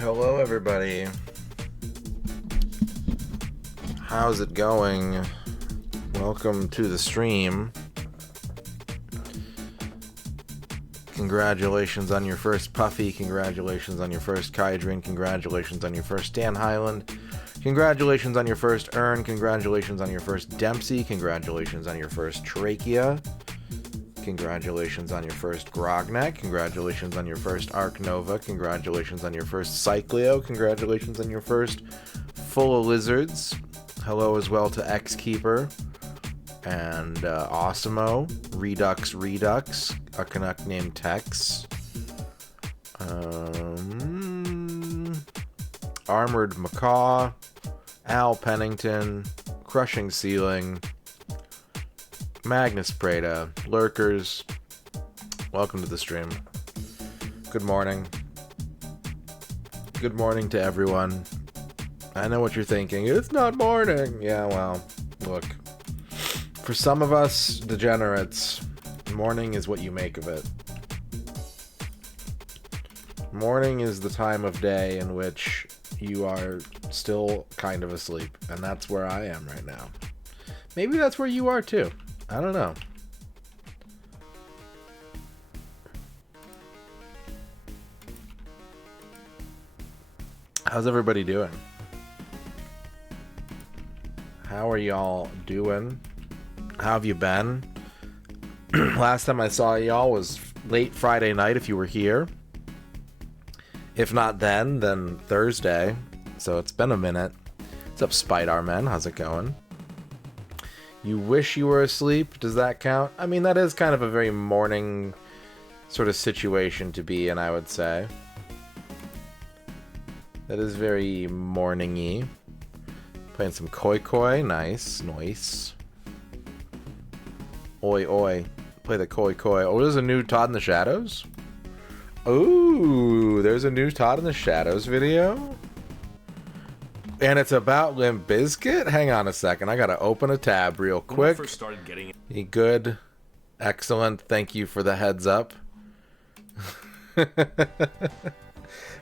Hello, everybody. How's it going? Welcome to the stream. Congratulations on your first Puffy. Congratulations on your first Kydrin. Congratulations on your first Dan Highland. Congratulations on your first Ern. Congratulations on your first Dempsey. Congratulations on your first Trachea. Congratulations on your first Grognak. Congratulations on your first Arc Nova. Congratulations on your first Cycleo. Congratulations on your first Full of Lizards. Hello as well to X-Keeper and Osimo. Redux, a Canuck named Tex. Armored Macaw. Al Pennington. Crushing Ceiling. Magnus Prada, Lurkers, welcome to the stream. Good morning. Good morning to everyone. I know what you're thinking. It's not morning. Yeah, well, look. For some of us degenerates, morning is what you make of it. Morning is the time of day in which you are still kind of asleep, and that's where I am right now. Maybe that's where you are too. I don't know. How's everybody doing? How are y'all doing? How have you been? Last time I saw y'all was late Friday night if you were here. If not then Thursday. So it's been a minute. What's up, Spidar Men? How's it going? You wish you were asleep? Does that count? I mean, that is kind of a very morning sort of situation to be in, I would say. That is very morning-y. Playing some Koi Koi. Nice. Nice. Oi, oi. Play the Koi Koi. Oh, there's a new Todd in the Shadows? Ooh, there's a new Todd in the Shadows video? And it's about Limp Bizkit? Hang on a second. I gotta open a tab real quick. When I first started getting it. Good. Excellent. Thank you for the heads up.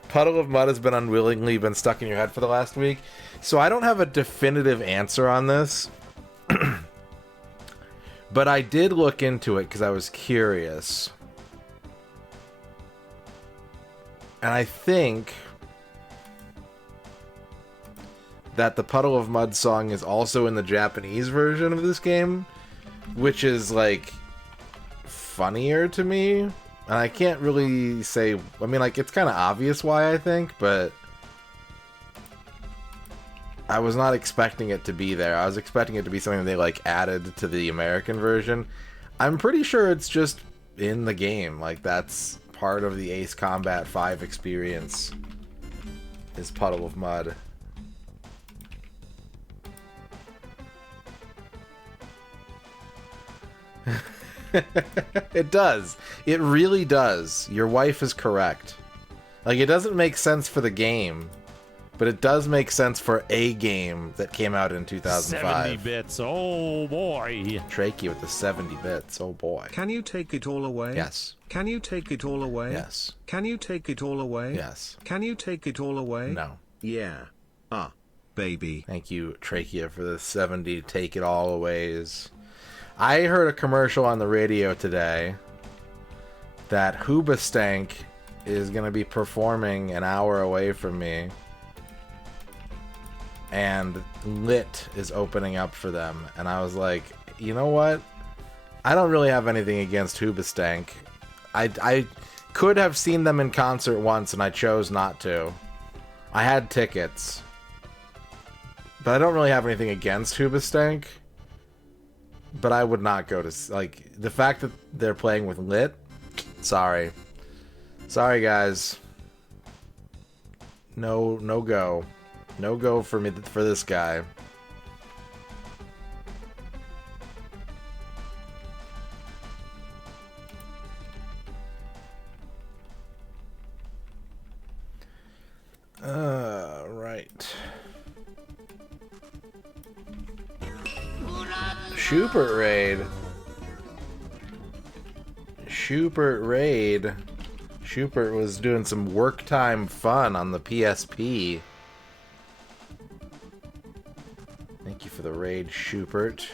Puddle of Mud has been unwillingly been stuck in your head for the last week. So I don't have a definitive answer on this. But I did look into it because I was curious. And I think that the Puddle of Mud song is also in the Japanese version of this game, which is, like, funnier to me. And I can't really say... I mean, like, it's kind of obvious why, I think, but I was not expecting it to be there. I was expecting it to be something they, like, added to the American version. I'm pretty sure it's just in the game. Like, that's part of the Ace Combat 5 experience, is Puddle of Mud. It does. It really does. Your wife is correct. Like, it doesn't make sense for the game, but it does make sense for a game that came out in 2005. 70 bits, oh boy. Trachea with the 70 bits, oh boy. Can you take it all away? Yes. Can you take it all away? Yes. Can you take it all away? Yes. Can you take it all away? No. Yeah. Baby. Thank you, Trachea, for the 70 take it all aways. I heard a commercial on the radio today that Hoobastank is going to be performing an hour away from me, and Lit is opening up for them. And I was like, you know what? I don't really have anything against Hoobastank. I could have seen them in concert once, and I chose not to. I had tickets. But I don't really have anything against Hoobastank. But I would not go to... Like, the fact that they're playing with Lit... Sorry. Sorry, guys. No go. No go for me, for this guy. Right. Schubert Raid. Schubert Raid. Schubert was doing some work time fun on the PSP. Thank you for the raid, Schubert.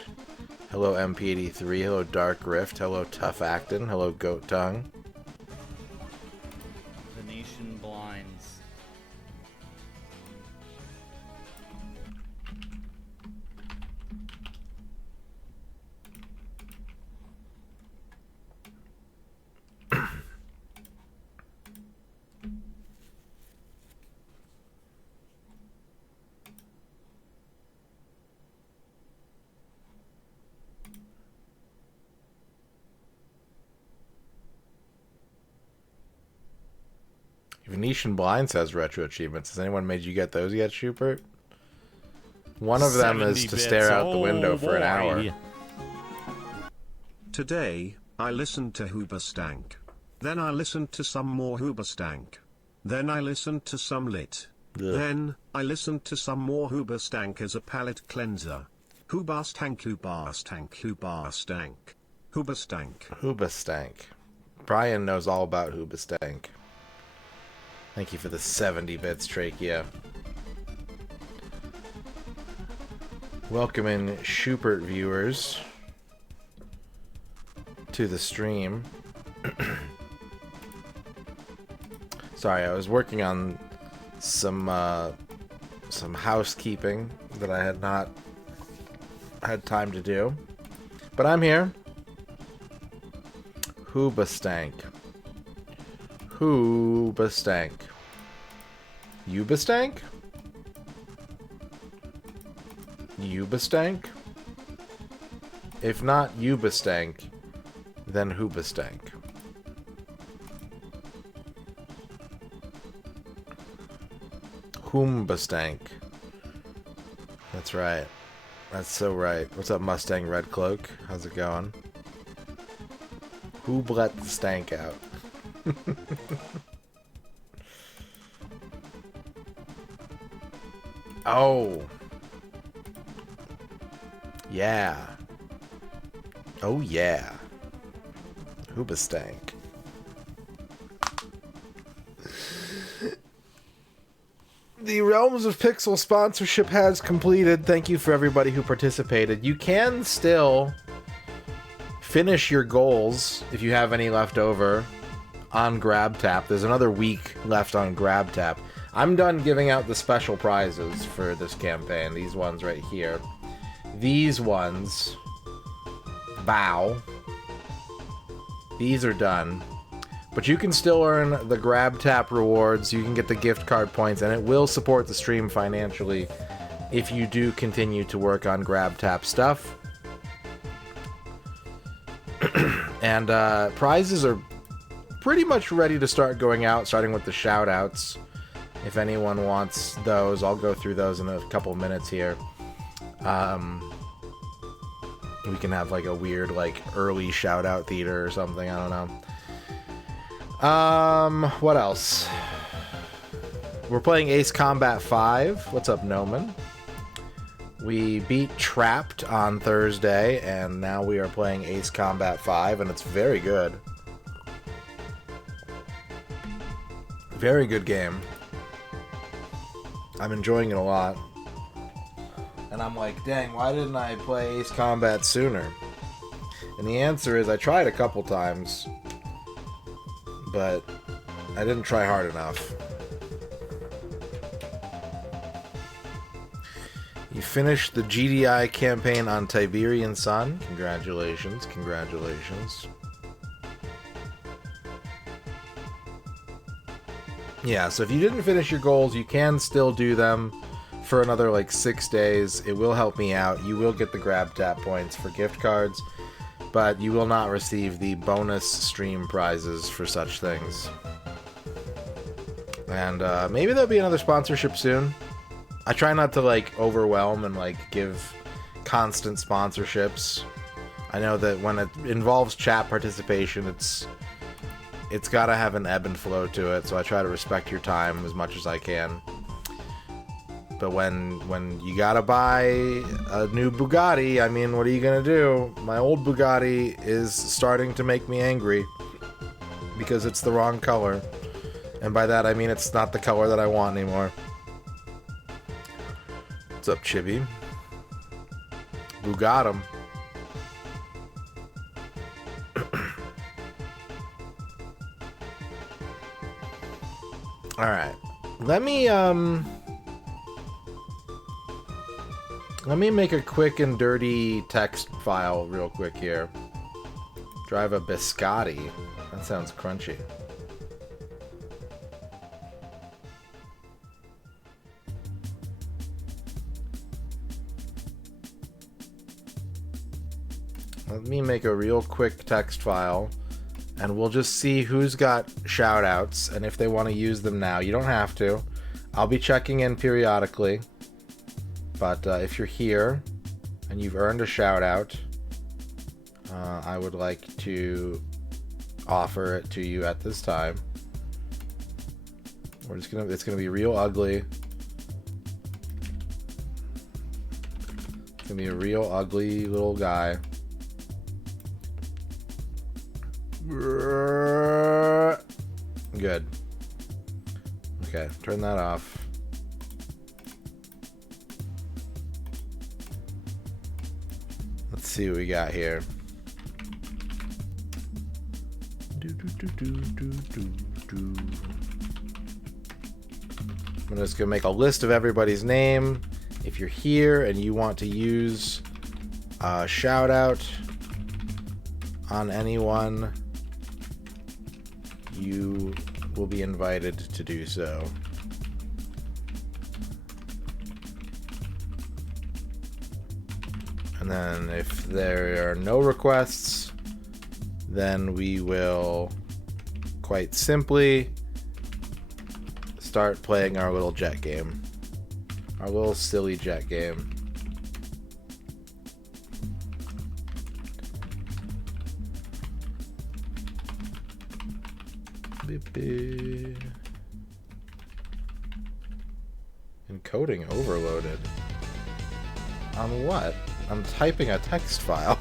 Hello, MP83. Hello, Dark Rift. Hello, Tough Actin. Hello, Goat Tongue. Venetian blinds. Venetian Blinds has retro achievements. Has anyone made you get those yet, Schubert? One of them is 70 to stare out the bits. window Oh, for an hour. boy. Today, I listened to Hoobastank. Then I listened to some more Hoobastank. Then I listened to some Lit. Ugh. Then, I listened to some more Hoobastank as a palate cleanser. Hoobastank, Hoobastank, Hoobastank. Hoobastank. Hoobastank. Brian knows all about Hoobastank. Thank you for the 70 bits, Trachea. Welcome in, Schubert viewers, to the stream. Sorry, I was working on some housekeeping that I had not had time to do, but I'm here. Hoobastank. Hoobastank. Ubastank? Ubastank? If not Ubastank, then Hoobastank. Hoombastank. That's right. That's so right. What's up, Mustang Red Cloak? How's it going? Who let the stank out? Oh. Yeah. Oh yeah. Hoobastank. The Realms of Pixel sponsorship has completed. Thank you for everybody who participated. You can still finish your goals if you have any left over on GrabTap. There's another week left on GrabTap. I'm done giving out the special prizes for this campaign. These ones right here. These ones. Bow. These are done. But you can still earn the GrabTap rewards. You can get the gift card points, and it will support the stream financially if you do continue to work on GrabTap stuff. And prizes are pretty much ready to start going out, starting with the shout-outs. If anyone wants those, I'll go through those in a couple minutes here. We can have like a weird like early shout-out theater or something, I don't know. What else? We're playing Ace Combat 5. What's up, Noman? We beat Trapped on Thursday, and now we are playing Ace Combat 5, and it's very good. Very good game. I'm enjoying it a lot. And I'm like, dang, why didn't I play Ace Combat sooner? And the answer is I tried a couple times, but I didn't try hard enough. You finished the GDI campaign on Tiberian Sun. Congratulations, congratulations. Yeah, so if you didn't finish your goals, you can still do them for another like 6 days. It will help me out. You will get the GrabTap points for gift cards, but you will not receive the bonus stream prizes for such things. And maybe there'll be another sponsorship soon. I try not to like overwhelm and like give constant sponsorships. I know that when it involves chat participation, it's got to have an ebb and flow to it, so I try to respect your time as much as I can. But when you gotta buy a new Bugatti, I mean, what are you gonna do? My old Bugatti is starting to make me angry. because it's the wrong color. And by that I mean it's not the color that I want anymore. What's up, Chibi? Who got him? Alright. Let me make a quick and dirty text file real quick here. Drive a biscotti. That sounds crunchy. Let me make a real quick text file, and we'll just see who's got shoutouts and if they want to use them now. You don't have to. I'll be checking in periodically, but if you're here and you've earned a shoutout, I would like to offer it to you at this time. It's gonna be real ugly. It's gonna be a real ugly little guy. Good. Okay, turn that off. Let's see what we got here. I'm just gonna make a list of everybody's name. If you're here and you want to use a shout out on anyone, you will be invited to do so. And then if there are no requests, then we will quite simply start playing our little jet game. Our little silly jet game. Encoding overloaded. On what? I'm typing a text file.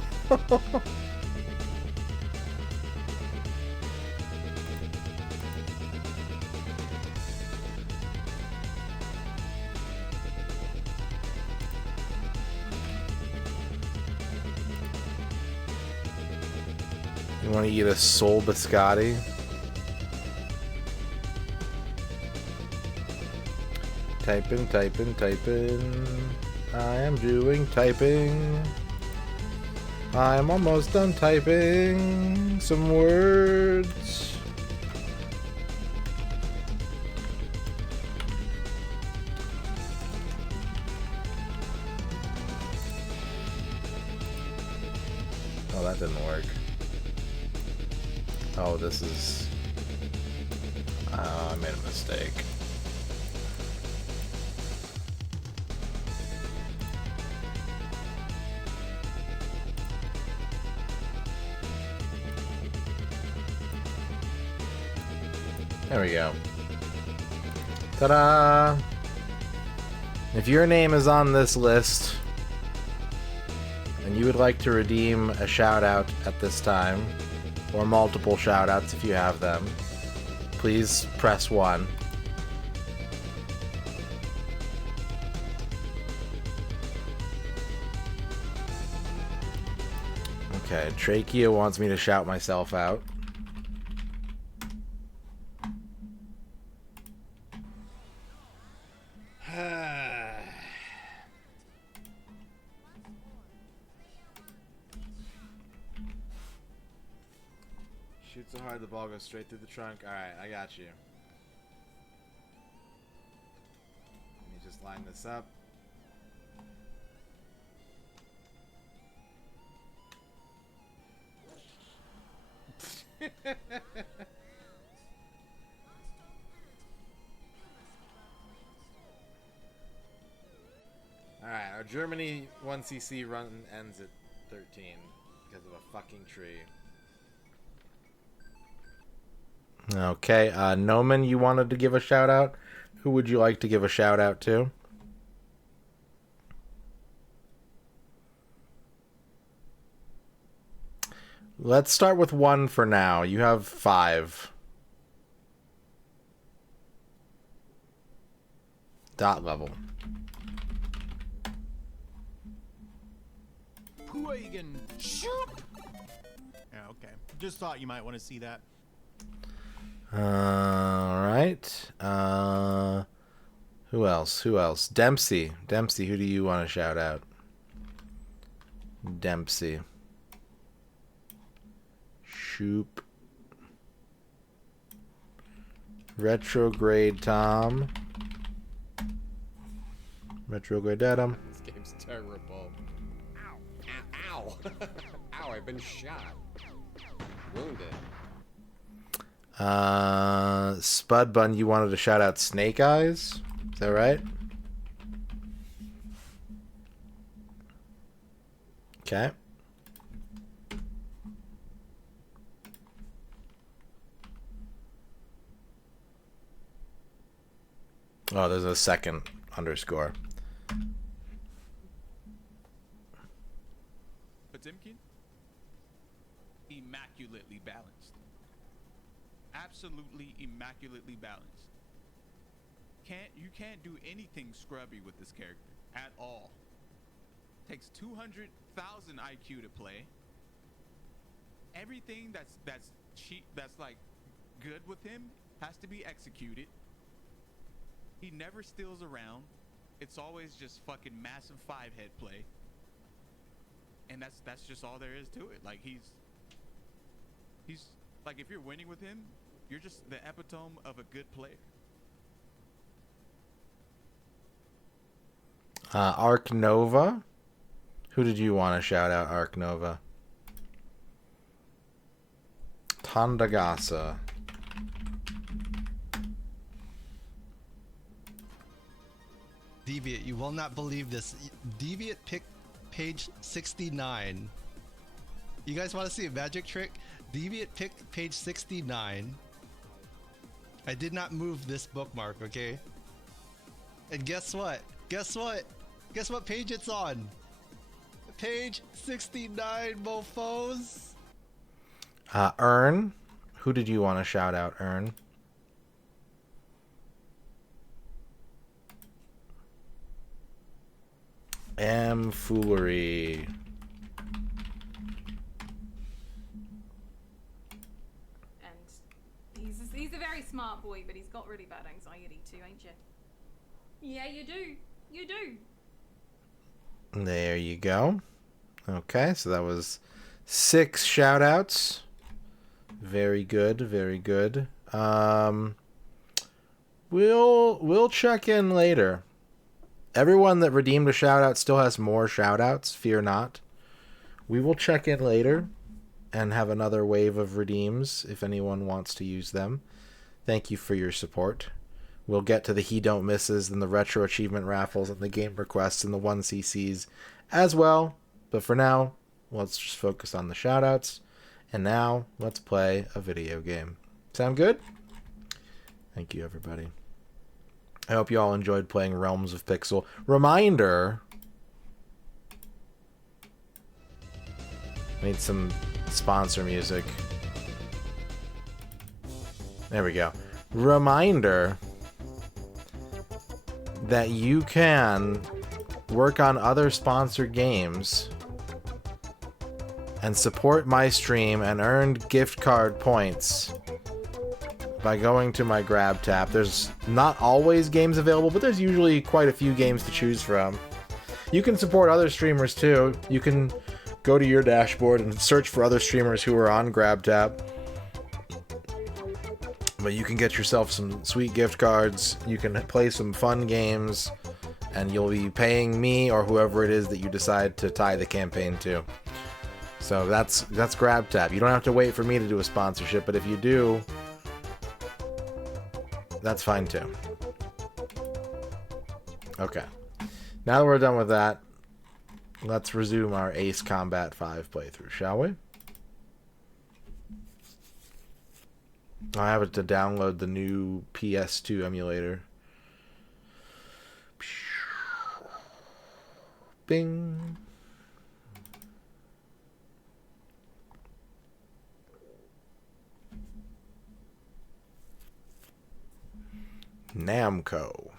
You want to eat a soul biscotti? Typing, typing, typing. I am doing typing. I'm almost done typing some words. Oh, that didn't work. Oh, this is... I made a mistake. There we go. Ta-da! If your name is on this list and you would like to redeem a shout-out at this time, or multiple shout-outs if you have them, please press 1. Okay, Trachea wants me to shout myself out. Shoot so hard the ball goes straight through the trunk. Alright, I got you. Let me just line this up. Alright, our Germany 1cc run ends at 13 because of a fucking tree. Okay, Noman, you wanted to give a shout out? Who would you like to give a shout out to? Let's start with 1 for now. You have 5. Dot level. Puigan. Shoot. Yeah, okay. Just thought you might want to see that. Alright. Who else? Who else? Dempsey. Dempsey, who do you want to shout out? Dempsey. Shoop. Retrograde Tom. Retrograde Adam. This game's terrible. Ow. Ow. Ow. Ow, I've been shot. Wounded. Spud Bun, you wanted to shout out Snake Eyes? Is that right? Okay. Oh, there's a second underscore. Potemkin, immaculately balanced. Absolutely immaculately balanced. You can't do anything scrubby with this character at all. Takes 200,000 IQ to play. Everything that's cheap, that's like good with him has to be executed. He never steals around. It's always just fucking massive 5-head play. And that's just all there is to it. Like he's like, if you're winning with him, you're just the epitome of a good player. Arc Nova. Who did you want to shout out, Arc Nova? Tandagasa. Deviant, you will not believe this. Deviant picked page 69. You guys want to see a magic trick? Deviant picked page 69. I did not move this bookmark, okay? And guess what? Guess what? Guess what page it's on? Page 69, mofos. Ern. Who did you want to shout out, Ern? Foolery. And he's a very smart boy, but he's got really bad anxiety too, ain't you? Yeah, you do. You do. There you go. Okay, so that was 6 shout outs. Very good, very good. We'll check in later. Everyone that redeemed a shout out still has more shout outs, fear not. We will check in later and have another wave of redeems if anyone wants to use them. Thank you for your support. We'll get to the He Don't Misses and the Retro Achievement Raffles and the Game Requests and the 1CCs as well. But for now, let's just focus on the shoutouts. And now, let's play a video game. Sound good? Thank you, everybody. I hope you all enjoyed playing Realms of Pixel. Reminder. Need some sponsor music. There we go. Reminder that you can work on other sponsored games and support my stream and earn gift card points by going to my grab tab. There's not always games available, but there's usually quite a few games to choose from. You can support other streamers too. You can go to your dashboard and search for other streamers who are on grab tab. But you can get yourself some sweet gift cards, you can play some fun games, and you'll be paying me or whoever it is that you decide to tie the campaign to. So that's GrabTab. You don't have to wait for me to do a sponsorship, but if you do, that's fine too. Okay. Now that we're done with that, let's resume our Ace Combat 5 playthrough, shall we? I have to download the new PS2 emulator. Bing. Namco.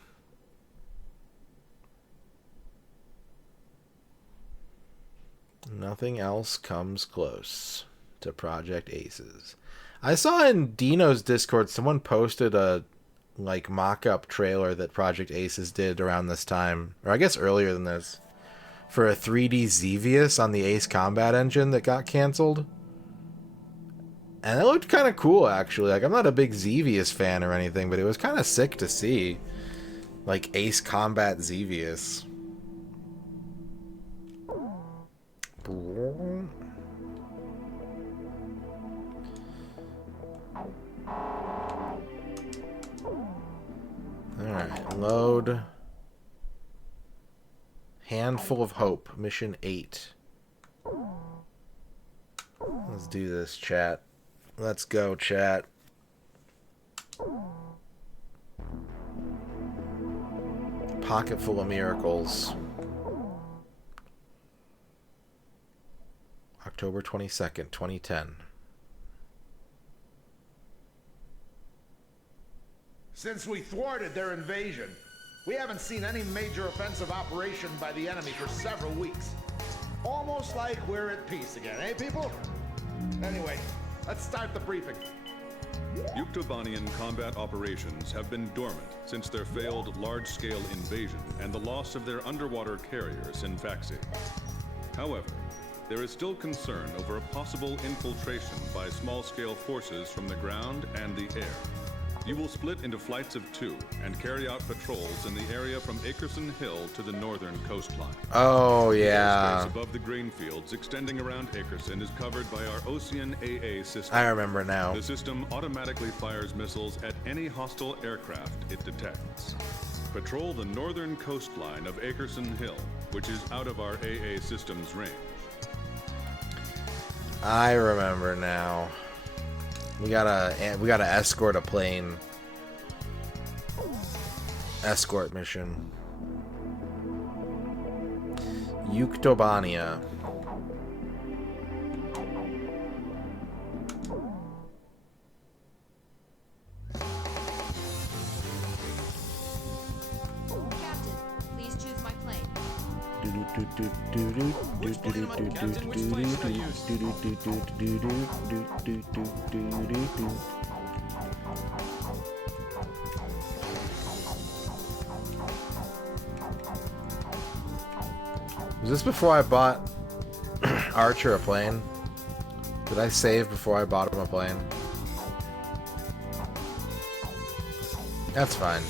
Nothing else comes close to Project Aces. I saw in Dino's Discord someone posted a like mock-up trailer that Project Aces did around this time, or I guess earlier than this, for a 3D Xevious on the Ace Combat engine that got canceled. And it looked kind of cool, actually. Like, I'm not a big Xevious fan or anything, but it was kind of sick to see. Like, Ace Combat Xevious. Alright, load. Handful of Hope, Mission 8. Let's do this, chat. Let's go, chat. Pocket full of miracles. October 22nd, 2010. Since we thwarted their invasion, we haven't seen any major offensive operation by the enemy for several weeks. Almost like we're at peace again, eh, people? Anyway, let's start the briefing. Yuktobanian combat operations have been dormant since their failed large-scale invasion and the loss of their underwater carrier, Sinfaxi. However, there is still concern over a possible infiltration by small-scale forces from the ground and the air. You will split into flights of 2 and carry out patrols in the area from Akerson Hill to the northern coastline. Oh, yeah. The airspace above the grain fields extending around Akerson is covered by our Ocean AA system. I remember now. The system automatically fires missiles at any hostile aircraft it detects. Patrol the northern coastline of Akerson Hill, which is out of our AA system's range. I remember now. We gotta escort a plane. Escort mission. Yuktobania. Captain, please choose my plane. Which plane, my captain? Which plane should I use? Was this before I bought Archer a plane? Did I save before I bought him a plane? That's fine.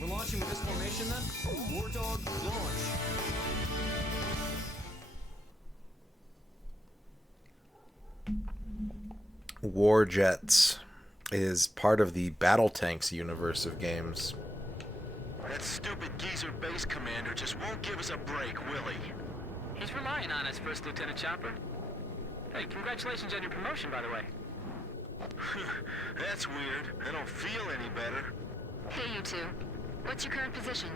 We're launching with this formation then? War Dog, launch. War Jets is part of the Battle Tanks universe of games. That stupid geezer base commander just won't give us a break, will he? He's relying on us, First Lieutenant Chopper. Hey, congratulations on your promotion, by the way. That's weird. I don't feel any better. Hey, you two. What's your current position?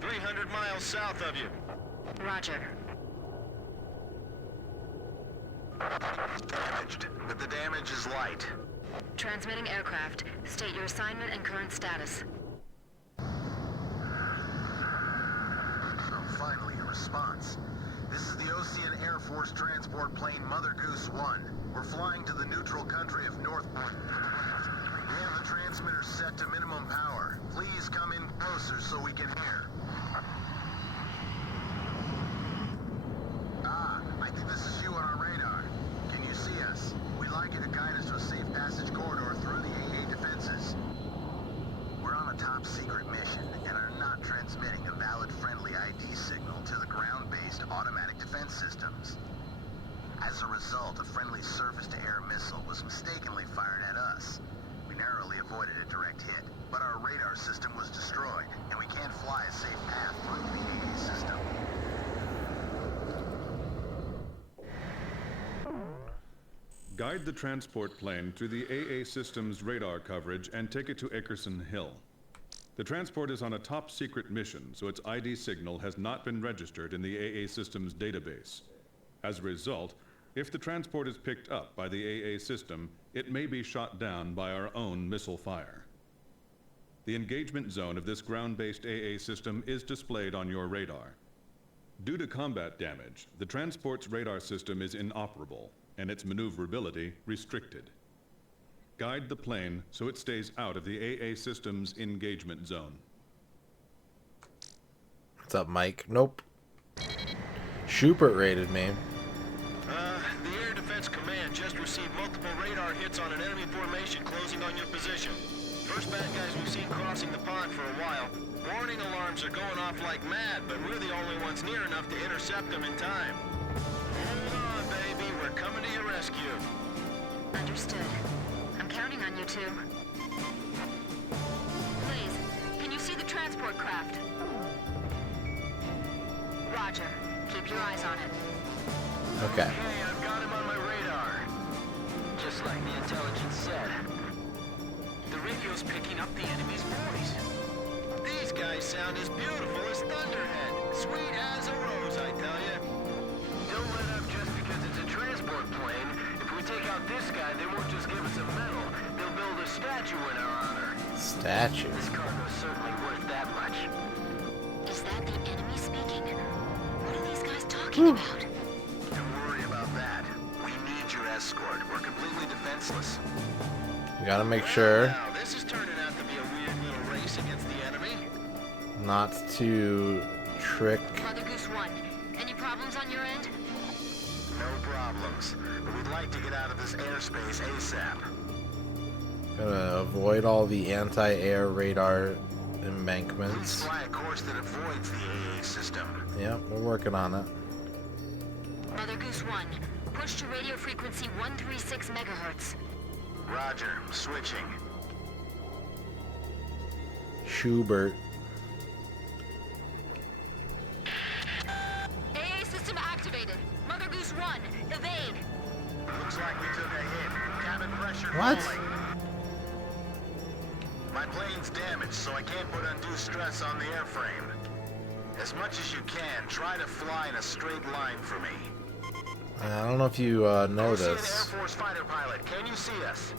300 miles south of you. Roger. Damaged, but the damage is light. Transmitting aircraft. State your assignment and current status. Oh, finally, a response. This is the Ocean Air Force transport plane Mother Goose 1. We're flying to the neutral country of North... We have the transmitter set to minimum power. Please come in closer so we can hear. Ah, I think this is you on our radar. Can you see us? We'd like you to guide us to a safe passage corridor through the AA defenses. We're on a top secret mission and are not transmitting a valid friendly ID signal to the ground-based automatic defense systems. As a result, a friendly surface-to-air missile was mistakenly fired at us. We narrowly avoided a direct hit, but our radar system was destroyed, and we can't fly a safe path through the AA system. Guide the transport plane through the AA system's radar coverage and take it to Akerson Hill. The transport is on a top-secret mission, so its ID signal has not been registered in the AA system's database. As a result, if the transport is picked up by the AA system, it may be shot down by our own missile fire. The engagement zone of this ground-based AA system is displayed on your radar. Due to combat damage, the transport's radar system is inoperable, and its maneuverability restricted. Guide the plane so it stays out of the AA system's engagement zone. What's up, Mike? Nope. Schubert raided me. The Air Defense Command just received multiple radar hits on an enemy formation closing on your position. First bad guys we've seen crossing the pond for a while. Warning alarms are going off like mad, but we're the only ones near enough to intercept them in time. Hold on, baby. We're coming to your rescue. Understood. I'm counting on you two. Please, can you see the transport craft? Roger. Keep your eyes on it. Okay. Hey, I've got him on my radar. Just like the intelligence said. The radio's picking up the enemy's voice. These guys sound as beautiful as Thunderhead. Sweet as a rose, I tell you. Don't let up just because it's a transport plane. If we take out this guy, they won't just give us a medal. They'll build a statue in our honor. Statue? This cargo's certainly worth that much. Is that the enemy speaking? What are these guys talking about? Don't worry about that. We need your escort. We're completely defenseless. You gotta make sure Now, this is turning out to be a weird little race against the enemy. not to trick. Mother Goose 1, any problems on your end? No problems. But we'd like to get out of this airspace ASAP. Gotta avoid all the anti-air radar Please embankments. fly a course that avoids the AA system. Yep, we're working on it. Mother Goose 1, push to radio frequency 136 megahertz. Roger, switching. Schubert. AA system activated. Mother Goose 1, evade. Looks like we took a hit. Cabin pressure What? falling. My plane's damaged, so I can't put undue stress on the airframe. As much as you can, try to fly in a straight line for me. I don't know if you know Garcia, the Air this. Force fighter pilot, can you see us?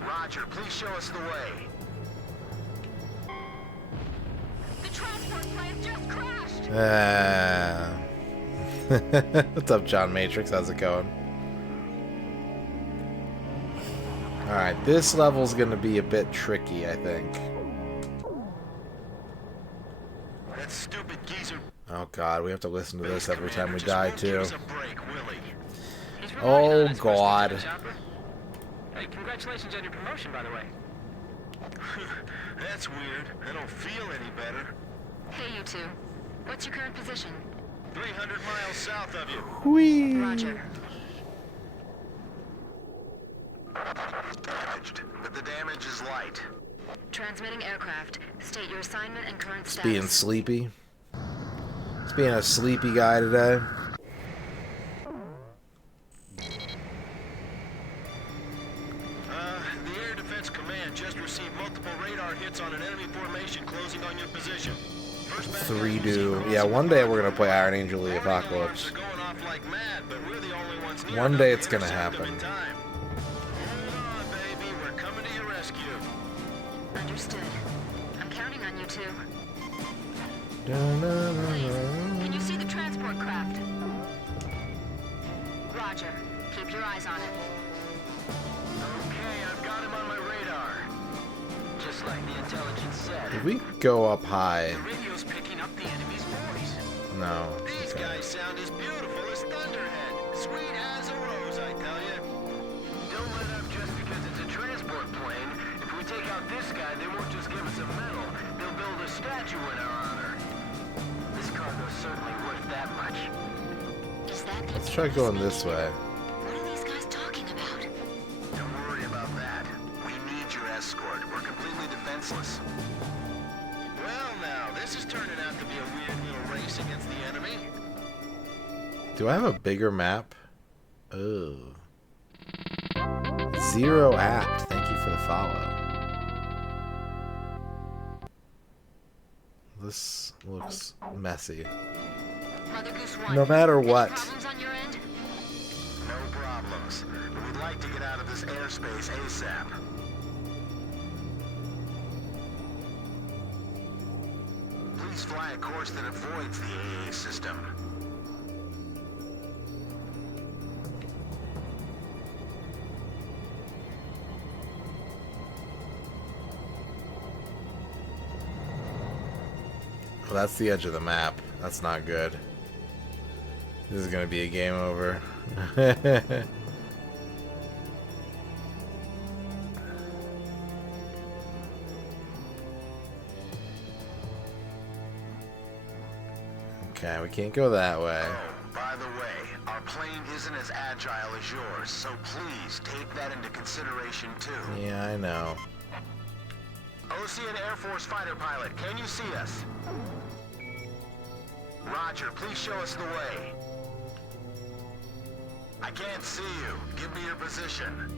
Roger, please show us the way. The transport plane just crashed. What's up, John Matrix? How's it going? Alright, this level's gonna be a bit tricky, I think. That stupid geezer. Oh god, we have to listen to this every time we die, Just too. give us a break, will he? Oh god. Hey, congratulations on your promotion, by the way. That's weird. I don't feel any better. Hey, you two. What's your current position? 300 miles south of you. Whee! Roger. Damaged, but the damage is light. Transmitting aircraft. State your assignment and current It's status. being sleepy. It's being a sleepy guy today. The Air Defense Command just received multiple radar hits on an enemy formation closing on your position. First bad guys Three we've do. seen Yeah, crossing one the day pond we're for gonna a play while. Iron Angel the Warning Apocalypse. alarms are going off like mad, but we're the only ones near One enough day to it's gonna intercept them happen. in time. Hold on, baby. We're coming to your rescue. Understood. I'm counting on you two. Da-na-na-na. Please, can you see the transport craft? Roger. Keep your eyes on it. Okay, I've got him on my radar. Just like the intelligence said. If we go up high. The radio's picking up the enemy's voice. No. These Okay. guys sound as beautiful as Thunderhead. Sweet as a rose, I tell you. Don't let up just because it's a transport plane. If we take out this guy, they won't just give us a medal. They'll build a statue in our honor. This cargo's certainly worth that much. Is that the Let's try going this way. What are these guys talking about? Don't worry about that. We need your escort. We're completely defenseless. Well, now, this is turning out to be a weird little race against the enemy. Do I have a bigger map? Oh. Zero Act. Thank you for the follow. This looks messy. Mother Goose 1. No matter Any what. problems on your end? problems, but we'd like to get out of this airspace ASAP. Please fly a course that avoids the AA system. Well, that's the edge of the map. That's not good. This is gonna be a game over. Okay, we can't go that way. Oh, by the way, our plane isn't as agile as yours, so please take that into consideration too. Yeah, I know. Ocean Air Force fighter pilot, can you see us? Roger, please show us the way. I can't see you. Give me your position.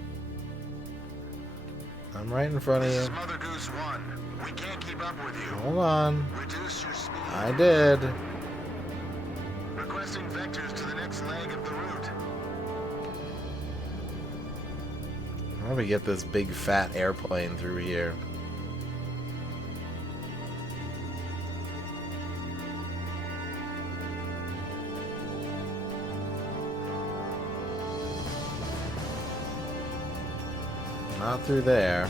I'm right in front of This is you. Mother Goose 1. We can't keep up with you. Hold on. Reduce your speed. I did. Requesting vectors to the next leg of the route. How do we get this big fat airplane through here? Not through there.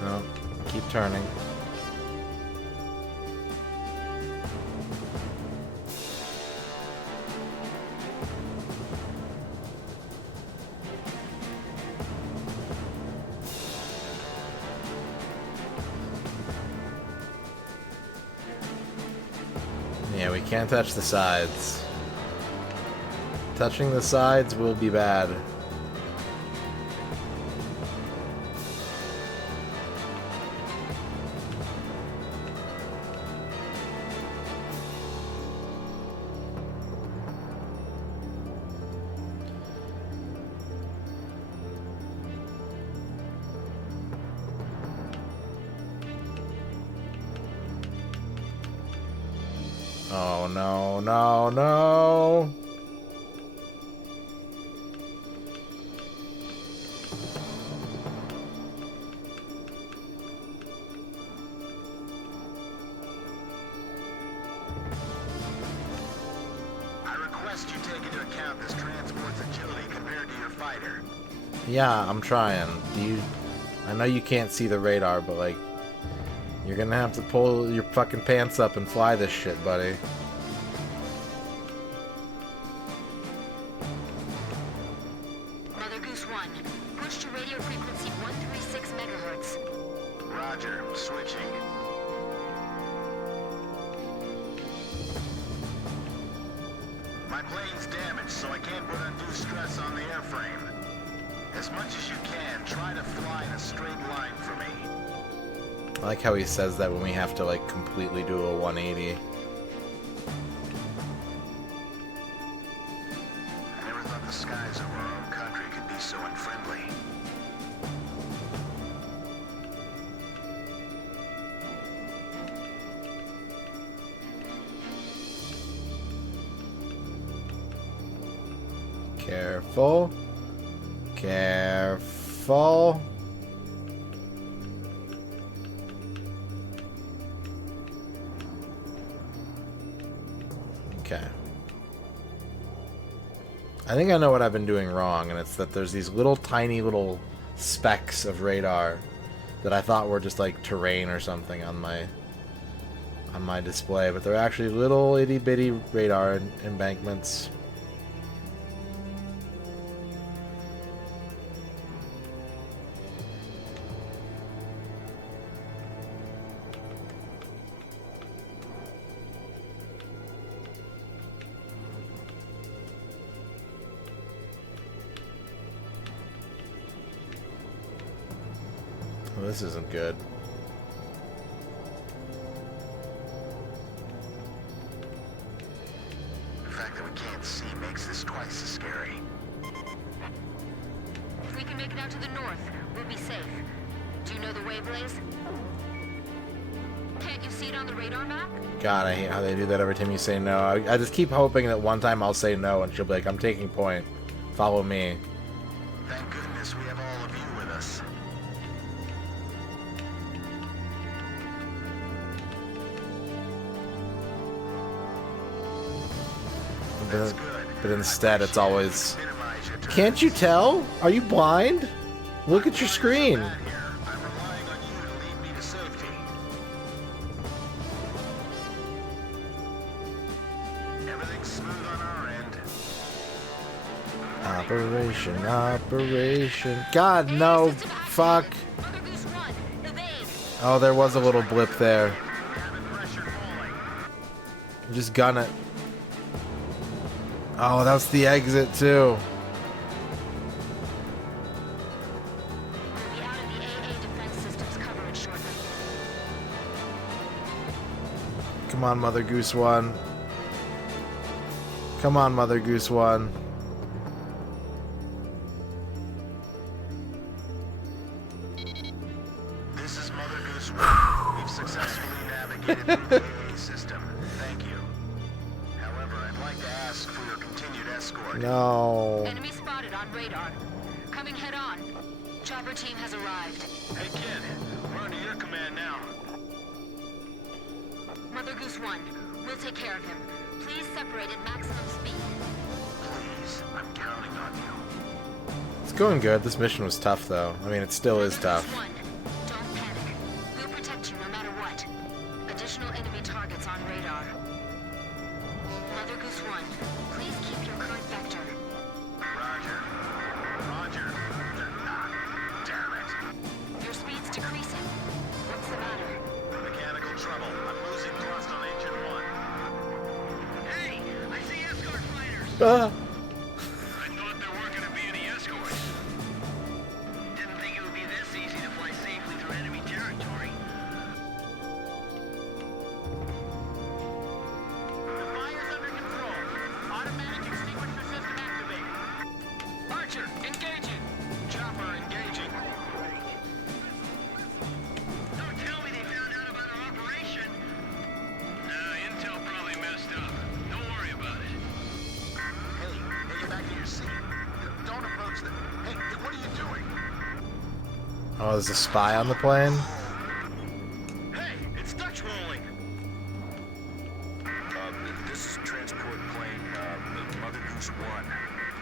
No, keep turning. Yeah, we can't touch the sides. Touching the sides will be bad. Oh no, no, no! Yeah, I'm trying. I know you can't see the radar, but like, you're gonna have to pull your fucking pants up and fly this shit, buddy. Mother Goose 1, push to radio frequency 136 megahertz. Roger, switching. My plane's damaged, so I can't put undue stress on the airframe. As much as you can, try to fly in a straight line for me. I like how he says that when we have to like completely do a 180. I never thought the skies over our own country could be so unfriendly. Careful. Careful. Okay. I think I know what I've been doing wrong, and it's that there's these little tiny little specks of radar that I thought were just like terrain or something on my display, but they're actually little itty bitty radar embankments. Well, this isn't good. The fact that we can't see makes this twice as scary. If we can make it out to the north, we'll be safe. Do you know the way, Blaze? Can't You see it on the radar map? God, I hate how they do that every time you say no. I just keep hoping that one time I'll say no and she'll be like, I'm taking point. Follow me. Thank goodness we have all of you with us. But instead, it's always... Can't you tell? Are you blind? Look at your screen. Everything's smooth on our end. Operation. God, no. Fuck. Oh, there was a little blip there. Just gun it. Oh, that was the exit, too. Come on, Mother Goose 1. Come on, Mother Goose 1. This is Mother Goose 1. We've successfully navigated through the AA system. Thank you. However, I'd like to ask for your continued escort. No. Enemy spotted on radar. Coming head on. Chopper team has arrived. Hey, kid. We're under your command now. Mother Goose 1, we'll take care of him. Please separate at maximum speed. Please, I'm counting on you. It's going good. This mission was tough, though. I mean, it still is tough. Don't panic. We'll protect you no matter what. Additional enemy targets on radar. Mother Goose 1, please keep your current vector. Roger. Damn it. Your speed's decreasing. What's the matter? Mechanical trouble. I'm losing thrust on engine 1. Hey, I see escort fighters. Ah. I thought there weren't going to be any escorts. Didn't think it would be this easy to fly safely through enemy territory. The fire's under control. Automatic extinguisher system activated. Archer, engaging. Chopper engaging. Don't tell me they found out about our operation. Nah, intel probably messed up. Don't worry about it. Hey, get back to your seat. Don't approach them. Hey, what are you doing? Oh, there's a spy on the plane? Hey, it's Dutch rolling. This is transport plane, Mother Goose 1.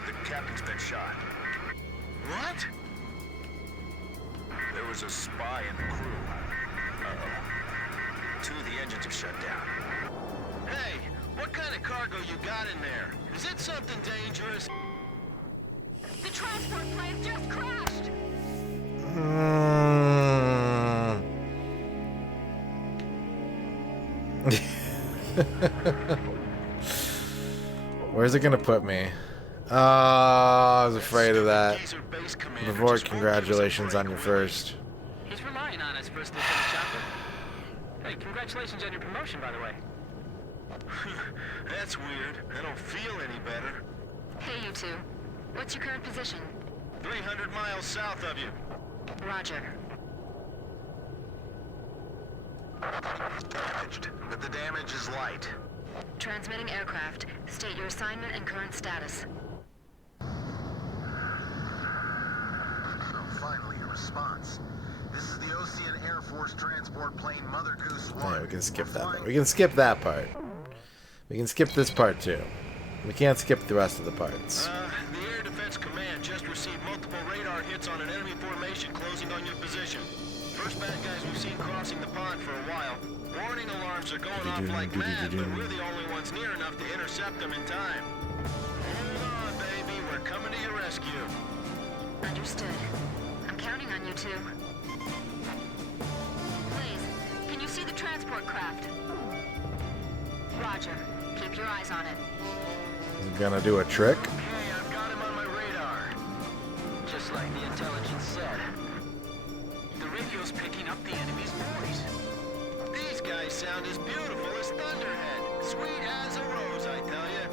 The captain's been shot. What? There was a spy in the crew. Uh-oh. 2 of the engines have shut down. Hey, what kind of cargo you got in there? Is it something dangerous? The transport plane just crashed! Where's it gonna put me? Oh, I was afraid of that. Before, congratulations on your first. He's relying on us, First Lieutenant Chopper. Hey, congratulations on your promotion, by the way. That's weird. I don't feel any better. Hey, you two. What's your current position? 300 miles south of you. Roger. Damaged, but the damage is light. Transmitting aircraft. State your assignment and current status. Oh, finally, a response. This is the Ocean Air Force transport plane Mother Goose 1. Yeah, we can skip that part. We can skip that part. We can skip this part too. We can't skip the rest of the parts. The Air Defense Command just received multiple radar hits on an enemy formation closing on your position. First bad guys we've seen crossing the pond for a while. Warning alarms are going off like mad, but we're the only ones near enough to intercept them in time. Hold on, baby. We're coming to your rescue. Understood. I'm counting on you two. Please, can you see the transport craft? Roger. Keep your eyes on it. I'm gonna do a trick. Okay, I've got him on my radar. Just like the intelligence said. The radio's picking up the enemy's voice. These guys sound as beautiful as Thunderhead. Sweet as a rose, I tell you.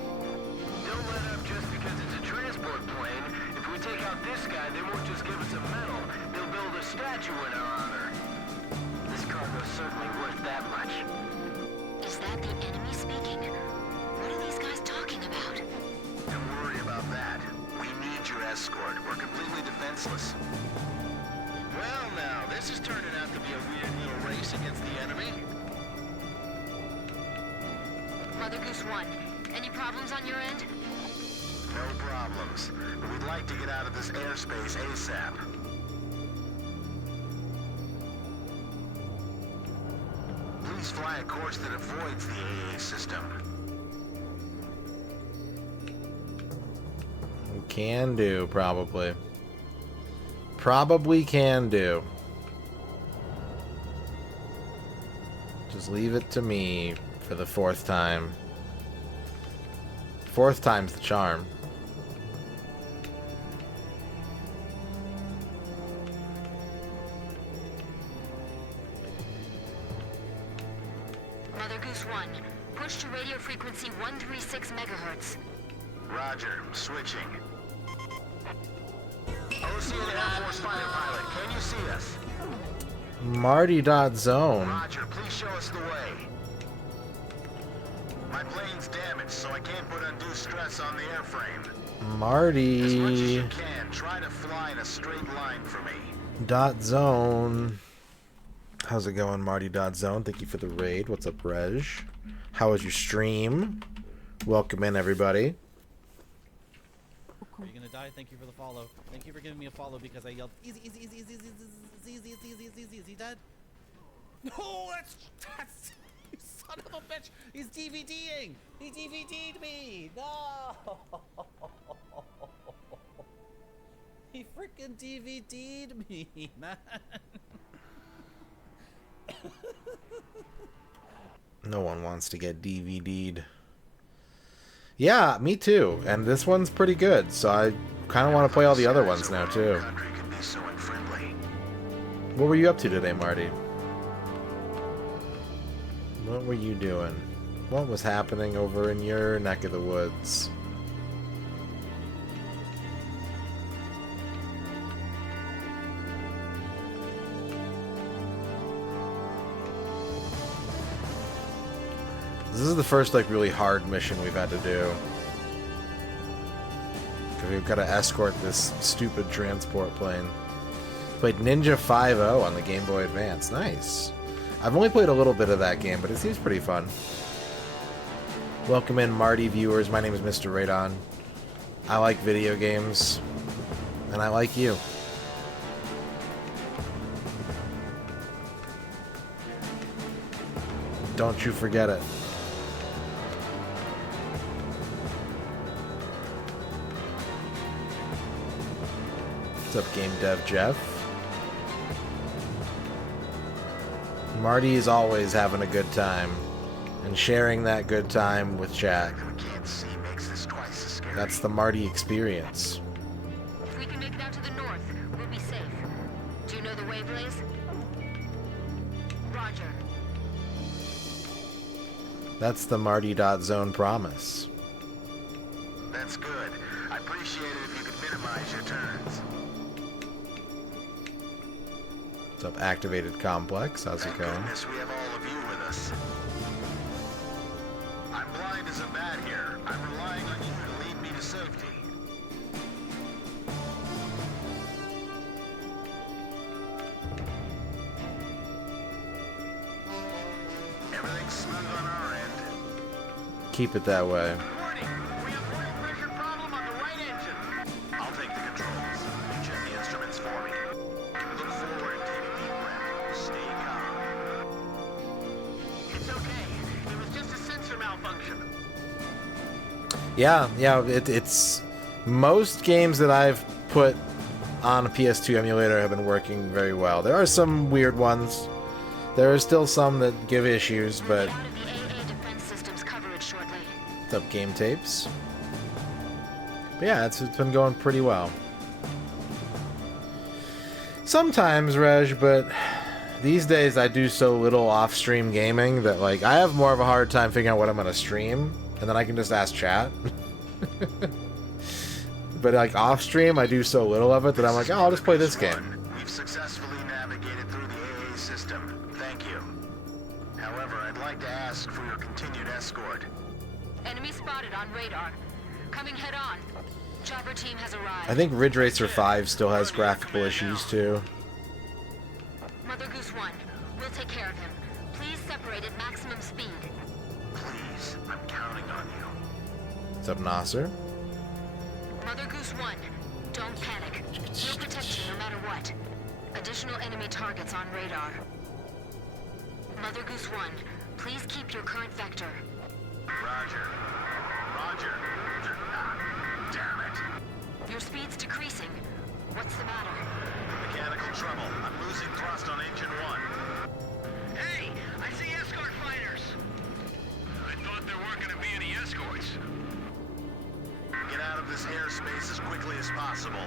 Don't let up just because it's a transport plane. If we take out this guy, they won't just give us a medal. They'll build a statue in our honor. This cargo cargo's certainly worth that much. Is that the enemy speaking? What are these guys talking about? Don't worry about that. We need your escort. We're completely defenseless. Well now, this is turning out to be a weird little race against the enemy. Mother Goose 1, any problems on your end? No problems. But we'd like to get out of this airspace ASAP. Please fly a course that avoids the AA system. Can do, probably. Probably can do. Just leave it to me for the 4th time. 4th time's the charm. Mother Goose 1, push to radio frequency 136 megahertz. Roger, switching. Ocean Air Force fighter pilot, can you see us? Marty.zone. Roger, please show us the way. My plane's damaged, so I can't put undue stress on the airframe. As much as Marty. you can, try to fly in a straight line for me. .zone. How's it going, Marty.zone? Thank you for the raid. What's up, Reg? How was your stream? Welcome in, everybody. Are you gonna die? Thank you for the follow. Thank you for giving me a follow because I yelled easy, easy, easy, easy, easy, easy, easy, easy, easy, easy, easy. Is he dead? No, that's you son of a bitch. He's DVDing. He DVD'd me. No. He freaking DVD'd me, man. No one wants to get DVD'd. Yeah, me too. And this one's pretty good, so I kind of want to play all the other ones now too. What were you up to today, Marty? What were you doing? What was happening over in your neck of the woods? This is the first, like, really hard mission we've had to do. Because we've got to escort this stupid transport plane. Played Ninja 5-0 on the Game Boy Advance. Nice. I've only played a little bit of that game, but it seems pretty fun. Welcome in, Marty viewers. My name is Mr. Radon. I like video games. And I like you. Don't you forget it. What's up, Game Dev Jeff? Marty is always having a good time and sharing that good time with chat. That's the Marty experience. If we can make it out to the north, we'll be safe. Do you know the way, Blaze? Roger. That's the Marty.zone promise. That's good. I appreciate it if you could minimize your turns. What's up, Activated Complex? How's it going? Goodness, we have all of you with us. I'm blind as a bat here. I'm relying on you to lead me to safety. Everything's smooth on our end. Keep it that way. I'll take the controls. You check the instruments for me. Look forward, take a deep breath. Stay calm. It's okay. It was just a sensor malfunction. Yeah, it's most games that I've put on a PS2 emulator have been working very well. There are some weird ones. There are still some that give issues, but what's up, Game Tapes? But yeah, it's been going pretty well. Sometimes, Reg, but these days I do so little off-stream gaming that, like, I have more of a hard time figuring out what I'm gonna stream, and then I can just ask chat. But, like, off-stream, I do so little of it that I'm like, oh, I'll just play this game. We've successfully navigated through the AA system. Thank you. like to ask for your continued escort. Enemy spotted on radar. Coming head on. Chopper team has arrived. I think Ridge Racer 5 still has graphical issues too. Mother Goose 1, we'll take care of him. Please separate at maximum speed. Please, I'm counting on you. What's up, Nasser? Mother Goose 1, don't panic. We'll protect you no matter what. Additional enemy targets on radar. Mother Goose 1, please keep your current vector. Roger. Roger. Damn it. Your speed's decreasing. What's the matter? Mechanical trouble. I'm losing thrust on engine 1. Hey, I see escort fighters. I thought there weren't going to be any escorts. Get out of this airspace as quickly as possible.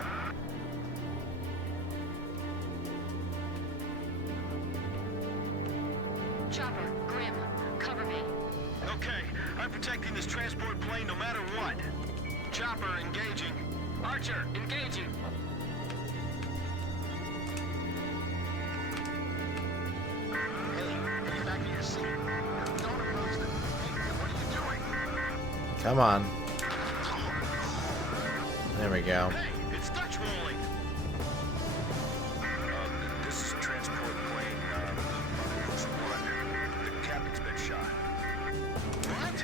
Chopper, Grim, cover me. Okay, I'm protecting this transport plane no matter what. Chopper engaging. Archer, engaging. Hey, get back in your seat. Don't oppose them. Hey, what are you doing? Come on. There we go. Hey, it's Dutch rolling. This is transport plane, Goose 1. The captain's been shot. What?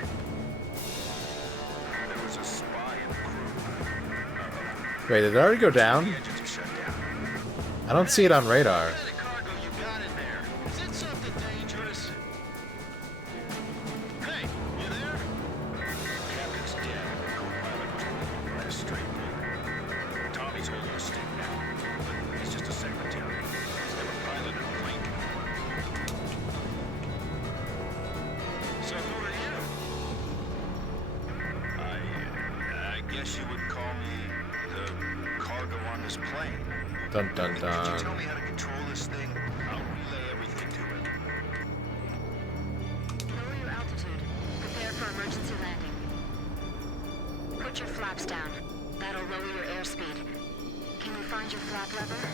There was a spy in the crew. Wait, did it already go down? The engines are shut down. I don't see it on radar. What kind of cargo you got in there? Is it something dangerous? Hey, you there? Captain's dead. Co-pilot was holding by a straight bull. Tommy's holding a stick now, but he's just a secretary. He's never piloted a plane before. So who are you? I guess you would call me the cargo on this plane. Dun dun Could you dun. tell me how to control this thing? I'll relay everything to it. Lower your altitude. Prepare for emergency landing. Put your flaps down. That'll lower your airspeed. Can you find your flap lever?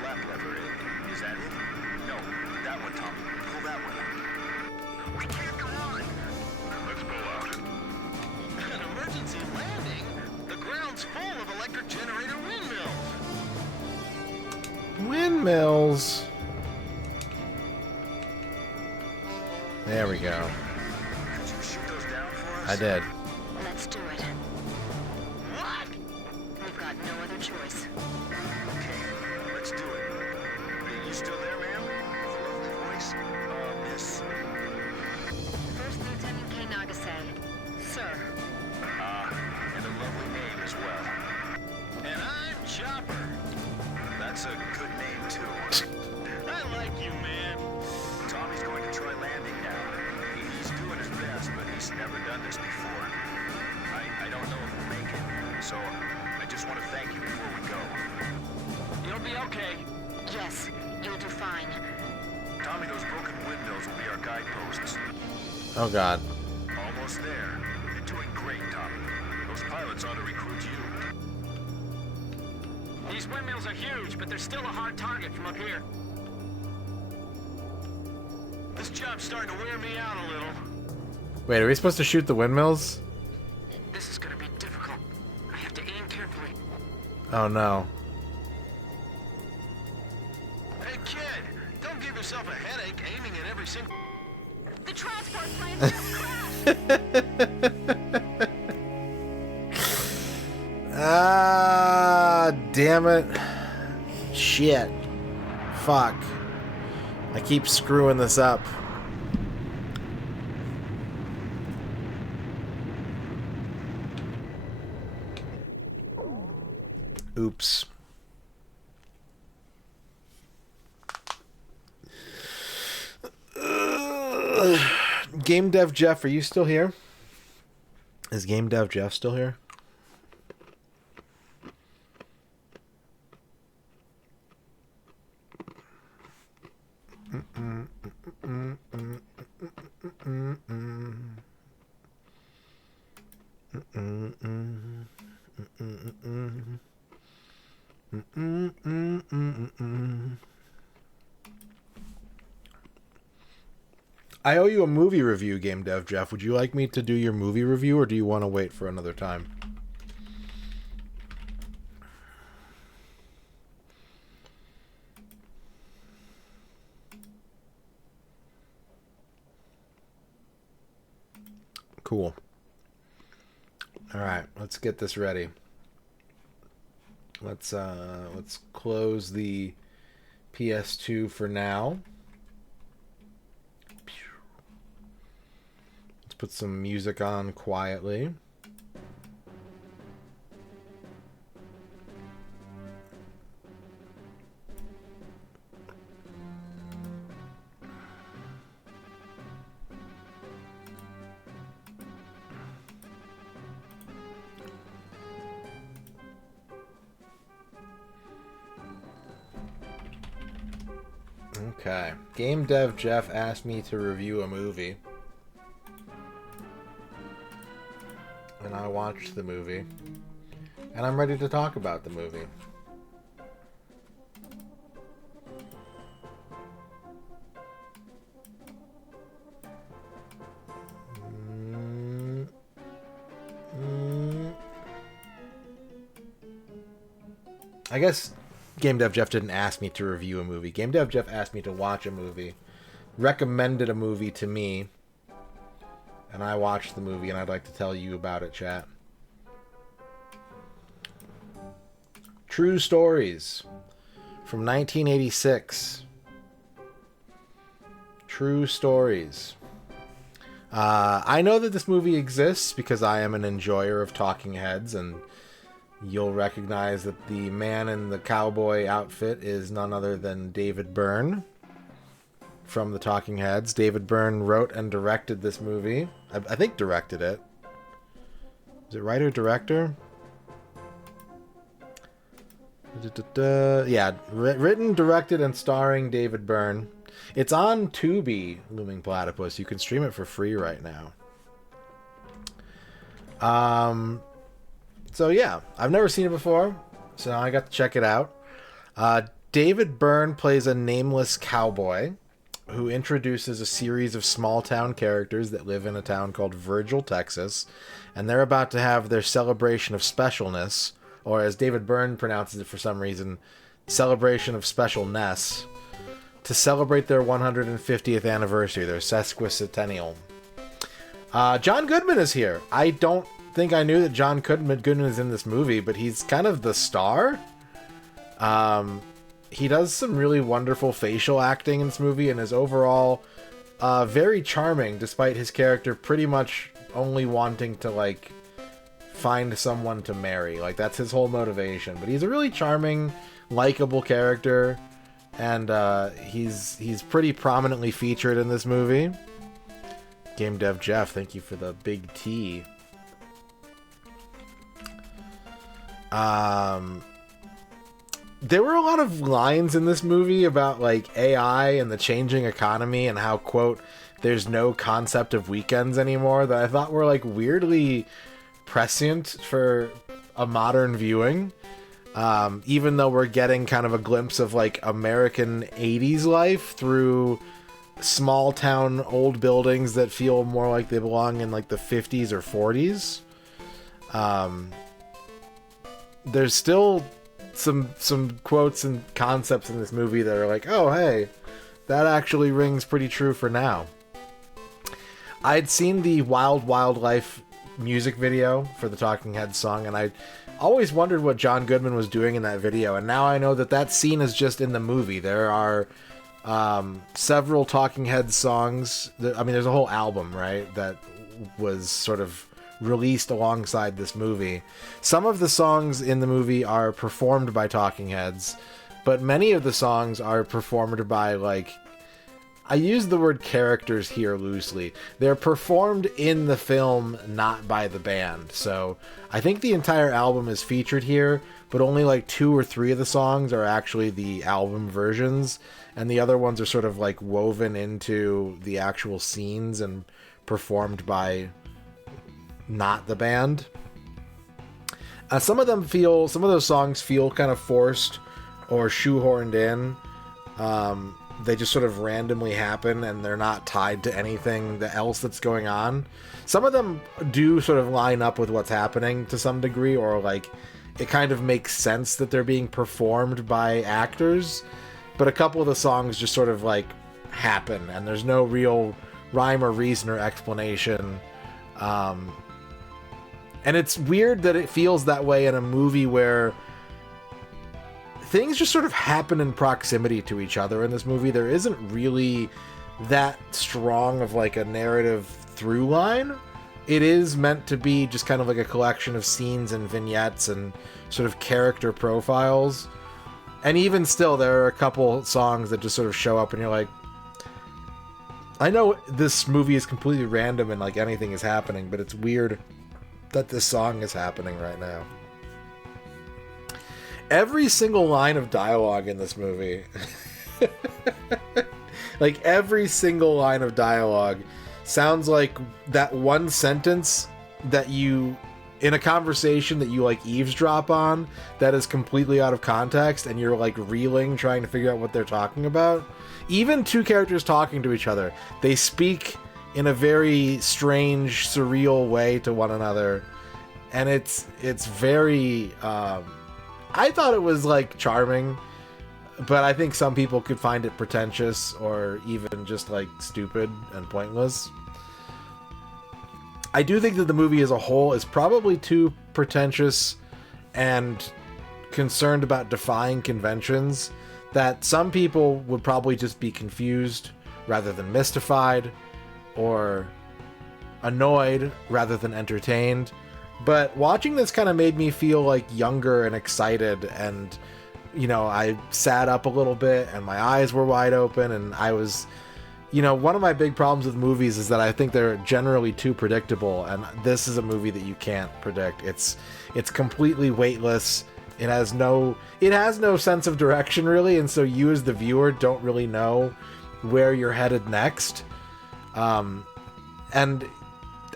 Flap lever, is that it? No, that one, Tommy. Pull that one. We can't go on. Let's pull out. An emergency landing? The ground's full of electric generator windmills. Windmills. There we go. Could you shoot those down for us? I did. Let's do it. What? We've got no other choice. Okay, let's do it. You still there, ma'am? With a lovely voice? Miss. First Lieutenant K. Nagase. Sir. And a lovely name as well. And I'm Chopper. That's a good name, too. I like you, man. Tommy's going to try landing now. He's doing his best, but he's never done this before. I don't know if we'll make it, so I just want to thank you before we go. You'll be okay. Yes, you'll do fine. Tommy, those broken windmills will be our guideposts. Oh god. Almost there. You're doing great, Tommy. Those pilots ought to recruit you. These windmills are huge, but they're still a hard target from up here. This job's starting to wear me out a little. Wait, are we supposed to shoot the windmills? This is gonna be difficult. I have to aim carefully. Oh no. Hey, kid, don't give yourself a headache aiming at every single... The transport plane just crashed! Ah, damn it. Shit. Fuck. I keep screwing this up. Oops. Game Dev Jeff, are you still here? Is Game Dev Jeff still here? I owe you a movie review, Game Dev Jeff. Would you like me to do your movie review, or do you want to wait for another time? Cool. All right, let's get this ready. Let's close the PS2 for now. Let's put some music on quietly. Okay. Game Dev Jeff asked me to review a movie. And I watched the movie. And I'm ready to talk about the movie. I guess Game Dev Jeff didn't ask me to review a movie. Game Dev Jeff asked me to watch a movie, recommended a movie to me, and I watched the movie, and I'd like to tell you about it, chat. True Stories from 1986. True Stories. I know that this movie exists because I am an enjoyer of talking heads, and you'll recognize that the man in the cowboy outfit is none other than David Byrne from the Talking Heads. David Byrne wrote and directed this movie. I think directed it. Is it writer, director? Yeah, written, directed, and starring David Byrne. It's on Tubi, Looming Platypus. You can stream it for free right now. So yeah, I've never seen it before, so now I got to check it out. David Byrne plays a nameless cowboy who introduces a series of small-town characters that live in a town called Virgil, Texas, and they're about to have their celebration of specialness, or as David Byrne pronounces it for some reason, celebration of specialness, to celebrate their 150th anniversary, their sesquicentennial. John Goodman is here. I don't think I knew that John Goodman is in this movie, but he's kind of the star. He does some really wonderful facial acting in this movie and is overall very charming, despite his character pretty much only wanting to, like, find someone to marry. Like, that's his whole motivation. But he's a really charming, likable character, and he's pretty prominently featured in this movie. Game Dev Jeff, thank you for the big T. There were a lot of lines in this movie about, like, AI and the changing economy and how, quote, there's no concept of weekends anymore, that I thought were, like, weirdly prescient for a modern viewing. Even though we're getting kind of a glimpse of, like, American 80s life through small town old buildings that feel more like they belong in, like, the 50s or 40s. There's still some quotes and concepts in this movie that are like, oh, hey, that actually rings pretty true for now. I'd seen the Wild Wild Life music video for the Talking Heads song, and I always wondered what John Goodman was doing in that video, and now I know that that scene is just in the movie. There are several Talking Heads songs. I mean, there's a whole album, right, that was sort of released alongside this movie. Some of the songs in the movie are performed by Talking Heads, but many of the songs are performed by, like, I use the word characters here loosely. They're performed in the film, not by the band. So I think the entire album is featured here, but only like 2 or 3 of the songs are actually the album versions, and the other ones are sort of like woven into the actual scenes and performed by not the band. Some of those songs feel kind of forced or shoehorned in. they just sort of randomly happen and they're not tied to anything else that's going on. Some of them do sort of line up with what's happening to some degree, or like it kind of makes sense that they're being performed by actors, but a couple of the songs just sort of like happen and there's no real rhyme or reason or explanation. And it's weird that it feels that way in a movie where things just sort of happen in proximity to each other in this movie. There isn't really that strong of like a narrative through line. It is meant to be just kind of like a collection of scenes and vignettes and sort of character profiles. And even still, there are a couple songs that just sort of show up and you're like, I know this movie is completely random and like anything is happening, but it's weird that this song is happening right now. Every single line of dialogue in this movie, like every single line of dialogue sounds like that one sentence that you, in a conversation that you like eavesdrop on, that is completely out of context and you're like reeling trying to figure out what they're talking about. Even two characters talking to each other, they speak in a very strange, surreal way to one another, and it's very I thought it was like charming, but I think some people could find it pretentious or even just like stupid and pointless. I do think that the movie as a whole is probably too pretentious and concerned about defying conventions that some people would probably just be confused rather than mystified, or annoyed rather than entertained. But watching this kind of made me feel like younger and excited, and you know, I sat up a little bit and my eyes were wide open, and I was, you know, one of my big problems with movies is that I think they're generally too predictable, and this is a movie that you can't predict. It's completely weightless. It has no sense of direction really, and so you as the viewer don't really know where you're headed next. And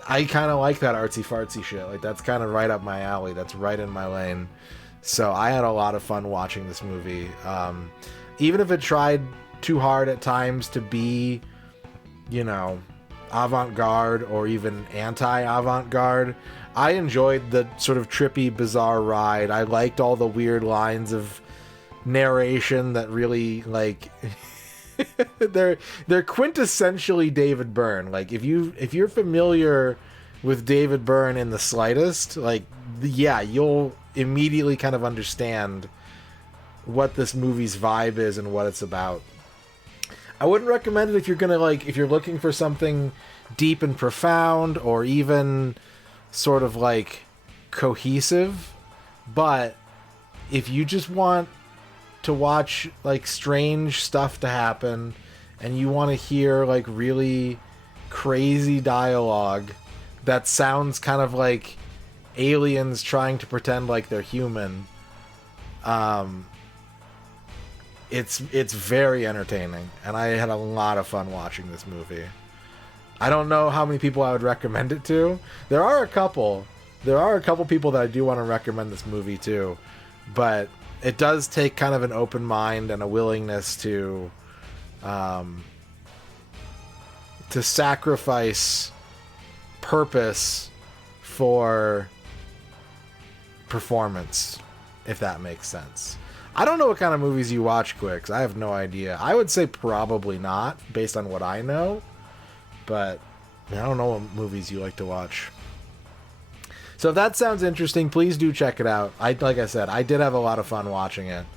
I kind of like that artsy fartsy shit. Like that's kind of right up my alley. That's right in my lane. So I had a lot of fun watching this movie. Even if it tried too hard at times to be, you know, avant-garde or even anti-avant-garde, I enjoyed the sort of trippy, bizarre ride. I liked all the weird lines of narration that really like they're quintessentially David Byrne. Like if you're familiar with David Byrne in the slightest, like yeah, you'll immediately kind of understand what this movie's vibe is and what it's about. I wouldn't recommend it if you're looking for something deep and profound or even sort of like cohesive, but if you just want to watch like strange stuff to happen and you want to hear like really crazy dialogue that sounds kind of like aliens trying to pretend like they're human, it's very entertaining, and I had a lot of fun watching this movie. I don't know how many people I would recommend it to. There are a couple people that I do want to recommend this movie to, but it does take kind of an open mind and a willingness to sacrifice purpose for performance, if that makes sense. I don't know what kind of movies you watch, Quicks. I have no idea. I would say probably not, based on what I know, but I don't know what movies you like to watch. So if that sounds interesting, please do check it out. Like I said, I did have a lot of fun watching it,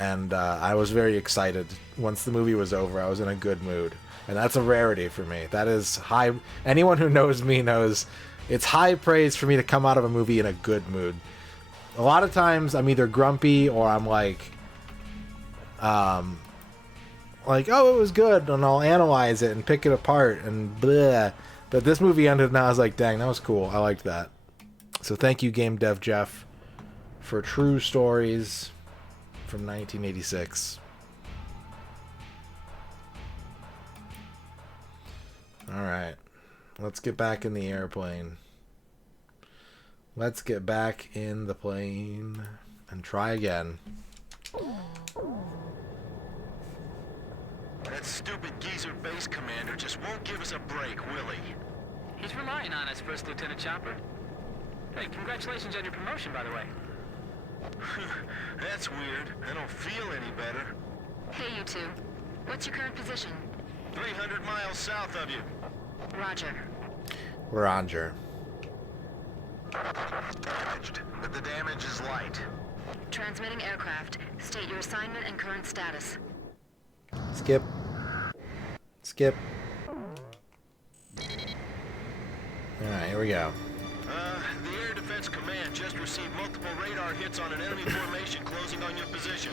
and I was very excited. Once the movie was over, I was in a good mood, and that's a rarity for me. That is high. Anyone who knows me knows it's high praise for me to come out of a movie in a good mood. A lot of times I'm either grumpy or I'm like, oh, it was good, and I'll analyze it and pick it apart and blah. But this movie ended, and I was like, dang, that was cool. I liked that. So thank you, Game Dev Jeff, for True Stories from 1986. All right, let's get back in the airplane. Let's get back in the plane and try again. stupid geezer base commander just won't give us a break, will he? He's relying on us, First Lieutenant Chopper. Hey, congratulations on your promotion, by the way. That's weird. I don't feel any better. Hey, you two. What's your current position? 300 miles south of you. Roger. Roger. Damaged, but the damage is light. Transmitting aircraft. State your assignment and current status. Skip. Skip. Alright, here we go. The Air Defense Command just received multiple radar hits on an enemy formation closing on your position.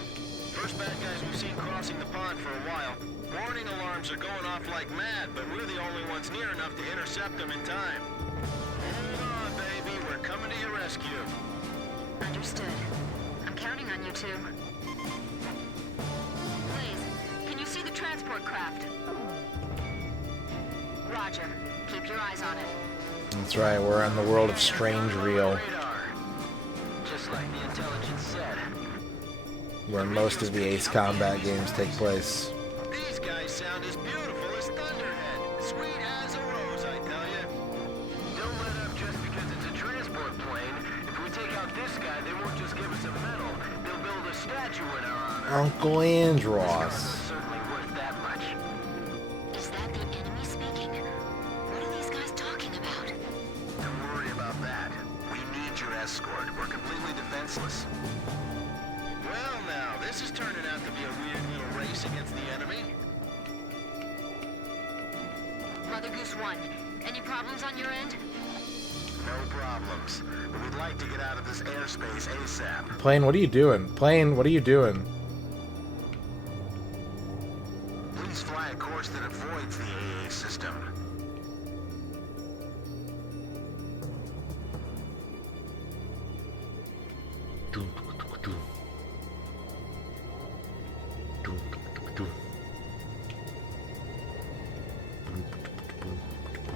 First bad guys we've seen crossing the pond for a while. Warning alarms are going off like mad, but we're the only ones near enough to intercept them in time. Hold on, baby. We're coming to your rescue. Understood. I'm counting on you two. Please, can you see the transport craft? Roger. Keep your eyes on it. That's right, we're in the world of Strange Reel, Just like the intelligence said. where most of the Ace Combat games take place. These guys sound as beautiful as Thunderhead. Sweet as a rose, I tell you. Don't let up just because it's a transport plane. If we take out this guy, they won't just give us a medal. They'll build a statue in our honor. Uncle Andros. Certainly worth that much. Is that the enemy speaking? What are these guys talking about? Don't worry about that. We need your escort. We're completely defenseless. Well, now, this is turning out to be a weird little race against the enemy. Mother Goose 1, any problems on your end? No problems. But we'd like to get out of this airspace ASAP. Plane, what are you doing? Plane, what are you doing? Please fly a course that avoids the AA system.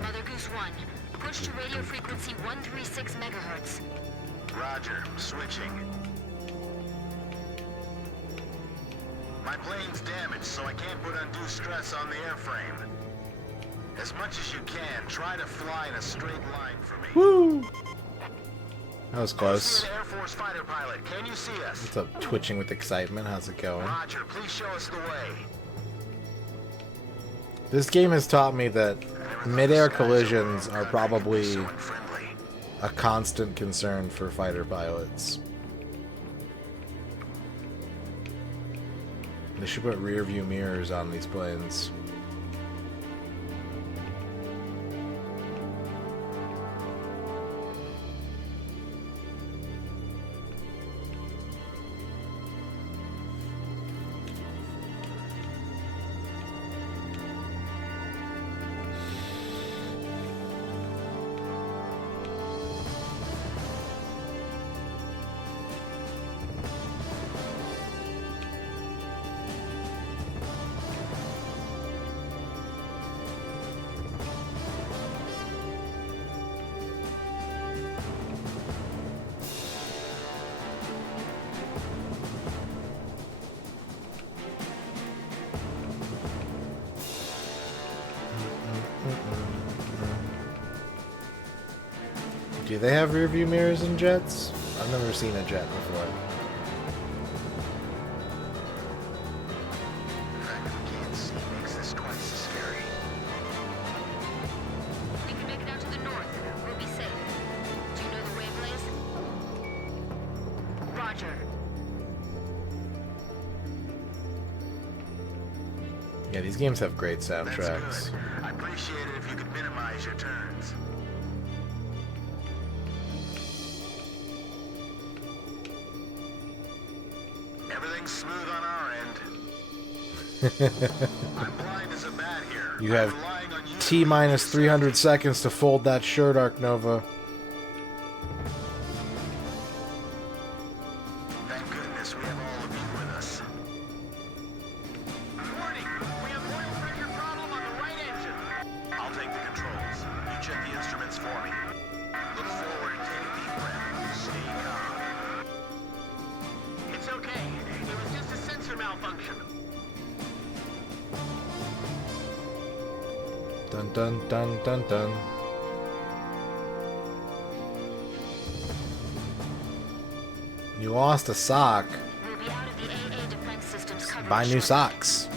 Mother Goose 1, push to radio frequency 136 megahertz. Roger, switching. My plane's damaged, so I can't put undue stress on the airframe. As much as you can, try to fly in a straight line for me. Woo! That was close. Air Force fighter pilot, can you see us? What's up, twitching with excitement? How's it going? Roger, please show us the way. This game has taught me that mid-air collisions are probably a constant concern for fighter pilots. They should put rear view mirrors on these planes. Do they have rear view mirrors in jets? I've never seen a jet before. The fact that we can't see makes this twice as scary. We can make it out to the north. We'll be safe. Do you know the way, Blaze? Roger. Yeah, these games have great That's soundtracks. good. I appreciate it if you could minimize your turns. Everything's smooth on our end. I'm blind as a bat here. You have T-minus 300 seconds to fold that shirt, Arc Nova. Thank goodness we have all of you with us. Warning! We have oil pressure problem on the right engine. I'll take the controls. You check the instruments for me. Look forward and take a deep breath. Stay calm. It's okay. It was just a sensor malfunction. Dun dun dun dun dun. You lost a sock. Buy new socks.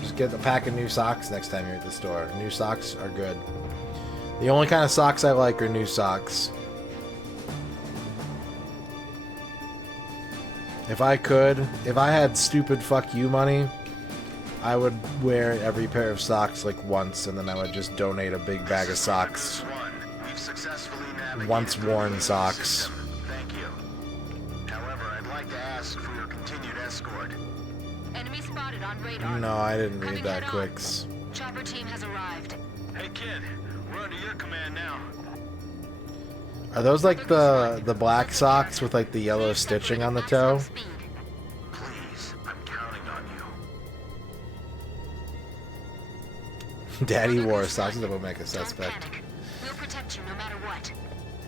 Just get a pack of new socks next time you're at the store. New socks are good. The only kind of socks I like are new socks. If I had stupid fuck you money, I would wear every pair of socks like once, and then I would just donate a big bag of socks. Once worn socks. Thank you. However, I'd like to ask for your continued escort. Enemy spotted on radar. No, I didn't read that quicks. Chopper team has arrived. Hey kid, we're under your command now. Are those like the black socks with like the yellow stitching on the toe? Please, I'm counting on you. Daddy wore socks that would make a suspect. We'll protect you no matter what.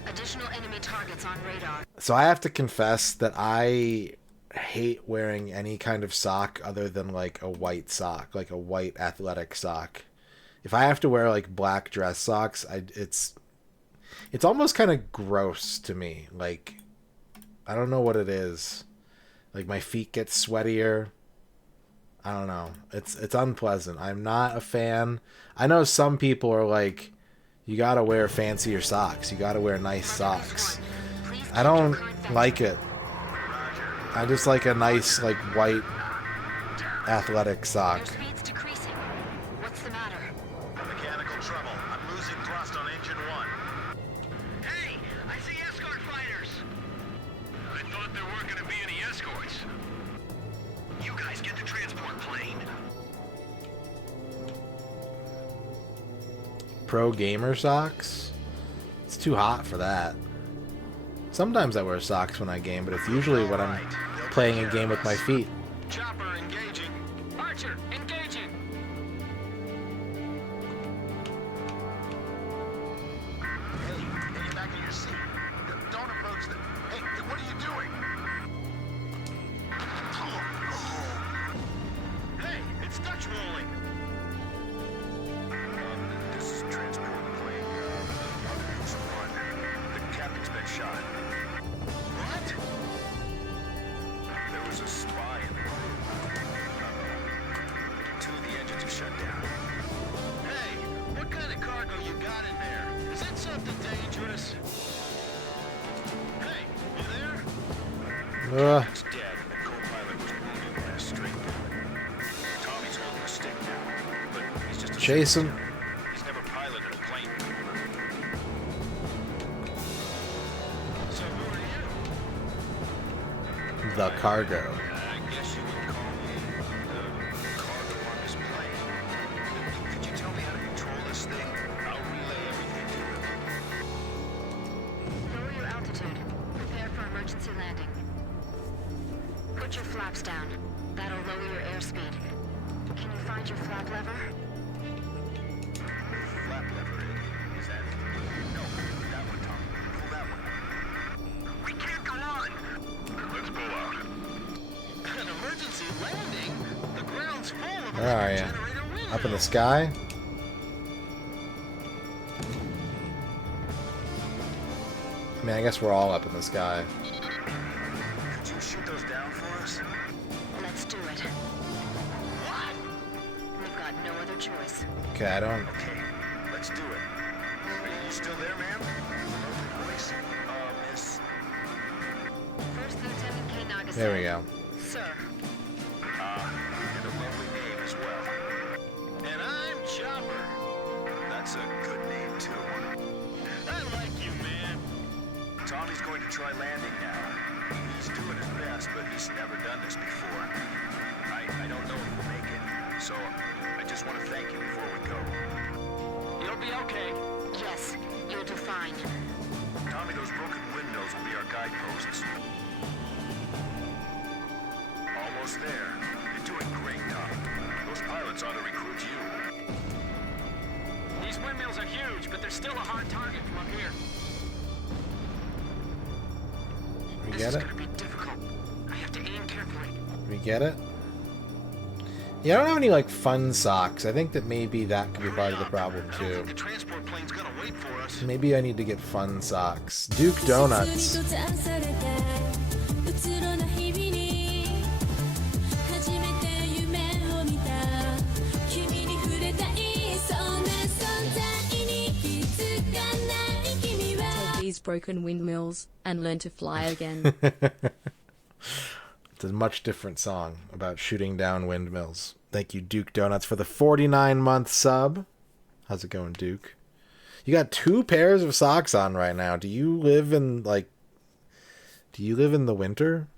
Additional enemy targets on radar. So I have to confess that I hate wearing any kind of sock other than like a white sock, like a white athletic sock. If I have to wear like black dress socks, it's almost kind of gross to me. Like, I don't know what it is. Like, my feet get sweatier. I don't know. It's unpleasant. I'm not a fan. I know some people are like, you gotta wear fancier socks. You gotta wear nice socks. I don't like it. I just like a nice, like, white athletic sock. Speed's decreasing. What's the matter? Mechanical trouble. I'm losing thrust on engine 1. Hey, I see escort fighters. I thought there weren't going to be any escorts. You guys get the transport plane. Pro gamer socks? It's too hot for that. Sometimes I wear socks when I game, but it's usually when I'm playing a game with my feet. Chopper engaging. Archer, engaging. Hey, get back in your seat. Don't approach them. Hey, what are you doing? Hey, it's Dutch rolling. This is transport plane. Unsung. The captain's been shot. What? There was a spy in the crew. Two of the engines are shut down. Hey, what kind of cargo you got in there? Is it something dangerous? Hey, you there? It's dead. The co-pilot was wounded last straight through. Tommy's holding the stick now, but he's just a Chase him. He's never piloted a plane before. So who are you? The cargo. I guess you would call me the cargo on this plane. Could you tell me how to control this thing? I'll relay everything to you. Lower your altitude. Prepare for emergency landing. Put your flaps down. That'll lower your airspeed. Can you find your flap lever? Flap lever, is that it? No, that one, Tom. Pull that one. We can't go on. Let's pull out. An emergency landing? The ground's full of Where are you? Up in the sky? I mean, I guess we're all up in the sky. Could you shoot those down for us? Let's do it. What? We've got no other choice. Okay, I don't... Okay, let's do it. Are you still there, ma'am? Voice? Miss... First Lieutenant K. Nagasaki. There we go. Sir. And a lovely name as well. And I'm Chopper. That's a good name, too. I like you, man. Tommy's going to try landing now. He's doing his best, but he's never done this before. I don't know if we'll make it, so I just want to thank you before we go. You'll be okay. Yes, you'll do fine. Tommy, those broken windows will be our guideposts. Almost there. You're doing great, Tom. Those pilots ought to recruit you. These windmills are huge, but they're still a hard target from up here. We This get is it? gonna be difficult. I have to aim carefully. We get it? Yeah, I don't have any, like, fun socks. I think that maybe that could be part of the problem, too. The transport plane's gonna wait for us. Maybe I need to get fun socks. Duke Donuts. Take these broken windmills and learn to fly again. It's a much different song about shooting down windmills. Thank you, Duke Donuts, for the 49-month sub. How's it going, Duke? You got 2 pairs of socks on right now. Do you live in the winter?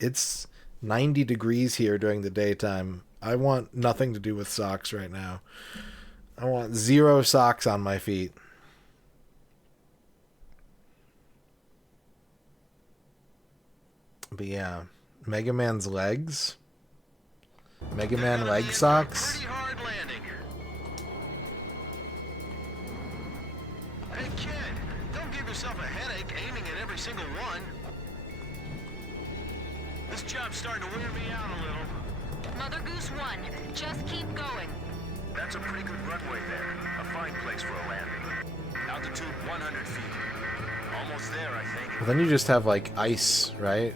It's 90 degrees here during the daytime. I want nothing to do with socks right now. I want 0 socks on my feet. But yeah, Mega Man's legs. Mega Man leg socks. Pretty hard landing. Hey kid, don't give yourself a headache aiming at every single one. This job's starting to wear me out a little. Mother Goose 1, just keep going. That's a pretty good runway there. A fine place for a landing. Altitude 100 feet. Almost there, I think. Well, then you just have, like, ice, right?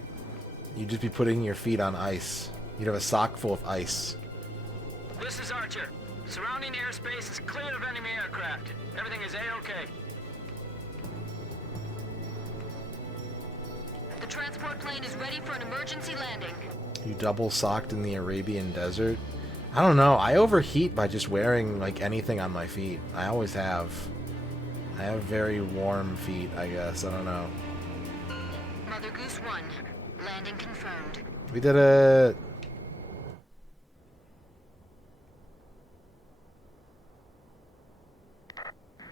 You'd just be putting your feet on ice. You'd have a sock full of ice. This is Archer. Surrounding airspace is clear of enemy aircraft. Everything is A-OK. The transport plane is ready for an emergency landing. You double socked in the Arabian desert? I don't know. I overheat by just wearing, like, anything on my feet. I always have. I have very warm feet, I guess. I don't know. Mother Goose 1, landing confirmed. We did it!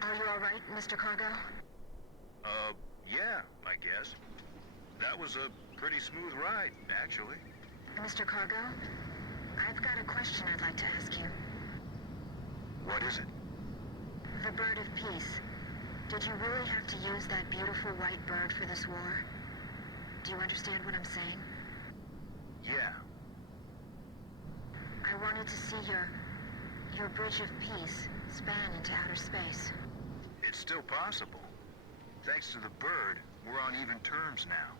Are you alright, Mr. Cargo? Yeah, I guess. That was a pretty smooth ride, actually. Mr. Cargo, I've got a question I'd like to ask you. What is it? The bird of peace. Did you really have to use that beautiful white bird for this war? Do you understand what I'm saying? Yeah. I wanted to see your bridge of peace span into outer space. It's still possible. Thanks to the bird, we're on even terms now.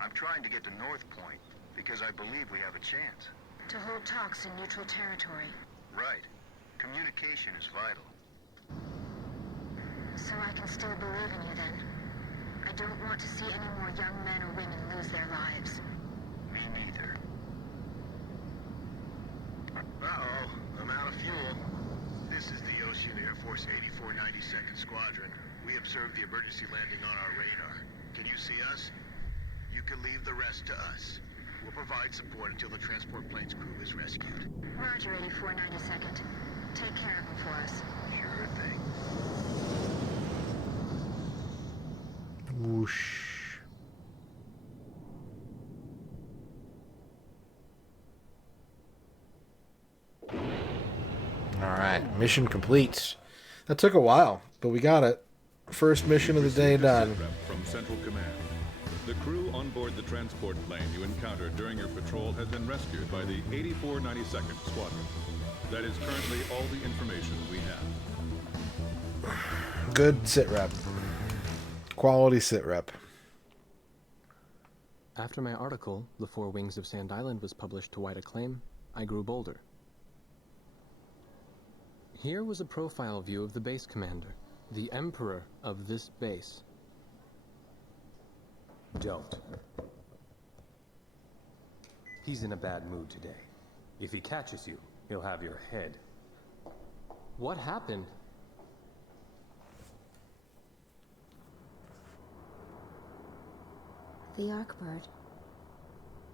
I'm trying to get to North Point because I believe we have a chance. To hold talks in neutral territory. Right. Communication is vital. So I can still believe in you then. I don't want to see any more young men or women lose their lives. Me neither. Uh-oh, I'm out of fuel. This is the Ocean Air Force 8492nd Squadron. We observed the emergency landing on our radar. Can you see us? You can leave the rest to us. We'll provide support until the transport plane's crew is rescued. Roger, 8492nd. Take care of him for us. Sure thing. Whoosh. Alright, mission complete. That took a while, but we got it. First mission of the day done. From Central Command. The crew on board the transport plane you encountered during your patrol has been rescued by the 8492nd Squadron. That is currently all the information we have. Good sitrep. Quality sitrep. After my article, The Four Wings of Sand Island, was published to wide acclaim, I grew bolder. Here was a profile view of the base commander, the emperor of this base. Don't. He's in a bad mood today. If he catches you, he'll have your head. What happened? The Arkbird.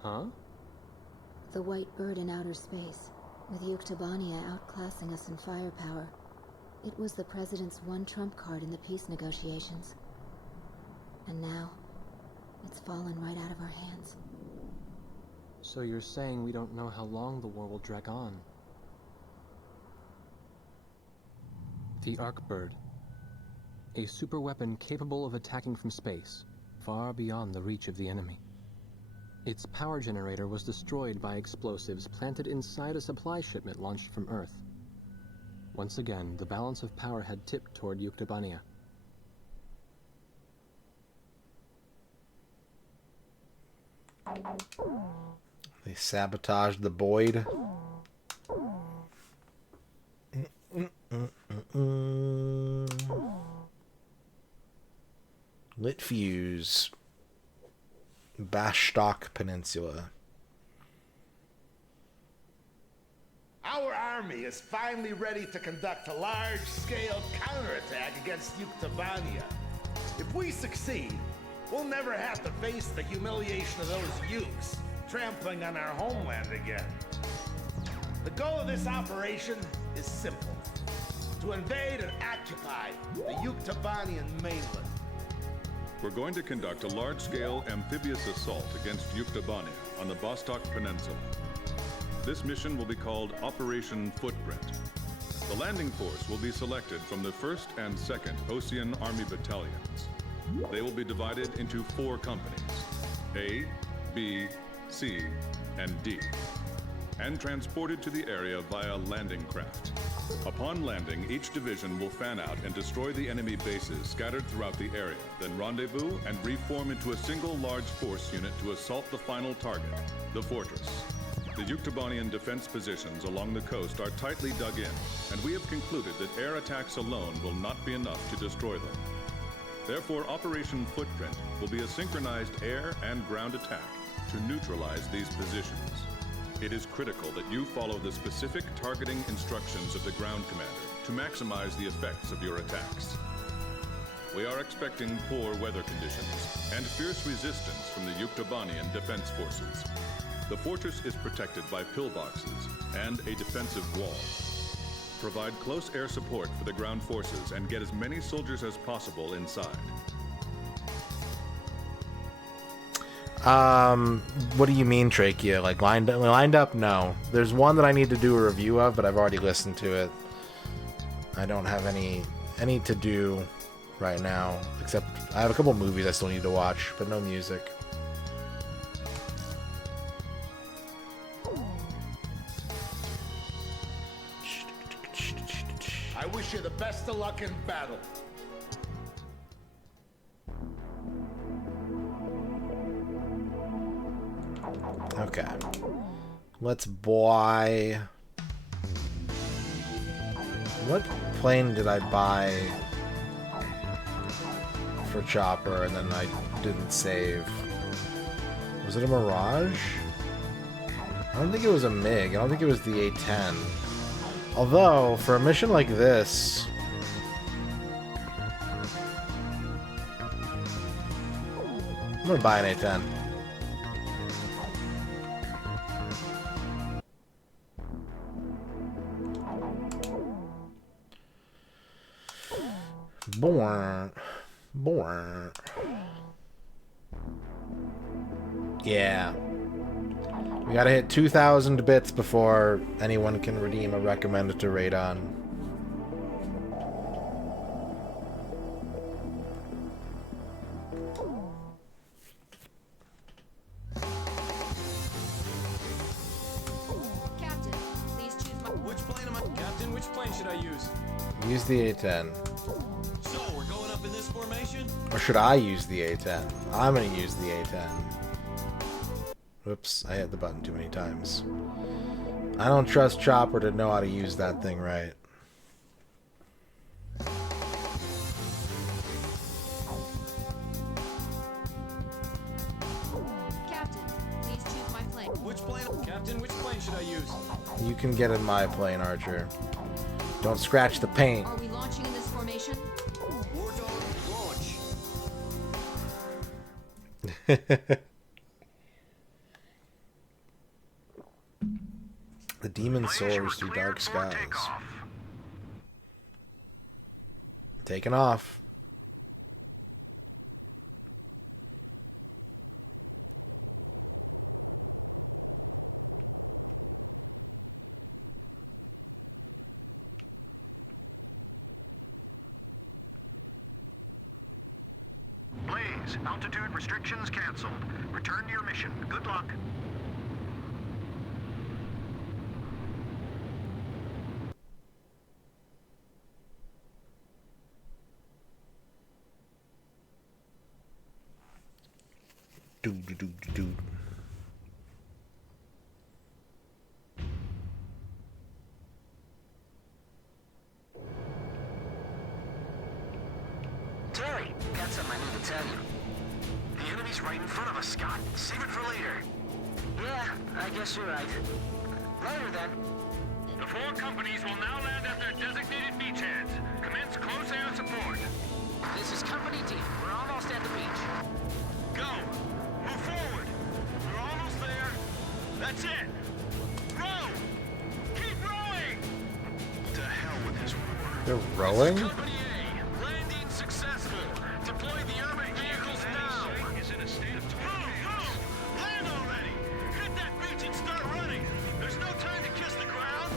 Huh? The white bird in outer space, with Yuktobania outclassing us in firepower. It was the President's one trump card in the peace negotiations. And now, it's fallen right out of our hands. So you're saying we don't know how long the war will drag on? The Arkbird. A superweapon capable of attacking from space, far beyond the reach of the enemy. Its power generator was destroyed by explosives planted inside a supply shipment launched from Earth. Once again, the balance of power had tipped toward Yuktobania. They sabotaged the Boyd. Lit fuse. Bashtok Peninsula. Our army is finally ready to conduct a large-scale counterattack against Yuktobania. If we succeed, we'll never have to face the humiliation of those Yukes trampling on our homeland again. The goal of this operation is simple: to invade and occupy the Yuktobanian mainland. We're going to conduct a large-scale amphibious assault against Yuktobania on the Vostok Peninsula. This mission will be called Operation Footprint. The landing force will be selected from the 1st and 2nd Osean Army Battalions. They will be divided into 4 companies, A, B, C, and D, and transported to the area via landing craft. Upon landing, each division will fan out and destroy the enemy bases scattered throughout the area, then rendezvous and reform into a single large force unit to assault the final target, the fortress. The Yuktobanian defense positions along the coast are tightly dug in, and we have concluded that air attacks alone will not be enough to destroy them. Therefore, Operation Footprint will be a synchronized air and ground attack to neutralize these positions. It is critical that you follow the specific targeting instructions of the ground commander to maximize the effects of your attacks. We are expecting poor weather conditions and fierce resistance from the Yuktobanian defense forces. The fortress is protected by pillboxes and a defensive wall. Provide close air support for the ground forces and get as many soldiers as possible inside. What do you mean, Trachea? Like lined up? No. There's one that I need to do a review of, but I've already listened to it. I don't have any to do right now, except I have a couple movies I still need to watch, but no music. I wish you the best of luck in battle. Okay. Let's buy... What plane did I buy for Chopper and then I didn't save? Was it a Mirage? I don't think it was a MiG. I don't think it was the A-10. Although, for a mission like this... I'm gonna buy an A-10. Born. Yeah. We gotta hit 2,000 bits before anyone can redeem a recommended to Radon. Captain, please choose my... Which plane am I... Captain, which plane should I use? Use the A-10. So, we're going up in this formation? Or should I use the A-10? I'm gonna use the A-10. Whoops, I hit the button too many times. I don't trust Chopper to know how to use that thing right. Captain, please choose my plane. Which plane? Captain, which plane should I use? You can get in my plane, Archer. Don't scratch the paint. Are we launching in this formation? Launch. The demon soars through dark skies. Taking off. Please, Altitude restrictions canceled. Return to your mission. Good luck. Do. Terry, got something I need to tell you. The enemy's right in front of us, Scott. Save it for later. Yeah, I guess you're right. Later, then. The 4 companies will now land at their designated beachheads. Commence close air support. This is Company D. We're almost at the beach. Go! Move forward! We're almost there. That's it! Row! Keep rowing! To hell with this war. They're rowing? Company A, landing successful. Deploy the armored vehicles now. Is in a state of move! Land already! Hit that beach and start running. There's no time to kiss the ground.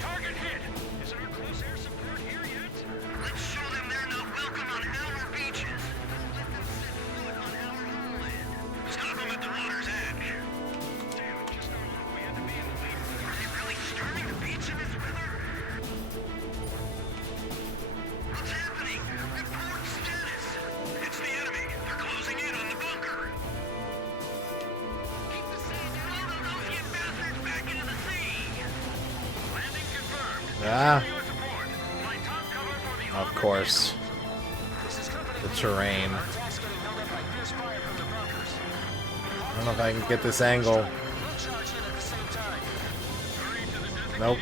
Target hit. Is our close air support here yet? Let's show them they're not welcome on our beaches. Let them set foot on our homeland. Stop them at the water's edge. Damn, just our luck. We had to be in the lead. Are they really storming the beach in this weather? What's happening? Report status. It's the enemy. They're closing in on the bunker. Keep the sea down. Load those you bastards back into the sea. Landing confirmed. Ah, Your support. Fly top cover for the of course. The terrain. I don't know if I can get this angle. Nope.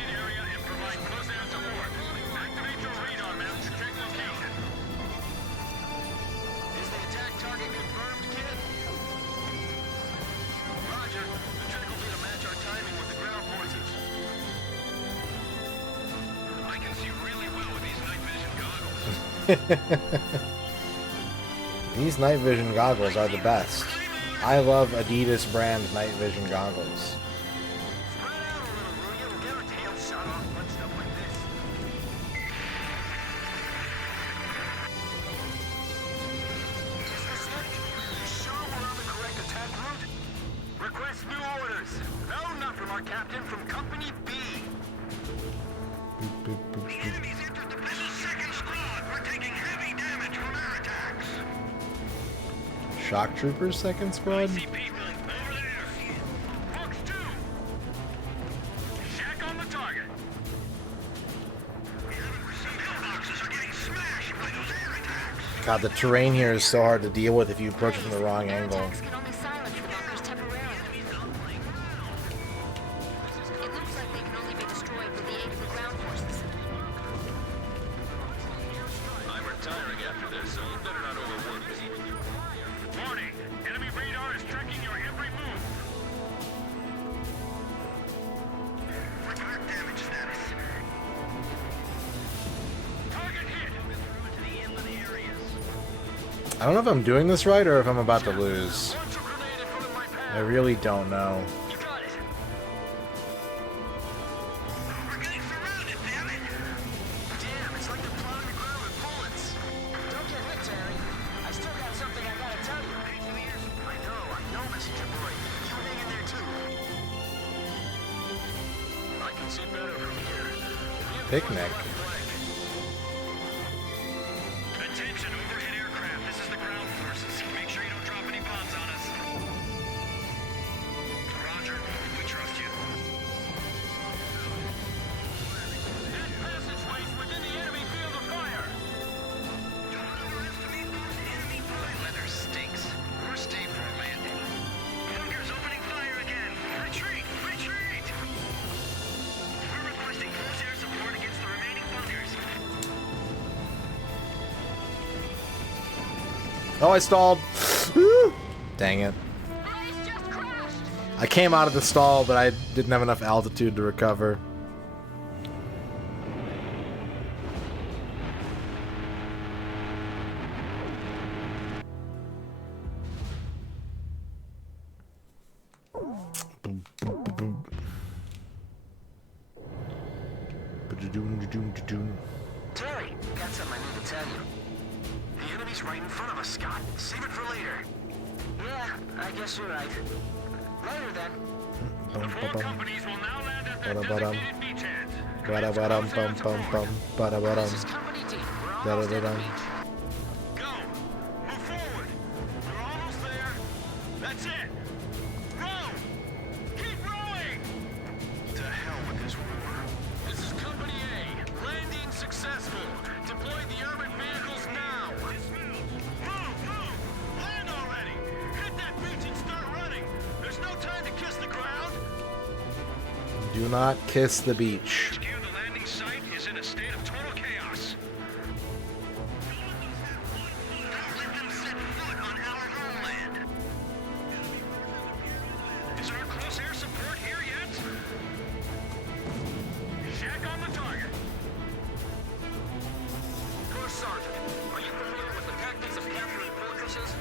Is the attack target confirmed, kid? Roger. The trick will be to match our timing with the ground forces. I can see really well with these night vision goggles. These night vision goggles are the best. I love Adidas brand night vision goggles. Request new orders. No, not from our captain, from Company B. The enemy's entered the This is 2nd Squad. We're taking heavy damage from air attacks. Shock Troopers, 2nd Squad? Fox 2. Shack on the target. Pillboxes are getting smashed by those air attacks. God, the terrain here is so hard to deal with if you approach it from the wrong angle. Attacks can only silence the bunkers temporarily. It looks like they can only be destroyed with the aid of the ground forces. I'm retiring after this, so you better not overwork me. Warning! Enemy radar is tracking your every move. Report damage status. Target hit. To the inland areas. I don't know if I'm doing this right or if I'm about to lose. I really don't know. You got it. We're getting surrounded, damn it. Damn, it's like they're plowing the ground with bullets. Don't get hit, Terry. I still got something I gotta tell you. I know, Messenger Boy. You hang in there too. I can see better from here. Picnic. Attention, overhead aircraft. This is the ground forces. Make sure you don't drop any bombs on us. Roger. We trust you. That passageway's within the enemy field of fire. Don't underestimate those enemy pilots. Weather stinks. Worst day for a landing. Bunkers opening fire again. Retreat! Retreat! We're requesting close air support against the remaining bunkers. Oh, I stalled. Woo! Dang it. I came out of the stall, but I didn't have enough altitude to recover. Terry, got something I need to tell you. The enemy enemy's right in front of us, Scott. Save it for later. Yeah, I guess you're right. Later then. The four companies will now land at their Ba-da-ba-dum. designated beachheads. Ba-da-ba-dum, bum, bum, bum. Ba-da-ba-dum. This is Company D. We're almost at the Da-da-da-dum. beach. Go! Move forward! We're almost there! That's it! Row! Keep rowing! To hell with this war. This is Company A. Landing successful. Deploy the urban vehicles now! Move! Move! Land already! Hit that beach and start running! There's no time to kiss the ground! Do not kiss the beach. HQ, the landing site is in a state of total chaos. Don't let them set foot on our homeland. Is our close air support here yet? Check on the target. First Sergeant, are you familiar with the tactics of capturing fortresses?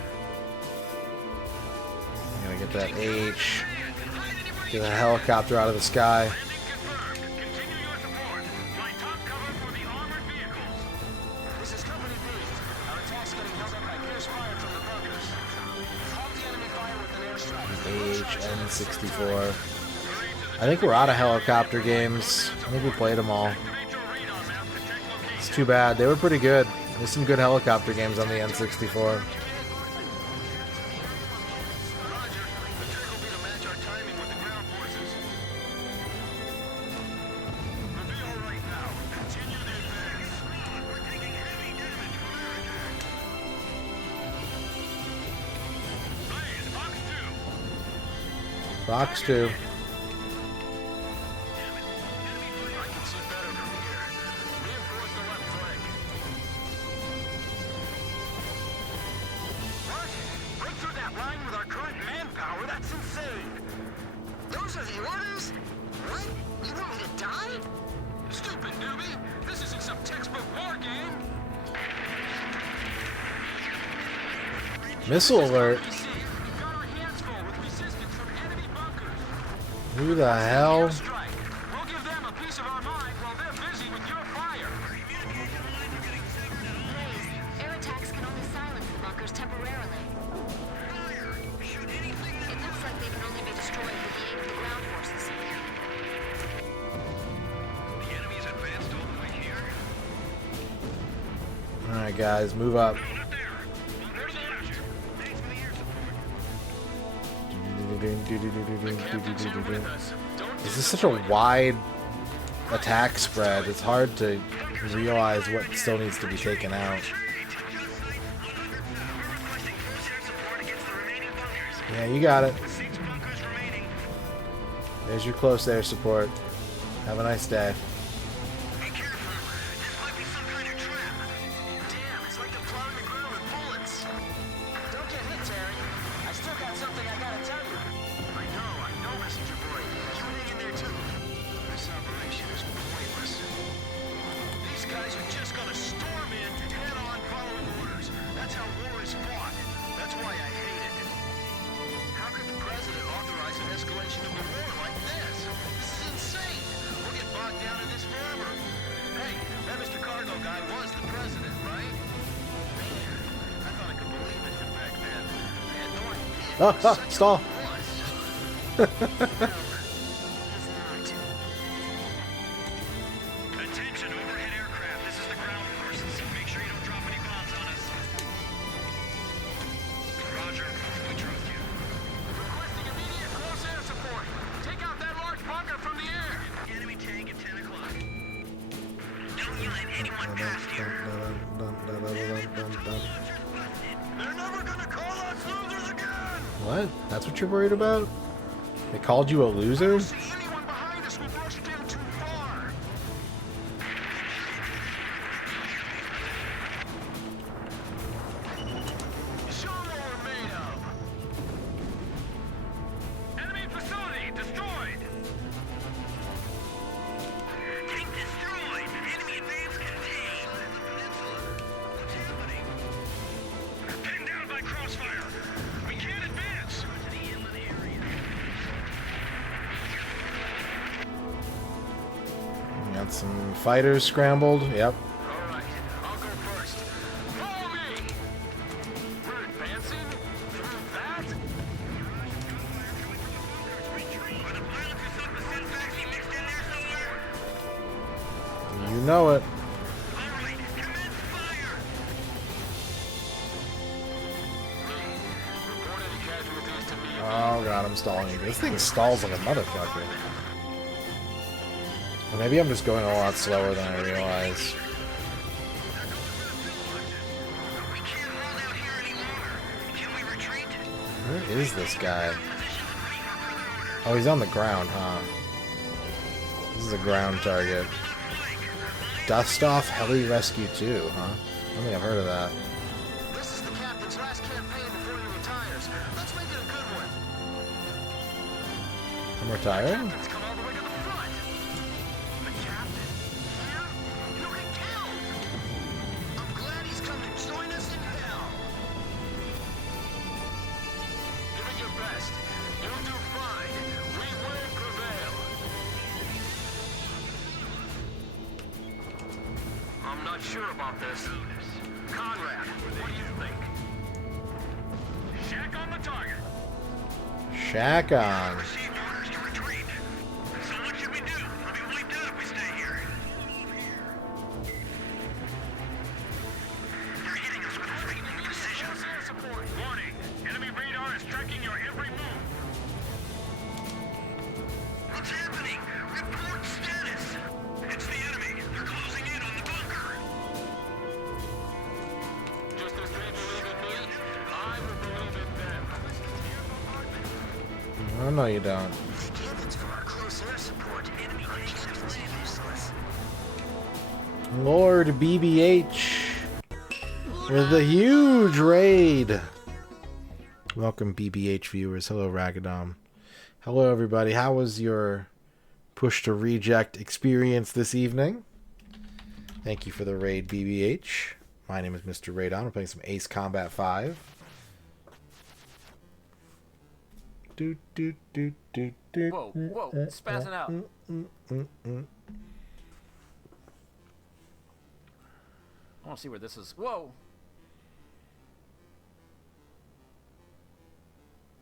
I'm gonna get that H. Get a helicopter out of the sky. This is Company B. Our attack's getting held up by fierce fire from the bunkers. Halt the enemy fire with an airstrike. H-N64. I think we're out of helicopter games. I think we played them all. It's too bad. They were pretty good. There's some good helicopter games on the N64. Fox 2. Break through that line with our current manpower? That's insane! Those are the orders? What? You want me to die? Stupid newbie! This isn't some textbook war game! Missile alert. Who the hell? We'll give them a piece of our mind while they're busy with your fire. Air attacks can only silence the bunkers temporarily. It looks like they can only be destroyed with the aid of the ground forces. The enemy's advanced all the way here. Alright guys, move up. This is such a wide attack spread. It's hard to realize what still needs to be taken out. Yeah, you got it. There's your close air support. Have a nice day. Damn, it's like they're plowing the ground with bullets. Don't get hit, Terry. I still got something I gotta tell you. I know, Messenger Boy. You hang in there too. This operation is pointless. These guys are just gonna storm in, head on, following orders. That's how war is fought. That's why I hate it. How could the president authorize an escalation of the war like this? This is insane. We'll get bogged down in this forever. Hey, that Mr. Cardinal guy was the president, right? Man, I thought I could believe it back then. I had no idea. Stall. Attention, overhead aircraft. This is the ground forces. Make sure you don't drop any bombs on us. Roger, we trust you. Requesting immediate close air support. Take out that large bunker from the air. Enemy tank at 10 o'clock. Don't you let anyone past here. They're never gonna call us losers again. What? That's what you're worried about? They called you a loser? See anyone behind us? We've rushed in too far. Show them what we're made of. Enemy facility destroyed. Tank destroyed. Enemy advance contained. What's happening? Pinned down by crossfire. We can't advance. To the inland area. Got some fighters scrambled. Yep. All right, I'll go first. Follow me. know it. Oh god, I'm stalling. This thing stalls like a motherfucker. Or maybe I'm just going a lot slower than I realize. Where is this guy? Oh, he's on the ground, huh? This is a ground target. Dust off Heli Rescue 2, huh? I don't think I've heard of that. This is the captain's last campaign before he retires. Let's make it a good one. I'm retiring? Captain's come all the way to the front. The captain? Yeah? You can count. I'm glad he's come to join us in hell. Give it your best. You'll do fine. We will prevail. I'm not sure about this. Conrad, what do you think? Shack on the target. Shack on. Received orders to retreat. So what should we do? We'll be wiped out if we stay here. They're hitting us with frightening precision. Air support. Warning. Enemy radar is tracking your every move. What's happening? Report status. It's the enemy. They're closing in on the bunker. Just as they believe in me, I will believe in them. Oh, no, you don't. Cannons for our close air support. Enemy rangers is useless. Lord BBH with a huge raid. Welcome, BBH viewers. Hello, Ragadom. Hello, everybody. How was your push to reject experience this evening? Thank you for the raid, BBH. My name is Mr. Radon. We're playing some Ace Combat 5. Do, do, do, do, do, Whoa, whoa, spazzing out. I want to see where this is. Whoa!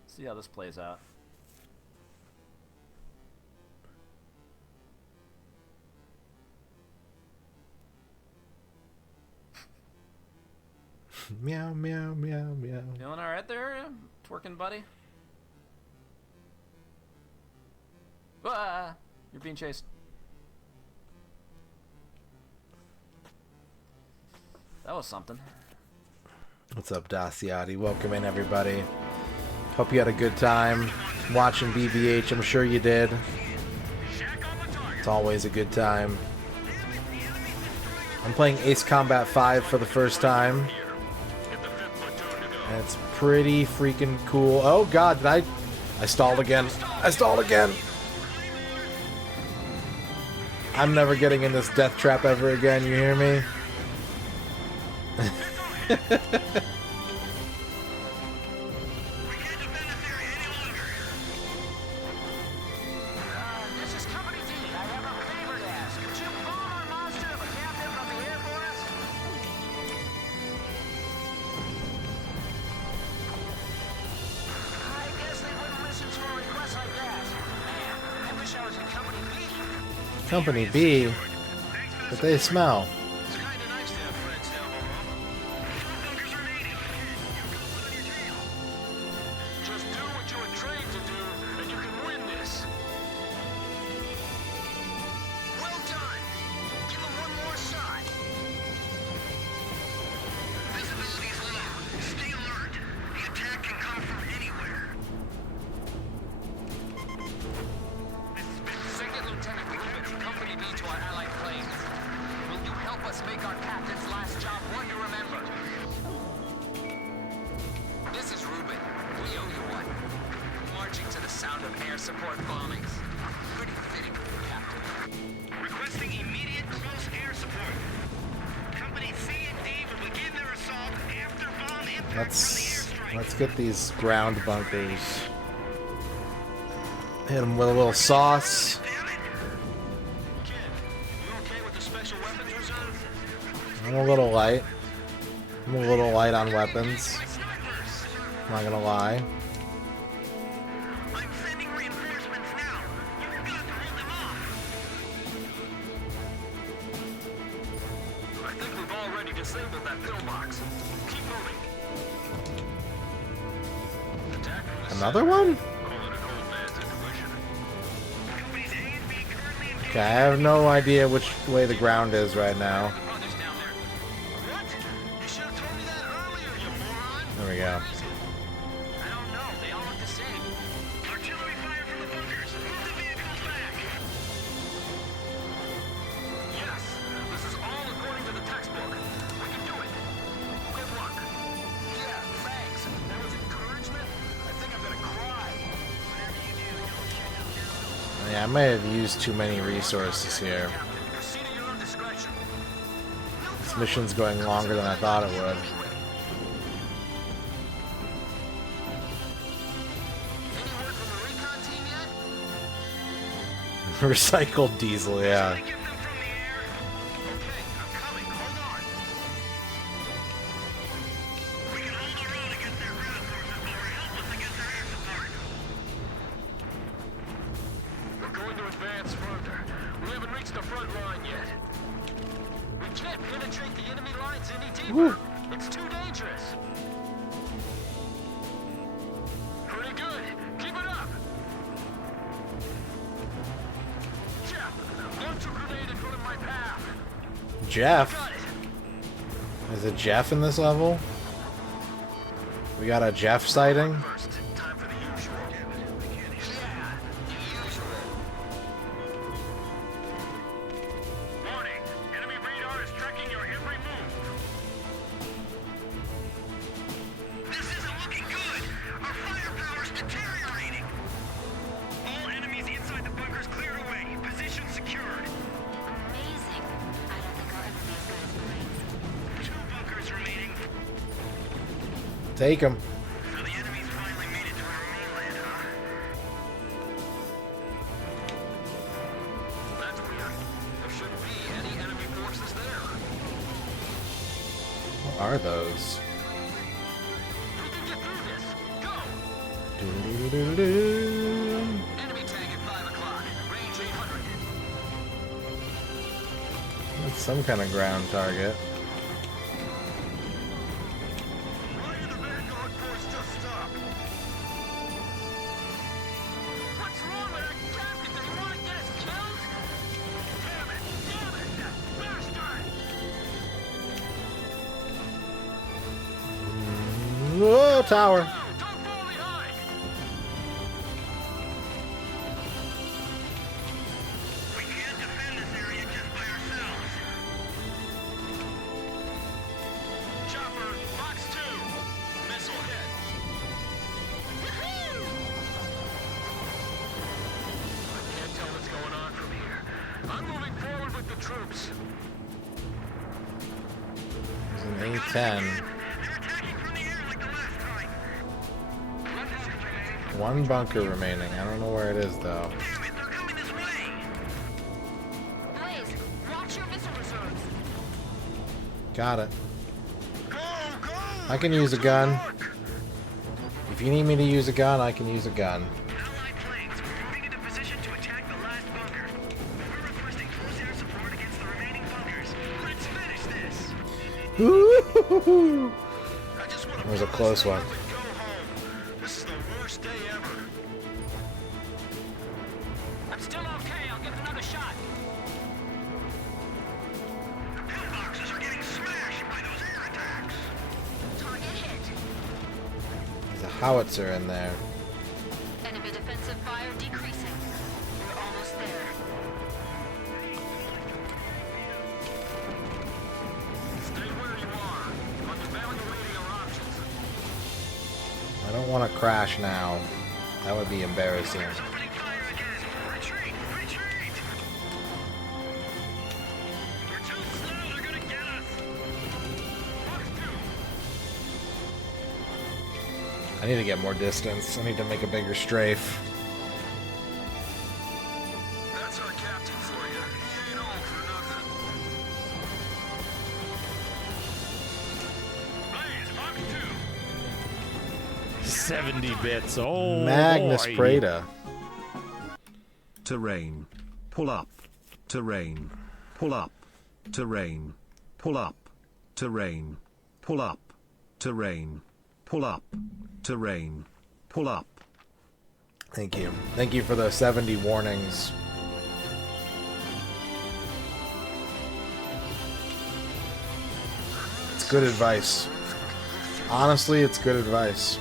See how this plays out. Meow, meow, meow, meow. Feeling alright there, twerking buddy? Ah, you're being chased. That was something. What's up, Daciati? Welcome in, everybody. Hope you had a good time watching BBH. I'm sure you did. It's always a good time. I'm playing Ace Combat 5 for the first time. And it's pretty freaking cool. Oh god, did I stalled again. I stalled again. I'm never getting in this death trap ever again, you hear me? This is Company D. I have a favor to ask. Could you bomb our monster of a captain from the air for us? I guess they wouldn't listen to a request like that. Man, I wish I was in Company B. Company B, but they smell. It's kind of nice to have friends down below. Just do what you were trained to do, and you can win this. Well done. Give them one more shot. Visibility's low. Stay alert. The attack can come from anywhere. Second Lieutenant, we opened Company B to our allied planes. Will you help us make our captain's last job one to remember? This is Ruben. We owe you one. Marching to the sound of air support bombings. Pretty fitting, Captain. Requesting immediate close air support. Company C and D will begin their assault after bomb impact from the airstrike. Let's get these ground bunkers. Hit them with a little sauce. I'm a little light. I'm a little light on weapons. I'm not gonna lie. I'm sending reinforcements now. You've got to hold them off. disabled that pillbox. Keep moving. Attack from the Another one? Okay, I have no idea which way the ground is right now. There we go. Yeah, I may have used too many resources here. This mission's going longer than I thought it would. Recycled diesel, yeah. Woo. It's too dangerous. Pretty good. Keep it up. Jeff, launch a grenade in front of my path. Jeff? Is it Jeff in this level? We got a Jeff sighting? Take him. What are those? That's some kind of ground target. Whoa, tower. There's an A-10. One bunker remaining. I don't know where it is though. Got it. I can use a gun. If you need me to use a gun, I can use a gun. That was a close one. This is the worst day ever. I'm still okay. I'll give it another shot. The pillboxes are getting smashed by those air attacks. Target hit. There's a howitzer in there. Enemy defensive fire decreasing. We're almost there. Stay where you are. I'm evaluating our options. I don't want to crash now. That would be embarrassing. I need to get more distance. I need to make a bigger strafe. That's our captain for you. He ain't all for nothing. Blaze, Fox 2. 70 bits. Oh, Magnus boy. Prada. Terrain. Pull up. Terrain. Pull up. Terrain. Pull up. terrain, pull up, terrain, pull up, terrain, pull up. Thank you. Thank you for the 70 warnings. It's good advice. Honestly, it's good advice.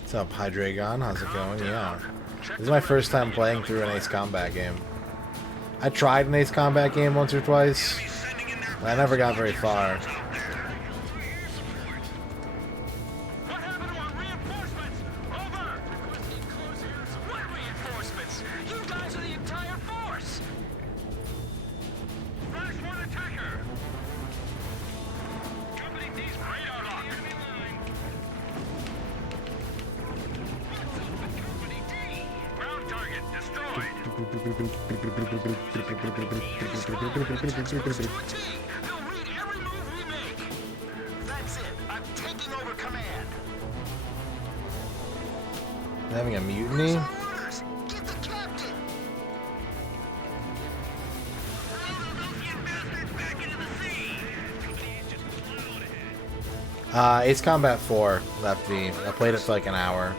What's up, Hydreigon? How's it going? Yeah. This is my first time playing through an Ace Combat game. I tried an Ace Combat game once or twice, but I never got very far. Having a mutiny? Ace Combat 4 left me. I played it for like an hour.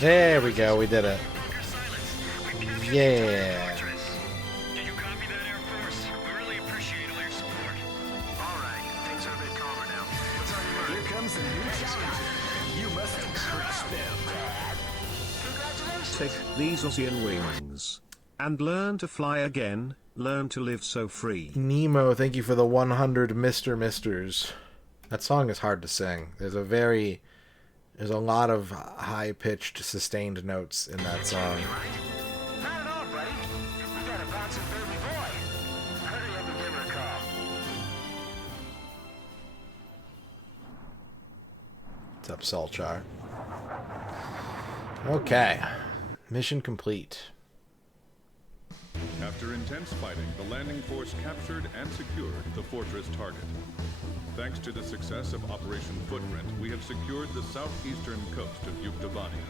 There we go, we did it. Yeah. Take these Ocean wings and learn to fly again, learn to live so free. Nemo, thank you for the 100 Mr. Misters. That song is hard to sing. There's a lot of high-pitched, sustained notes in that song. What's up, Solchar? Okay. Mission complete. After intense fighting, the landing force captured and secured the fortress target. Thanks to the success of Operation Footprint, we have secured the southeastern coast of Yuktobania.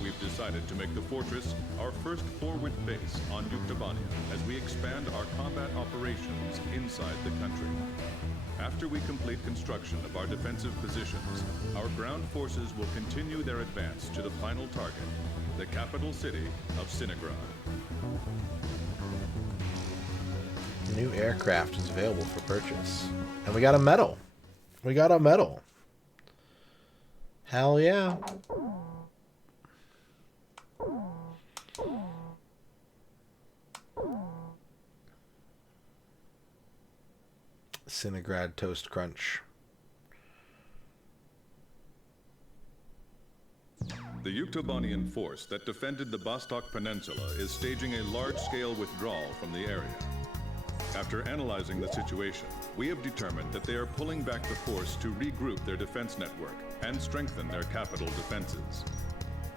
We've decided to make the fortress our first forward base on Yuktobania as we expand our combat operations inside the country. After we complete construction of our defensive positions, our ground forces will continue their advance to the final target, the capital city of Sinigrad. New aircraft is available for purchase. And we got a medal. We got a medal. Hell yeah. Sinigrad Toast Crunch. The Yuktobanian force that defended the Vostok Peninsula is staging a large-scale withdrawal from the area. After analyzing the situation, we have determined that they are pulling back the force to regroup their defense network and strengthen their capital defenses.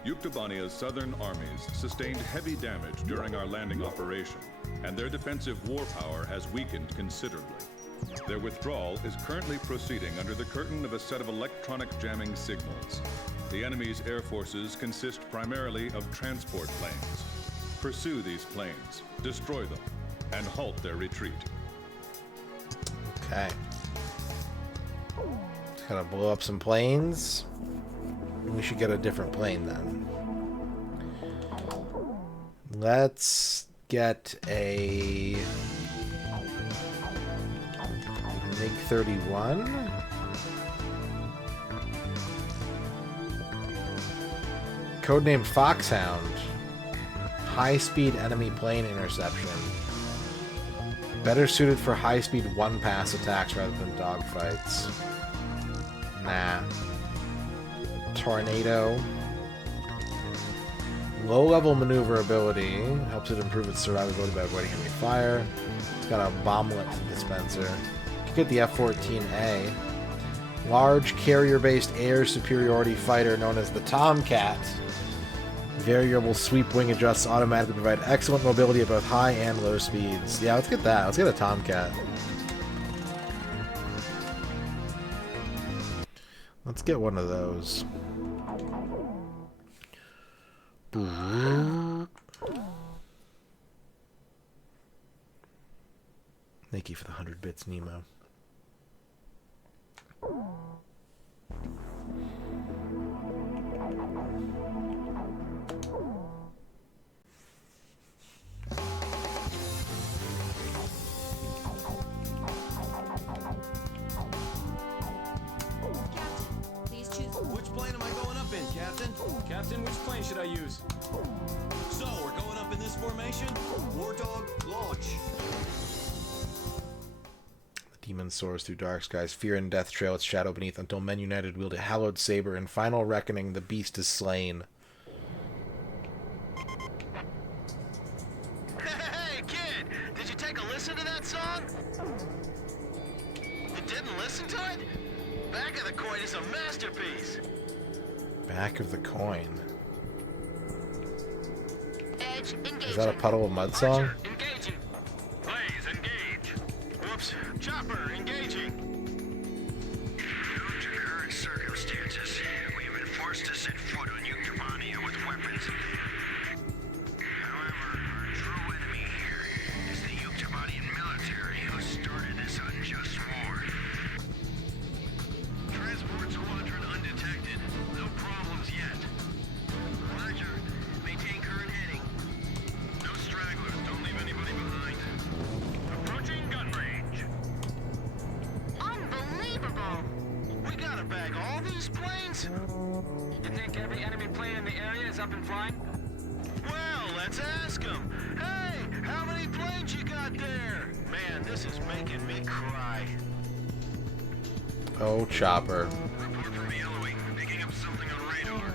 Yuktobania's southern armies sustained heavy damage during our landing operation, and their defensive war power has weakened considerably. Their withdrawal is currently proceeding under the curtain of a set of electronic jamming signals. The enemy's air forces consist primarily of transport planes. Pursue these planes, destroy them, and halt their retreat. Okay. Just gotta blow up some planes. We should get a different plane then. Let's get a MiG-31. Codenamed Foxhound. High-speed enemy plane interception. Better suited for high-speed one-pass attacks rather than dogfights. Nah. Tornado. Low-level maneuverability. Helps it improve its survivability by avoiding enemy fire. It's got a bomblet dispenser. You could get the F-14A. Large carrier-based air superiority fighter known as the Tomcat. Variable sweep wing adjusts automatically, provide excellent mobility at both high and low speeds. Yeah, let's get that. Let's get a Tomcat. Let's get one of those. Thank you for the 100 bits, Nemo. Please choose. Which plane am I going up in, Captain? Captain, which plane should I use? So, we're going up in this formation? War Dog, launch. The demon soars through dark skies. Fear and death trail its shadow beneath until men united wield a hallowed saber. In final reckoning, the beast is slain. Hey, kid! Did you take a listen to that song? You didn't listen to it? Back of the Coin is a masterpiece. Back of the Coin. Edge, engage. Is that a Puddle of Mud song? Engaging. Blaze, engage. Whoops. Chopper, engaging. Due to current circumstances, we have been forced to set foot on Yuktavania with weapons. However, our true enemy here is the Yuktavanian military who started this unjust war. Transport squadron undetected. No problems yet. Roger. Maintain current heading. No stragglers. Don't leave anybody behind. Approaching gun range. Unbelievable! We gotta bag all these planes? You think every enemy plane in the area is up and flying? Well, let's ask them. Hey, how many planes you got there? Man, this is making me cry. Oh, Chopper. Report from Yellow Wing. Picking up something on radar.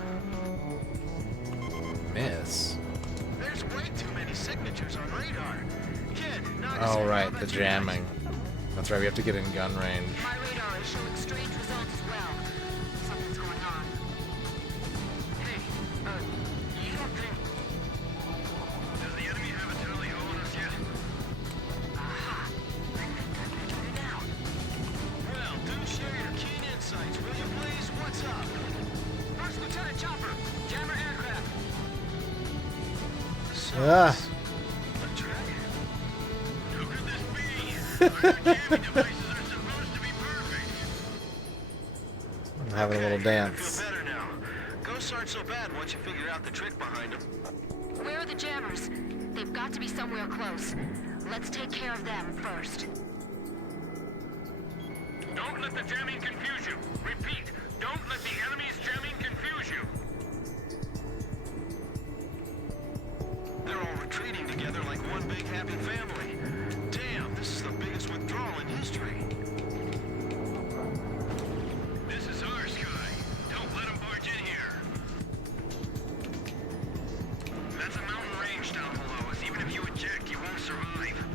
Miss. There's way too many signatures on radar. Kid, knock us Oh, out. right, How the about you jamming. That's right, we have to get in gun range. My radar is showing strange results as well. Something's going on. Hey, you don't think... Does the enemy have a tally ho on us yet? Aha! I think I figured it out. Well, do share your keen insights, will you please? What's up? First Lieutenant Chopper, jammer aircraft. Ah. A dragon? Who could this be? Our jamming devices are supposed to be perfect. I'm having a little I dance. feel better now. Ghosts aren't so bad once you figure out the trick behind them. Where are the jammers? They've got to be somewhere close. Let's take care of them first. Don't let the jamming confuse you. Repeat, don't let the enemy's jamming confuse you. They're all retreating together like one big happy family. Damn, this is the biggest withdrawal in history. This is our sky. Don't let them barge in here. That's a mountain range down below us. Even if you eject, you won't survive.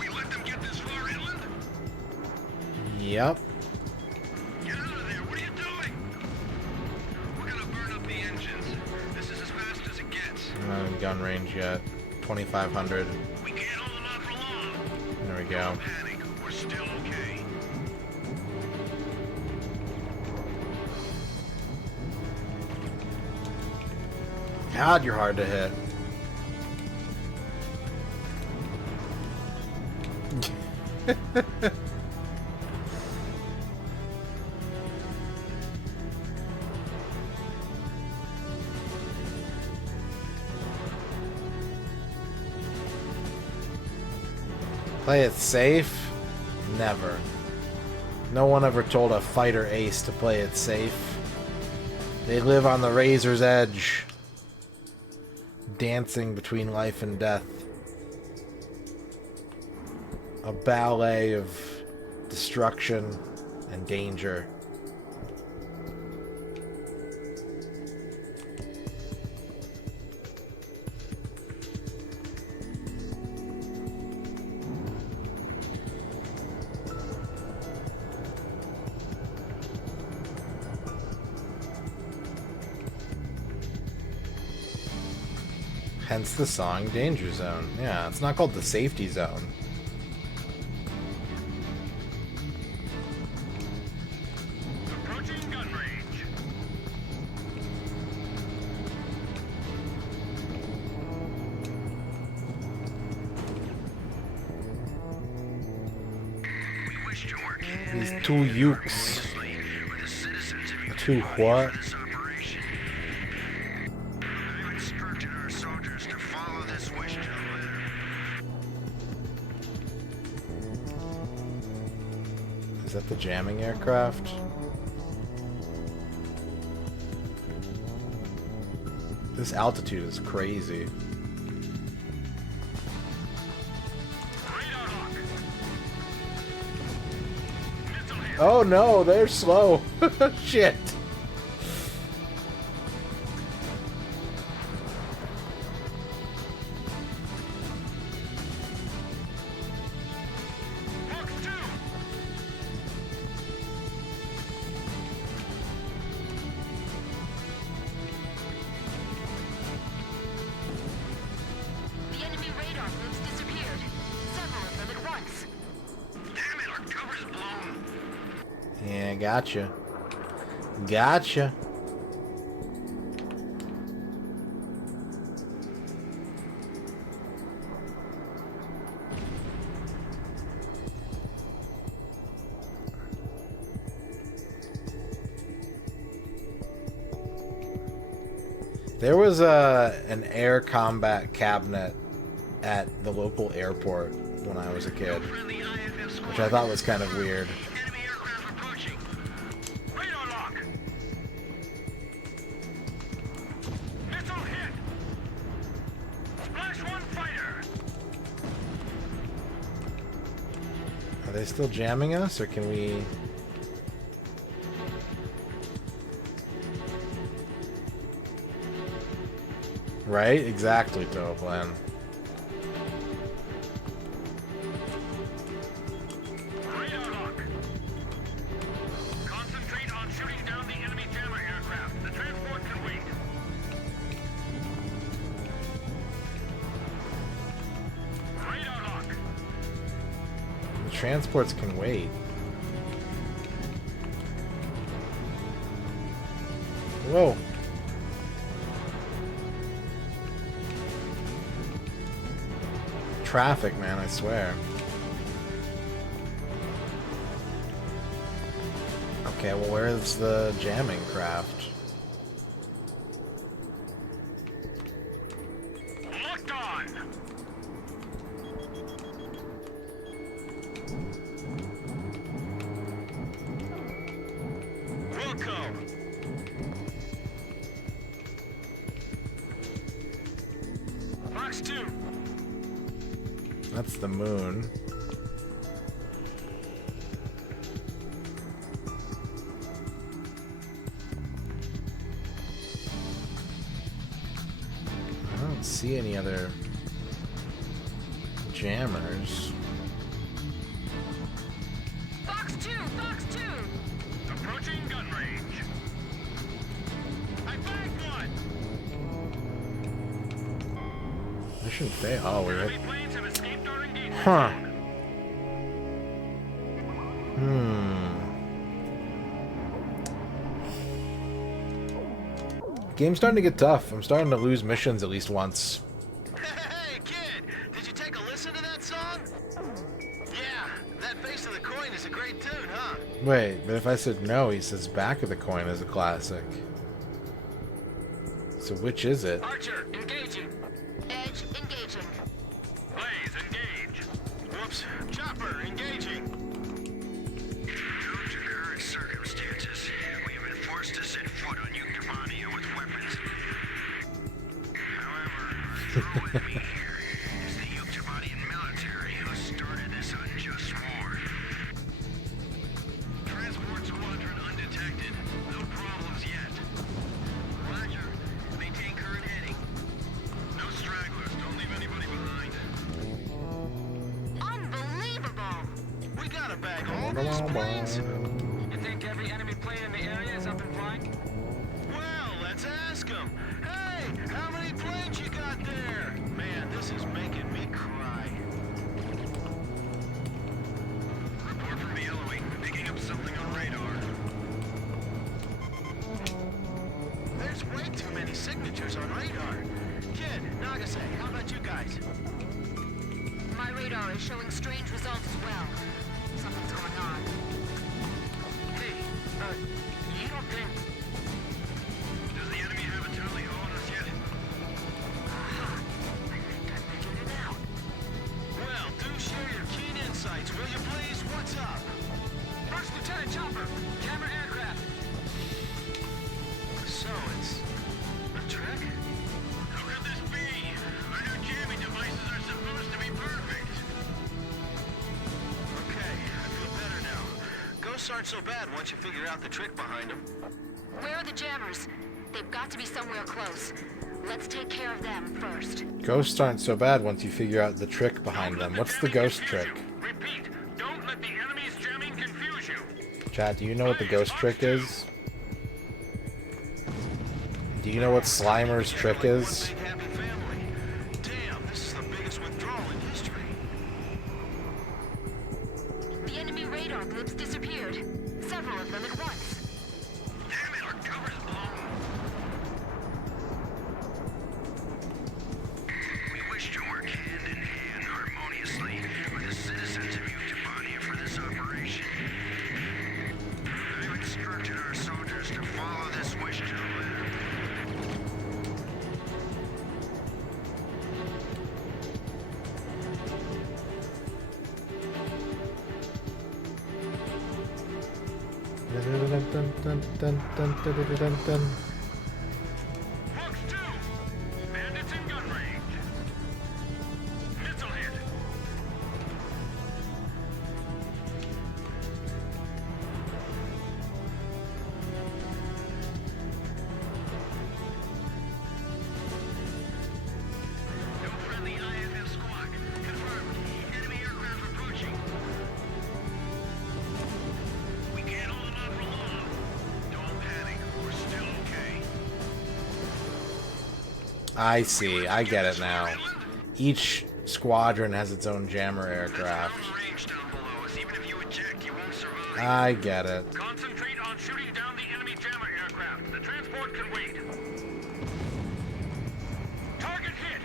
We let them get this far inland? Yep. Get out of there. What are you doing? We're gonna burn up the engines. This is as fast as it gets. I'm not in gun range yet. 2,500. We can't hold them out for long. There we go. Don't panic. We're still okay. God, you're hard to hit. Play it safe? Never. No one ever told a fighter ace to play it safe. They live on the razor's edge, dancing between life and death. A ballet of destruction and danger. Hence the song Danger Zone. Yeah, it's not called the Safety Zone. Approaching gun range. These two ukes. Two what? Is that the jamming aircraft? This altitude is crazy. Oh no, they're slow. Shit. The enemy radar blips disappeared. Several of them at once. Damn it, our cover's blown. Yeah, gotcha. Gotcha. There was an air combat cabinet at the local airport when I was a kid, which I thought was kind of weird. Are they still jamming us, or can we... Right? Exactly, Toaplan. Concentrate on shooting down the enemy jammer aircraft. The transport can wait. Radar lock. The transports can wait. Whoa. Traffic, man, I swear. Okay, well, where's the jamming craft? Locked on. Wilco. Fox 2. That's the moon. I don't see any other jammers. Fox 2, Fox 2. Approaching gun range. I bagged one. Mission fail. Oh, we're Enemy planes have escaped our engagement. Huh. Game's starting to get tough. I'm starting to lose missions at least once. Hey, kid! Did you take a listen to that song? Yeah, that Face of the Coin is a great tune, huh? Wait, but if I said no, he says Back of the Coin is a classic. So which is it? Archer, engaging. Edge engaging. Blaze, engage. Whoops. Chopper, engaging. Due to current circumstances, we have been forced to set foot on Uctomania with weapons. However, our true enemy here is the Uctomanian military who started this unjust war. Transport squadron undetected. No problems yet. Roger. Maintain current heading. No stragglers. Don't leave anybody behind. Unbelievable! We gotta bag all these planes. You think every enemy plane in the area is up and flying? Well, let's ask them. Hey, how many planes you got there? signatures on radar. Kid, Nagase, how about you guys? My radar is showing strange results as well. Something's going on. Hey, you don't think... Does the enemy have a tally on us yet? I think I figured it out. Well, do share your keen insights, will you please? What's up? First Lieutenant Chopper, camera aircraft. So it's a trick? How could this be? Our new jamming devices are supposed to be perfect. Okay, I feel better now. Ghosts aren't so bad once you figure out the trick behind them. Where are the jammers? They've got to be somewhere close. Let's take care of them first. Ghosts aren't so bad once you figure out the trick behind them. What's the ghost trick? Repeat, don't let the enemy's jamming confuse you. Chat, do you know what the ghost trick is? Do you know what Slimer's trick is? Damn, this is the biggest withdrawal in history. The enemy radar blips disappeared. Several of them at once. Damn it, our cover's blown. We wish to work hand in hand harmoniously with the citizens of Uktibania for this operation. I've instructed our soldiers to follow this wish to the letter. Hawks 2! Bandits in gun range. Missile hit. No friendly IFF squad. Confirmed. Enemy aircraft approaching. We can't hold them off for long. Don't panic. We're still okay. I see. I get it now. Each squadron has its own jammer aircraft. I get it. Concentrate on shooting down the enemy jammer aircraft. The transport can wait. Target hit!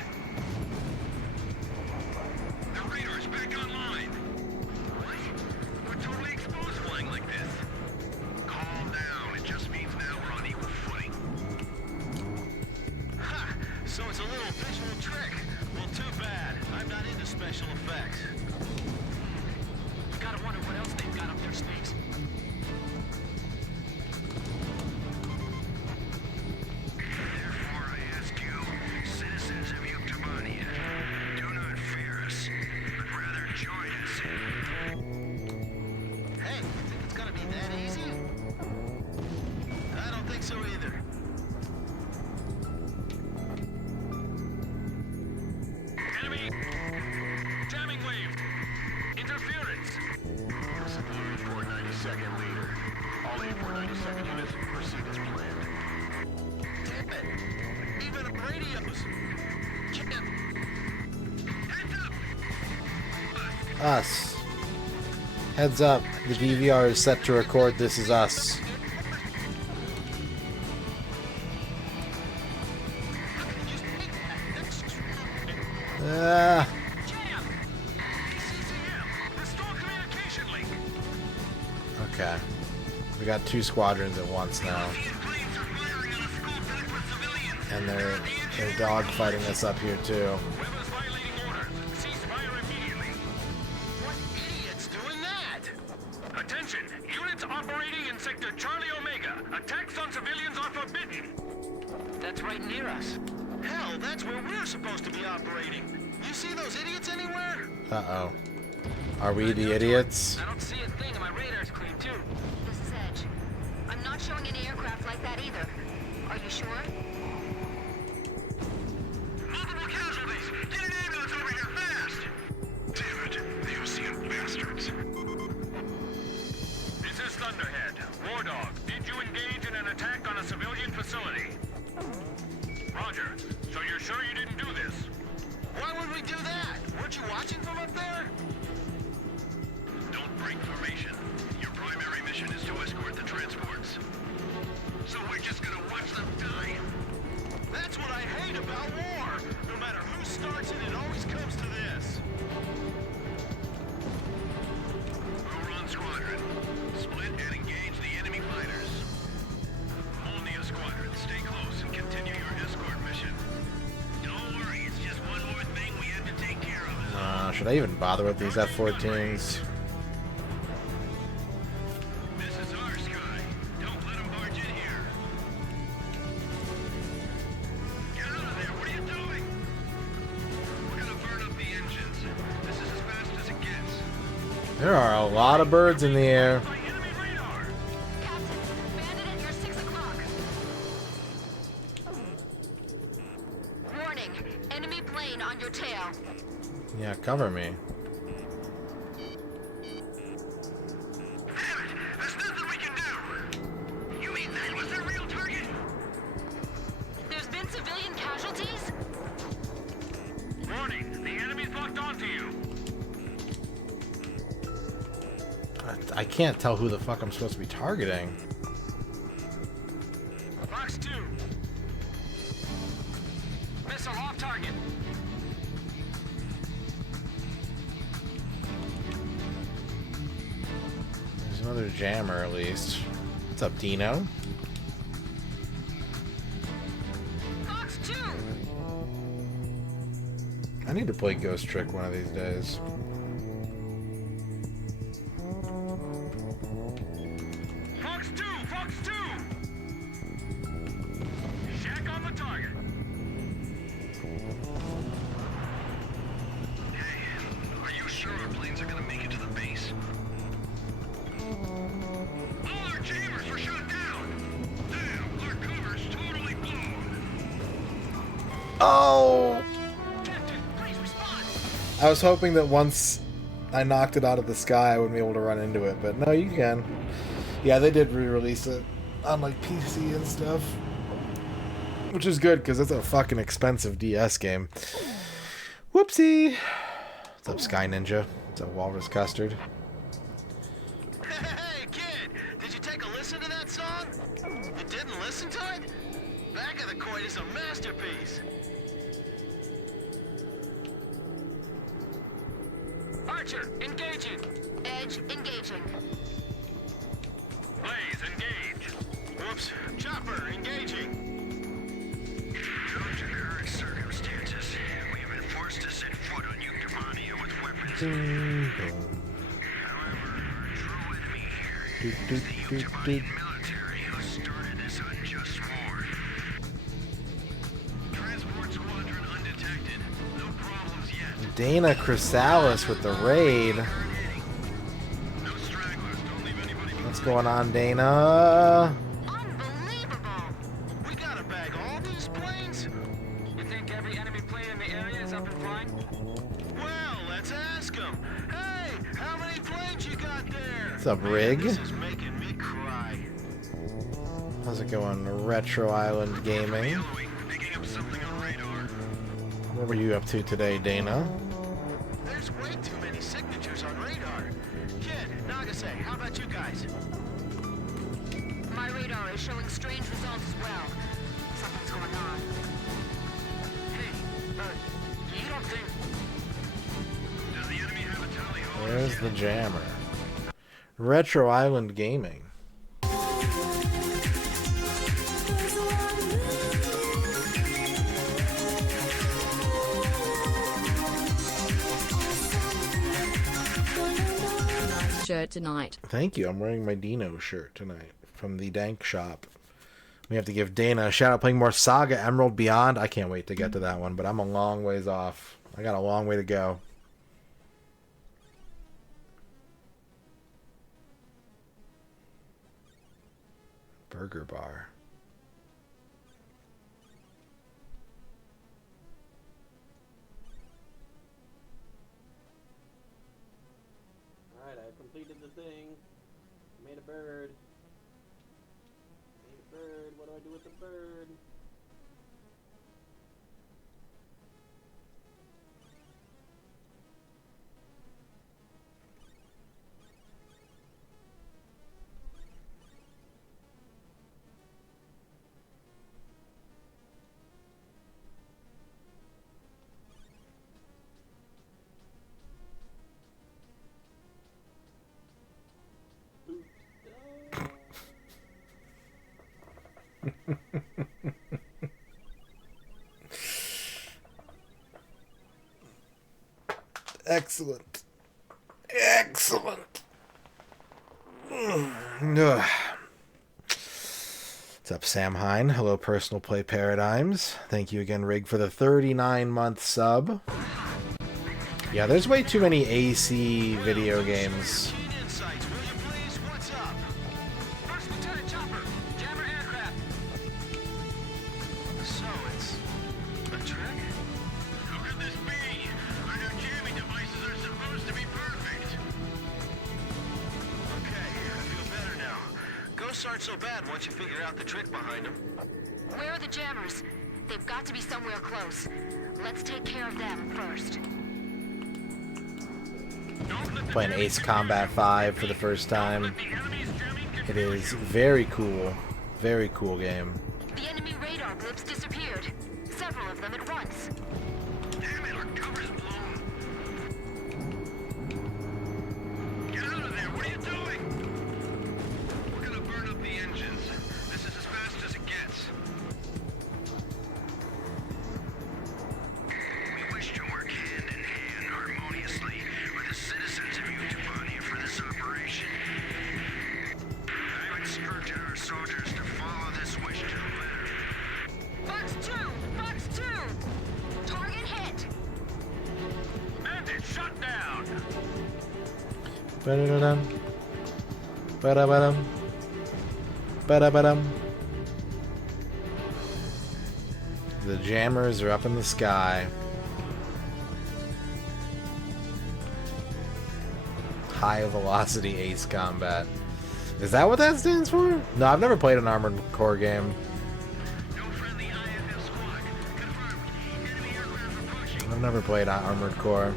The radar's back online. What? We're totally exposed flying like this. Calm down. It just means now we're on equal footing. Ha! So it's a little visual trick. Well, too bad. I'm not into special effects. Gotta wonder what else they've got up their sleeves. Therefore, I ask you, citizens of Uktibania, do not fear us, but rather join us. Hey, you think it's gonna be that easy? I don't think so either. Enemy! Jamming wave! Interference! This is the 8492nd leader. All 8492nd units proceed as planned. Damn it! Even radios! Jim! Heads up! Us. Heads up. The DVR is set to record This Is Us. Okay. We got two squadrons at once now. And they're dogfighting us up here too. What idiot's doing that? Attention! Units operating in Sector Charlie Omega. Attacks on civilians are forbidden. That's right near us. Hell, that's where we're supposed to be operating. You see those idiots anywhere? Uh-oh. Are we the idiots? I don't see a thing and my radar's clean too. This is Edge. I'm not showing any aircraft like that either. Are you sure? Multiple casualties! Get an ambulance over here fast! Damn it, the Ocean bastards. This is Thunderhead. War Dog, did you engage in an attack on a civilian facility? Roger. So you're sure you didn't do this? Why would we do that? Weren't you watching from up there? Don't break formation. Your primary mission is to escort the transports. So we're just gonna watch them die? should I even bother with these F-14s? There are a lot of birds in the air. Warning, enemy plane on your tail. Yeah, cover me. There's been civilian casualties? Warning, the enemy's locked onto you. I can't tell who the fuck I'm supposed to be targeting. Fox 2. Missile off target. There's another jammer at least. What's up, Dino? Fox 2. I need to play Ghost Trick one of these days. Fox 2, Fox 2. Shack on the target. Hey, are you sure our planes are gonna make it to the base? All our jammers were shot down. Damn, our cover's totally blown. Oh! I was hoping that once I knocked it out of the sky, I wouldn't be able to run into it, but no, you can. Yeah, they did re-release it on like PC and stuff, which is good because it's a fucking expensive DS game. Whoopsie! What's up, Sky Ninja? What's up, Walrus Custard? Hey, kid! Did you take a listen to that song? You didn't listen to it? Back of the Coin is a masterpiece. Archer, engaging. Edge engaging. Blaze, engage. Whoops. Chopper, engaging. Due to current circumstances, we have been forced to set foot on Uctomania with weapons. However, our true enemy here is the Uctomanian military who started this unjust war. Transport squadron undetected. No problems yet. Dana Chrysalis with the raid. What's going on, Dana? We gotta bag all these planes? You think every enemy plane in the area is up and flying? Well, let's ask them. Hey, how many planes you got there? What's up, Rig? This is making me cry. How's it going, Retro Island Gaming? What were you up to today, Dana? There's way too many signatures on radar. Kid, Nagase, how about you guys? My radar is showing strange results as well. Something's going on. Hey, you don't think... Does the enemy have a tally ho? There's the jammer. Retro Island Gaming. Shirt tonight. Thank you. I'm wearing my Dino shirt tonight from the Dank Shop. We have to give Dana a shout out playing more Saga Emerald Beyond. I can't wait to get to that one, but I'm a long ways off. I got a long way to go. Burger Bar. Alright, I completed the thing. Made a bird. Made a bird. What do I do with the bird? Excellent. Excellent. Ugh. What's up, Sam Hine? Hello, Personal Play Paradigms. Thank you again, Rig, for the 39-month sub. Yeah, there's way too many AC video games. So it's a trick? Who could this be? Our new jamming devices are supposed to be perfect. Okay, I feel better now. Ghosts aren't so bad once you figure out the trick behind them. Where are the jammers? They've got to be somewhere close. Let's take care of them first. Playing Ace Combat 5 for the first time. It is very cool. Very cool game. The enemy radar blips disappeared. Several of them at once. Damn it, our cover's blown. Get out of there, what are you doing? We're gonna burn up the engines. This is as fast as it gets. We wish to work hand in hand harmoniously with the citizens of Utopania for this operation. I've instructed our soldiers to follow this wish to the letter. Box 2! Box 2! Target hit! Bandit shut down! Ba-da-da-dum. Ba-da-ba-dum. Ba-da-ba-dum. The jammers are up in the sky. High velocity ace combat. Is that what that stands for? No, I've never played an Armored Core game. I've never played Armored Core.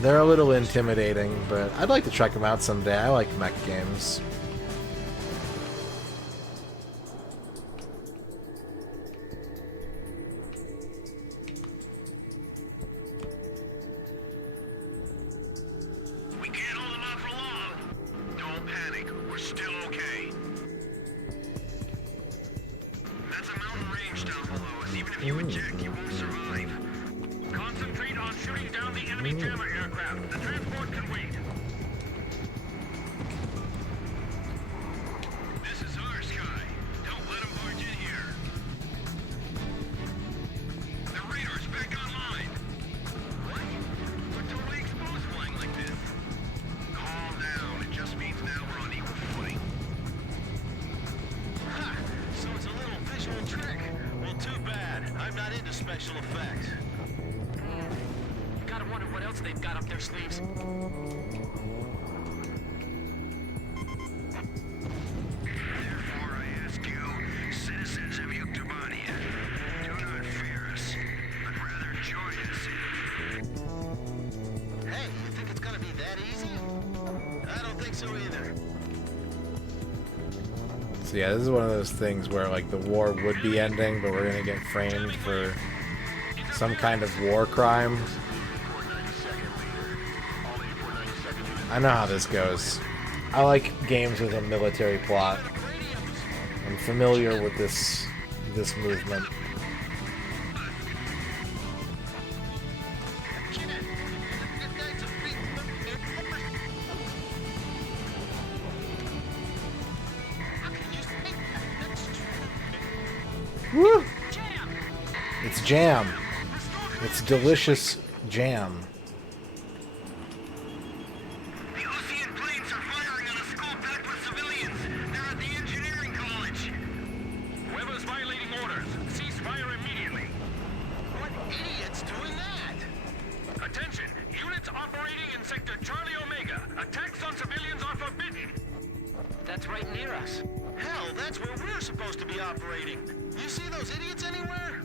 They're a little intimidating, but I'd like to check them out someday. I like mech games. We can't hold them off for long. Don't panic. We're still okay. That's a mountain range down below us. Even if you eject, you won't survive. Concentrate on shooting down the enemy jammer aircraft. The transport can wait. This is our sky. Don't let them barge in here. The radar's back online. What? We're totally exposed flying like this. Calm down. It just means now we're on equal footing. Ha! So it's a little visual trick. Well, too bad. I'm not into special effects. Gotta wonder what else they've got up their sleeves. Therefore, I ask you, citizens of Utopania, do not fear us, but rather join us in Hey, you think it's gonna be that easy? I don't think so either. So yeah, this is one of those things where like the war would be ending, but we're gonna get framed for some kind of war crime. I know how this goes. I like games with a military plot. I'm familiar with this movement. Woo! It's jam. It's delicious jam. The Ocean planes are firing on a school packed with civilians. They're at the engineering college. Whoever's violating orders, cease fire immediately. What idiot's doing that? Attention! Units operating in sector Charlie Omega. Attacks on civilians are forbidden. That's right near us. Hell, that's where we're supposed to be operating. You see those idiots anywhere?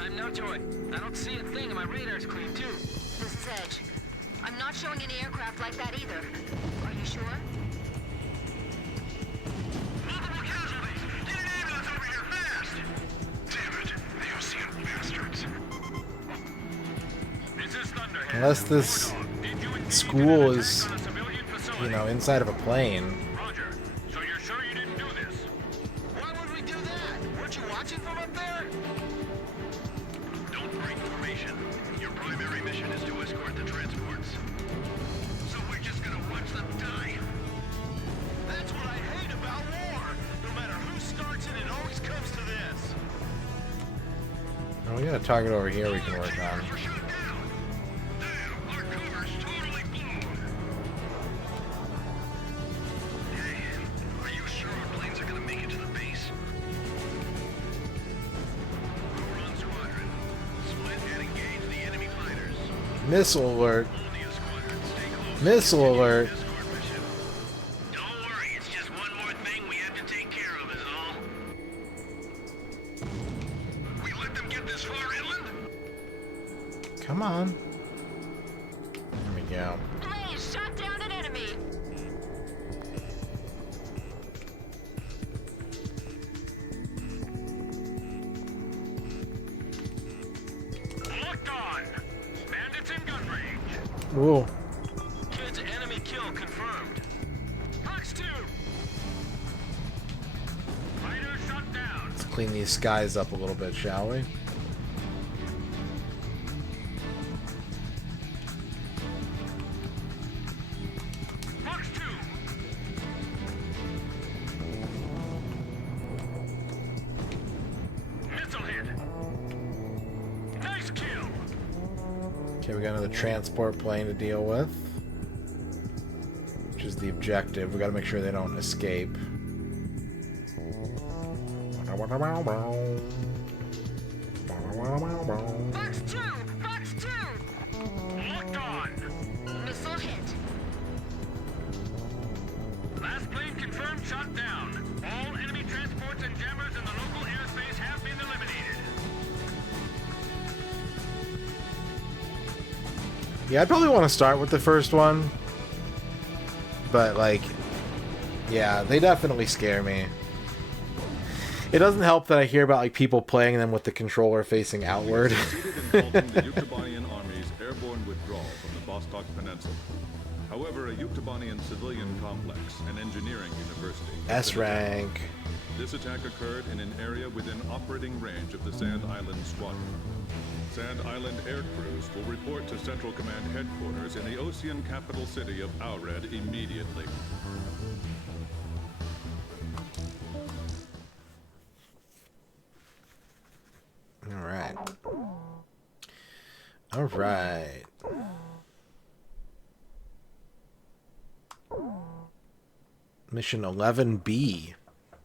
I'm no joy. I don't see a thing and my radar's clean too. This is Edge. I'm not showing any aircraft like that either. Are you sure? Multiple casualties! Get an ambulance over here fast! Damn it! The Ocean bastards! This is Thunderhead. Unless this school is, you know, inside of a plane. Roger. So you're sure you didn't do this? Why would we do that? We're Aren't you watching from up there? Don't break formation. Your primary mission is to escort the transports. So we're just gonna watch them die? That's what I hate about war. No matter who starts it, it always comes to this. Oh, we got a target over here we can work on. Are you sure our planes are gonna make it to the base? Overrun squadron. Split and engage the enemy fighters. Missile alert. Missile alert. Don't worry, it's just one more thing we have to take care of is all. We let them get this far inland? Come on. There we go. Blaze, shot down an enemy. Locked on. Bandits in gun range. Whoa. Kids, enemy kill confirmed. Fox 2. Fighter shot down. Let's clean these skies up a little bit, shall we? Fox 2. Missile hit. Nice kill. Okay, we got another transport plane to deal with, which is the objective. We got to make sure they don't escape. Fox 2! Fox 2! Locked on. Missile hit. Last plane confirmed shot down. All enemy transports and jammers in the local airspace have been eliminated. Yeah, I'd probably want to start with the first one, but like, yeah, they definitely scare me. It doesn't help that I hear about like people playing them with the controller facing outward. Succeeded in halting the Yuktobanian army's airborne withdrawal from the Vostok Peninsula. However, a Yuktobanian civilian complex and engineering university has S been attacked. rank. This attack occurred in an area within operating range of the Sand Island Squadron. Sand Island air crews will report to Central Command headquarters in the Ocean capital city of Aured immediately. All right. All right. Mission 11B.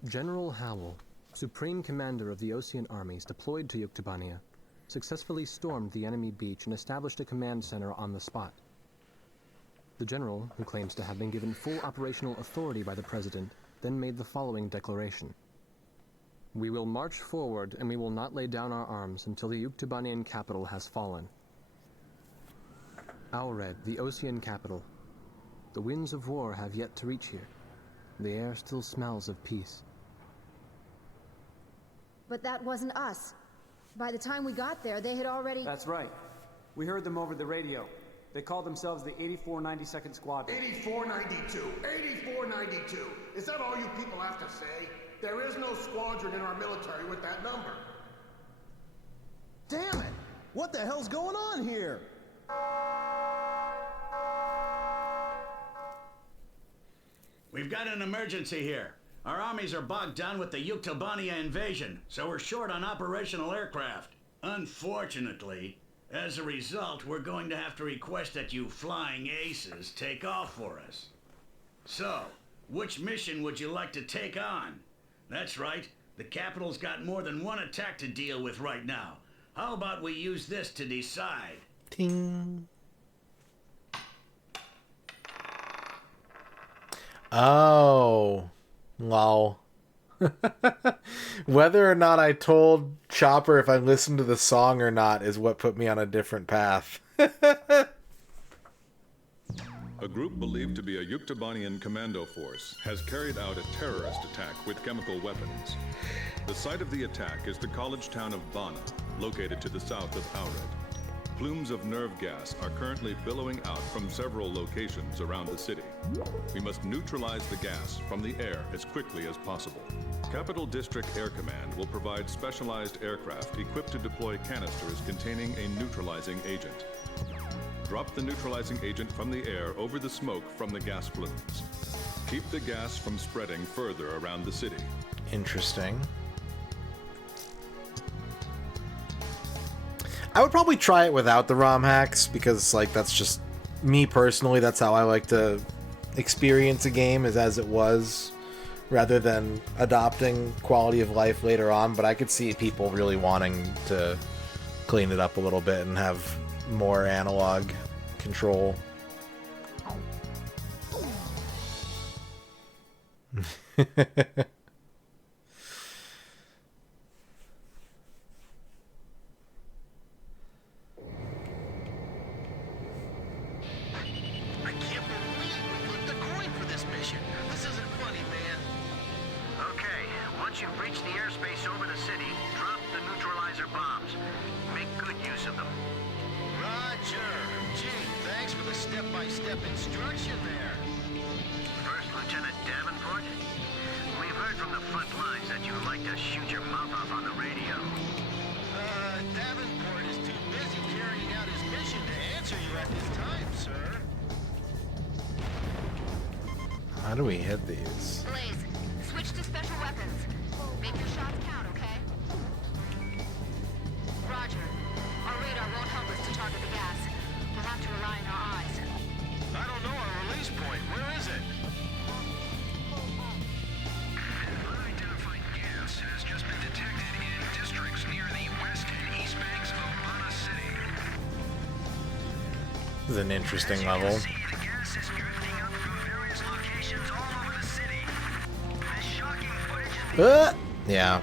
General Howell, Supreme Commander of the Ocean Armies deployed to Yuktobania, successfully stormed the enemy beach and established a command center on the spot. The general, who claims to have been given full operational authority by the President, then made the following declaration. We will march forward and we will not lay down our arms until the Yuktobanian capital has fallen. Aured, the Ocean capital. The winds of war have yet to reach here. The air still smells of peace. But that wasn't us. By the time we got there, they had already... That's right. We heard them over the radio. They called themselves the 8492nd Squadron. 8492! 8492! Is that all you people have to say? There is no squadron in our military with that number. Damn it! What the hell's going on here? We've got an emergency here. Our armies are bogged down with the Yuktobania invasion, so we're short on operational aircraft. Unfortunately, as a result, we're going to have to request that you flying aces take off for us. So, which mission would you like to take on? That's right, the capital's got more than one attack to deal with right now. How about we use this to decide? Ting. Oh, lol. Whether or not I told Chopper if I listened to the song or not is what put me on a different path. A group believed to be a Yuktobanian commando force has carried out a terrorist attack with chemical weapons. The site of the attack is the college town of Bana, located to the south of Aured. Plumes of nerve gas are currently billowing out from several locations around the city. We must neutralize the gas from the air as quickly as possible. Capital District Air Command will provide specialized aircraft equipped to deploy canisters containing a neutralizing agent. Drop the neutralizing agent from the air over the smoke from the gas plumes. Keep the gas from spreading further around the city. Interesting. I would probably try it without the ROM hacks because, like, that's just me personally. That's how I like to experience a game, is as it was, rather than adopting quality of life later on. But I could see people really wanting to clean it up a little bit and have more analog control. Once you've reached the airspace over the city, drop the neutralizer bombs. Make good use of them. Roger. Gee, thanks for the step-by-step instruction there. First Lieutenant Davenport, we've heard from the front lines that you like to shoot your mouth off on the radio. Davenport is too busy carrying out his mission to answer you at this time, sir. How do we hit these? Blaze, switch to special weapons. Make your shots count, okay? Roger. Our radar won't help us to target the gas. We'll have to rely on our eyes. I don't know our release point. Where is it? An unidentified gas has just been detected in districts near the west and east banks of Bana City. This is an interesting level. The gas is drifting up from various locations all over the city. This shocking footage is Yeah.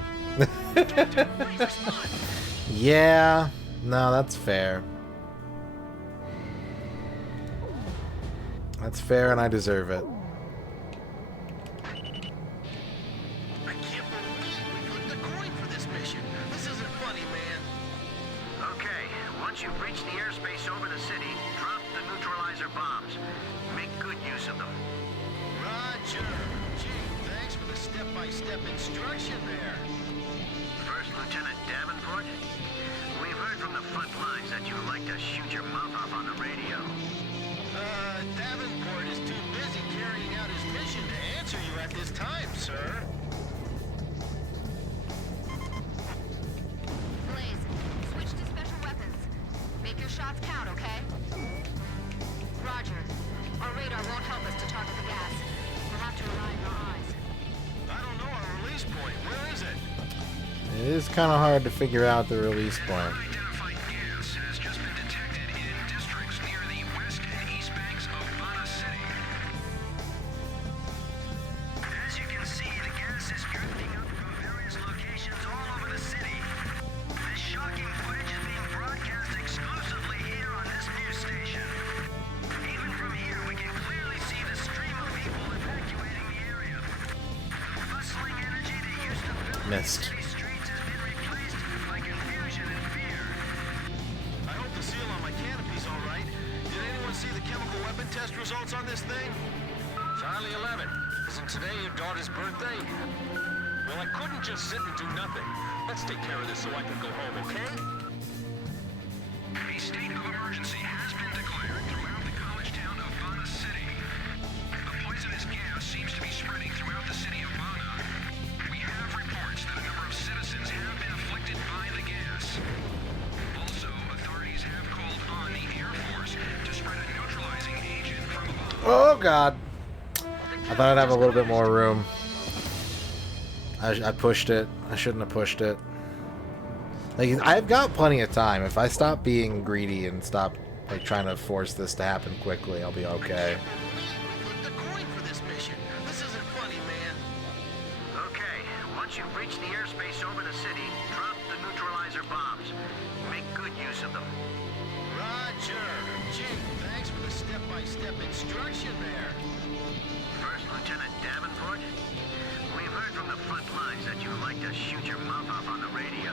Yeah. No, that's fair. That's fair, and I deserve it. I can't believe we put the coin for this mission. This isn't funny, man. Okay, once you've reached the airspace over the city, drop the neutralizer bombs. Make good use of them. Roger. Gee, thanks for the step-by-step instruction there. First Lieutenant Davenport, we've heard from the front lines that you like to shoot your mouth off on the radio. Davenport is too busy carrying out his mission to answer you at this time, sir. Blaze, switch to special weapons. Make your shots count, okay? Roger. Our radar won't help us to target the gas. We'll have to rely on our eyes. I don't know our release point. Where is it? It is kind of hard to figure out the release point. unidentified gas has just been detected in districts near the west and east banks of Bana City. As you can see, the gas is drifting up from various locations all over the city. This shocking footage is being broadcast exclusively here on this news station. Even from here, we can clearly see the stream of people evacuating the area. The bustling energy that used to fill Missed. city streets has been replaced by confusion and fear. I hope the seal on my canopy's all right. Did anyone see the chemical weapon test results on this thing? Charlie 11, isn't today your daughter's birthday? Well, I couldn't just sit and do nothing. Let's take care of this so I can go home, okay? A state of emergency has been declared throughout the college town of Bana City. A poisonous gas seems to be spreading throughout the city of Bana. We have reports that a number of citizens have been afflicted by the gas. Also, authorities have called on the Air Force to spread a neutralizing agent from above. Oh god. I thought I'd have a little bit more room. I pushed it. I shouldn't have pushed it. Like, I've got plenty of time. If I stop being greedy and stop, like, trying to force this to happen quickly, I'll be okay. Put the coin for this mission. This isn't funny, man. Okay, once you've reached the airspace over the city, drop the neutralizer bombs. Make good use of them. Roger. Gee, thanks for the step-by-step instruction there. First Lieutenant Davenport, we've heard from the front lines that you like to shoot your mouth off on the radio.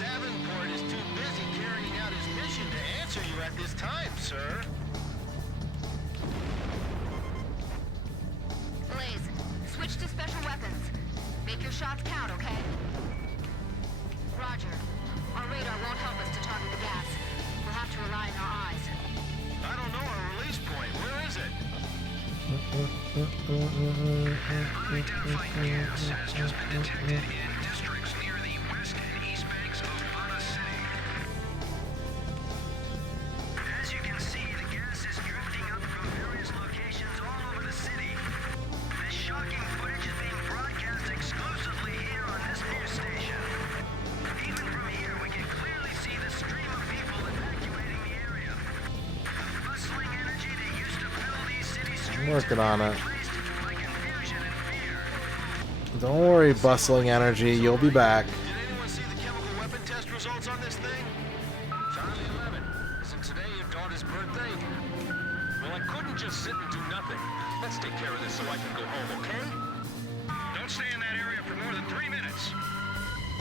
Davenport is too busy carrying out his at this time, sir. Blaze, switch to special weapons. Make your shots count, okay? Roger. Our radar won't help us to target the gas. We'll have to rely on our eyes. I don't know our release point. Where is it? Unidentified gas has just been detected in districts near the west and east banks of Bana City. As you can see, the gas is drifting up from various locations all over the city. This shocking footage is being broadcast exclusively here on this news station. Even from here, we can clearly see the stream of people evacuating the area. The bustling energy that used to fill these city streets. I'm working on it. Don't worry, bustling energy. You'll be back. Did anyone see the chemical weapon test results on this thing? Charlie 11. Isn't today your daughter's birthday? Well, I couldn't just sit and do nothing. Let's take care of this so I can go home, okay? Don't stay in that area for more than 3 minutes.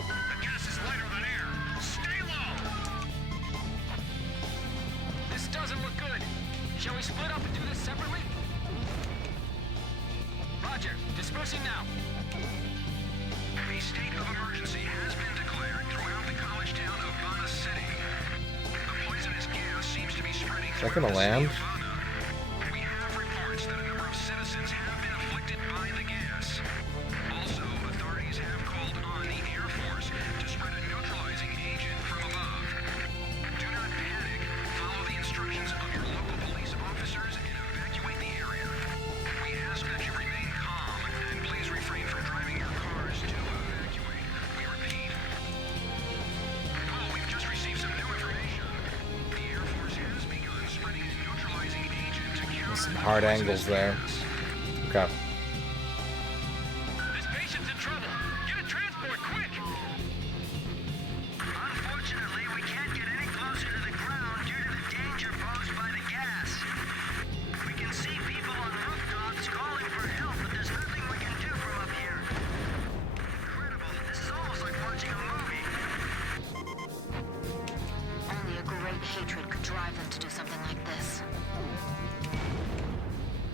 The gas is lighter than air. Stay low! This doesn't look good. Shall we split up and do this separately? Roger. Dispersing now. A state of emergency has been declared throughout the college town of Bana City. The poisonous gas seems to be spreading Is that gonna land? We have reports that a number of citizens have been afflicted by the gas. Also, authorities have called on the Air Force to spread a neutralizing agent from above. Do not panic. Follow the instructions of your local police officers and evacuate the area. We ask that you remain calm and please refrain from driving your cars to evacuate. We repeat. Oh, we've just received some new information. The Air Force has begun spreading a neutralizing agent to counter Some hard angles there. Okay. This patient's in trouble. Get a transport quick. Unfortunately, we can't get any closer to the ground due to the danger posed by the gas. We can see people on rooftops calling for help, but there's nothing we can do from up here. Incredible. This is almost like watching a movie. Only a great hatred could drive them to do something like this.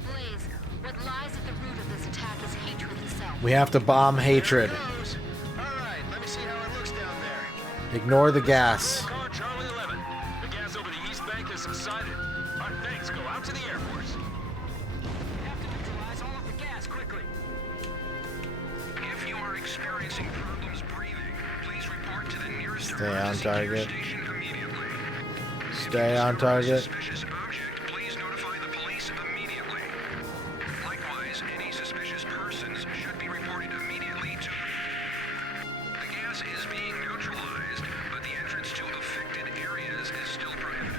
Blaze, what lies at the root of this attack is hatred itself. We have to bomb hatred. Alright, let me see how it looks down there. Ignore the gas. Car Charlie 11. The gas over the east bank has subsided. Our thanks go out to the Air Force. We have to neutralize all of the gas quickly. If you are experiencing problems breathing, please report to the nearest Stay on emergency care target. station immediately. Stay on target. Suspicious object, please notify the police immediately. Likewise, any suspicious persons should be reported immediately to... The gas is being neutralized, but the entrance to affected areas is still prohibited.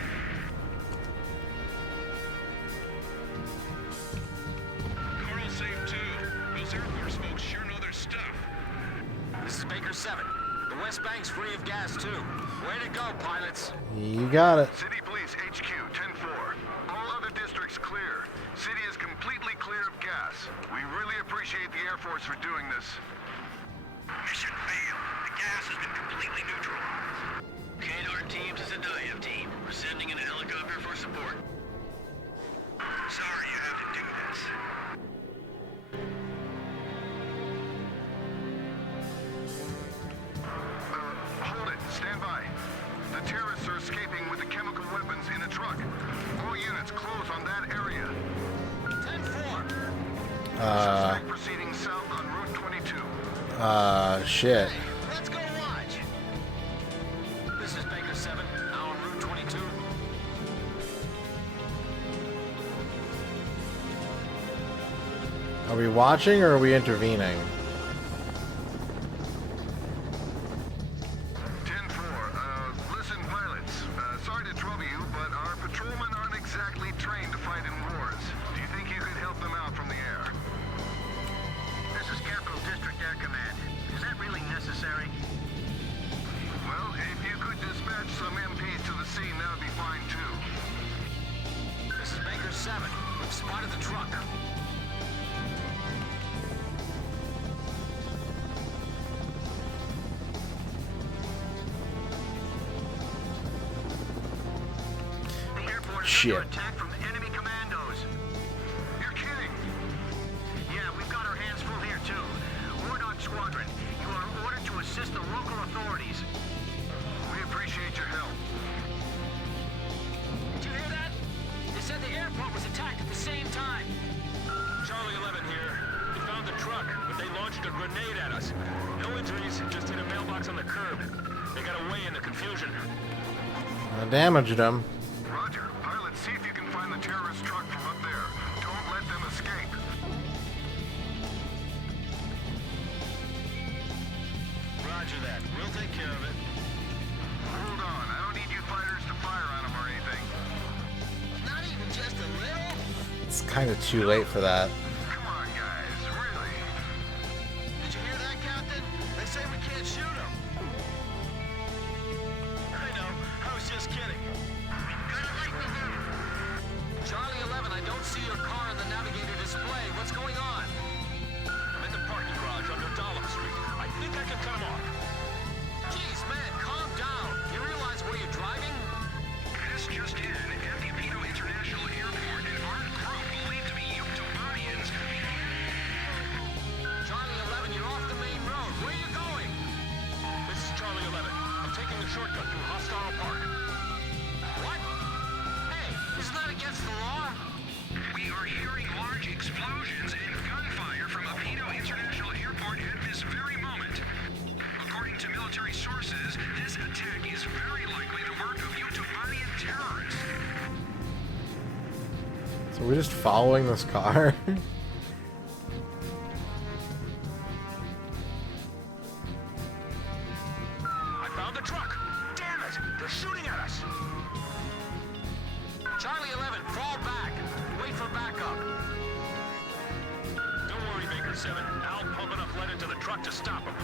Carl saved too. Those Air Force folks sure know their stuff. This is Baker 7. The West Bank's free of gas too. Way to go, pilots. You got it. City Police HQ 10-4. All other districts clear. City is completely clear of gas. We really appreciate the Air Force for doing this. Mission failed. The gas has been completely neutralized. Radar teams is a dive team. We're sending in a helicopter for support. Sorry you have to do this. Hold it. Stand by. The terrorists are escaping with the chemical weapons in a truck. All units close on that area. 10-4. Suspect proceeding south on Route 22. Shit. Let's go watch. This is Baker 7, now on Route 22. Are we watching or are we intervening? 10-4. Listen, pilots. Sorry to trouble you, but our patrolmen aren't exactly trained to fight in wars. Do you think you could help them out from the air? This is Capital District Air Command. Is that really necessary? Well, if you could dispatch some MPs to the scene, that would be fine too. This is Baker 7. We've spotted the truck. shit. Attack from enemy commandos. You're kidding. Yeah, we've got our hands full here too. War Dog Squadron, you are ordered to assist the local authorities. We appreciate your help. Did you hear that? They said the airport was attacked at the same time. Charlie 11 here. We found the truck, but they launched a grenade at us. No injuries, just hit a mailbox on the curb. They got away in the confusion. I damaged them. Roger. Pilot, see if you can find the terrorist truck from up there. Don't let them escape. Roger that. We'll take care of it. Hold on. I don't need you fighters to fire on them or anything. Not even just a little? It's kind of too late for that. Come on, guys. Really? Did you hear that, Captain? They say we can't shoot them. I know. I was just kidding. Charlie 11, I don't see your car in the navigator display. What's going on? I'm in the parking garage under Dollop Street. I think I can cut him off. Jeez, man, calm down. You realize where you're driving? This just in. At the Pino International Airport, an armed group believed to be Yuktobanians. Charlie 11, you're off the main road. Where are you going? This is Charlie 11. I'm taking a shortcut through Hostile Park. What? Hey, isn't that against the law? We are hearing large explosions and gunfire from a Pino International Airport at this very moment. According to military sources, this attack is very likely the work of Yuktobanian terrorists. So we're just following this car. I found the truck. Damn it! They're shooting at us. Charlie 11, fall back. Wait for backup. Don't worry, Baker 7. I'll pump enough lead into the truck to stop them.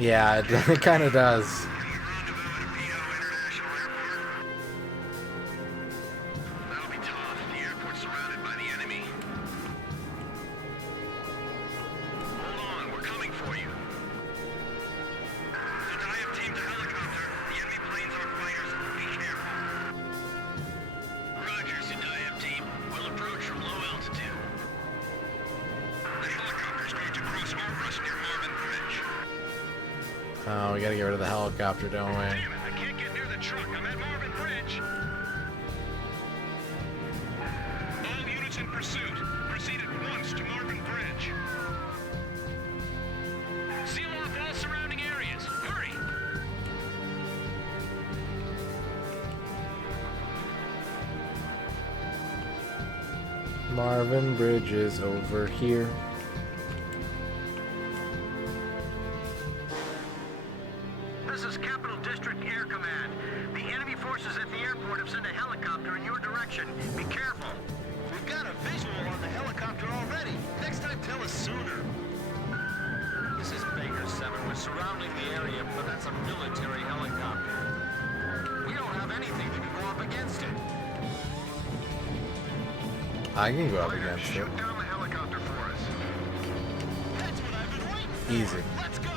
Yeah, it kind of does. That'll be tough. The airport's surrounded by the enemy. Hold on, we're coming for you. Zodiac team to helicopter. The enemy planes are fighters. Be careful. Roger, Zodiac team. We'll approach from low altitude. The helicopter's going to cross over us near Marvin Bridge. Oh, we gotta get rid of the helicopter, don't we? Damn it, I can't get near the truck. I'm at Marvin Bridge. All units in pursuit. Proceed at once to Marvin Bridge. Seal off all surrounding areas. Hurry! Marvin Bridge is over here. This is Capital District Air Command. The enemy forces at the airport have sent a helicopter in your direction. Be careful. We've got a visual on the helicopter already. Next time, tell us sooner. This is Baker 7. We're surrounding the area, but that's a military helicopter. We don't have anything that can go up against it. I can go up against it. Shoot down the helicopter for us. That's what I've been waiting for. Easy. Let's go.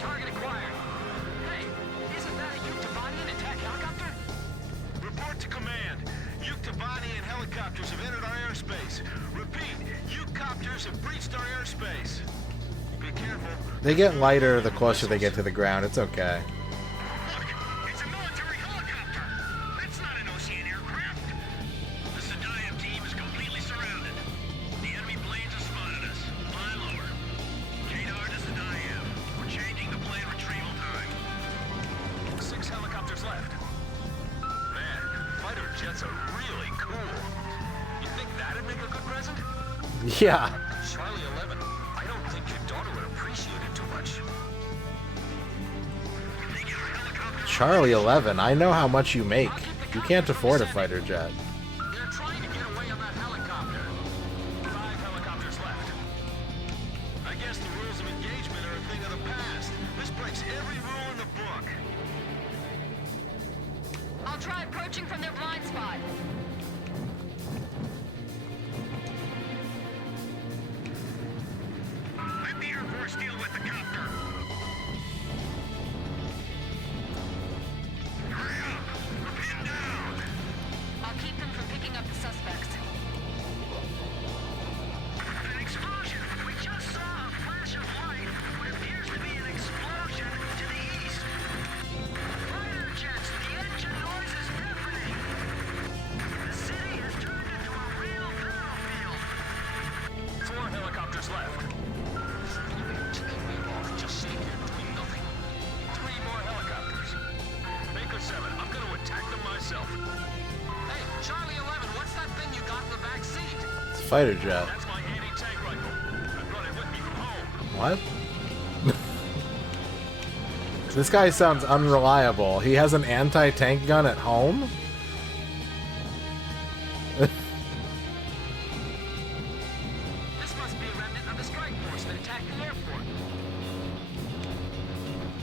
Target acquired. Hey, isn't that a Yuktobanian attack helicopter? Report to command. Yuktobanian helicopters have entered our airspace. Repeat, Yuktopters have breached our airspace. Be careful. They get lighter the closer they get to the ground. It's okay. Look, it's a military helicopter. That's not an Ocean aircraft. The Zodiac team is completely surrounded. The enemy planes have spotted us. Fly lower. Kadar to Zodiac. We're changing the plane retrieval time. 6 helicopters left. Man, fighter jets are really cool. You think that'd make a good present? Yeah. Charlie 11, I don't think your daughter would appreciate it too much. Charlie 11, I know how much you make. You can't afford a fighter jet. They're trying to get away on that helicopter. 5 helicopters left. I guess the rules of engagement are a thing of the past. This breaks every rule in the book. I'll try approaching from their blind spot. Let the Air Force deal with the copter. Hurry up! fighter jet. That's my anti-tank rifle. I brought it with me from home. What? This guy sounds unreliable. He has an anti-tank gun at home? This must be a remnant of the strike force that attacked the airport.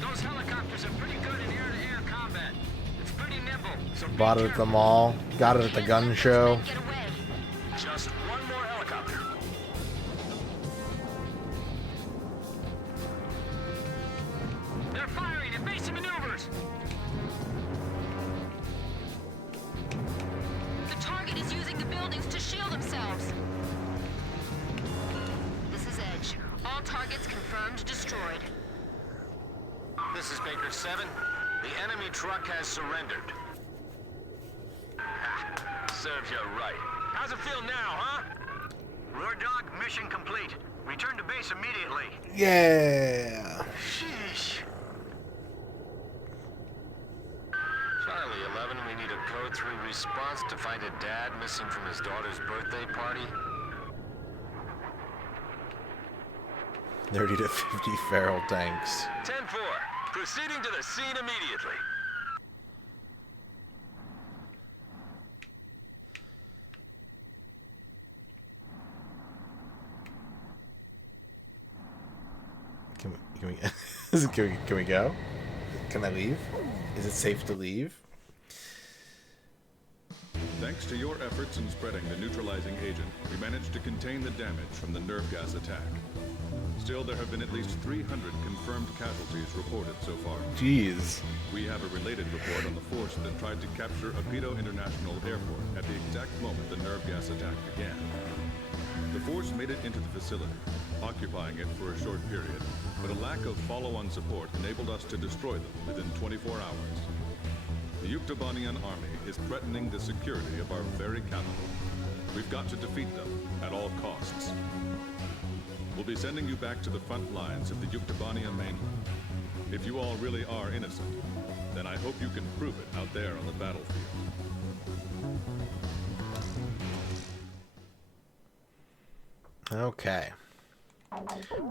Those helicopters are pretty good in air-to-air combat. It's pretty nimble, so Bought it at the mall. Got it at the gun show. just one more helicopter. They're firing evasive maneuvers. The target is using the buildings to shield themselves. This is Edge. All targets confirmed destroyed. This is Baker 7. The enemy truck has surrendered. Serves you right. How's it feel now, huh? Roar Dog, mission complete. Return to base immediately. Yeah. Sheesh. Charlie 11, we need a code 3 response to find a dad missing from his daughter's birthday party. 30 to 50 feral tanks. 10-4. Proceeding to the scene immediately. Can we go? Can I leave? Is it safe to leave? Thanks to your efforts in spreading the neutralizing agent, we managed to contain the damage from the nerve gas attack. Still, there have been at least 300 confirmed casualties reported so far. Jeez. We have a related report on the force that tried to capture Apito International Airport at the exact moment the nerve gas attack began. The force made it into the facility, occupying it for a short period, but a lack of follow-on support enabled us to destroy them within 24 hours. The Yuktobanian army is threatening the security of our very capital. We've got to defeat them at all costs. We'll be sending you back to the front lines of the Yuktobanian mainland. If you all really are innocent, then I hope you can prove it out there on the battlefield. Okay.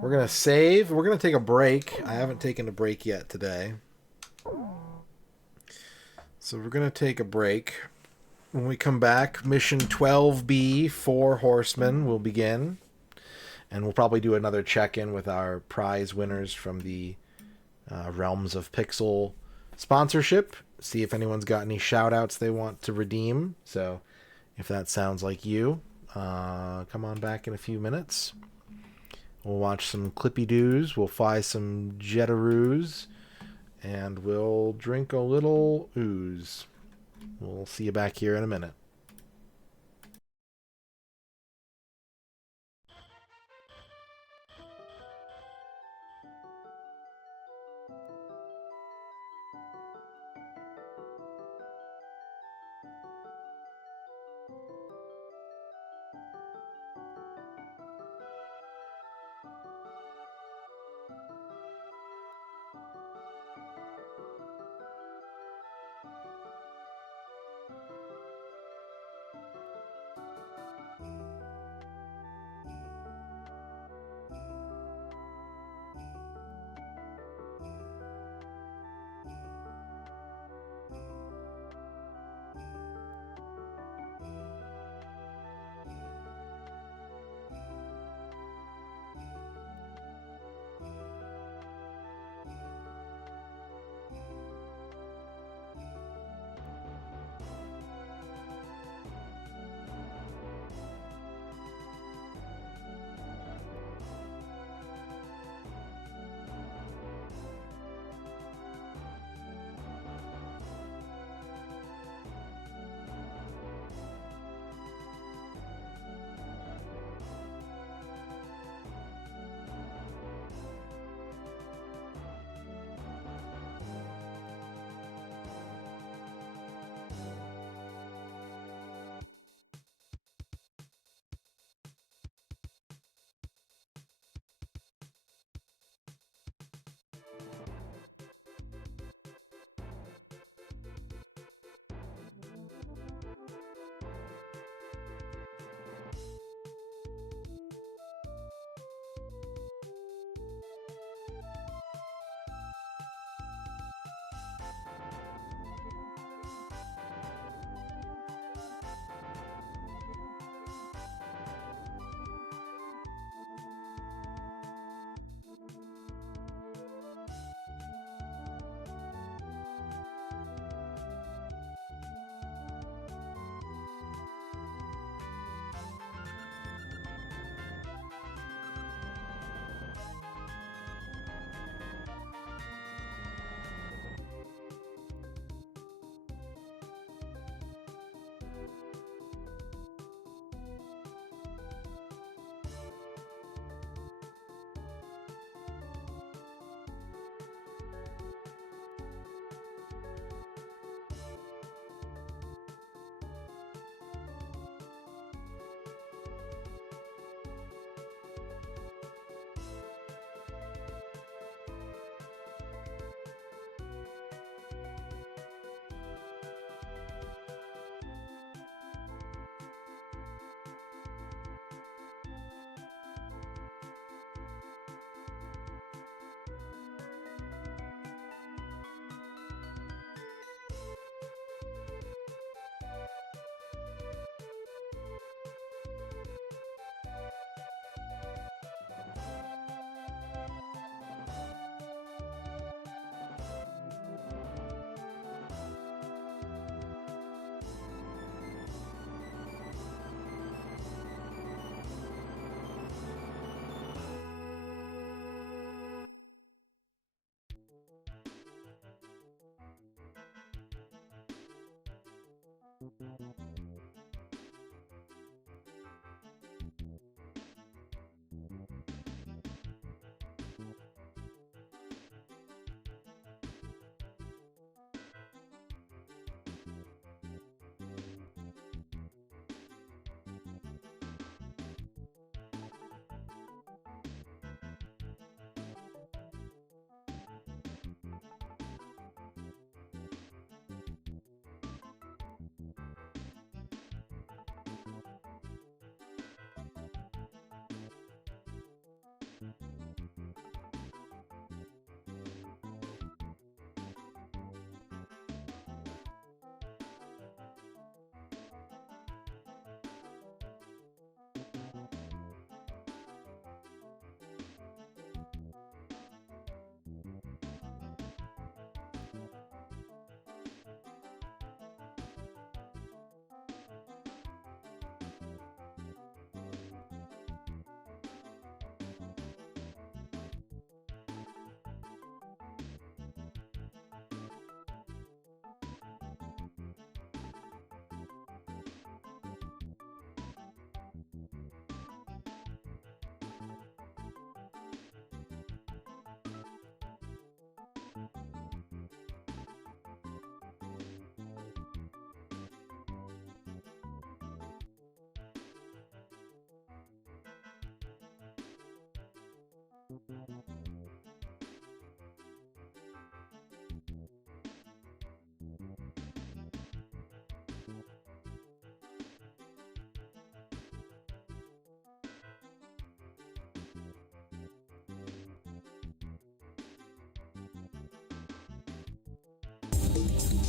We're going to save. We're going to take a break. I haven't taken a break yet today. So we're going to take a break. When we come back, mission 12B, 4 Horsemen, will begin. And we'll probably do another check-in with our prize winners from the Realms of Pixel sponsorship. See if anyone's got any shout-outs they want to redeem. So if that sounds like you, come on back in a few minutes. We'll watch some Clippy-Doos. We'll fly some Jetaroos. And we'll drink a little ooze. We'll see you back here in a minute.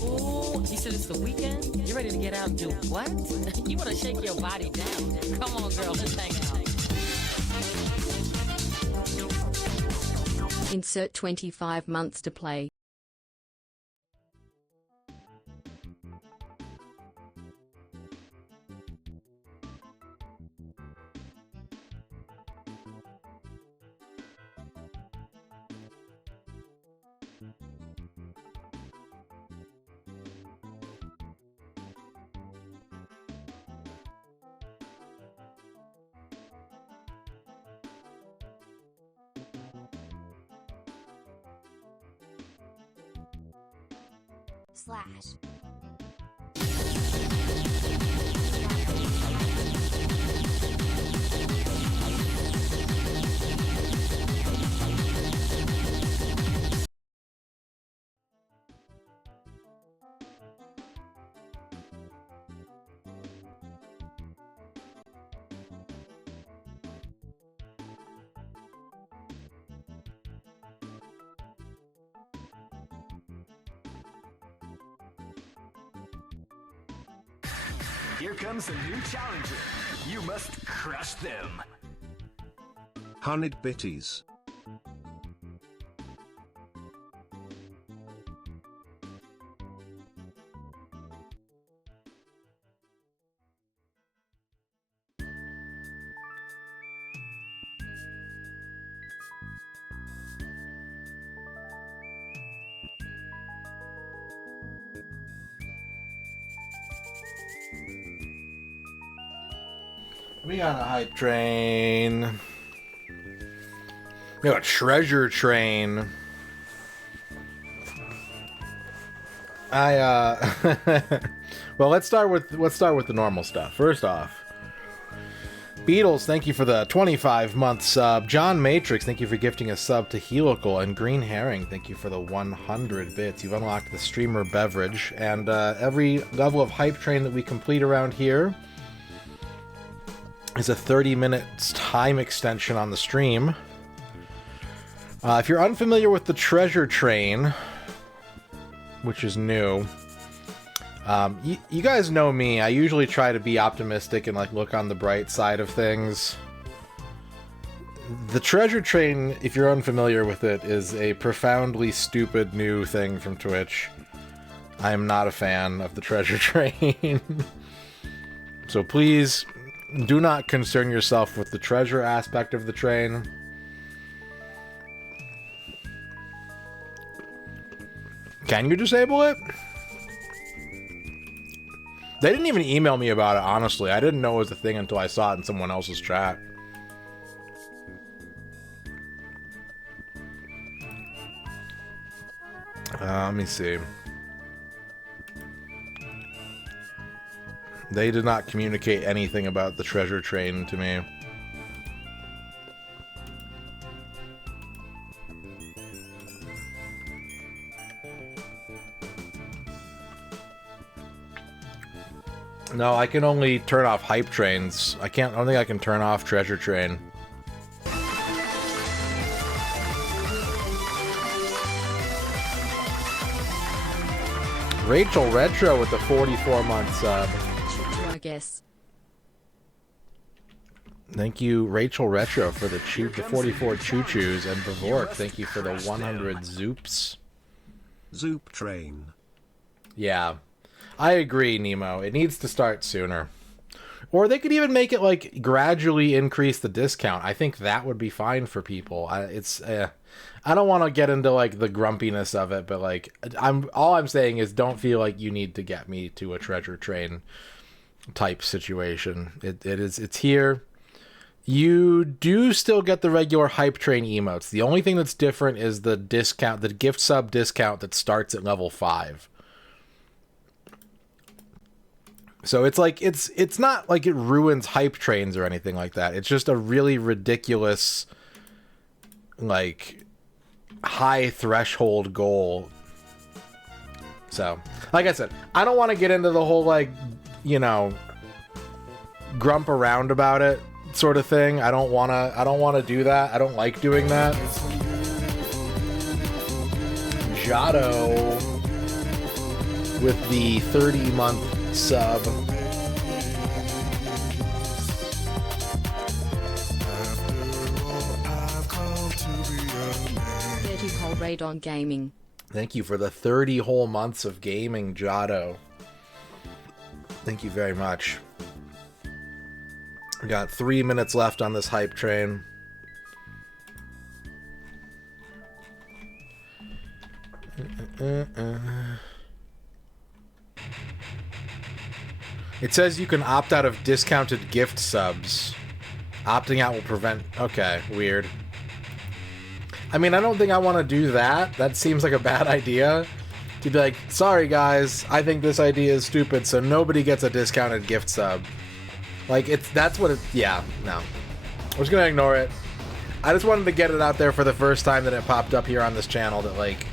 Ooh, you said it's the weekend? You ready to get out and do what? You want to shake your body down. Come on, girl, let's hang out. Insert 25 months to play. Slash. Here comes a new challenger. You must crush them. Hunted Bitties. We got a hype train. We got a treasure train. Well, let's start with the normal stuff. First off, Beatles, thank you for the 25-month sub. John Matrix, thank you for gifting a sub to Helical. And Green Herring, thank you for the 100 bits. You've unlocked the streamer beverage. And every level of hype train that we complete around here is a 30-minute time extension on the stream. If you're unfamiliar with the treasure train, which is new, you guys know me. I usually try to be optimistic and like look on the bright side of things. The treasure train, if you're unfamiliar with it, is a profoundly stupid new thing from Twitch. I am not a fan of the treasure train. So please do not concern yourself with the treasure aspect of the train. Can you disable it? They didn't even email me about it, honestly. I didn't know it was a thing until I saw it in someone else's chat. Let me see. They did not communicate anything about the treasure train to me. No, I can only turn off hype trains. I don't think I can turn off treasure train. Rachel Retro with the 44-month sub. I guess. Thank you, Rachel Retro, for the 44 choo-choos, and Bavork, thank you for the 100 zoops. Zoop train. Yeah, I agree, Nemo. It needs to start sooner. Or they could even make it, like, gradually increase the discount. I think that would be fine for people. I don't want to get into, like, the grumpiness of it, but, like, all I'm saying is don't feel like you need to get me to a treasure train type situation. It's here. You do still get the regular hype train emotes. The only thing that's different is the discount, the gift sub discount that starts at level 5. So it's like it's not like it ruins hype trains or anything like that. It's just a really ridiculous, like, high threshold goal. So, like I said, I don't want to get into the whole, like, you know, grump around about it sort of thing. I don't want to do that. I don't like doing that. Jado with the 30-month sub. Whole Radon Gaming. Thank you for the 30 whole months of gaming, Jado. Thank you very much. We got 3 minutes left on this hype train. It says you can opt out of discounted gift subs. Opting out will prevent... Okay, weird. I mean, I don't think I want to do that. That seems like a bad idea. To be like, sorry guys, I think this idea is stupid, so nobody gets a discounted gift sub. Like, that's what it... Yeah, no. I'm just gonna ignore it. I just wanted to get it out there for the first time that it popped up here on this channel that, like,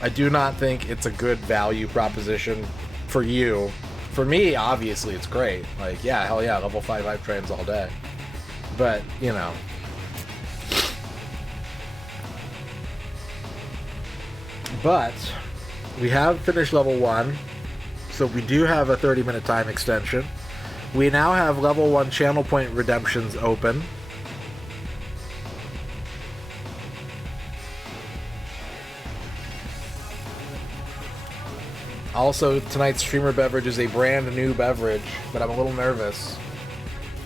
I do not think it's a good value proposition for you. For me, obviously, it's great. Like, yeah, hell yeah, level 5 hype trains all day. But, you know... But we have finished level 1, so we do have a 30-minute time extension. We now have level 1 channel point redemptions open. Also, tonight's streamer beverage is a brand new beverage, but I'm a little nervous.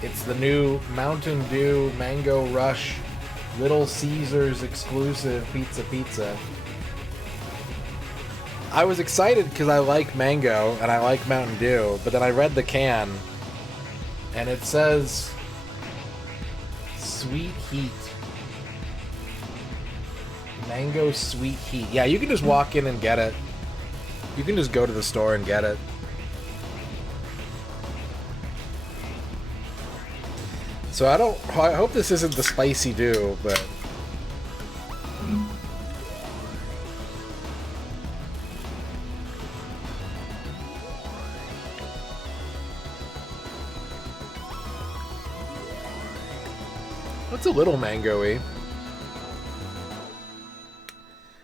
It's the new Mountain Dew Mango Rush Little Caesars exclusive pizza. I was excited because I like mango and I like Mountain Dew, but then I read the can and it says Sweet Heat. Mango Sweet Heat. Yeah, you can just walk in and get it. You can just go to the store and get it. So I hope this isn't the Spicy Dew, but... It's a little mango-y.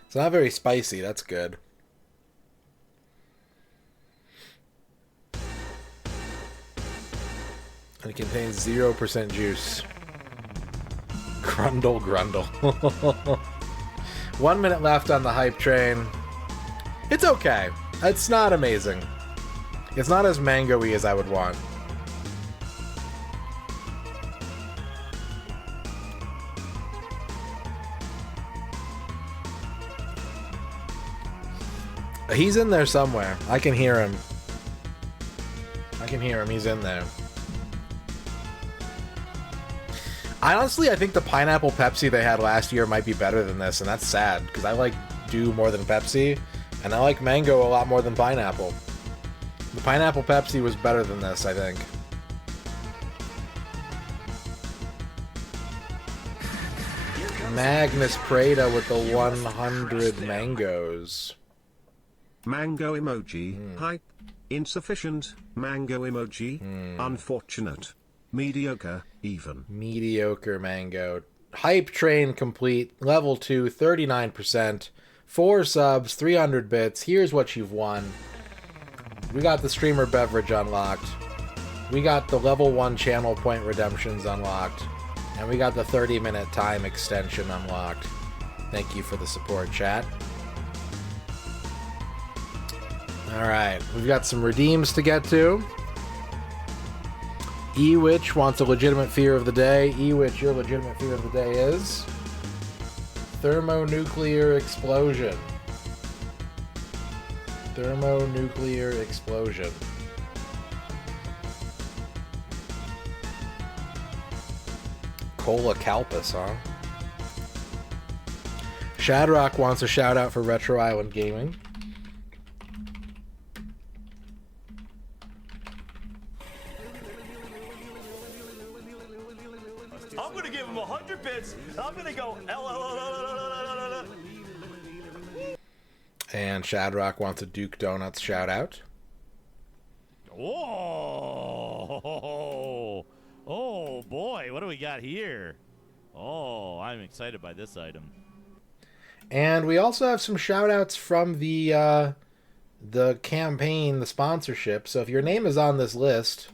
It's not very spicy, that's good. And it contains 0% juice. Grundle. 1 minute left on the hype train. It's okay. It's not amazing. It's not as mango-y as I would want. He's in there somewhere. I can hear him. I can hear him. He's in there. Honestly, I think the pineapple Pepsi they had last year might be better than this, and that's sad, because I like Dew more than Pepsi, and I like mango a lot more than pineapple. The pineapple Pepsi was better than this, I think. Magnus Prada with the 100 mangoes. Mango emoji. Hype. Insufficient. Mango emoji. Unfortunate. Mediocre. Even. Mediocre mango. Hype train complete. Level 2, 39%. 4 subs, 300 bits. Here's what you've won. We got the streamer beverage unlocked. We got the level 1 channel point redemptions unlocked. And we got the 30-minute time extension unlocked. Thank you for the support, chat. Alright, we've got some redeems to get to. Ewitch wants a legitimate fear of the day. Ewitch, your legitimate fear of the day is... thermonuclear explosion. Thermonuclear explosion. Cola Calpus, huh? Shadrock wants a shout out for Retro Island Gaming. I'm gonna give him 100 bits. I'm gonna go. And Shadrock wants a Duke Donuts shout out. Oh boy, what do we got here? Oh, I'm excited by this item. And we also have some shout outs from the campaign, the sponsorship. So if your name is on this list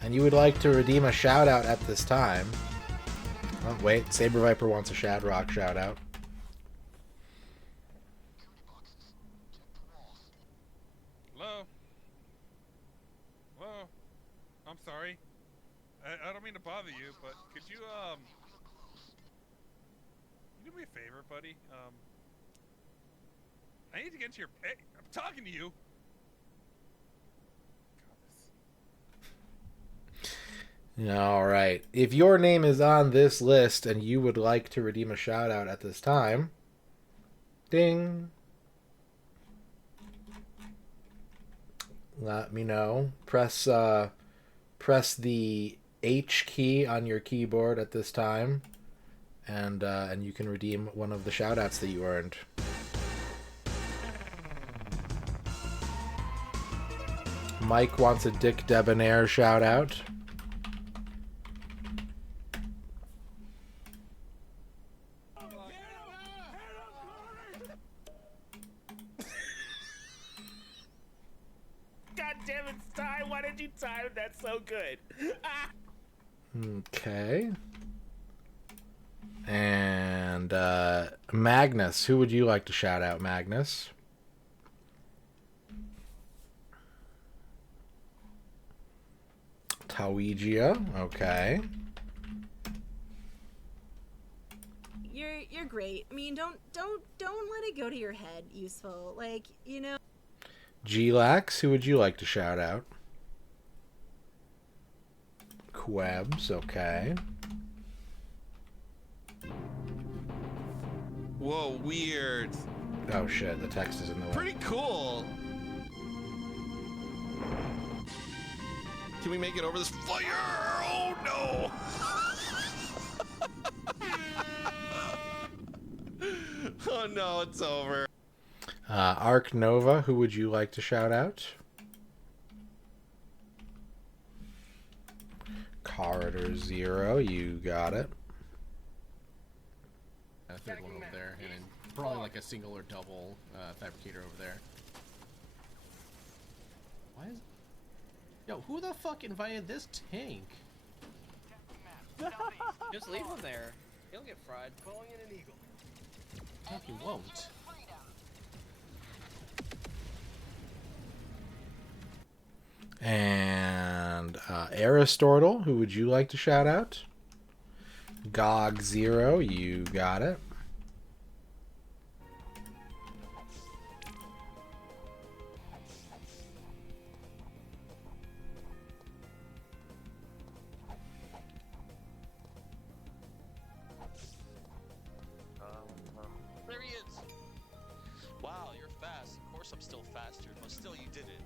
and you would like to redeem a shout out at this time. Oh, wait, Saber Viper wants a Shadrock shout out. Hello? Hello? I'm sorry. I don't mean to bother you, but could you, do me a favor, buddy? I need to get to your... Hey, I'm talking to you! Alright. If your name is on this list and you would like to redeem a shout out at this time, ding. Let me know. Press the H key on your keyboard at this time, and you can redeem one of the shout outs that you earned. Mike wants a Dick Debonair shout out. God damn it, Ty! Why did you time that so good? Okay. And Magnus, who would you like to shout out, Magnus? Tawigia, okay. You're great. I mean, don't let it go to your head, useful. Like, you know. G-Lax, who would you like to shout out? Quebs, okay. Whoa, weird. Oh shit, the text is in the way. Pretty cool. Can we make it over this fire? Oh no! Oh no, it's over. Arc Nova, who would you like to shout out? Corridor Zero, you got it. A third one over there, and then probably like a single or double fabricator over there. Why is... Yo, who the fuck invited this tank? Just leave him there. He'll get fried. Calling in an eagle. No, he won't. And Aristortle, who would you like to shout out? GOG Zero, you got it. course I'm still faster, but still you did it.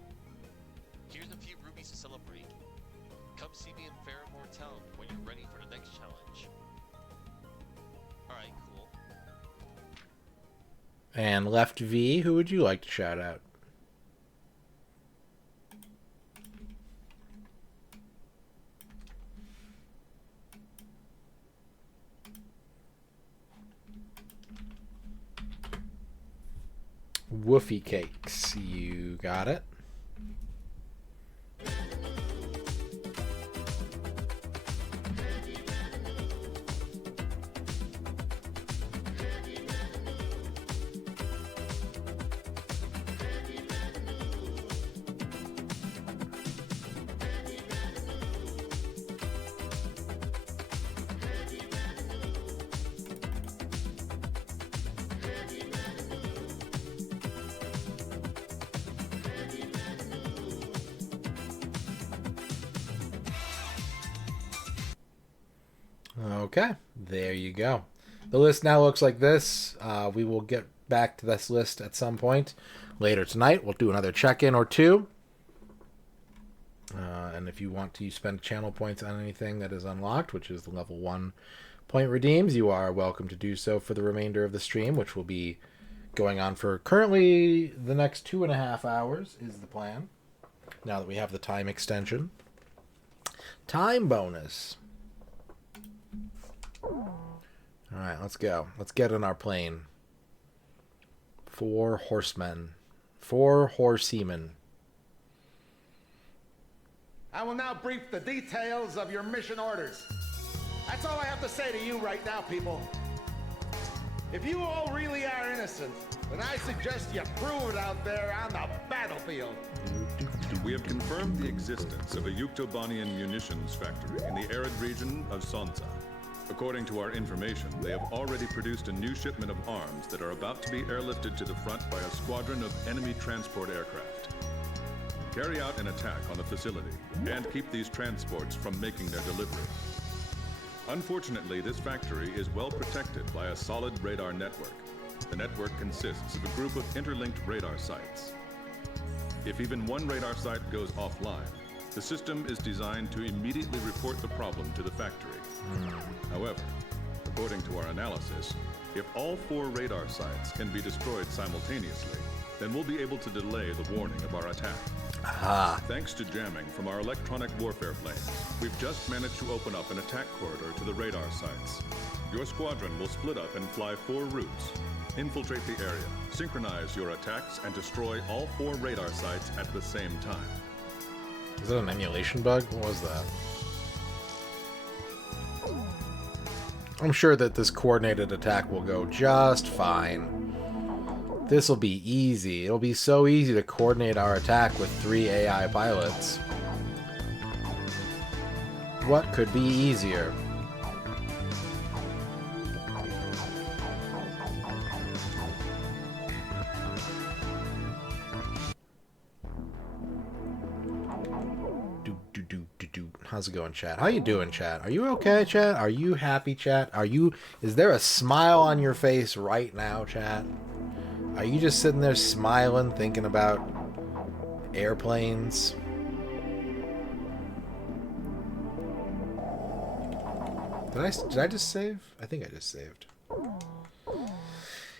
Here's a few rubies to celebrate. Come see me in Fairmore Town when you're ready for the next challenge. Alright, cool. And Left V, who would you like to shout out? Woofy Cakes, you got it. Okay, there you go. The list now looks like this. We will get back to this list at some point later tonight. We'll do another check-in or two. And if you want to spend channel points on anything that is unlocked, which is the level 1 point redeems, you are welcome to do so for the remainder of the stream, which will be going on for currently the next 2.5 hours is the plan. Now that we have the time extension. Time bonus. Alright, let's go. Let's get in our plane. 4 horsemen. 4 horsemen. I will now brief the details of your mission orders. That's all I have to say to you right now, people. If you all really are innocent, then I suggest you prove it out there on the battlefield. We have confirmed the existence of a Yuktobanian munitions factory in the arid region of Sonsa. According to our information, they have already produced a new shipment of arms that are about to be airlifted to the front by a squadron of enemy transport aircraft. Carry out an attack on the facility and keep these transports from making their delivery. Unfortunately, this factory is well protected by a solid radar network. The network consists of a group of interlinked radar sites. If even one radar site goes offline, the system is designed to immediately report the problem to the factory. However, according to our analysis, if all 4 radar sites can be destroyed simultaneously, then we'll be able to delay the warning of our attack. Aha. Thanks to jamming from our electronic warfare planes, we've just managed to open up an attack corridor to the radar sites. Your squadron will split up and fly 4 routes. Infiltrate the area, synchronize your attacks, and destroy all 4 radar sites at the same time. Is that an emulation bug? What was that? I'm sure that this coordinated attack will go just fine. This will be easy. It'll be so easy to coordinate our attack with 3 AI pilots. What could be easier? How's it going, chat? How you doing, chat? Are you okay, chat? Are you happy, chat? Is there a smile on your face right now, chat? Are you just sitting there smiling, thinking about airplanes? Did I just save? I think I just saved.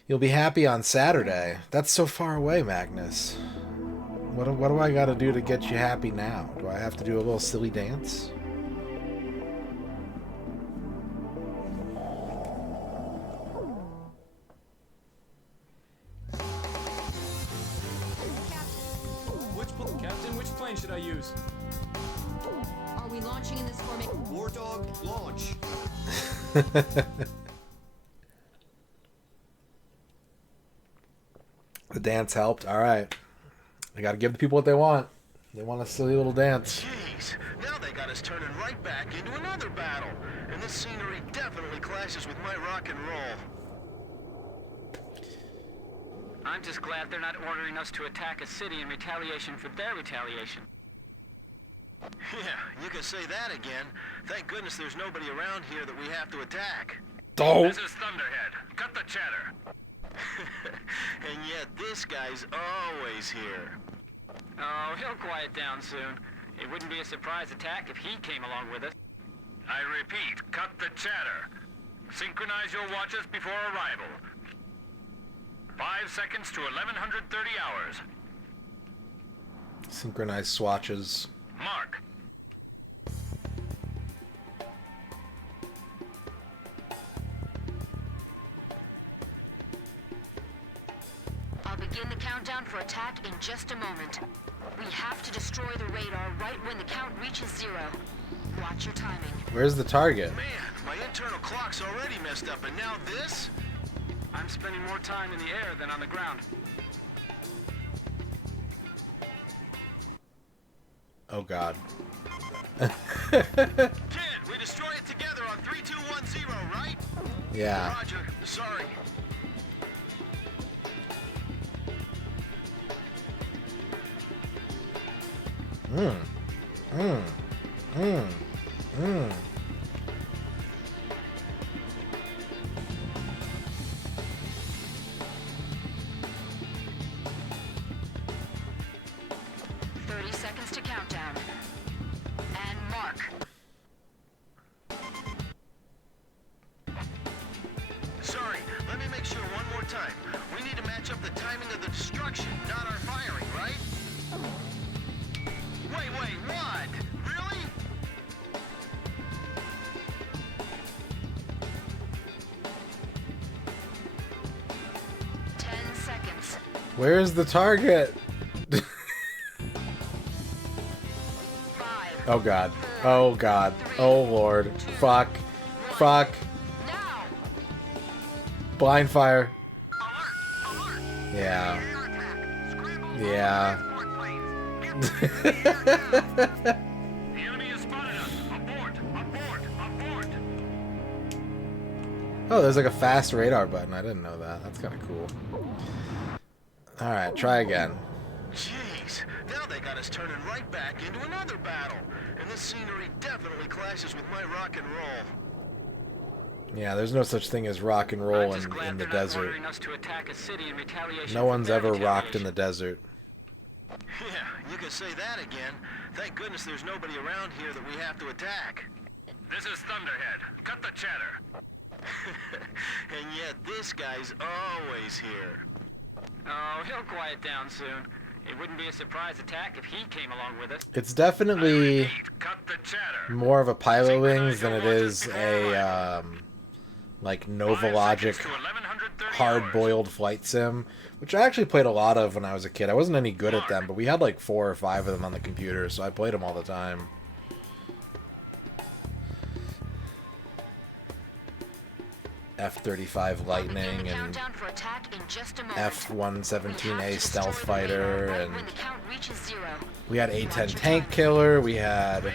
You'll be happy on Saturday. That's so far away, Magnus. What do I gotta do to get you happy now? Do I have to do a little silly dance? Captain, which plane should I use? Are we launching in this formation? War Dog, launch. The dance helped. All right. I got to give the people what they want. They want a silly little dance. Jeez, now they got us turning right back into another battle. And this scenery definitely clashes with my rock and roll. I'm just glad they're not ordering us to attack a city in retaliation for their retaliation. Yeah, you can say that again. Thank goodness there's nobody around here that we have to attack. Oh. This is Thunderhead. Cut the chatter. And yet this guy's always here. Oh, he'll quiet down soon. It wouldn't be a surprise attack if he came along with us. I repeat, cut the chatter. Synchronize your watches before arrival. 5 seconds to 1130 hours. Synchronized swatches. Mark. I'll begin the countdown for attack in just a moment. We have to destroy the radar right when the count reaches 0. Watch your timing. Where's the target? Man, my internal clock's already messed up, and now this? I'm spending more time in the air than on the ground. Oh god. Kid, we destroy it together on 3210, right? Yeah. Roger, sorry. Mm. 30 seconds to countdown. And mark. Sorry, let me make sure one more time. We need to match up the timing of the destruction, not our firing, right? Wait, what? Really? Where's the target? Oh god. Oh god. Oh lord. Fuck. Fuck. Blind fire. Yeah. Yeah. Oh, there's like a fast radar button. I didn't know that. That's kind of cool. Alright, try again. Jeez, now they got us turning right back into another battle. And this scenery definitely clashes with my rock and roll. Yeah, there's no such thing as rock and roll in the desert. No one's ever rocked in the desert. Yeah, you can say that again. Thank goodness there's nobody around here that we have to attack. This is Thunderhead. Cut the chatter. And yet this guy's always here. Oh, he'll quiet down soon. It wouldn't be a surprise attack if he came along with us. It's definitely more of a Pilot Wings than it is a like Novalogic hard-boiled flight sim, which I actually played a lot of when I was a kid. I wasn't any good at them, but we had like 4 or 5 of them on the computer, so I played them all the time. F-35 Lightning and F-117A Stealth Fighter, and we had A-10 Tank Killer, we had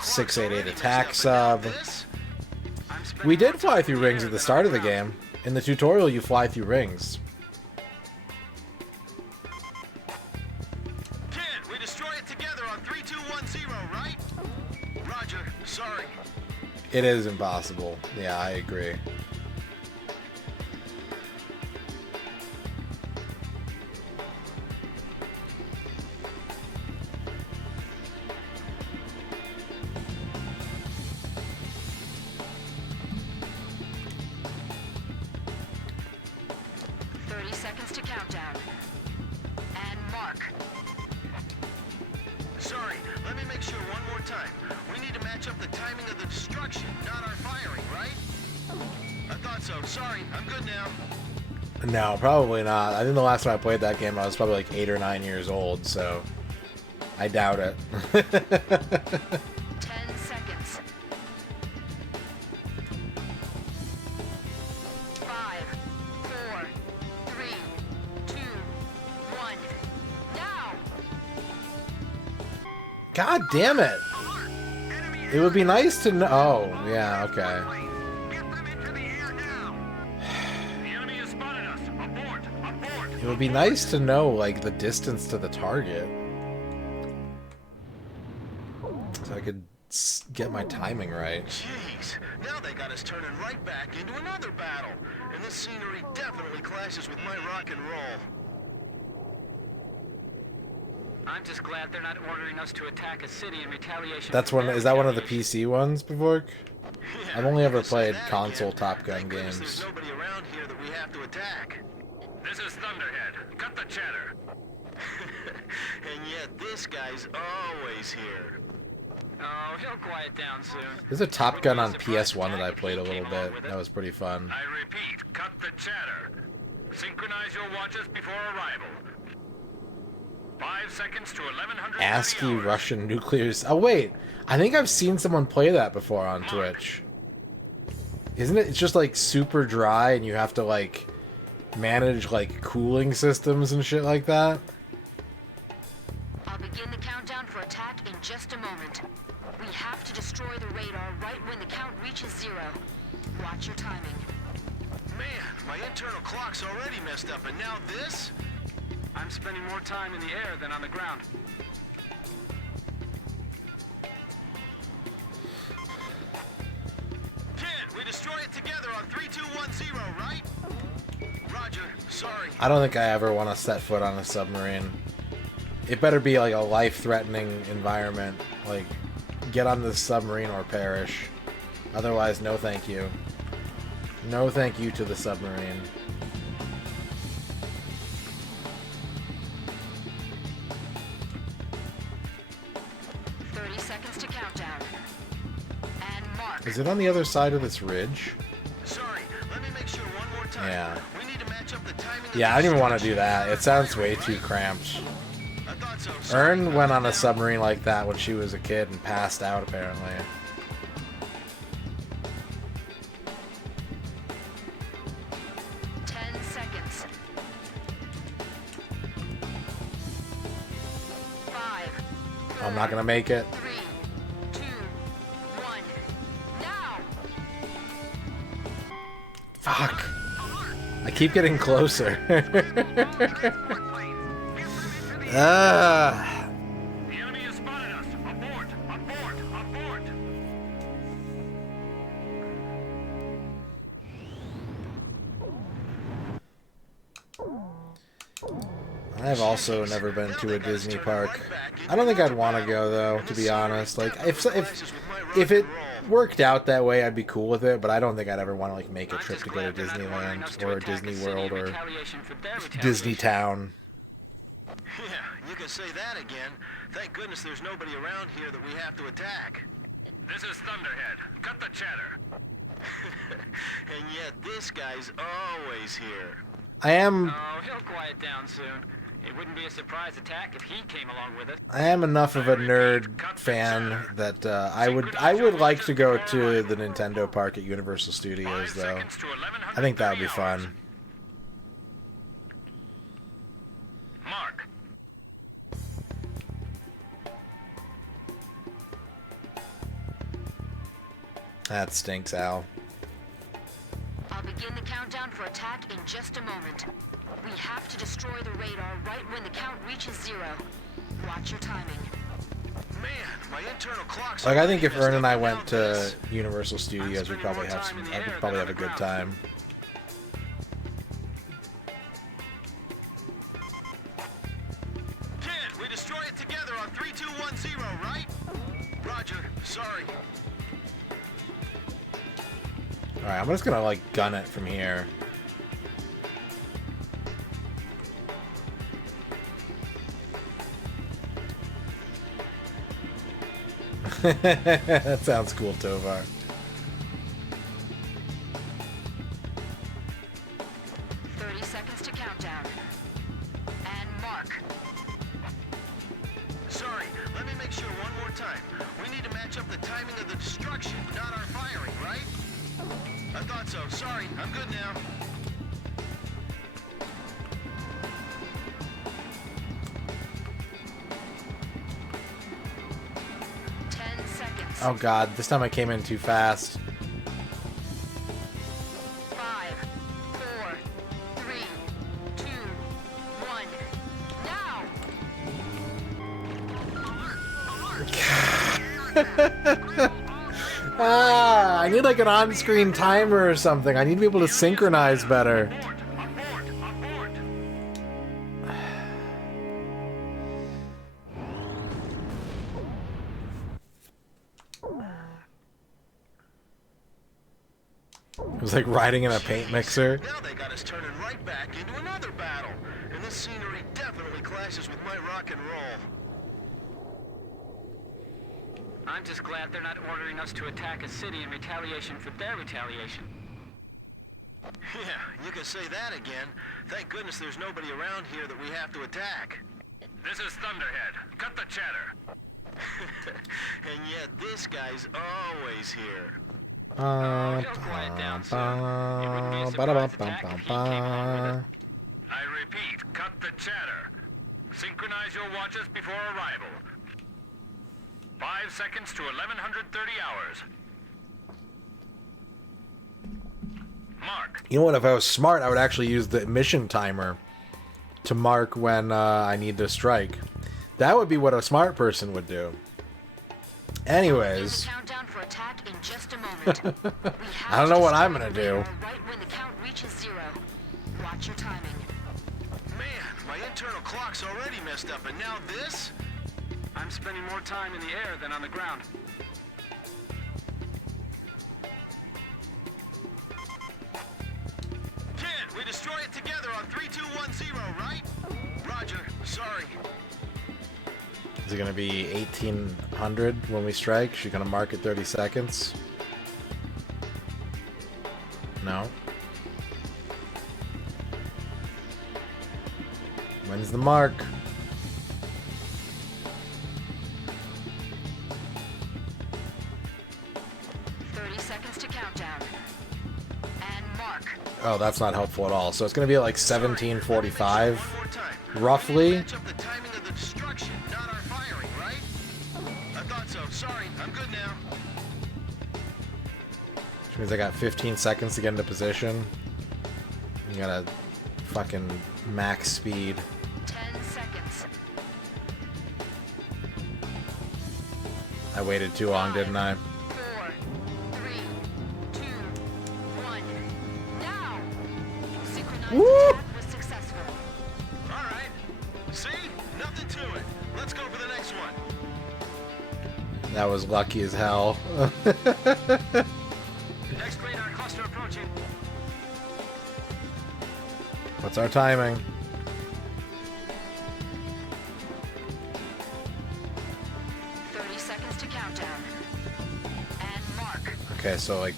688 Attack Sub. We did fly through rings at the start of the game. In the tutorial, you fly through rings. Kid, we destroy it together on 3210, right? Roger, sorry. It is impossible. Yeah, I agree. Sorry, let me make sure one more time. We need to match up the timing of the destruction, not our firing, right? I thought so. Sorry, I'm good now. No, probably not. I think the last time I played that game I was probably like 8 or 9 years old, so I doubt it. 10 seconds. 5, 4, 3, 2, 1. Now! God damn it! It would be nice to know. Oh, yeah, okay. It would be nice to know, like, the distance to the target. So I could get my timing right. Jeez, now they got us turning right back into another battle. And this scenery definitely clashes with my rock and roll. I'm just glad they're not ordering us to attack a city in retaliation. That's one. Is that one of the PC ones, Bavork? I've only ever played console Top Gun games. There's nobody around here that we have to attack. This is Thunderhead. Cut the chatter. And yet this guy's always here. Oh, he'll quiet down soon. There's a Top Gun on PS1 that I played a little bit. That was pretty fun. I repeat, cut the chatter. Synchronize your watches before arrival. 5 seconds to 1100. ASCII Russian nuclears. Oh wait, I think I've seen someone play that before on Twitch. Isn't it? It's just like super dry, and you have to like manage like cooling systems and shit like that. I'll begin the countdown for attack in just a moment. We have to destroy the radar right when the count reaches 0. Watch your timing. Man, my internal clock's already messed up, and now this? I'm spending more time in the air than on the ground. Kid, we destroy it together on 3, 2, 1, 0, right? Roger, sorry. I don't think I ever want to set foot on a submarine. It better be like a life-threatening environment. Like, get on this submarine or perish. Otherwise, no thank you. No thank you to the submarine. Is it on the other side of this ridge? Sorry, let me make sure one more time. Yeah. We need to match up the timing. Yeah, I don't even want to do that. It sounds way too cramped. I thought so. Ern went on a submarine like that when she was a kid and passed out, apparently. I'm not gonna make it. 3, 2, 1, now! Fuck. I keep getting closer. Ah. The enemy has spotted us. Abort! Abort! Abort! I've also never been to a Disney park. I don't think I'd want to go though, to be honest. Like, if it worked out that way, I'd be cool with it. But I don't think I'd ever want to like make a trip to go to Disneyland or Disney World or Disney Town. Yeah, you can say that again. Thank goodness there's nobody around here that we have to attack. This is Thunderhead. Cut the chatter. And yet this guy's always here. I am. Oh, he'll quiet down soon. It wouldn't be a surprise attack if he came along with us. I am enough of a nerd fan that I would like to go to the Nintendo park at Universal Studios though. I think that would be fun. Mark. That stinks, Al. I'll begin the countdown for attack in just a moment. We have to destroy the radar right when the count reaches 0. Watch your timing. Man, my internal clock's Like, I think if Ern and I went to Universal Studios, we'd probably have some. I would probably have a good time. Kid, we destroy it together on 3, 2, 1, 0, right? Roger, sorry. Alright, I'm just gonna, like, gun it from here. That sounds cool, Tovar. To countdown. And mark. Sorry, let me make sure one more time. We need to match up the timing of the destruction, not our firing, right? I thought so. Sorry, I'm good now. Oh god, this time I came in too fast. 5, 4, 3, 2, 1, now! Ah! I need like an on-screen timer or something. I need to be able to synchronize better. It was like riding in a paint mixer. Now they got us turning right back into another battle. And this scenery definitely clashes with my rock and roll. I'm just glad they're not ordering us to attack a city in retaliation for their retaliation. Yeah, you can say that again. Thank goodness there's nobody around here that we have to attack. This is Thunderhead. Cut the chatter. And yet this guy's always here. He'll quiet down soon. It wouldn't be a surprise attack if he came along with it. I repeat, cut the chatter. Synchronize your watches before arrival. 5 seconds to 1130 hours. Mark. You know what? If I was smart, I would actually use the mission timer to mark when I need to strike. That would be what a smart person would do. Anyways, Countdown for attack in just a moment. I don't know what I'm gonna do. Right when the count reaches 0. Watch your timing. Man, my internal clock's already messed up, and now this? I'm spending more time in the air than on the ground. Kid, we destroy it together on 3210, right? Roger, sorry. Is it going to be 1800 when we strike? She's going to mark it 30 seconds? No. When's the mark? Oh, that's not helpful at all. So it's going to be at like 1745, roughly. Match up the timing of the destruction, not our firing, right? I thought so. Sorry, I'm good now. Which means I got 15 seconds to get into position. You gotta fucking max speed. 10 seconds. I waited too long, didn't I? 4, 3, 2, 1. Now! Synchronized attack was successful. All right. See? Nothing to it. Let's go for the next one. That was lucky as hell. Next radar cluster approaching. What's our timing? Okay, so like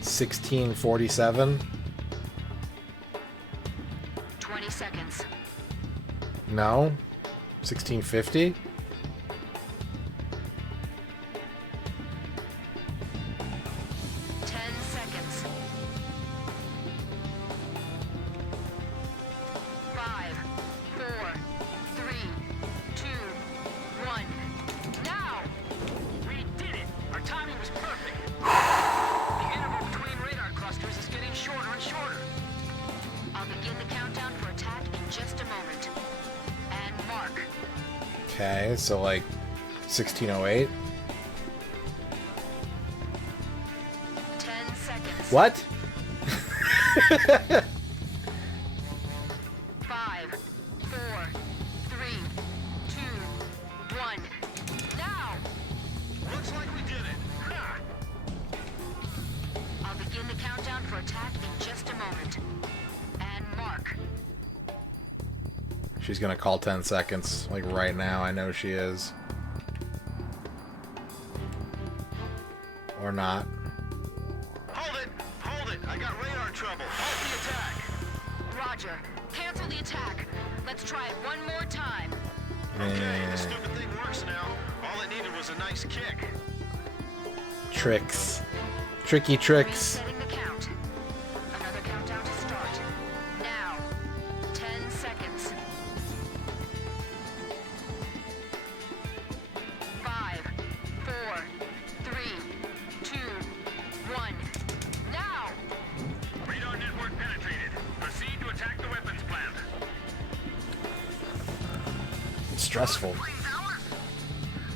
1647. 20 seconds. No? 1650? Okay, so like 1608. 10 seconds. What? 5, 4, 3, 2, 1. Now! Looks like we did it. Ha! I'll begin the countdown for attack in just a moment. And mark. She's gonna call 10 seconds, like right now. I know she is. Or not. Hold it! Hold it! I got radar trouble. Halt the attack! Roger. Cancel the attack. Let's try it one more time. Okay, this stupid thing works now. All it needed was a nice kick. Tricks. Tricky tricks. Resetting the count. Another countdown to start. Now. 10 seconds. 5, 4, 3, 2, 1. Now! Radar network penetrated. Proceed to attack the weapons plant. It's stressful.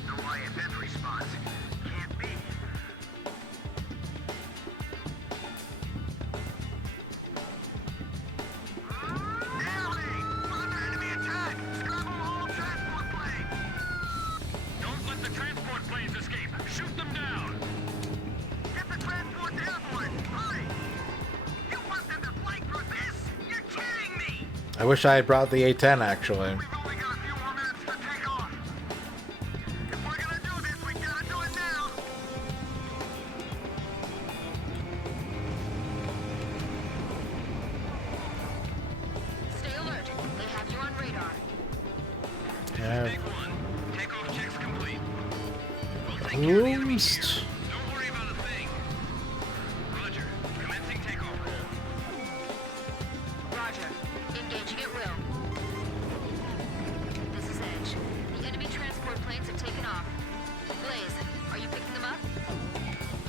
No IFF response. Can't be. I wish I had brought the A10 actually. Stay alert. They have you on radar. Yeah. Takeoff checks complete. Boost. Don't worry about a thing. Roger. Commencing takeoff. Roger. Engaging at will. This is Edge. The enemy transport planes have taken off. Blaze, are you picking them up?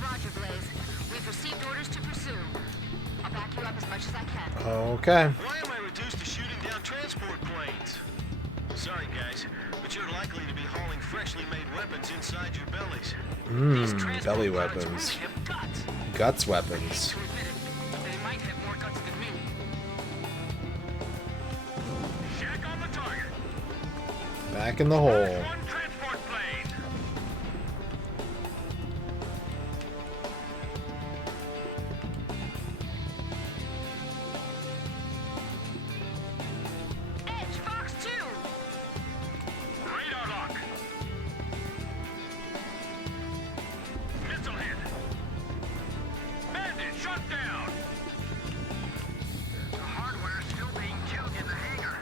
Roger, Blaze. We've received orders to pursue. I'll back you up as much as I can. Okay. Why am I reduced to shooting down transport planes? Sorry, guys, but you're likely to be hauling freshly made weapons inside your bellies. Belly weapons. Guts weapons. They might have more guts than me. Shack on the target. Back in the hole. One transport plane. Edge, Fox 2! Radar lock. Missile hit. Bandit shot down. The hardware still being tuned in the hangar.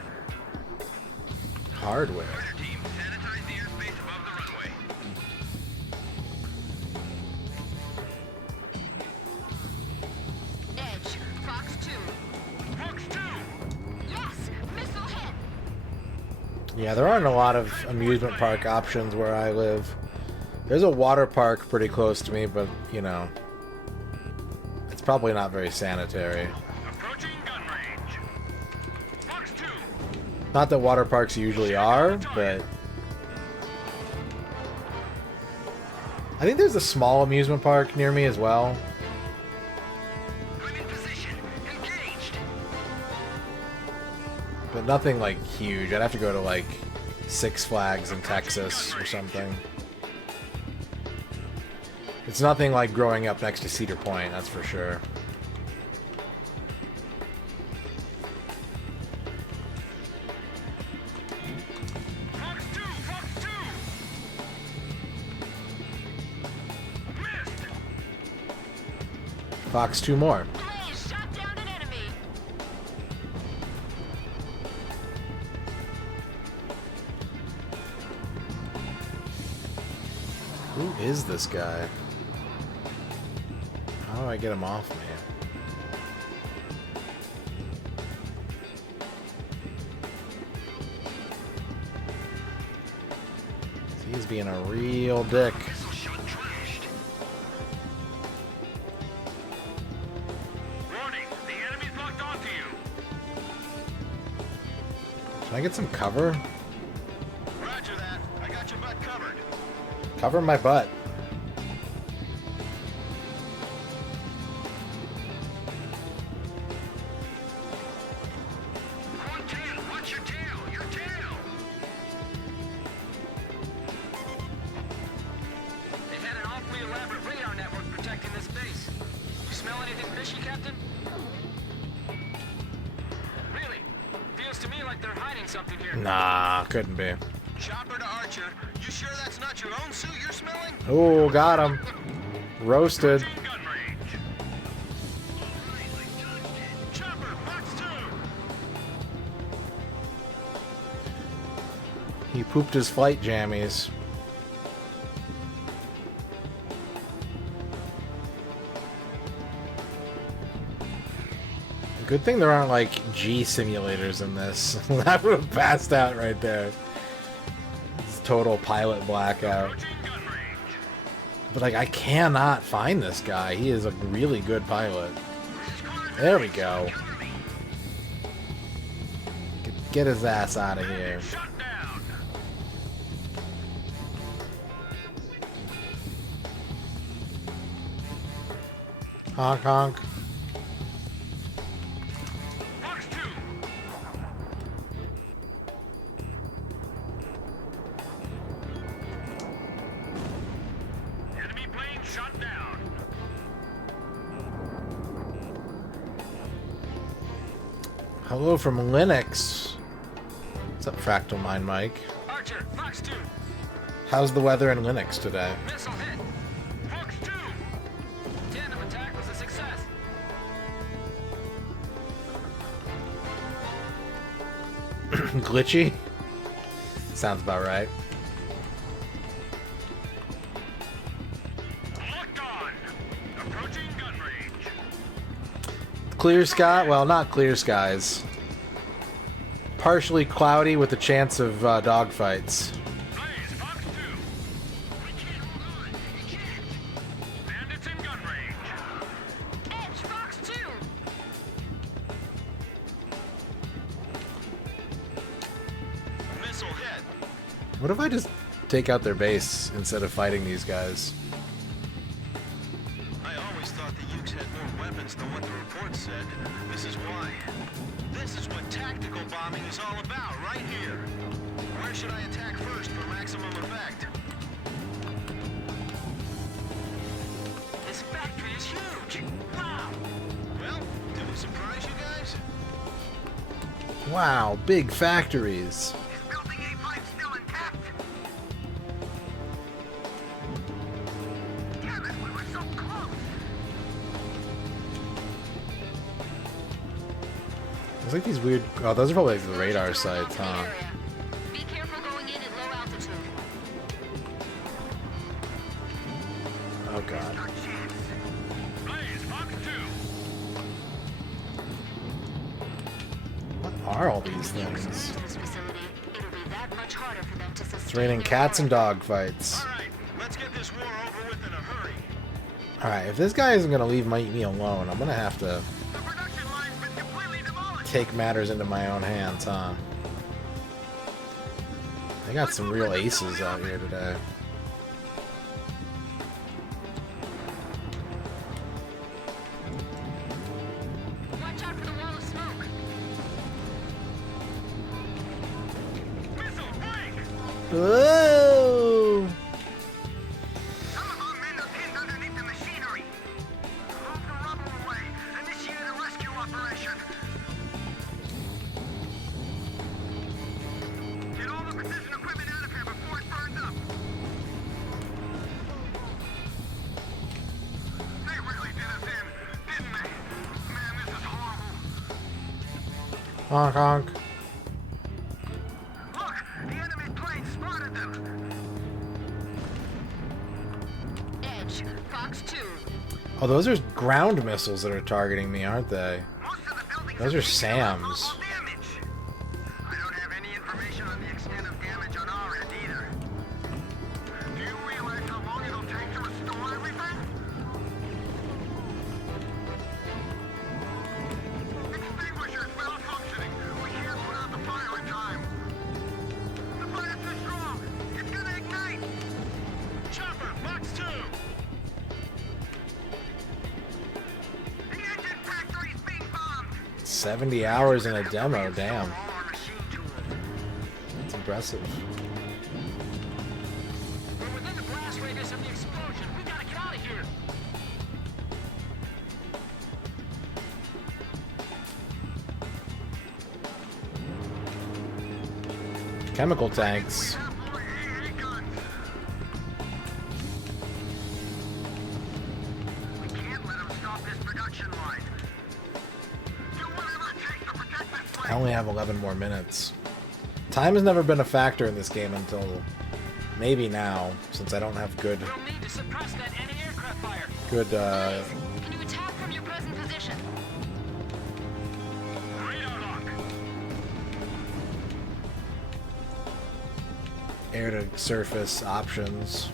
Hardware. Team, sanitize the airspace above the runway. Edge, Fox 2. Fox 2. Yes! Missile hit! Yeah, there aren't a lot of amusement park options where I live. There's a water park pretty close to me, but, you know, it's probably not very sanitary. Approaching gun range. Fox 2. Not that water parks usually are, but I think there's a small amusement park near me as well. I'm in position. Engaged. But nothing like huge. I'd have to go to like Six Flags in Texas or something. It's nothing like growing up next to Cedar Point, that's for sure. Fox 2. Fox 2. Missed. Fox 2 more. Blaze shot down an enemy. Who is this guy? How do I get him off me? He's being a real dick. Missile shot trashed. Warning, the enemy's locked onto you. Can I get some cover? Roger that. I got your butt covered. Cover my butt. Watch your tail. Your tail. They had an awfully elaborate radar network protecting this base. You smell anything fishy, Captain? Really? Feels to me like they're hiding something here. Nah, couldn't be. Chopper to Archer. You sure that's not your own suit you're smelling? Oh, got him. Roasted. Gun range. Chopper, Fox 2. He pooped his flight jammies. Good thing there aren't like G simulators in this. That would have passed out right there. It's total pilot blackout. But like I cannot find this guy. He is a really good pilot. There we go. Get his ass out of here. Honk honk. Enemy plane shot down. Hello from Linux. What's up, Fractal Mind Mike? Archer, Fox 2. How's the weather in Linux today? Missile hit. Fox 2. Tandem attack was a success. Glitchy? Sounds about right. Locked on. Approaching gun range. Clear sky? Well, not clear skies. Partially cloudy with a chance of dogfights. Blaze, Fox 2. We can't hold on. We can't. Bandits in gun range. Edge, Fox 2. Missile hit. What if I just take out their base instead of fighting these guys? I always thought the Ukes had more weapons than what the report said. This is why. This is what tactical bombing is all about, right here. Where should I attack first for maximum effect? This factory is huge. Wow. Well, did we surprise you guys? Wow, big factories. Building A5 still intact. Damn it, we were so close. There's like these weird... Oh, those are probably like the radar sites, huh? Be careful going in at low altitude. Oh, God. Blaze, Fox 2. What are all these things? This facility, it'll be that much harder for them to sustain. It's raining cats and dog fights. Let's get this war over with in a hurry. Alright, if this guy isn't gonna leave me alone, I'm gonna have to take matters into my own hands, huh? I got some real aces out here today. Watch out for the wall of smoke. Missile, wing. Whoa! Some of our men are pinned underneath the machinery. Move the rubble away. Initiate a rescue operation. Get all the precision equipment out of here before it burns up. They really did us in, didn't they? Man, this is horrible. Honk honk. Look, the enemy plane spotted them. Edge, Fox 2. Oh, those are ground missiles that are targeting me, aren't they? Those are SAMs. I don't have any information on the extent of damage on our end either. Do you realize how long it'll take to restore everything? Extinguishers malfunctioning. We can't put out the fire in time. The fire's too strong. It's gonna ignite. Chopper, Fox 2. The engine factory's being bombed. 70 hours in a demo, damn. That's impressive. We're within the blast radius of the explosion. We gotta get out of here. Chemical tanks. I only have 11 more minutes. Time has never been a factor in this game until maybe now, since I don't have good, We'll need to suppress that anti-aircraft fire. good, Can you attack from your present position? Radar lock. air to surface options.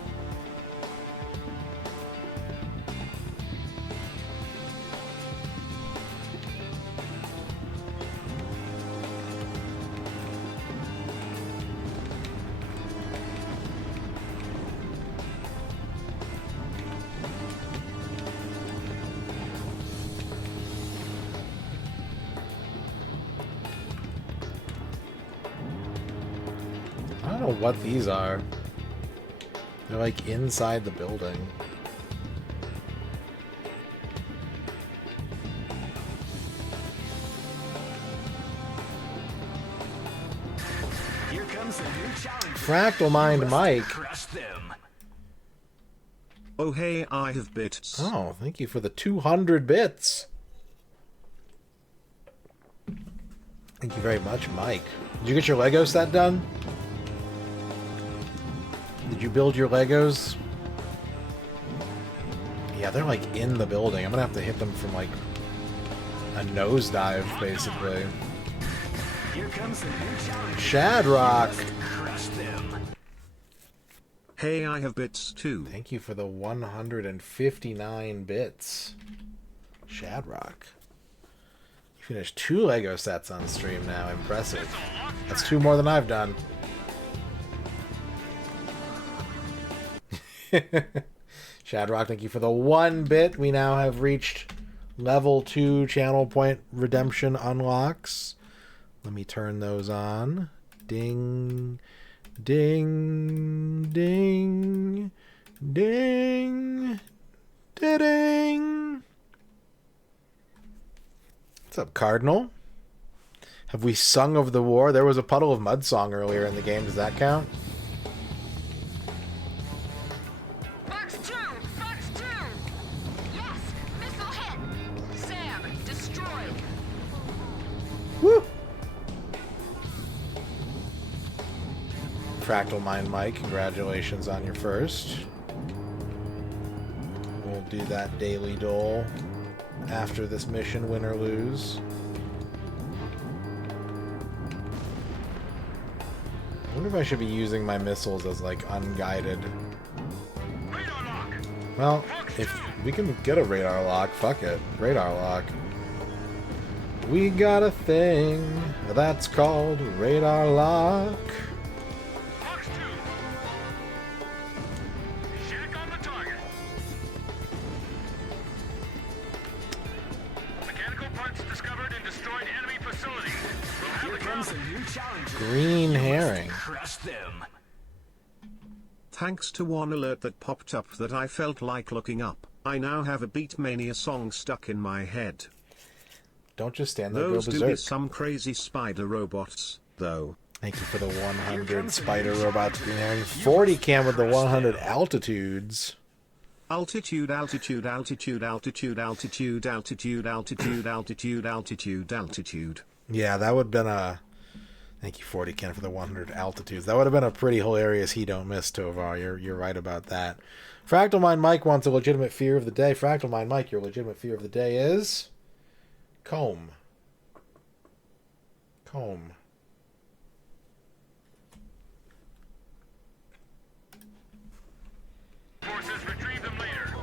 I don't know what these are. They're like inside the building. comes a new challenge. Fractal Mind Mike. Crush them. Oh hey, I have bits. Oh, thank you for the 200 bits. Thank you very much, Mike. Did you get your Lego set done? Did you build your Legos? Yeah, they're like in the building. I'm gonna have to hit them from like a nosedive, basically. Here comes a new challenge. Shadrock. Crush them. Hey, I have bits too. Thank you for the 159 bits. Shadrock. You finished 2 Lego sets on stream now. Impressive. That's 2 more than I've done. Shadrock, thank you for the 1 bit. We now have reached level 2 channel point redemption unlocks. Let me turn those on. Ding. Ding. Ding. Ding. Ding. What's up, Cardinal? Have we sung of the war? There was a Puddle of Mud song earlier in the game. Does that count? Fox 2! Fox 2! Yes! Missile hit! Sam, destroyed! Woo! Fractal Mind Mike, congratulations on your first. We'll do that daily dole after this mission, win or lose. I wonder if I should be using my missiles as like unguided. Well, if we can get a radar lock, fuck it. Radar lock. We got a thing that's called radar lock. Fox 2. Shack on the target. Mechanical parts discovered in destroyed enemy facilities. We'll have Here the comes a new challenge. Green herring. Crush them. Thanks to one alert that popped up that I felt like looking up, I now have a Beatmania song stuck in my head. Don't just stand there, Those go do be berserk. some crazy spider robots, though. Thank you for the 100 spider robots, Green Herring. 40 cam with the 100 altitudes. Altitude, altitude, altitude, altitude, altitude, altitude, altitude, altitude, altitude, altitude. Yeah, that would have been a... Thank you, 40 Ken, for the 100 altitudes. That would have been a pretty hilarious He Don't Miss, Tovar. You're right about that. Fractal Mind Mike wants a legitimate fear of the day. Fractal Mind Mike, your legitimate fear of the day is... Comb. Comb. forces retrieve them later.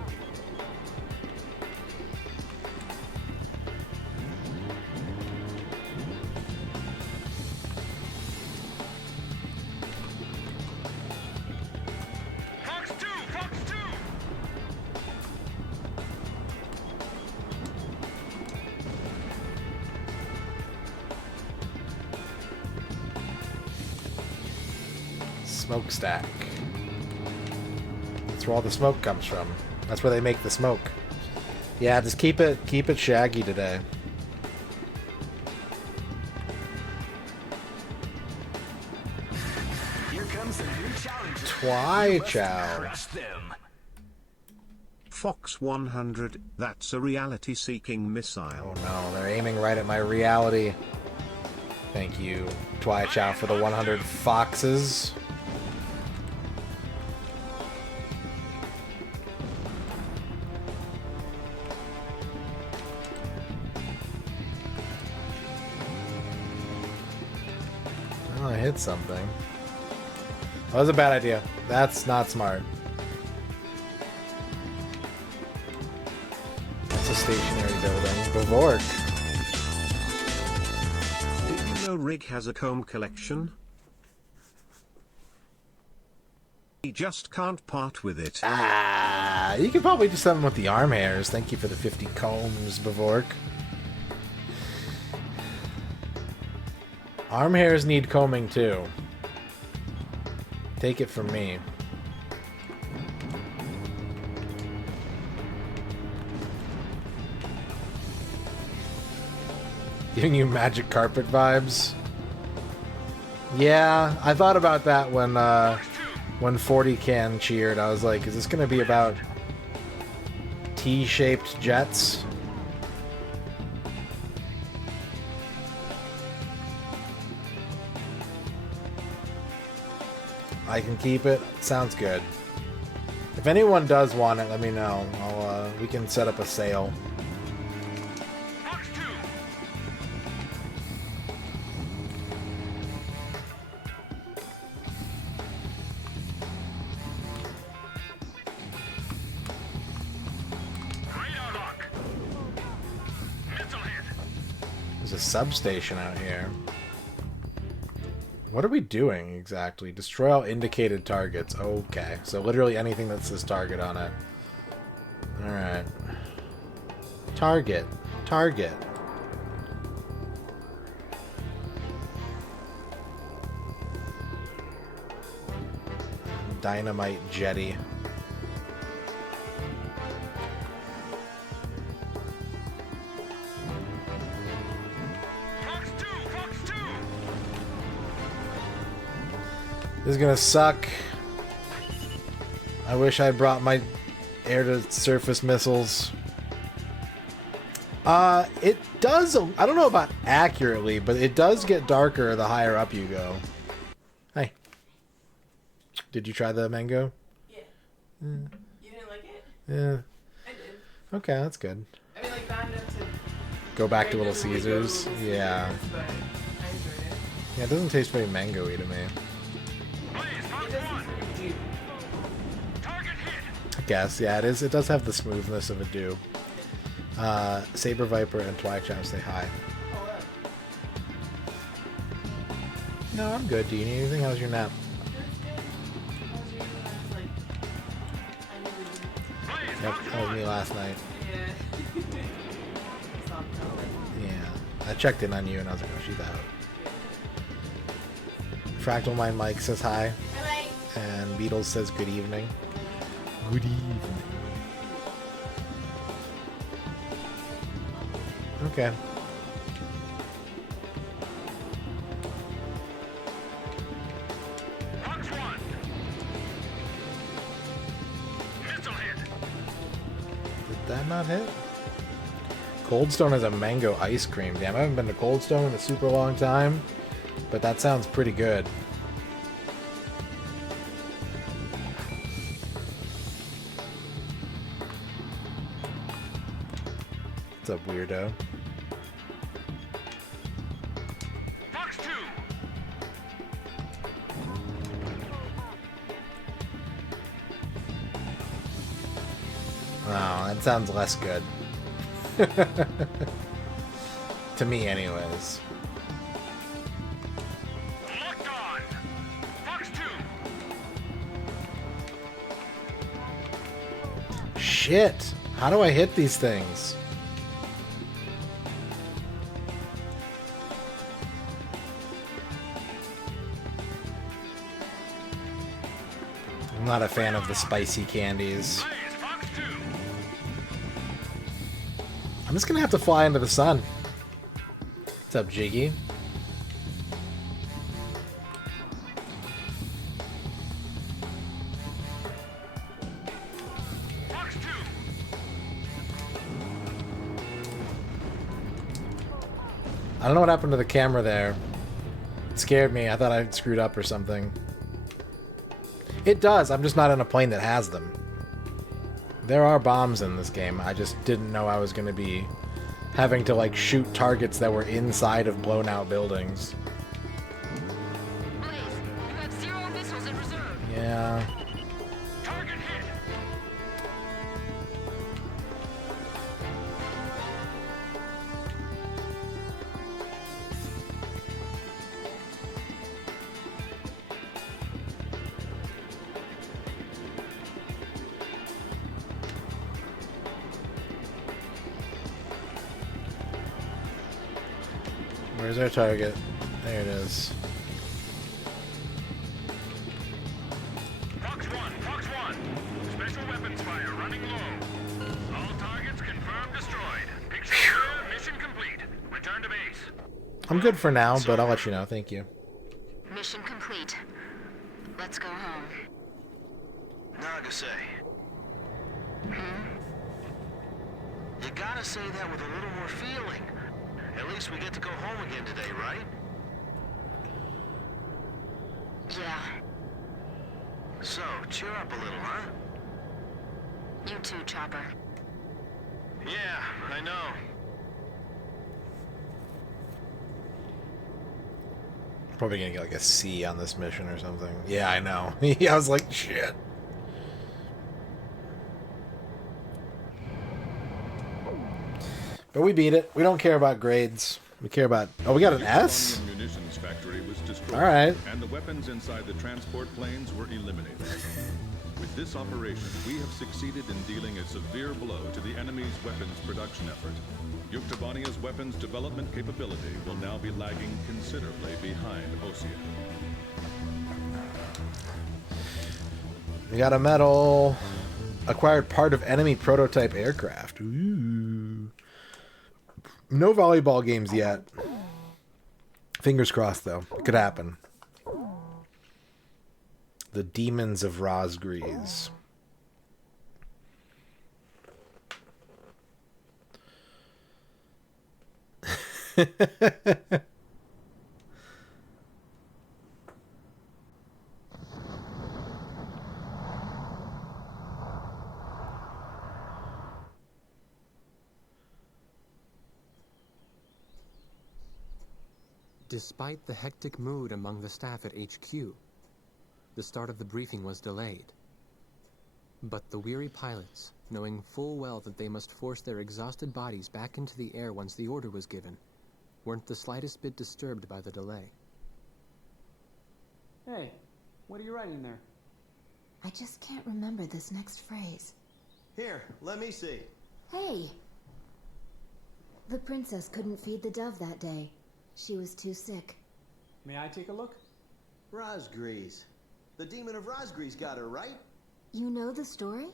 Fox 2! Fox 2! Smokestack. That's where all the smoke comes from. That's where they make the smoke. Yeah, just keep it shaggy today. Here comes a new challenge. Twy-chow. Crush them. Fox 100, that's a reality-seeking missile. Oh no, they're aiming right at my reality. Thank you, Twy-chow, for the 100 foxes. Oh, I hit something. That was a bad idea. That's not smart. It's a stationary building. Bavork. Did you know Rig has a comb collection? He just can't part with it. Ah, you could probably do something with the arm hairs. Thank you for the 50 combs, Bavork. Arm hairs need combing too. Take it from me. Giving you magic carpet vibes. Yeah, I thought about that when 40 Can cheered. I was like, is this gonna be about T-shaped jets? I can keep it. Sounds good. If anyone does want it, let me know. We can set up a sale. There's a substation out here. What are we doing exactly? Destroy all indicated targets. Okay, so literally anything that says target on it. Alright. Target. Target. Dynamite jetty. This is gonna suck. I wish I brought my air-to-surface missiles. It does... I don't know about accurately, but it does get darker the higher up you go. Hi. Did you try the mango? Yeah. Mm. You didn't like it? Yeah. I did. Okay, that's good. I mean, like, not enough to... Go back to Little Caesars? Yeah. But I enjoyed it. Yeah, it doesn't taste very mango-y to me. I guess, yeah, it is. It does have the smoothness of a dew. Saber Viper and Twychow say hi. No, I'm good. Do you need anything? How's your nap? Yep, that was me last night. Yeah. I checked in on you and I was like, oh, she's out. Fractal Mind Mike says hi. And Beatles says good evening. Good evening. Okay. Did that not hit? Cold Stone has a mango ice cream. Damn, I haven't been to Cold Stone in a super long time, but that sounds pretty good. What's up, weirdo? Fox 2. Oh, that sounds less good. To me, anyways. Locked on. Fox 2. Shit! How do I hit these things? I'm not a fan of the spicy candies. I'm just gonna have to fly into the sun. What's up, Jiggy? I don't know what happened to the camera there. It scared me. I thought I screwed up or something. It does. I'm just not in a plane that has them. There are bombs in this game. I just didn't know I was going to be having to, like, shoot targets that were inside of blown out buildings. Blaze, you have 0 missiles in reserve. Yeah. Target hit. Where's our target? There it is. Fox 1. Special weapons fire running low. All targets confirmed destroyed. Picture clear, mission complete. Return to base. I'm good for now, but I'll let you know. Thank you. Mission complete. Let's go home. Nagase. You gotta say that with a little more feeling. At least we get to go home again today, right? Yeah. So, cheer up a little, huh? You too, Chopper. Yeah, I know. Probably gonna get like a C on this mission or something. Yeah, I know. I was like, shit. But we beat it. We don't care about grades. We care about... Oh, we got an S? The munitions factory was destroyed. All right. And the weapons inside the transport planes were eliminated. With this operation, we have succeeded in dealing a severe blow to the enemy's weapons production effort. Yuktobania's weapons development capability will now be lagging considerably behind Osea. We got a medal. Acquired part of enemy prototype aircraft. Ooh. No volleyball games yet. Fingers crossed, though. It could happen. The Demons of Rosgrees. Despite the hectic mood among the staff at HQ, the start of the briefing was delayed. But the weary pilots, knowing full well that they must force their exhausted bodies back into the air once the order was given, weren't the slightest bit disturbed by the delay. Hey, what are you writing there? I just can't remember this next phrase. Here, let me see. Hey! The princess couldn't feed the dove that day. She was too sick. May I take a look? Rosgrees. The demon of Rosgrees got her, right? You know the story?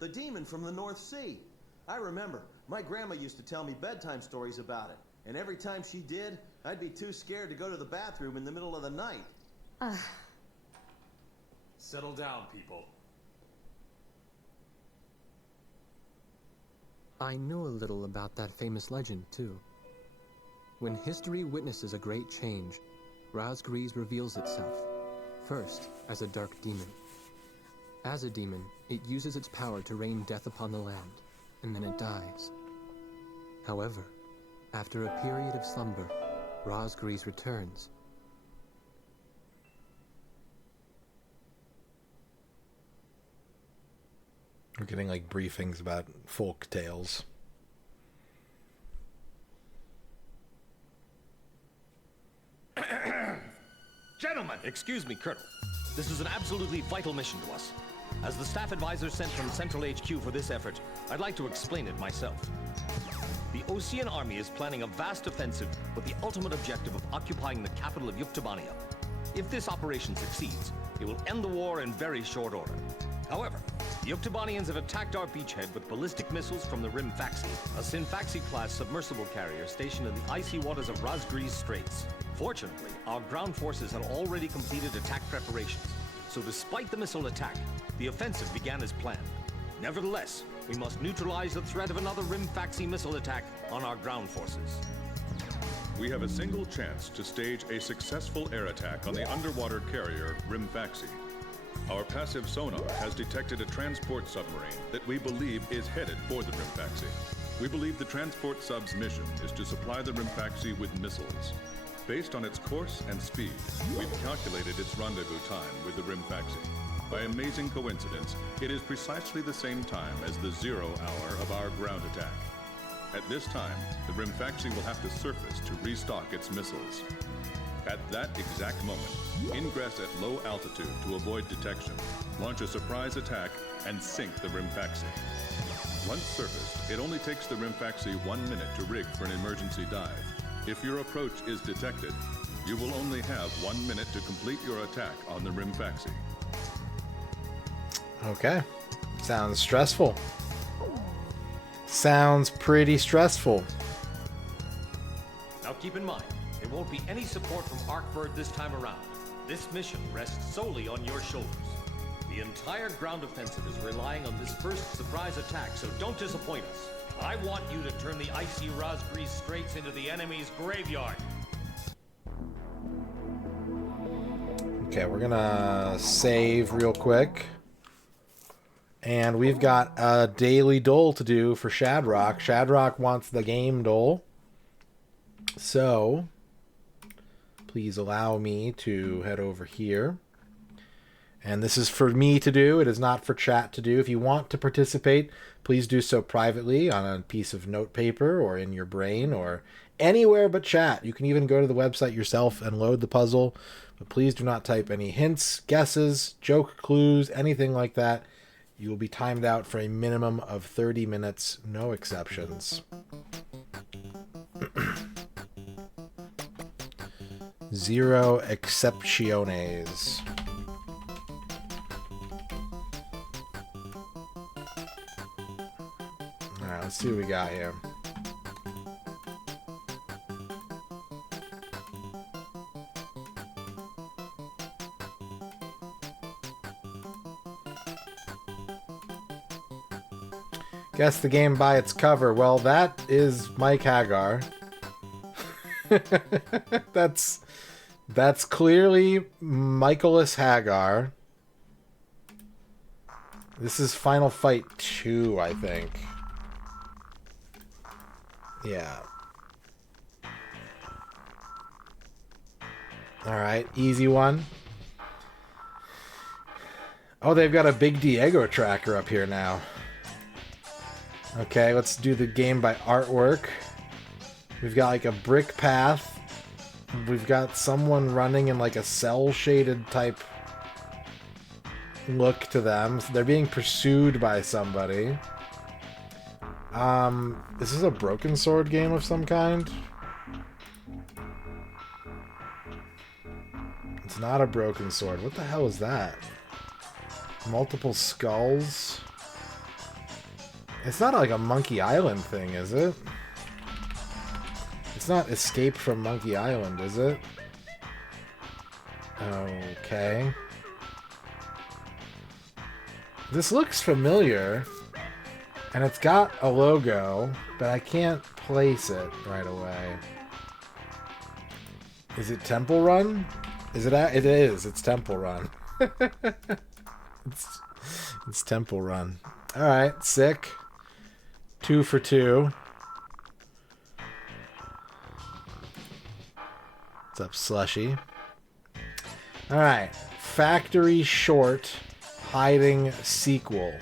The demon from the North Sea. I remember. My grandma used to tell me bedtime stories about it. And every time she did, I'd be too scared to go to the bathroom in the middle of the night. Settle down, people. I know a little about that famous legend, too. When history witnesses a great change, Rosgrees reveals itself, first as a dark demon. As a demon, it uses its power to rain death upon the land, and then it dies. However, after a period of slumber, Rosgrees returns. We're getting like briefings about folk tales. Gentlemen! Excuse me, Colonel. This is an absolutely vital mission to us. As the staff advisor sent from Central HQ for this effort, I'd like to explain it myself. The Osean army is planning a vast offensive with the ultimate objective of occupying the capital of Yuktobania. If this operation succeeds, it will end the war in very short order. However, the Yuktobanians have attacked our beachhead with ballistic missiles from the Rimfaxi, a Sinfaxi-class submersible carrier stationed in the icy waters of Rosgrees Straits. Fortunately, our ground forces had already completed attack preparations, so despite the missile attack, the offensive began as planned. Nevertheless, we must neutralize the threat of another Rimfaxi missile attack on our ground forces. We have a single chance to stage a successful air attack on the underwater carrier Rimfaxi. Our passive sonar has detected a transport submarine that we believe is headed for the Rimfaxi. We believe the transport sub's mission is to supply the Rimfaxi with missiles. Based on its course and speed, we've calculated its rendezvous time with the Rimfaxi. By amazing coincidence, it is precisely the same time as the 0 hour of our ground attack. At this time, the Rimfaxi will have to surface to restock its missiles. At that exact moment, ingress at low altitude to avoid detection, launch a surprise attack, and sink the Rimfaxi. Once surfaced, it only takes the Rimfaxi 1 minute to rig for an emergency dive. If your approach is detected, you will only have 1 minute to complete your attack on the Rimfaxi. Okay. Sounds stressful. Sounds pretty stressful. Now keep in mind, there won't be any support from Arkbird this time around. This mission rests solely on your shoulders. The entire ground offensive is relying on this first surprise attack, so don't disappoint us. I want you to turn the icy Razgriz Straits into the enemy's graveyard. Okay, we're gonna save real quick. And we've got a daily dole to do for Shadrock. Shadrock wants the game dole. So, please allow me to head over here. And this is for me to do. It is not for chat to do. If you want to participate, please do so privately on a piece of notepaper or in your brain or anywhere but chat. You can even go to the website yourself and load the puzzle. But please do not type any hints, guesses, joke clues, anything like that. You will be timed out for a minimum of 30 minutes, no exceptions. Zero excepciones. Alright, let's see what we got here. Guess the game by its cover. Well, that is Mike Hagar. That's clearly Michaelis Hagar. This is Final Fight 2, I think. Yeah. Alright, easy one. Oh, they've got a Big Diego tracker up here now. Okay, let's do the game by artwork. We've got like a brick path. We've got someone running in like a cell-shaded type look to them. So they're being pursued by somebody. This is a broken sword game of some kind. It's not a broken sword. What the hell is that? Multiple skulls? It's not like a Monkey Island thing, is it? It's not Escape from Monkey Island, is it? Okay. This looks familiar. And it's got a logo, but I can't place it right away. Is it Temple Run? Is it? It is. It's Temple Run. It's Temple Run. All right, sick. 2 for 2. What's up, Slushy? All right, Factory Short Hiding Sequel.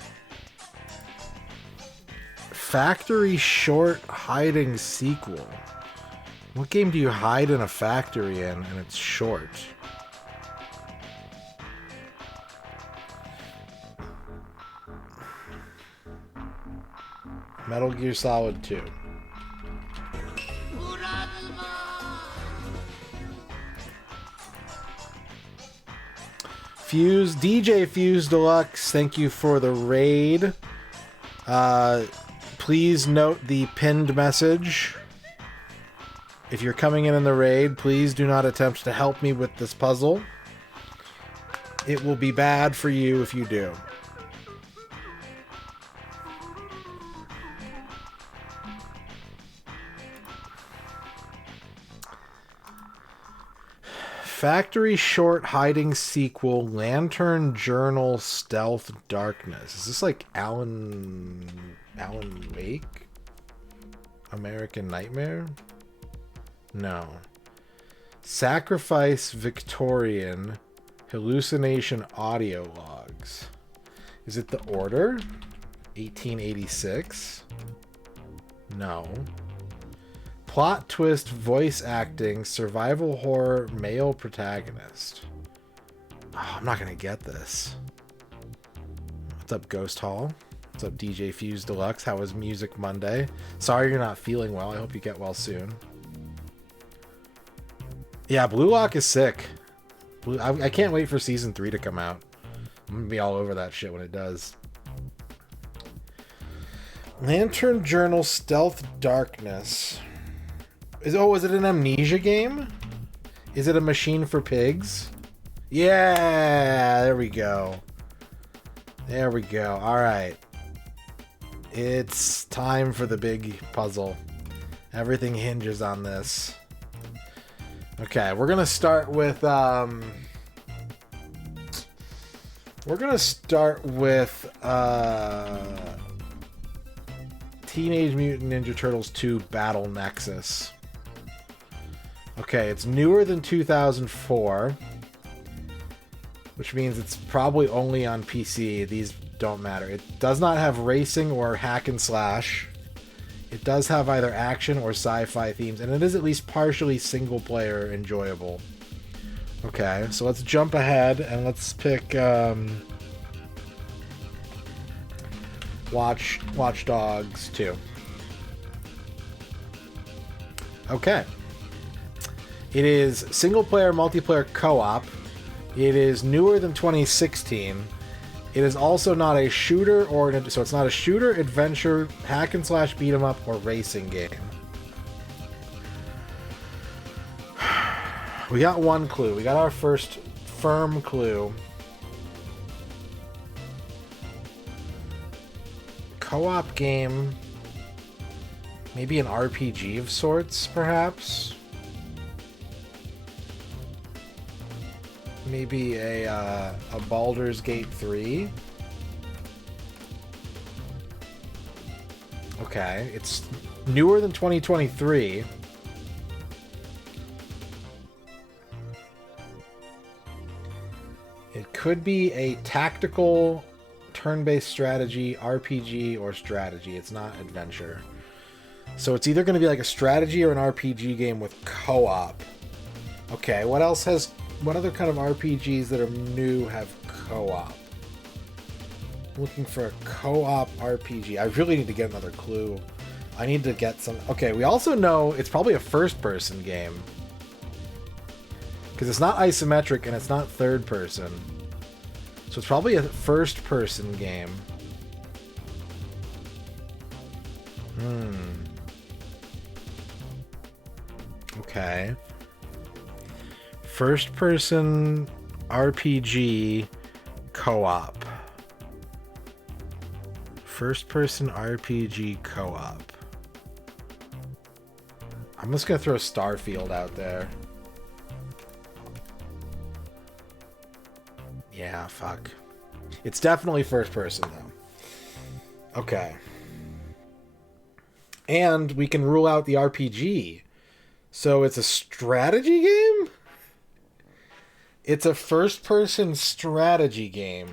Factory Short Hiding Sequel. What game do you hide in a factory in and it's short? Metal Gear Solid 2. Fuse, DJ Fuse Deluxe, thank you for the raid. Please note the pinned message. If you're coming in the raid, please do not attempt to help me with this puzzle. It will be bad for you if you do. Factory Short Hiding Sequel, Lantern Journal Stealth Darkness. Is this like Alan Wake? American Nightmare? No. Sacrifice Victorian Hallucination Audio Logs. Is it The Order? 1886? No. Plot twist, voice acting, survival horror, male protagonist. Oh, I'm not gonna get this. What's up, Ghost Hall? What's up, DJ Fuse Deluxe? How was Music Monday? Sorry you're not feeling well. I hope you get well soon. Yeah, Blue Lock is sick. I can't wait for Season 3 to come out. I'm gonna be all over that shit when it does. Lantern Journal Stealth Darkness. Is it an Amnesia game? Is it a Machine for Pigs? Yeah, there we go. There we go. All right. It's time for the big puzzle. Everything hinges on this. Okay, we're gonna start with Teenage Mutant Ninja Turtles 2 Battle Nexus. Okay, it's newer than 2004, which means it's probably only on PC. These don't matter. It does not have racing or hack and slash. It does have either action or sci-fi themes, and it is at least partially single-player enjoyable. Okay, so let's jump ahead and let's pick Watch Dogs 2. Okay. It is single-player, multiplayer co-op. It is newer than 2016. It is also not a shooter so it's not a shooter, adventure, hack and slash, beat 'em up, or racing game. We got one clue. We got our first firm clue. Co-op game. Maybe an RPG of sorts, perhaps. Maybe a Baldur's Gate 3. Okay, it's newer than 2023. It could be a tactical turn-based strategy, RPG, or strategy. It's not adventure. So it's either going to be like a strategy or an RPG game with co-op. Okay, what other kind of RPGs that are new have co-op? I'm looking for a co-op RPG. I really need to get another clue. I need to get some... Okay, we also know it's probably a first-person game. Because it's not isometric and it's not third-person. So it's probably a first-person game. Okay. First-person RPG co-op. First-person RPG co-op. I'm just gonna throw Starfield out there. Yeah, fuck. It's definitely first-person, though. Okay. And we can rule out the RPG. So it's a strategy game? It's a first-person strategy game.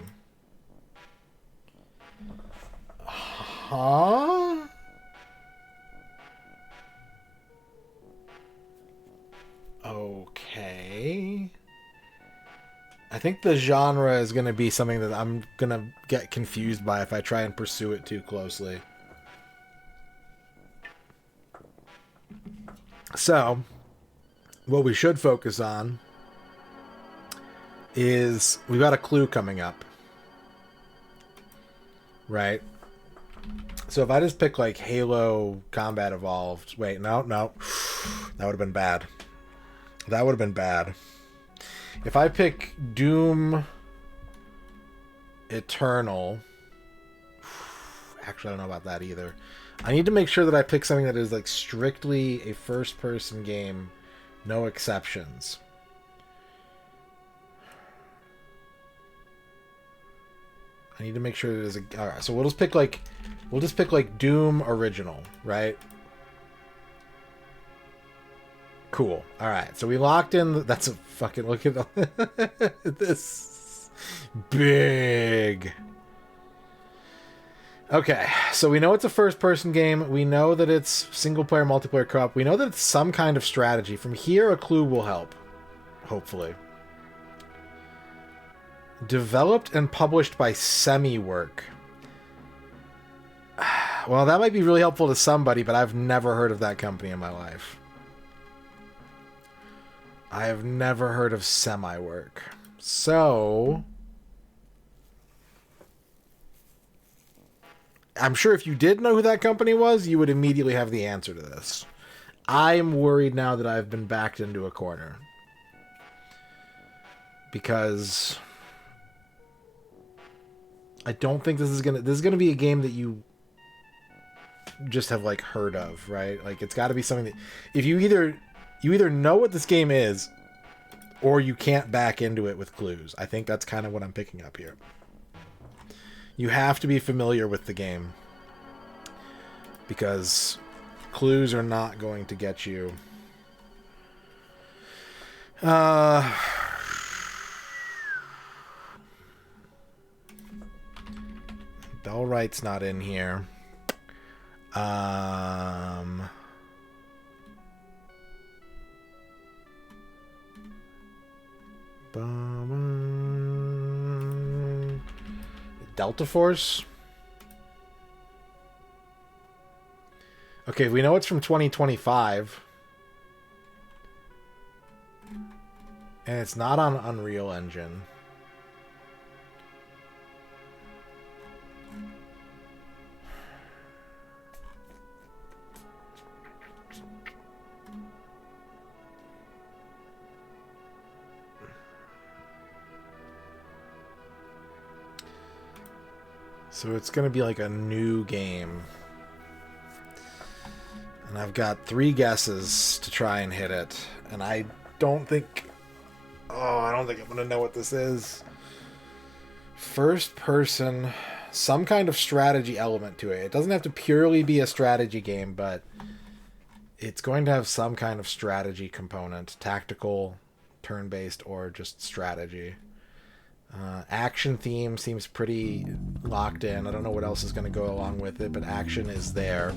Huh? Okay. I think the genre is going to be something that I'm going to get confused by if I try and pursue it too closely. So, what we should focus on is we've got a clue coming up. Right? So if I just pick like Halo Combat Evolved... Wait, no. That would have been bad. That would have been bad. If I pick Doom Eternal... Actually, I don't know about that either. I need to make sure that I pick something that is like strictly a first-person game. No exceptions. I need to make sure there's a... Alright, so we'll just pick like Doom Original, right? Cool. Alright, so we locked in... That's a fucking... Look at this. Big. Okay, so we know it's a first-person game. We know that it's single-player, multiplayer co-op. We know that it's some kind of strategy. From here, a clue will help. Hopefully. Developed and published by Semiwork. Well, that might be really helpful to somebody, but I've never heard of that company in my life. I have never heard of Semiwork. So... I'm sure if you did know who that company was, you would immediately have the answer to this. I'm worried now that I've been backed into a corner. because I don't think this is gonna be a game that you just have like heard of, right? Like it's got to be something that if you either know what this game is or you can't back into it with clues. I think that's kind of what I'm picking up here. You have to be familiar with the game because clues are not going to get you. Bellwright's not in here. Delta Force? Okay, we know it's from 2025. And it's not on Unreal Engine. So it's going to be like a new game. And I've got 3 guesses to try and hit it. And I don't think... Oh, I don't think I'm going to know what this is. First person, some kind of strategy element to it. It doesn't have to purely be a strategy game, but it's going to have some kind of strategy component. Tactical, turn-based, or just strategy. Action theme seems pretty locked in. I don't know what else is going to go along with it, but action is there.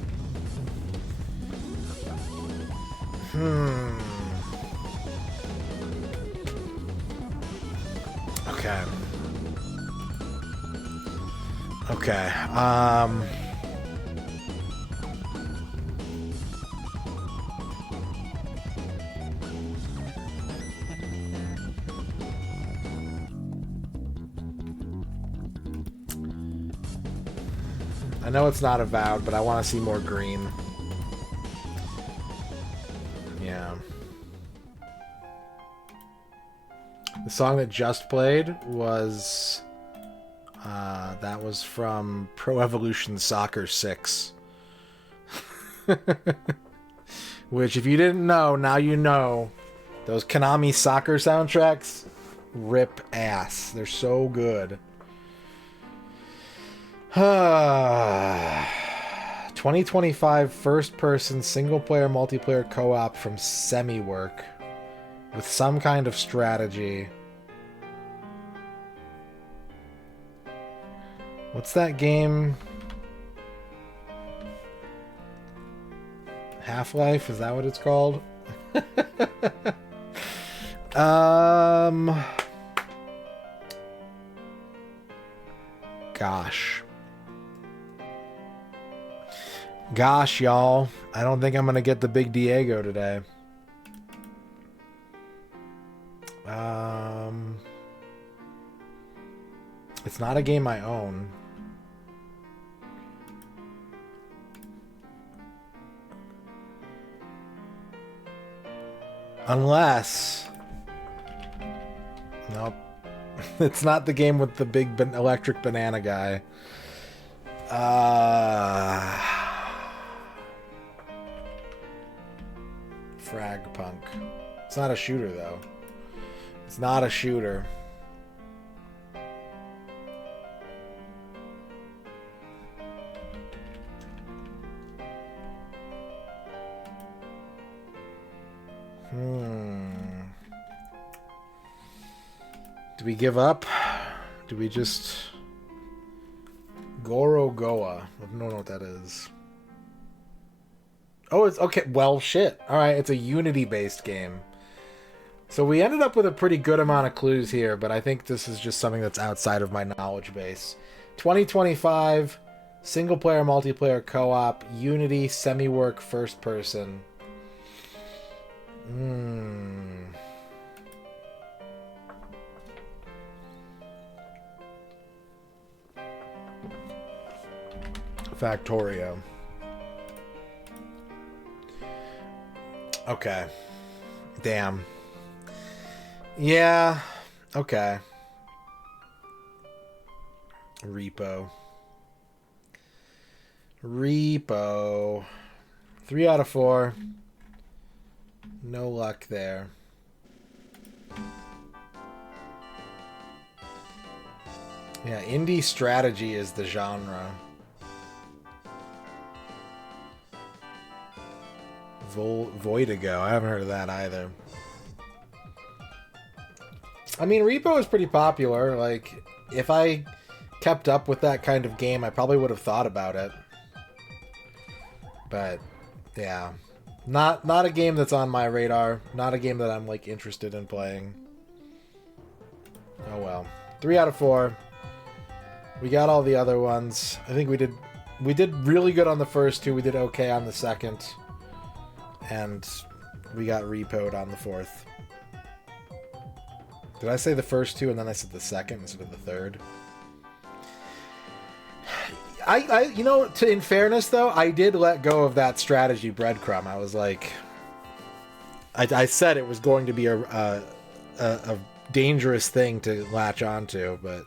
Okay. Okay. I know it's not Avowed, but I want to see more green. Yeah. The song that just played was... that was from Pro Evolution Soccer 6. Which, if you didn't know, now you know. Those Konami soccer soundtracks rip ass. They're so good. 2025 first-person single-player multiplayer co-op from Semi-Work with some kind of strategy. What's that game? Half-Life? Is that what it's called? Gosh, y'all. I don't think I'm going to get the big Diego today. It's not a game I own. Unless... Nope. It's not the game with the big electric banana guy. Fragpunk. It's not a shooter, though. It's not a shooter. Do we give up? Do we just... Gorogoa. I don't know what that is. Oh, it's... Okay, well, shit. Alright, it's a Unity-based game. So we ended up with a pretty good amount of clues here, but I think this is just something that's outside of my knowledge base. 2025, single-player, multiplayer, co-op, Unity, semi-work, first-person. Factorio. Okay. Damn. Yeah, Okay. Repo. 3 out of 4. No luck there. Yeah, indie strategy is the genre. Voidigo. I haven't heard of that either. I mean, Repo is pretty popular. Like, if I kept up with that kind of game, I probably would have thought about it. But, yeah. Not a game that's on my radar. Not a game that I'm, like, interested in playing. Oh, well. 3 out of 4. We got all the other ones. I think we did really good on the first 2. We did okay on the second. And we got repoed on the 4th. Did I say the first 2 and then I said the second instead of the third? You know, in fairness though, I did let go of that strategy breadcrumb. I was like, I said it was going to be a dangerous thing to latch onto, but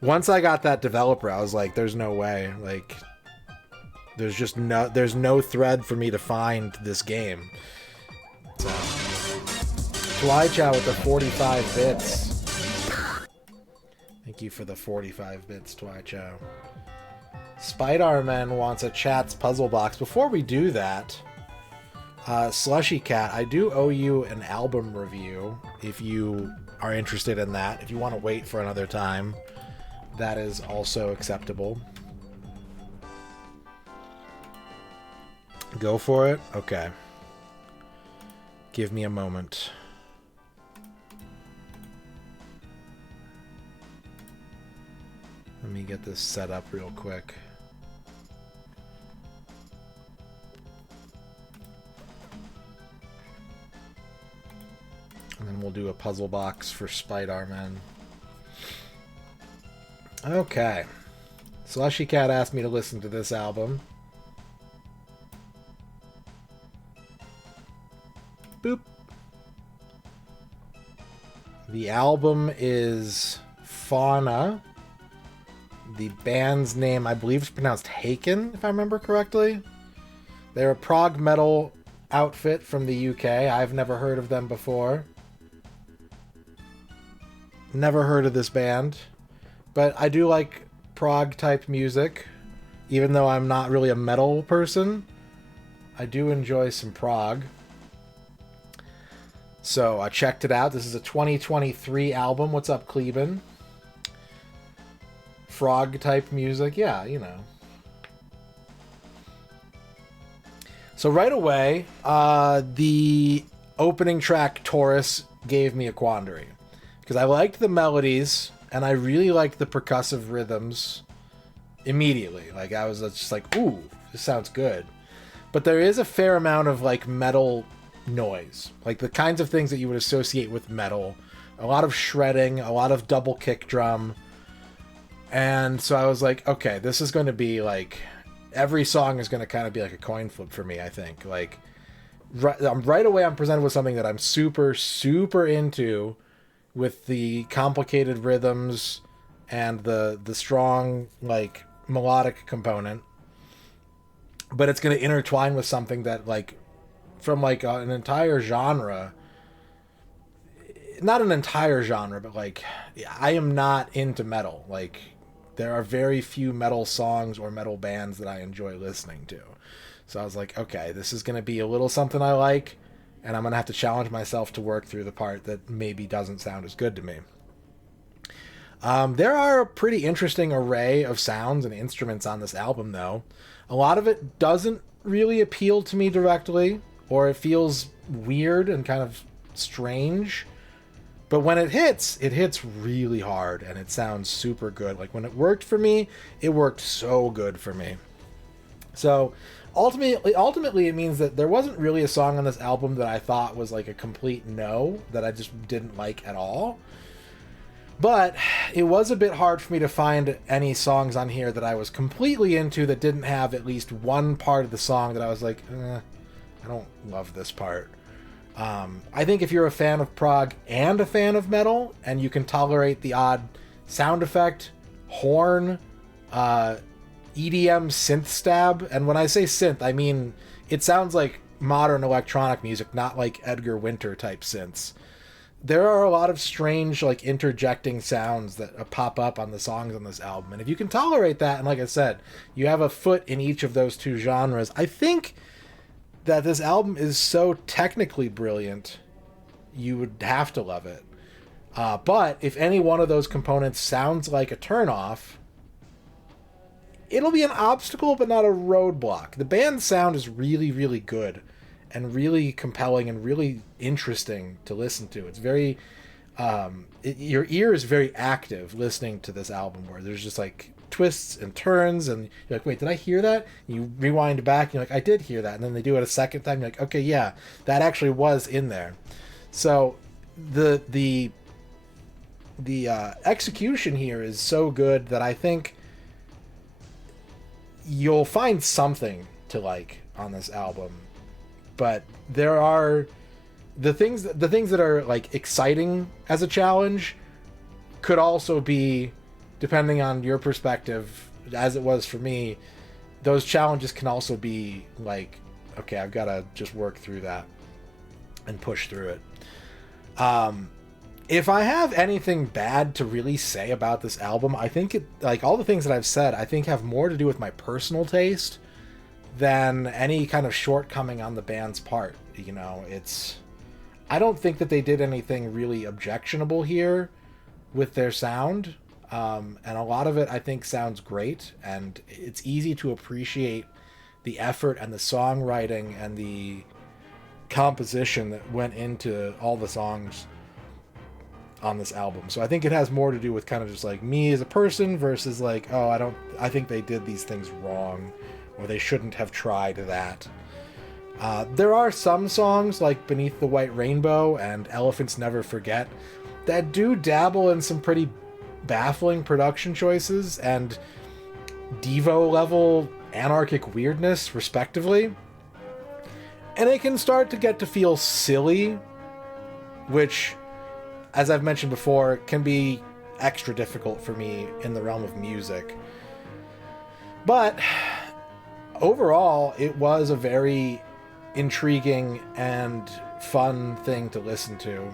once I got that developer, I was like, there's no way. Like, there's no thread for me to find this game. So, Twychow with the 45 bits. Thank you for the 45 bits, Twychow. Spider-Man wants a chat's puzzle box. Before we do that, Slushy Cat, I do owe you an album review if you are interested in that. If you want to wait for another time, that is also acceptable. Go for it? Okay. Give me a moment. Let me get this set up real quick. And then we'll do a puzzle box for Spider-Man. Okay. Slushy Cat asked me to listen to this album. Boop. The album is Fauna. The band's name, I believe, is pronounced Haken, if I remember correctly. They're a prog metal outfit from the UK. I've never heard of them before. Never heard of this band. But I do like prog-type music. Even though I'm not really a metal person, I do enjoy some prog. So I checked it out. This is a 2023 album. What's up, Cleben? Frog-type music. Yeah, you know. So right away, the opening track, Taurus, gave me a quandary. Because I liked the melodies, and I really liked the percussive rhythms immediately. Like, I was just like, ooh, this sounds good. But there is a fair amount of, like, metal noise. Like, the kinds of things that you would associate with metal. A lot of shredding, a lot of double kick drum. And so I was like, okay, this is going to be, like, every song is going to kind of be like a coin flip for me, I think. Like, right away I'm presented with something that I'm super, super into, with the complicated rhythms and the strong, like, melodic component. But it's going to intertwine with something that, like, from, like, an entire genre. Not an entire genre, but, like, I am not into metal. Like, there are very few metal songs or metal bands that I enjoy listening to. So I was like, okay, this is going to be a little something I like, and I'm going to have to challenge myself to work through the part that maybe doesn't sound as good to me. There are a pretty interesting array of sounds and instruments on this album, though. A lot of it doesn't really appeal to me directly, or it feels weird and kind of strange. But when it hits really hard, and it sounds super good. Like, when it worked for me, it worked so good for me. So, ultimately, it means that there wasn't really a song on this album that I thought was, like, a complete no, that I just didn't like at all. But it was a bit hard for me to find any songs on here that I was completely into that didn't have at least one part of the song that I was like, I don't love this part. I think if you're a fan of prog and a fan of metal, and you can tolerate the odd sound effect, horn, EDM synth stab, and when I say synth, I mean it sounds like modern electronic music, not like Edgar Winter type synths. There are a lot of strange, like, interjecting sounds that pop up on the songs on this album, and if you can tolerate that, and like I said, you have a foot in each of those two genres, I think that this album is so technically brilliant, you would have to love it. But if any one of those components sounds like a turnoff, it'll be an obstacle, but not a roadblock. The band's sound is really, really good and really compelling and really interesting to listen to. It's very, your ear is very active listening to this album, where there's just like twists and turns, and you're like, wait, did I hear that? And you rewind back, and you're like, I did hear that. And then they do it a second time, you're like, okay, yeah, that actually was in there. So the execution here is so good that I think you'll find something to like on this album. But there are the things that are like exciting as a challenge could also be, depending on your perspective, as it was for me, those challenges can also be like, okay, I've got to just work through that and push through it. If I have anything bad to really say about this album, I think it, like all the things that I've said, I think have more to do with my personal taste than any kind of shortcoming on the band's part. You know, I don't think that they did anything really objectionable here with their sound. And a lot of it, I think, sounds great, and it's easy to appreciate the effort and the songwriting and the composition that went into all the songs on this album. So I think it has more to do with kind of just like me as a person versus like, oh, I think they did these things wrong, or they shouldn't have tried that. There are some songs like Beneath the White Rainbow and Elephants Never Forget that do dabble in some pretty baffling production choices and Devo level anarchic weirdness, respectively. And it can start to get to feel silly, which, as I've mentioned before, can be extra difficult for me in the realm of music. But overall, it was a very intriguing and fun thing to listen to.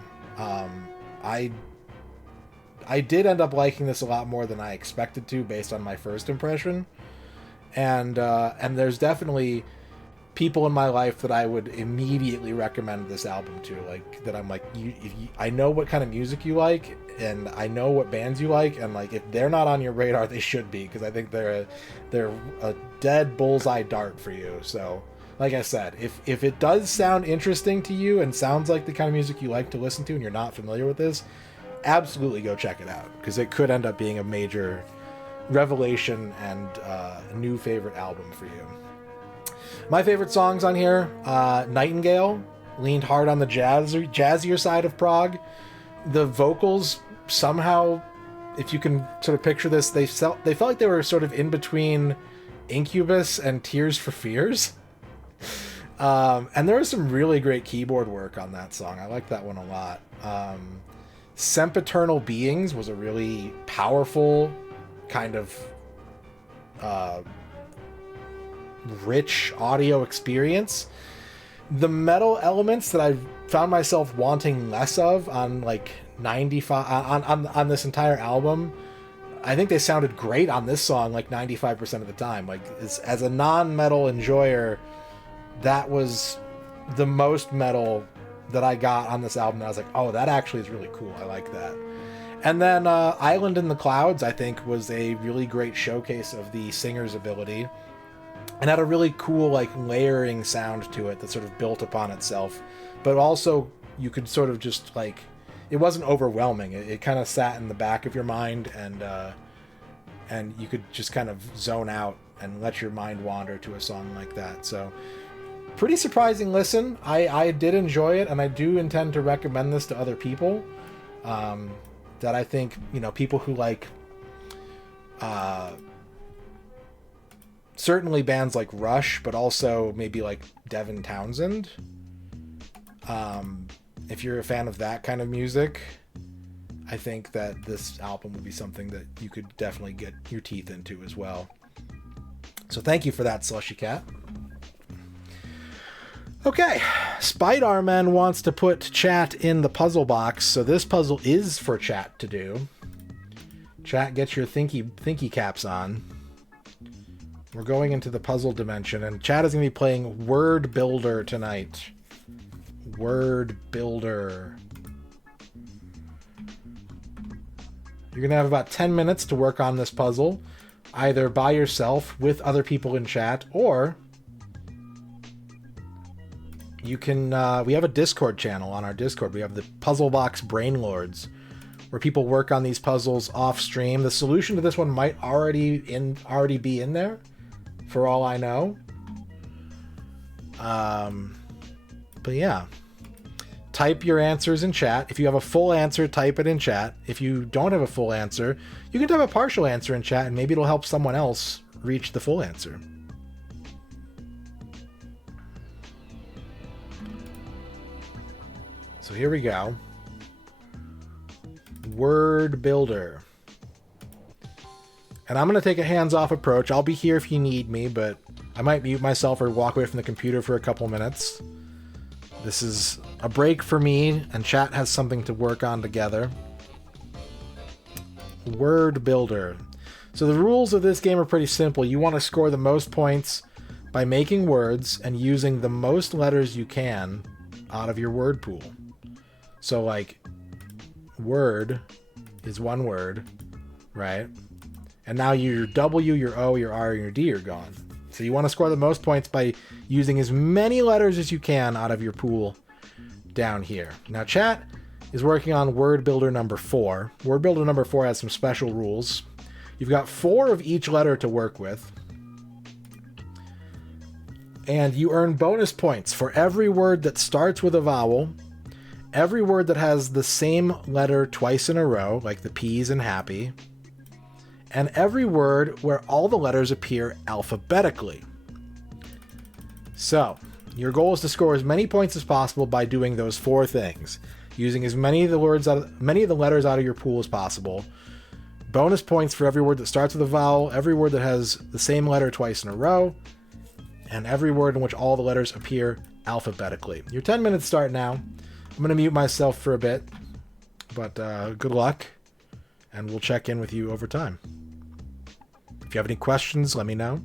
I did end up liking this a lot more than I expected to, based on my first impression. And there's definitely people in my life that I would immediately recommend this album to. Like, that I'm like, I know what kind of music you like, and I know what bands you like, and like, if they're not on your radar, they should be, because I think they're a dead bullseye dart for you. So, like I said, if it does sound interesting to you and sounds like the kind of music you like to listen to and you're not familiar with this, absolutely go check it out, because it could end up being a major revelation and a new favorite album for you. My favorite songs on here, Nightingale leaned hard on the jazzier side of prog. The vocals somehow, if you can sort of picture this, they felt like they were sort of in between Incubus and Tears for Fears. And there was some really great keyboard work on that song. I like that one a lot. Sempiternal Beings was a really powerful kind of rich audio experience. The metal elements that I found myself wanting less of on like 95 on this entire album, I think they sounded great on this song like 95% of the time. Like, as a non-metal enjoyer, that was the most metal that I got on this album. And I was like, oh, that actually is really cool. I like that. And then Island in the Clouds, I think, was a really great showcase of the singer's ability, and had a really cool like layering sound to it that sort of built upon itself, but also you could sort of just like, it wasn't overwhelming. It kind of sat in the back of your mind, and you could just kind of zone out and let your mind wander to a song like that. So pretty surprising listen. I did enjoy it, and I do intend to recommend this to other people. That I think, you know, people who like certainly bands like Rush, but also maybe like Devin Townsend. If you're a fan of that kind of music, I think that this album would be something that you could definitely get your teeth into as well. So thank you for that, Slushy Cat. Okay, Spider-Man wants to put chat in the puzzle box, so this puzzle is for chat to do. Chat, get your thinky caps on. We're going into the puzzle dimension, and chat is going to be playing Word Builder tonight. Word Builder. You're going to have about 10 minutes to work on this puzzle, either by yourself, with other people in chat, or you can, we have a Discord channel on our Discord. We have the Puzzle Box Brain Lords, where people work on these puzzles off stream. The solution to this one might already be in there, for all I know. But yeah. Type your answers in chat. If you have a full answer, type it in chat. If you don't have a full answer, you can type a partial answer in chat, and maybe it'll help someone else reach the full answer. So here we go. Word Builder. And I'm going to take a hands-off approach. I'll be here if you need me, but I might mute myself or walk away from the computer for a couple minutes. This is a break for me, and chat has something to work on together. Word Builder. So the rules of this game are pretty simple. You want to score the most points by making words and using the most letters you can out of your word pool. So like, word is one word, right? And now your W, your O, your R, and your D are gone. So you want to score the most points by using as many letters as you can out of your pool down here. Now chat is working on Word Builder number 4. Word Builder number 4 has some special rules. You've got 4 of each letter to work with. And you earn bonus points for every word that starts with a vowel, every word that has the same letter twice in a row, like the P's in happy, and every word where all the letters appear alphabetically. So, your goal is to score as many points as possible by doing those 4 things, using as many of the letters out of your pool as possible. Bonus points for every word that starts with a vowel, every word that has the same letter twice in a row, and every word in which all the letters appear alphabetically. Your 10 minutes start now. I'm going to mute myself for a bit, but good luck, and we'll check in with you over time. If you have any questions, let me know.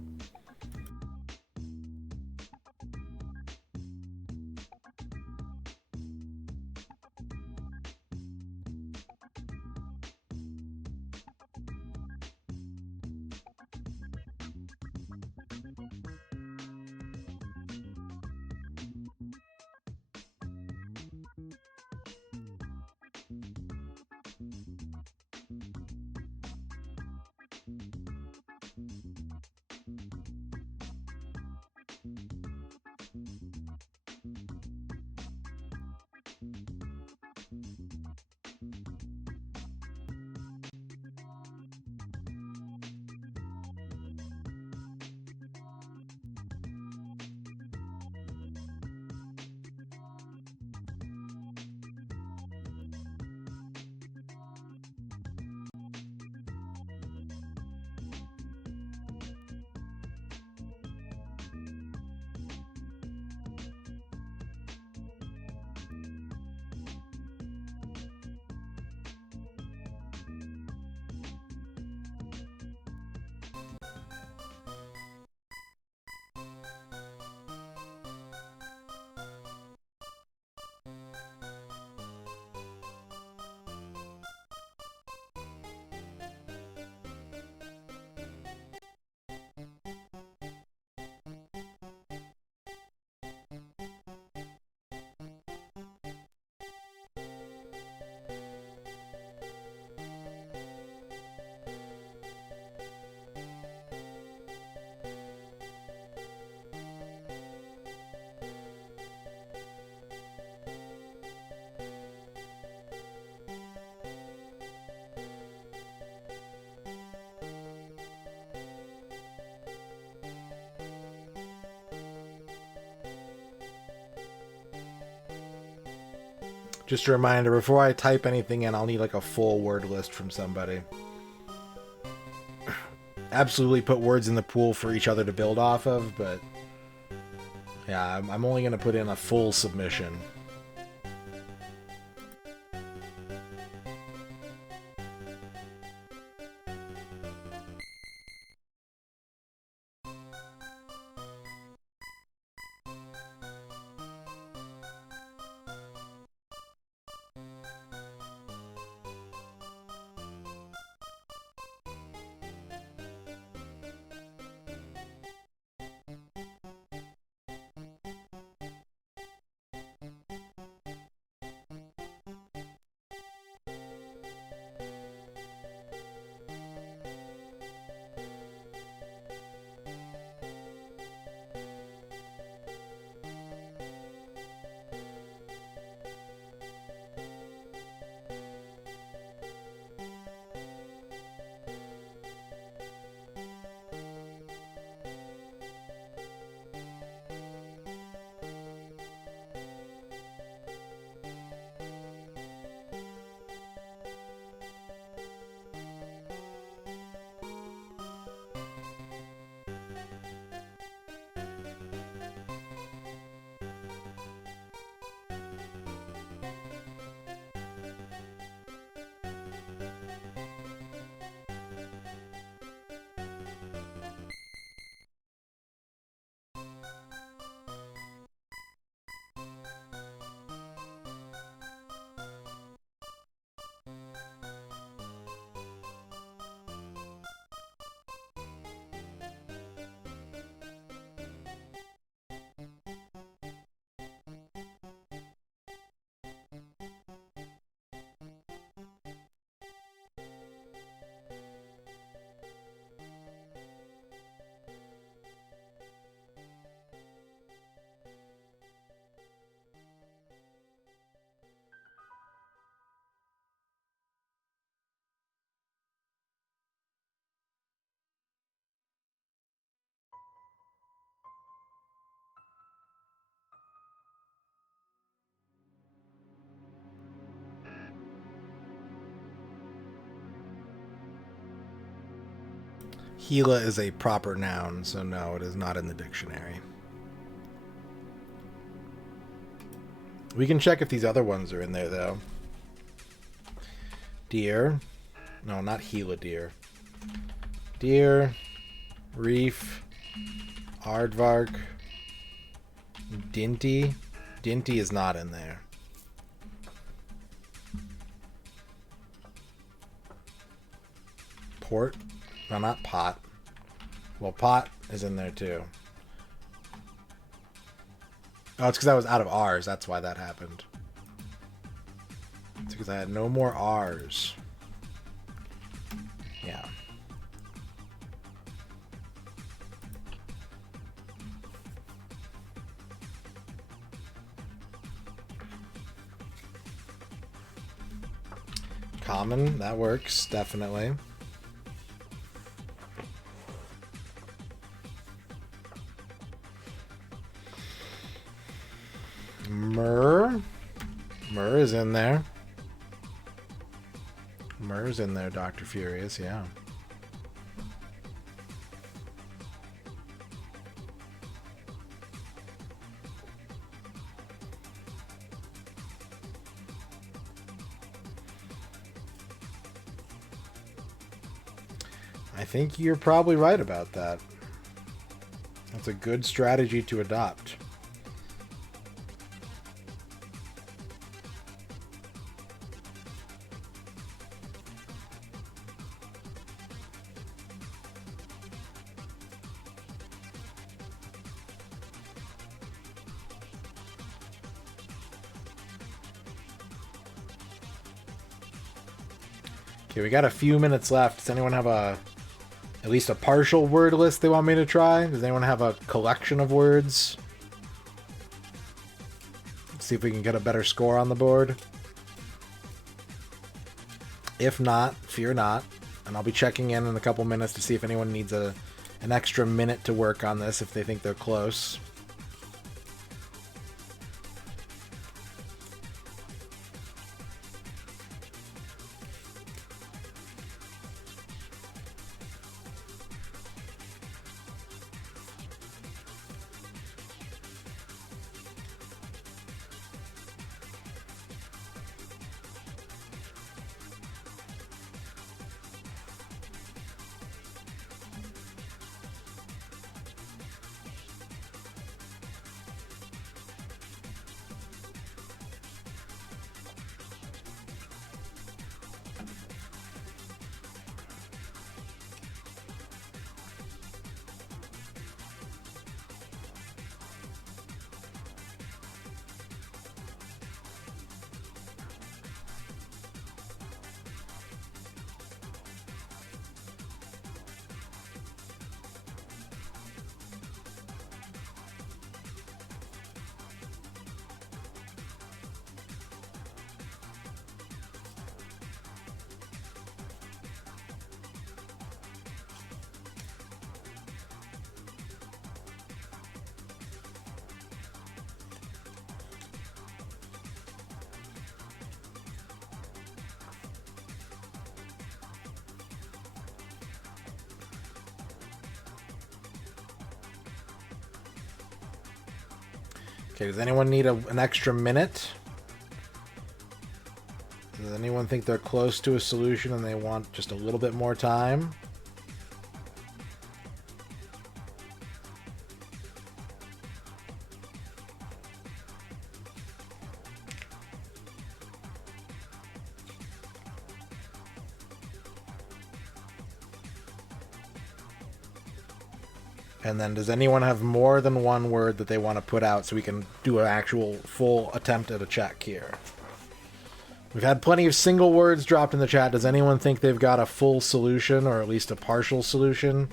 Just a reminder, before I type anything in, I'll need like a full word list from somebody. Absolutely put words in the pool for each other to build off of, but yeah, I'm only going to put in a full submission. Gila is a proper noun, so no, it is not in the dictionary. We can check if these other ones are in there, though. Deer. No, not Gila deer. Deer. Reef. Aardvark. Dinty. Dinty is not in there. Port. No, not pot. Well, pot is in there too. Oh, it's because I was out of R's. That's why that happened. It's because I had no more R's. Yeah. Common, that works, definitely. Myrrh. Myrrh is in there. Myrrh's in there, Dr. Furious, yeah. I think you're probably right about that. That's a good strategy to adopt. Okay, we got a few minutes left. Does anyone have at least a partial word list they want me to try? Does anyone have a collection of words? Let's see if we can get a better score on the board. If not, fear not. And I'll be checking in a couple minutes to see if anyone needs an extra minute to work on this if they think they're close. Okay, does anyone need an extra minute? Does anyone think they're close to a solution and they want just a little bit more time? And then does anyone have more than one word that they want to put out so we can do an actual full attempt at a check here? We've had plenty of single words dropped in the chat. Does anyone think they've got a full solution or at least a partial solution?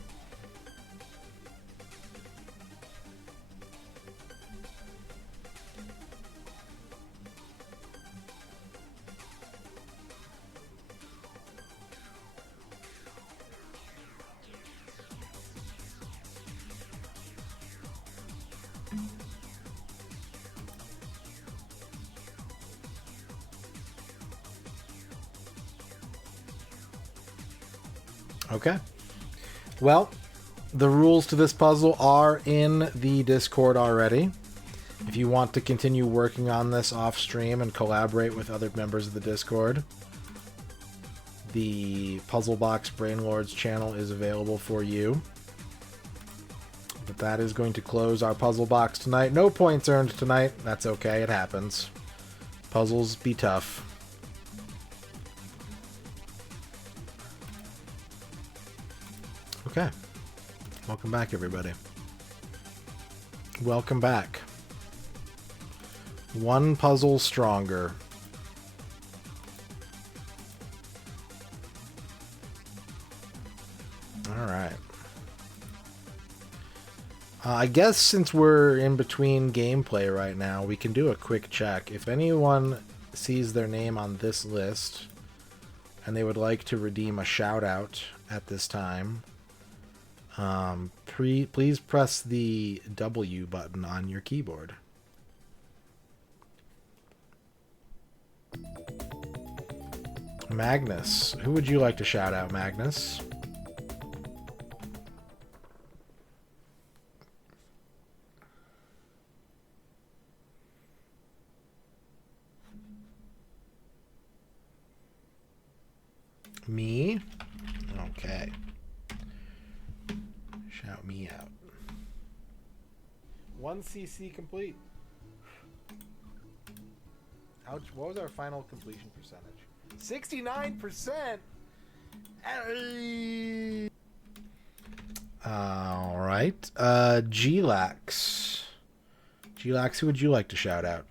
Okay. Well, the rules to this puzzle are in the Discord already. If you want to continue working on this off stream and collaborate with other members of the Discord, the Puzzle Box Brainlords channel is available for you. But that is going to close our puzzle box tonight. No points earned tonight. That's okay. It happens. Puzzles be tough. Okay. Welcome back, everybody. Welcome back. One puzzle stronger. All right. I guess since we're in between gameplay right now, we can do a quick check. If anyone sees their name on this list and they would like to redeem a shout out at this time, please press the W button on your keyboard. Magnus. Who would you like to shout out, Magnus? Me? Okay. Shout me out. 1 CC complete. Ouch, what was our final completion percentage? 69%! Alright. G-Lax. G-Lax, who would you like to shout out?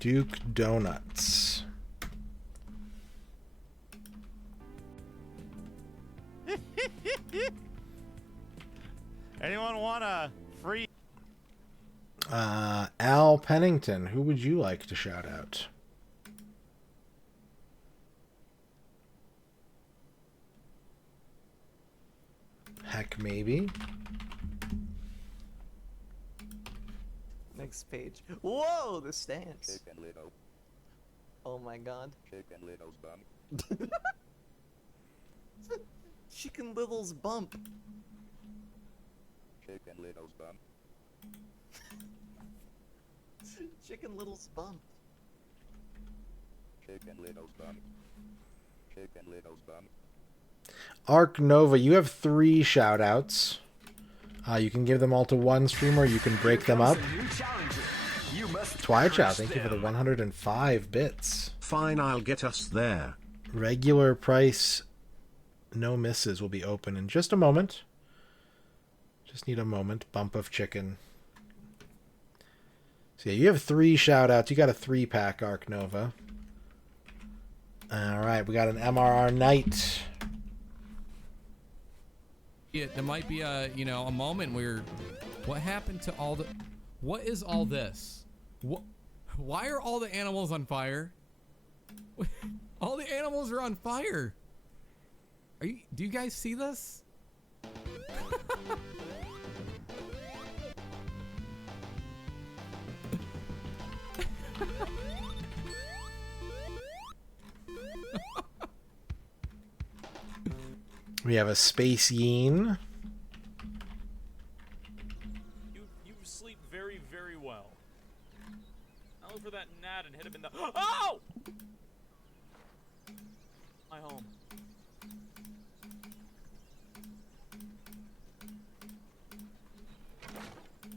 Duke Donuts. Anyone want a free? Al Pennington, who would you like to shout out? Heck, maybe. Next page. Whoa, the stance. Oh my god. Chicken Little's bump. Chicken Little's bump. Chicken Little's bump. Chicken Little's bump. Chicken Little's bump. Arc Nova, you have 3 shout outs. You can give them all to one streamer, you can break them up. Twichow, thank you for the 105 bits. Fine, I'll get us there. Regular price, no misses, will be open in just a moment. Just need a moment. Bump of chicken. So yeah, you have 3 shout outs. You got a 3-pack, Arc Nova. Alright, we got an MRR Knight. Yeah, there might be a, a moment where, what happened to all the, what is all this? Why are all the animals on fire? All the animals are on fire. Do you guys see this? We have a Space Yeen. You sleep very, very well. I'll look for that gnat and hit him in the. Oh! My home.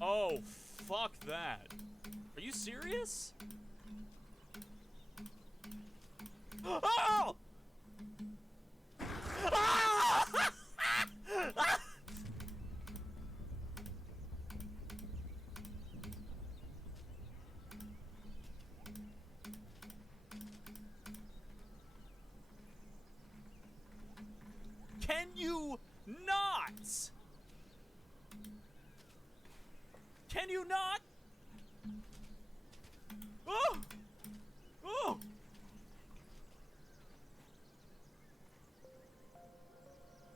Oh, fuck that. Are you serious? Oh! Ah! Can you not? Can you not? Oh! Oh!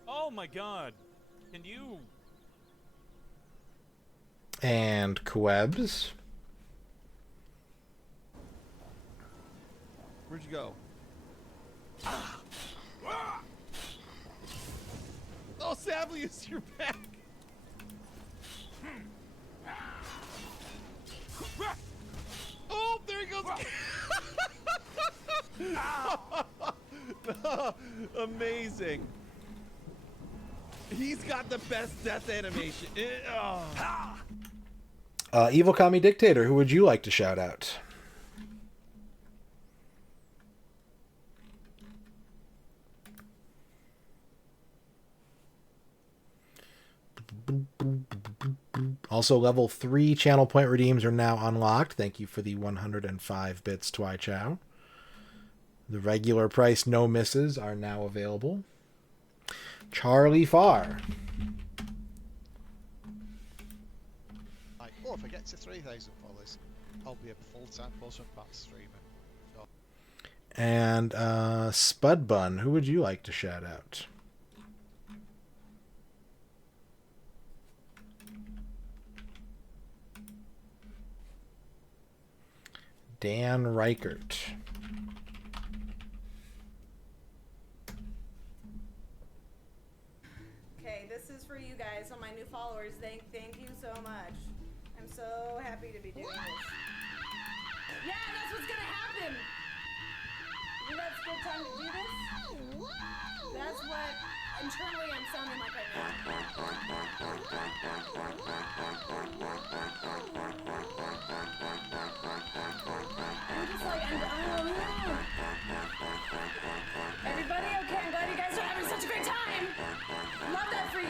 Oh my god. Can you? And Quebs. Where'd you go? Oh, Sablius, you're back. Oh, there he goes. Amazing. He's got the best death animation. Evil Kami Dictator, who would you like to shout out? Also, level 3 channel point redeems are now unlocked. Thank you for the 105 bits, Twy Chow. The regular price no misses are now available. Charlie Farr. Like, oh, if I get to 3,000 followers, I'll be a full-time Puzzle Pack streamer. So. And Spud Bun, who would you like to shout out? Dan Reichert. Okay, this is for you guys, all my new followers. Thank you so much. I'm so happy to be doing this. Yeah, that's what's gonna happen. You think that's a good time to do this? That's what internally I'm sounding like right I'm just like, everybody okay? I'm glad you guys are having such a great time. Love that for you.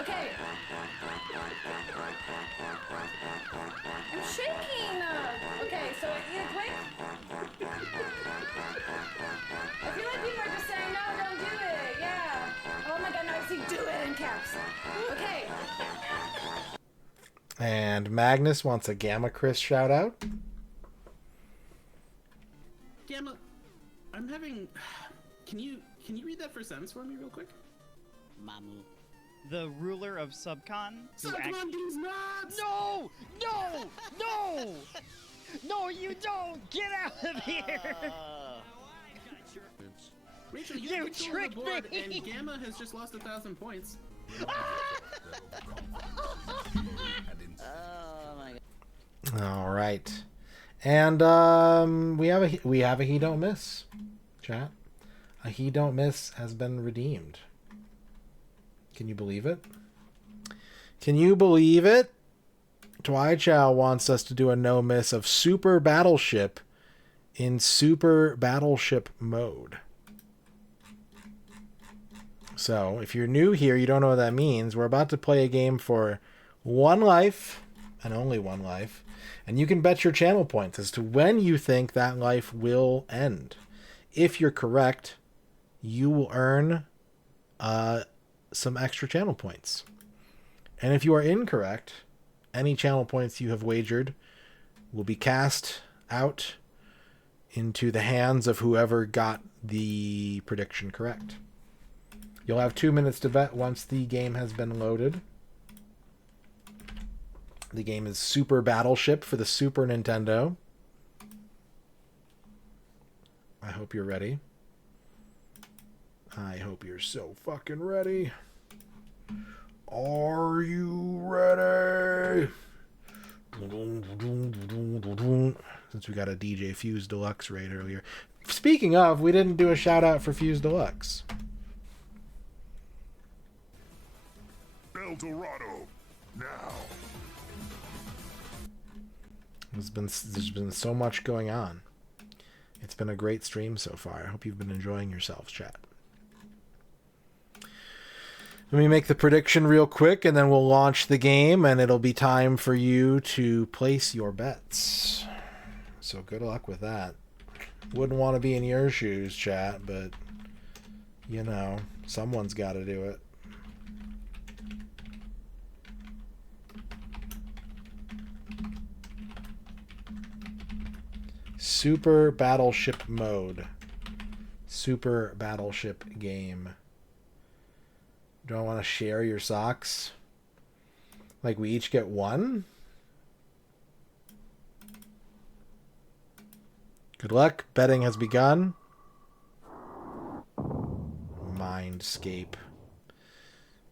Okay. I'm shaking. Okay, so either quick. I feel like people are just saying, no, don't do it. Yeah. Oh my god, no, I see do it in caps. Okay. And Magnus wants a Gamma Chris shout out. Gamma, I'm having. Can you read that first sentence for me real quick? Mamu. The ruler of Subcon. Subcon these nuts! No! No! No! No, you don't! Get out of here! Rachel, You tricked the board, me! And Gamma has just lost 1,000 points. Oh my god. All right. And we have a He Don't Miss. Chat. A He Don't Miss has been redeemed. Can you believe it? Can you believe it? Twy Chow wants us to do a no miss of Super Battleship in Super Battleship mode. So, if you're new here, you don't know what that means. We're about to play a game for one life, and only one life, and you can bet your channel points as to when you think that life will end. If you're correct, you will earn some extra channel points. And if you are incorrect, any channel points you have wagered will be cast out into the hands of whoever got the prediction correct. You'll have 2 minutes to bet once the game has been loaded. The game is Super Battleship for the Super Nintendo. I hope you're ready. I hope you're so fucking ready. Are you ready? Since we got a DJ Fuse Deluxe raid earlier. Speaking of, we didn't do a shout out for Fuse Deluxe. El Dorado, now. There's been so much going on. It's been a great stream so far. I hope you've been enjoying yourselves, chat. Let me make the prediction real quick, and then we'll launch the game, and it'll be time for you to place your bets. So good luck with that. Wouldn't want to be in your shoes, chat, but, you know, someone's got to do it. Super Battleship mode. Super Battleship game. Do I want to share your socks? Like we each get one? Good luck. Betting has begun. Mindscape.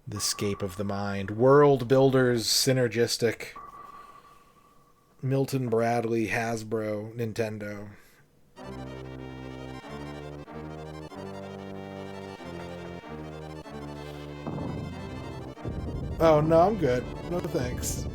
The scape of the mind. World Builders Synergistic. Milton Bradley, Hasbro, Nintendo. Oh, no, I'm good. No thanks.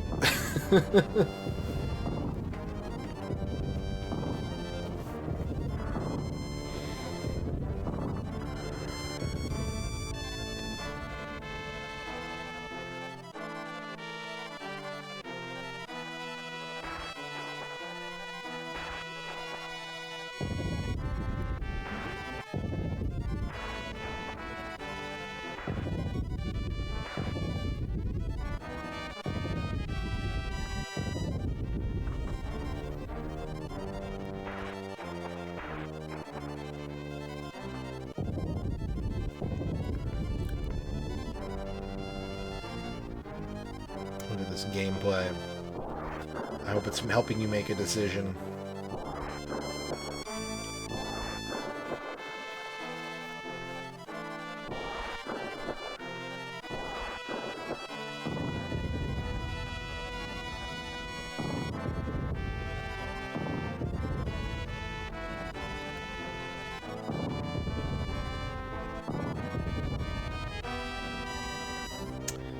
Look at this gameplay. I hope it's helping you make a decision.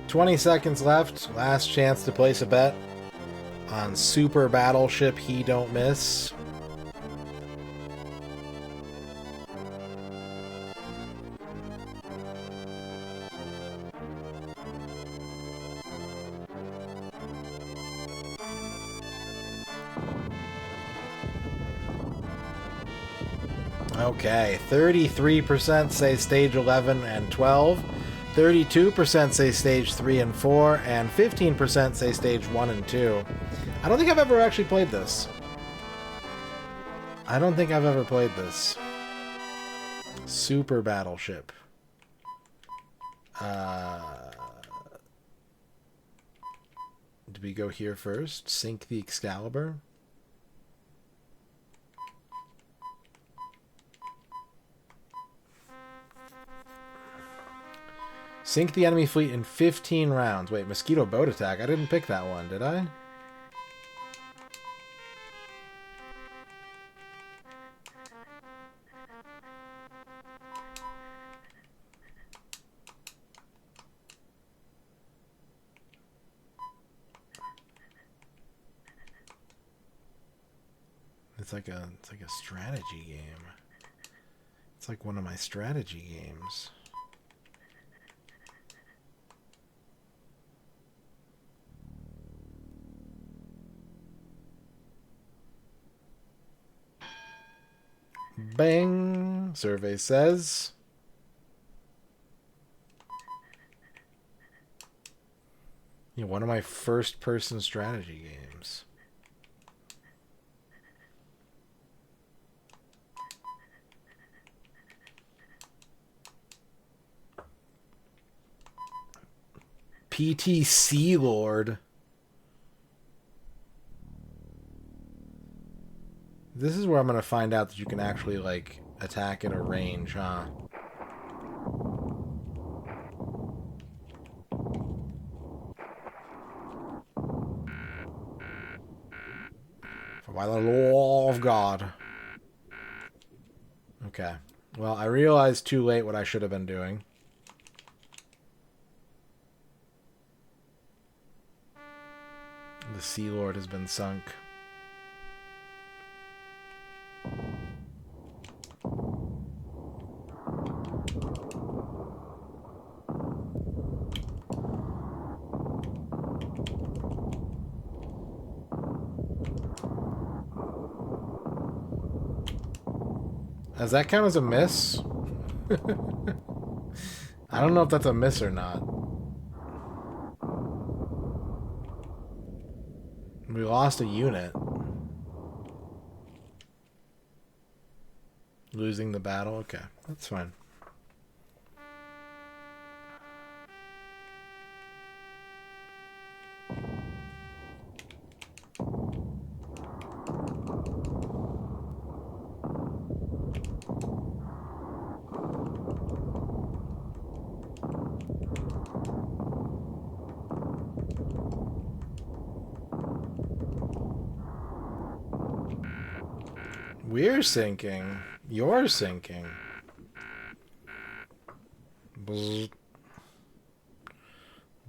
$20 seconds left. Last chance to place a bet on Super Battleship He Don't Miss. Okay, 33% say stage 11 and 12. 32% say stage 3 and 4, and 15% say stage 1 and 2. I don't think I've ever actually played this. I don't think I've ever played this. Super Battleship. Did we go here first? Sink the Excalibur? Sink the enemy fleet in 15 rounds. Wait, mosquito boat attack. I didn't pick that one, did I? It's like a strategy game. It's like one of my strategy games. Bang! Survey says. Yeah, one of my first-person strategy games. PTC Lord. This is where I'm going to find out that you can actually, like, attack at a range, huh? By the law of God. Okay. Well, I realized too late what I should have been doing. The Sea Lord has been sunk. Does that count as a miss? I don't know if that's a miss or not. We lost a unit. Losing the battle? Okay, that's fine. We're sinking. You're sinking. Bzz.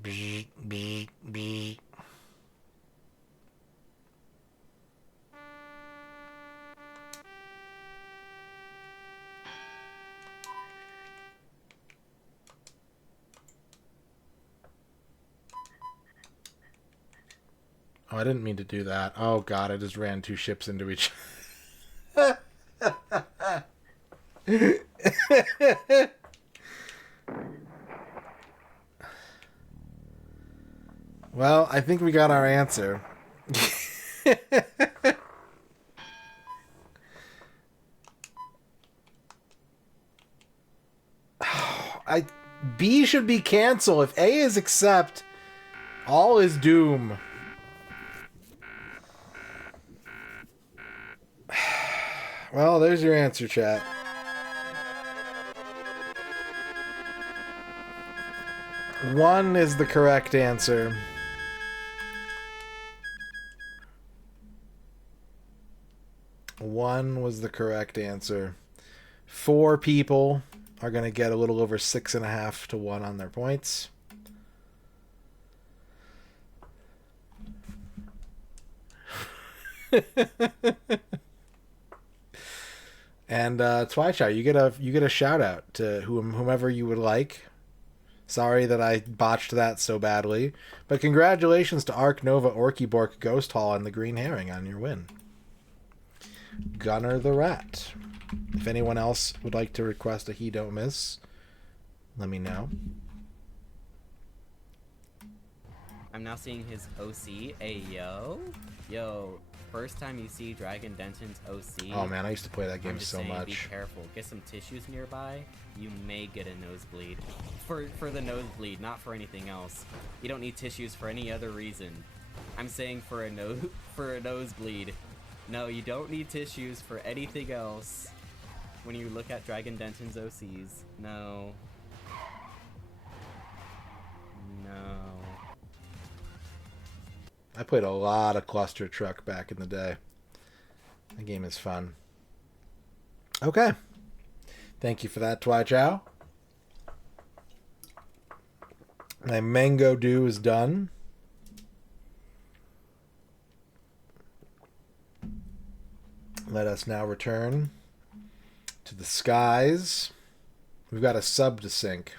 Bzz, bzz, bzz. Oh, I didn't mean to do that. Oh god, I just ran two ships into each other. Well, I think we got our answer. B should be cancel. If A is accept, all is doom. Well, there's your answer, chat. One is the correct answer. One was the correct answer. 4 people are going to get a little over 6.5 to 1 on their points. And Twychow, you get a shout out to whomever you would like. Sorry that I botched that so badly, but congratulations to Ark Nova Orkybork Ghost Hall and the Green Herring on your win. Gunner the Rat. If anyone else would like to request a He Don't Miss, let me know. I'm now seeing his OC. Ayo. Yo, first time you see Dragon Denton's OC. Oh man, I used to play that game I'm just so saying, much. Be careful. Get some tissues nearby. You may get a nosebleed. For the nosebleed, not for anything else. You don't need tissues for any other reason. I'm saying for a nosebleed. No, you don't need tissues for anything else. When you look at Dragon Denton's OCs. No. No. I played a lot of Cluster Truck back in the day. The game is fun. Okay. Thank you for that, Twychow. My mango dew is done. Let us now return to the skies. We've got a sub to sink.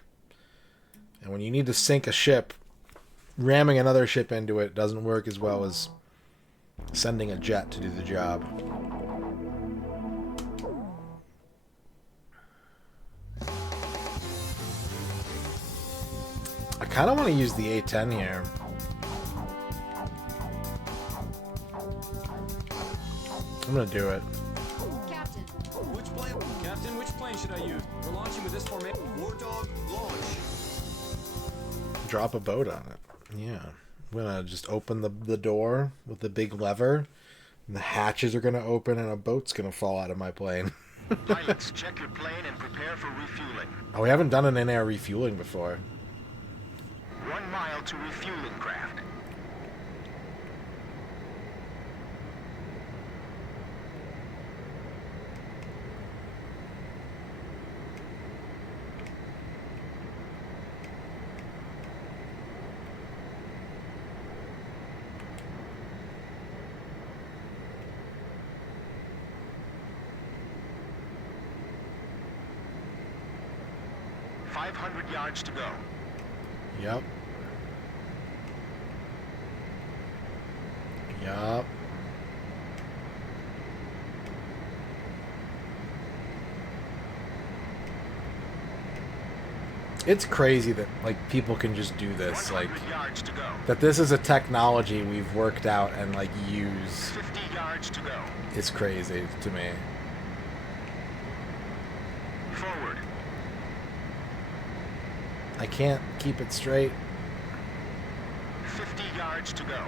And when you need to sink a ship, ramming another ship into it doesn't work as well as sending a jet to do the job. I kind of want to use the A10 here. I'm going to do it. Captain, which plane should I use? We're launching with this formation. Wardog, launch. Drop a boat on it. Yeah. I'm going to just open the door with the big lever. And the hatches are going to open and a boat's going to fall out of my plane. Pilots, check your plane and prepare for refueling. Oh, we haven't done an in-air refueling before. 1 mile to refueling craft. 500 yards to go. Yep. Yup. It's crazy that like people can just do this, like that this is a technology we've worked out and like use. 50 yards to go. It's crazy to me. Forward. I can't keep it straight. 50 yards to go.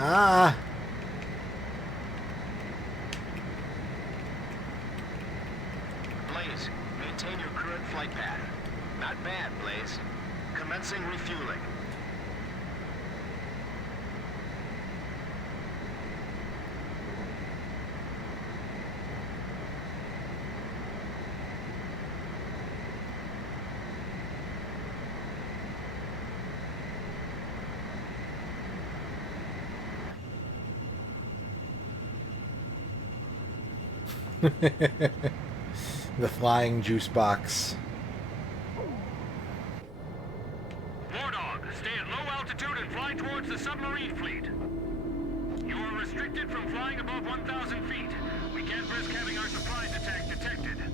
Ah. Blaze, maintain your current flight path. Not bad, Blaze. Commencing refueling. The flying juice box. War Dog, stay at low altitude and fly towards the submarine fleet. You are restricted from flying above 1,000 feet. We can't risk having our surprise attack detected.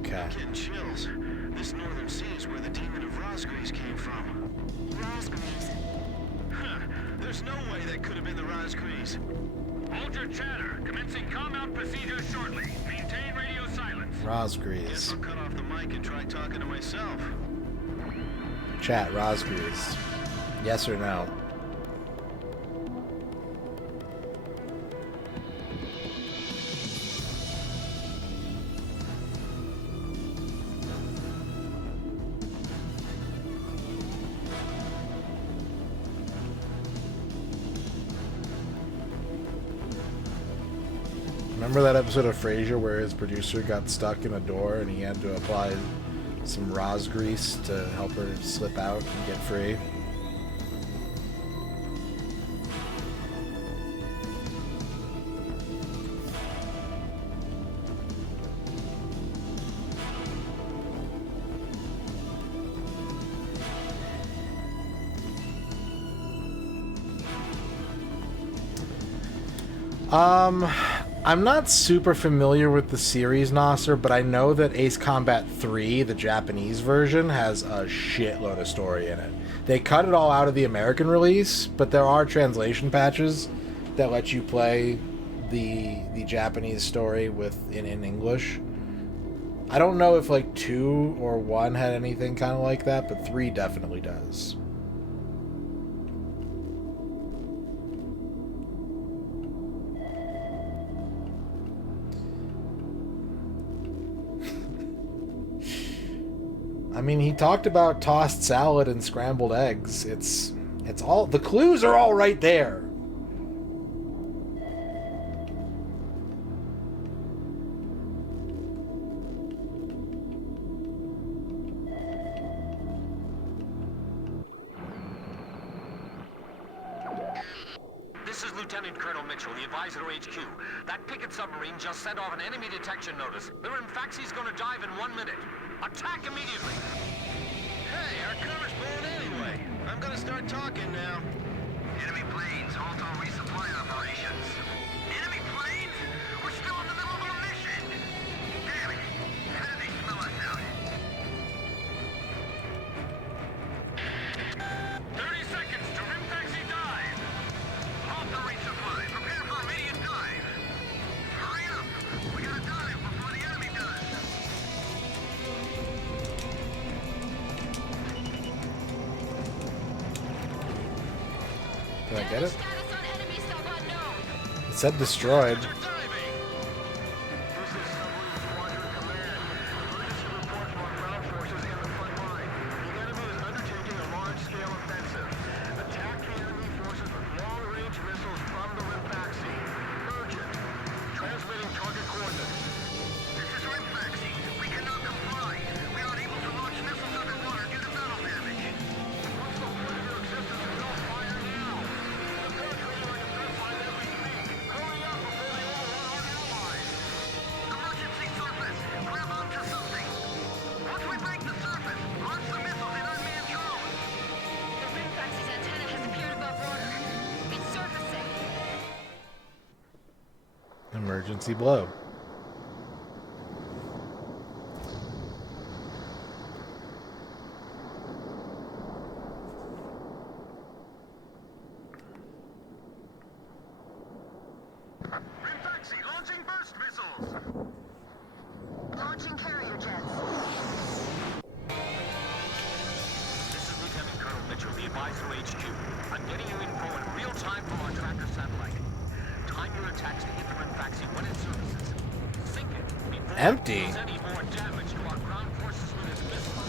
Okay. I'm getting chills. This northern sea is where the demon of Rosgreaves came from. Rosgreaves? Huh. There's no way that could have been the Rosgreaves. Hold your chatter. Commencing comm-out procedures shortly. Maintain radio silence. Rosgreaves. Guess I'll cut off the mic and try talking to myself. Chat, Rosgreaves. Yes or no? Remember that episode of Frasier where his producer got stuck in a door and he had to apply some Roz grease to help her slip out and get free? I'm not super familiar with the series, Nasser, but I know that Ace Combat 3, the Japanese version, has a shitload of story in it. They cut it all out of the American release, but there are translation patches that let you play the Japanese story in English. I don't know if like 2 or 1 had anything kind of like that, but 3 definitely does. I mean, he talked about tossed salad and scrambled eggs. It's all, the clues are all right there. This is Lieutenant Colonel Mitchell, the advisor to HQ. That picket submarine just sent off an enemy detection notice. Their Infaxi's gonna dive in 1 minute. Attack immediately! Hey, our cover's blown anyway. I'm gonna start talking now. Enemy planes, halt all resupply operations. Enemy planes? We're still in the middle of our mission! Damn it! How did they smell us out? 30 seconds to Rimfaxi dive! Halt the resupply. Prepare for immediate dive. Hurry up! We gotta dive before the enemy does. Did I get it? It said destroyed. Emergency blow. Rimfaxi launching burst missiles. Launching carrier jets. This is Lieutenant Colonel Mitchell, the advisor HQ. I'm getting you info in real time from our tracker satellite. Time your attacks to hit the Rimfaxi when it surfaces. Sink it before Empty. it does any more damage to our ground forces with its missiles.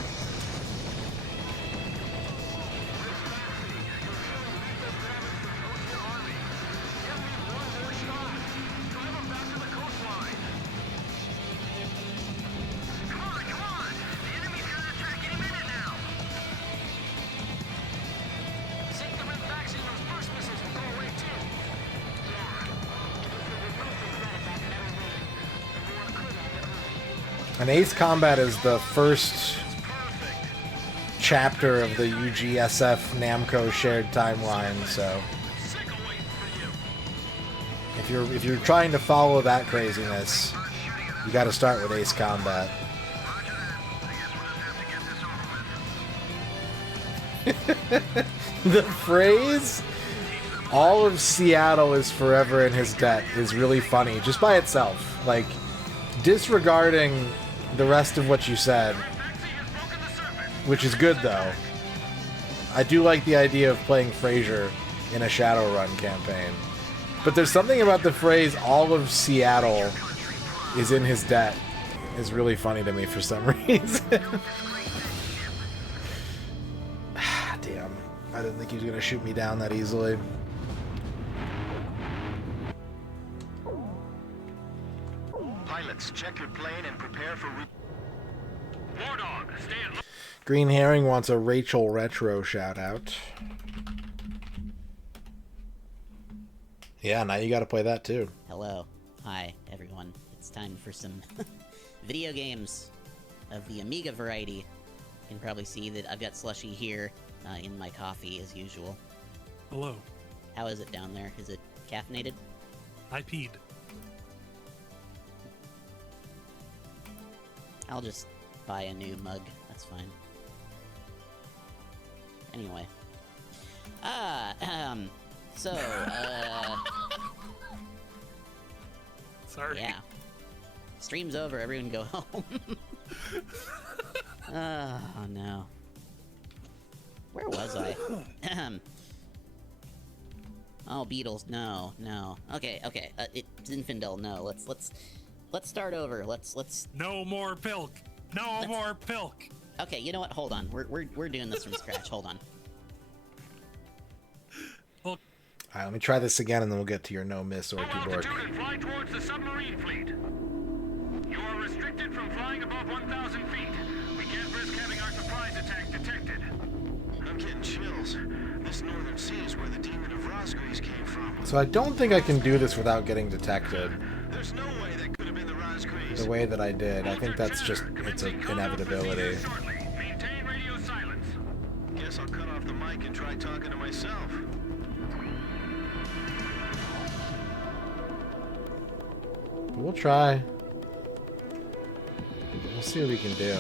And Ace Combat is the first chapter of the UGSF Namco shared timeline, so if you're trying to follow that craziness, you got to start with Ace Combat. The phrase "all of Seattle is forever in his debt" is really funny just by itself. Like, disregarding the rest of what you said, which is good though. I do like the idea of playing Frasier in a Shadowrun campaign. But there's something about the phrase "all of Seattle is in his debt" is really funny to me for some reason. Damn. I didn't think he was going to shoot me down that easily. Pilots, check your plane and prepare for War Dog, stand. Green Herring wants a Rachel Retro shout out. Yeah, now you got to play that too. Hello. Hi, everyone. It's time for some video games of the Amiga variety. You can probably see that I've got slushy here in my coffee as usual. Hello. How is it down there? Is it caffeinated? I peed. I'll just buy a new mug. That's fine. Anyway. Sorry. Yeah. Stream's over. Everyone go home. Oh, no. Where was I? Oh, Beatles. No. Okay. It's Zinfandel. No. Let's start over. Let's. No more pilk. No more pilk. Okay, you know what? Hold on. We're doing this from scratch. Hold on. Alright, let me try this again and then we'll get to your no miss or Altitude and fly towards the submarine fleet. You are restricted from flying above 1,000 feet. We can't risk having our surprise attack detected. I'm getting chills. This northern sea is where the demon of Rosgreaves came from. So I don't think I can do this without getting detected. There's no way that could have been the Rosgreaves. The way that I did. I think that's just, it's an inevitability. Maintain radio silence. Guess I'll cut off the mic and try talking to myself. We'll try. We'll see what we can do.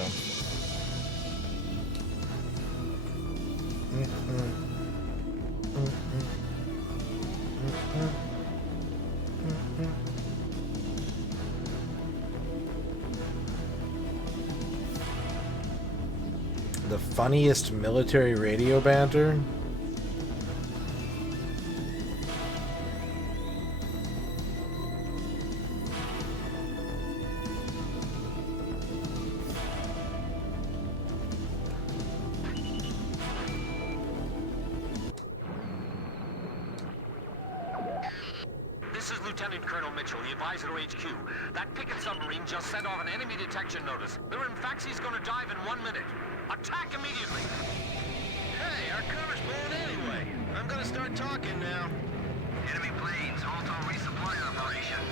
The funniest military radio banter? This is Lieutenant Colonel Mitchell, the advisor to HQ. That picket submarine just sent off an enemy detection notice. The Rimfaxi's gonna dive in 1 minute. Attack immediately! Hey, our cover's blown anyway. I'm gonna start talking now. Enemy planes, halt all resupply operations.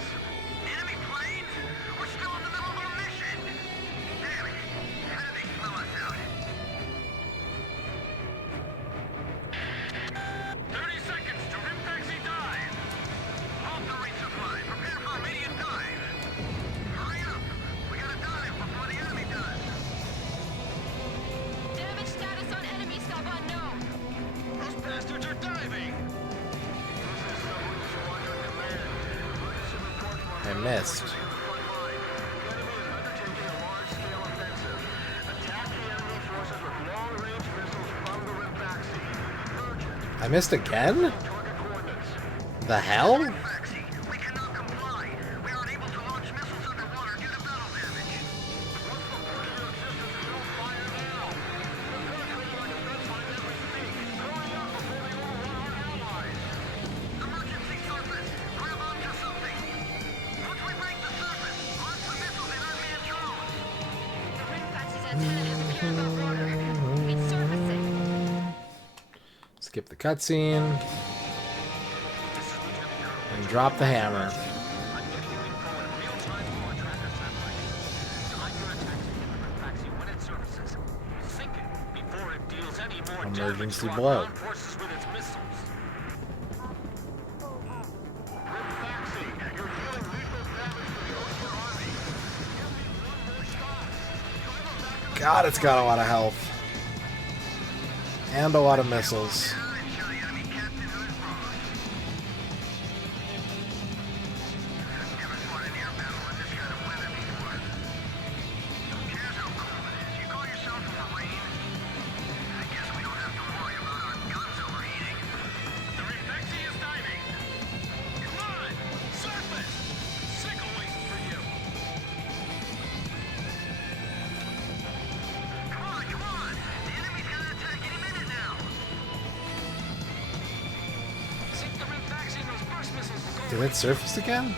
Enemy planes? We're still in the middle of our mission! Damn it! How did they slow us out? 30 seconds to Rimfaxi dive! Halt the resupply. Prepare for immediate I missed. I missed again? The hell? Skip the cutscene and drop the hammer. Emergency blow. God, it's got a lot of health. And a lot of missiles. Did it surface again?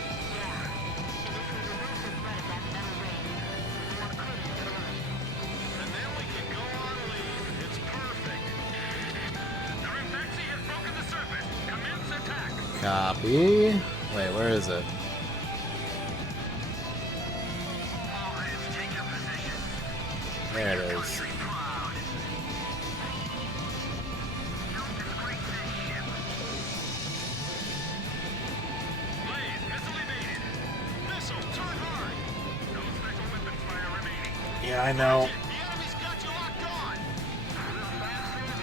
Copy. Wait, where is it? There it is. Yeah, I know.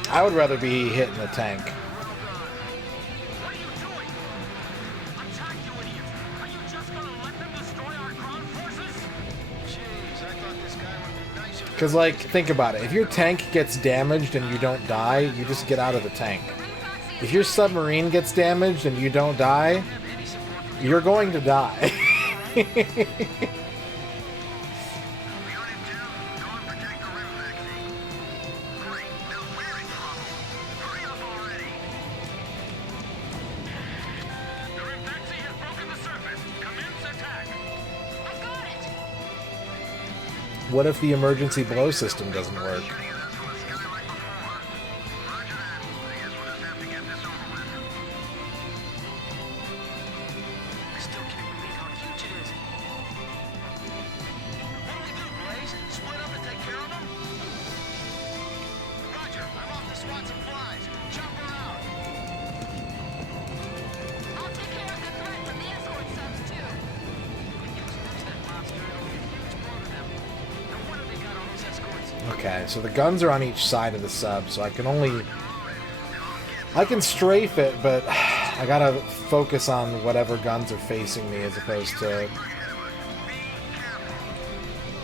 I would rather be hitting the tank. Because, like, think about it. If your tank gets damaged and you don't die, you just get out of the tank. If your submarine gets damaged and you don't die, you're going to die. What if the emergency blow system doesn't work? Okay, so the guns are on each side of the sub, so I can strafe it, but I gotta focus on whatever guns are facing me as opposed to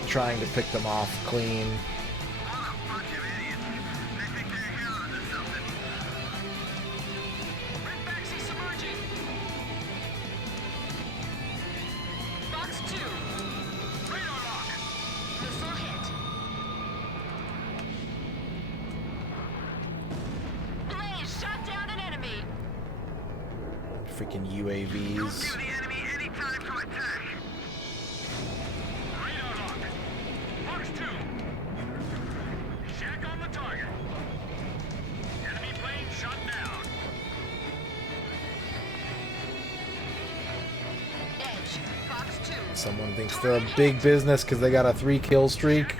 trying to pick them off clean. Freaking UAVs. Someone thinks they're a big business because they got a 3-kill streak.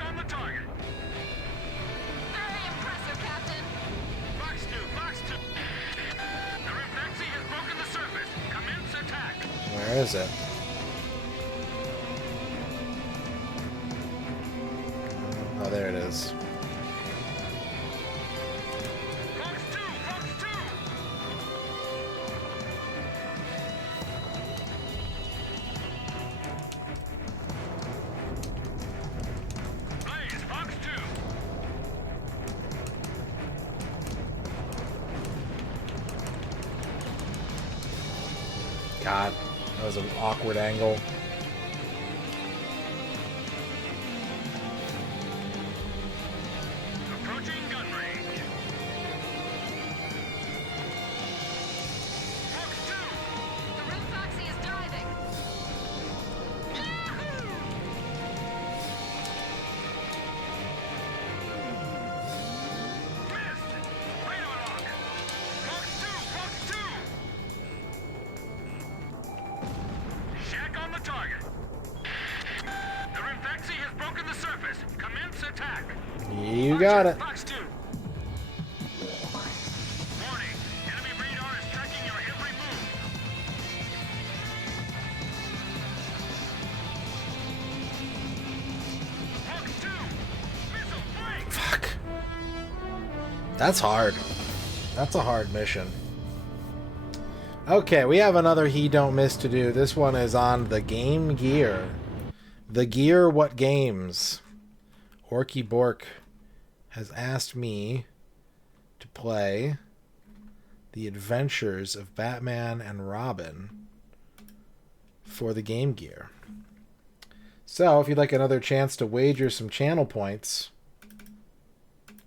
Where is it? Oh, there it is. God, that was an awkward angle. Approaching gun range. Fox 2! The Red Foxy is diving. Yahoo! Missed! Radar lock! Fox 2! Fox 2! Shack on the target. The Rimfaxi has broken the surface. Commence attack. You got it. Fox 2. Warning. Enemy radar is tracking your every move. Fox 2. Missile break. Fuck. That's hard. That's a hard mission. Okay, we have another He Don't Miss to do. This one is on the Game Gear. The Gear What Games. Orky Bork has asked me to play The Adventures of Batman and Robin for the Game Gear. So, if you'd like another chance to wager some channel points,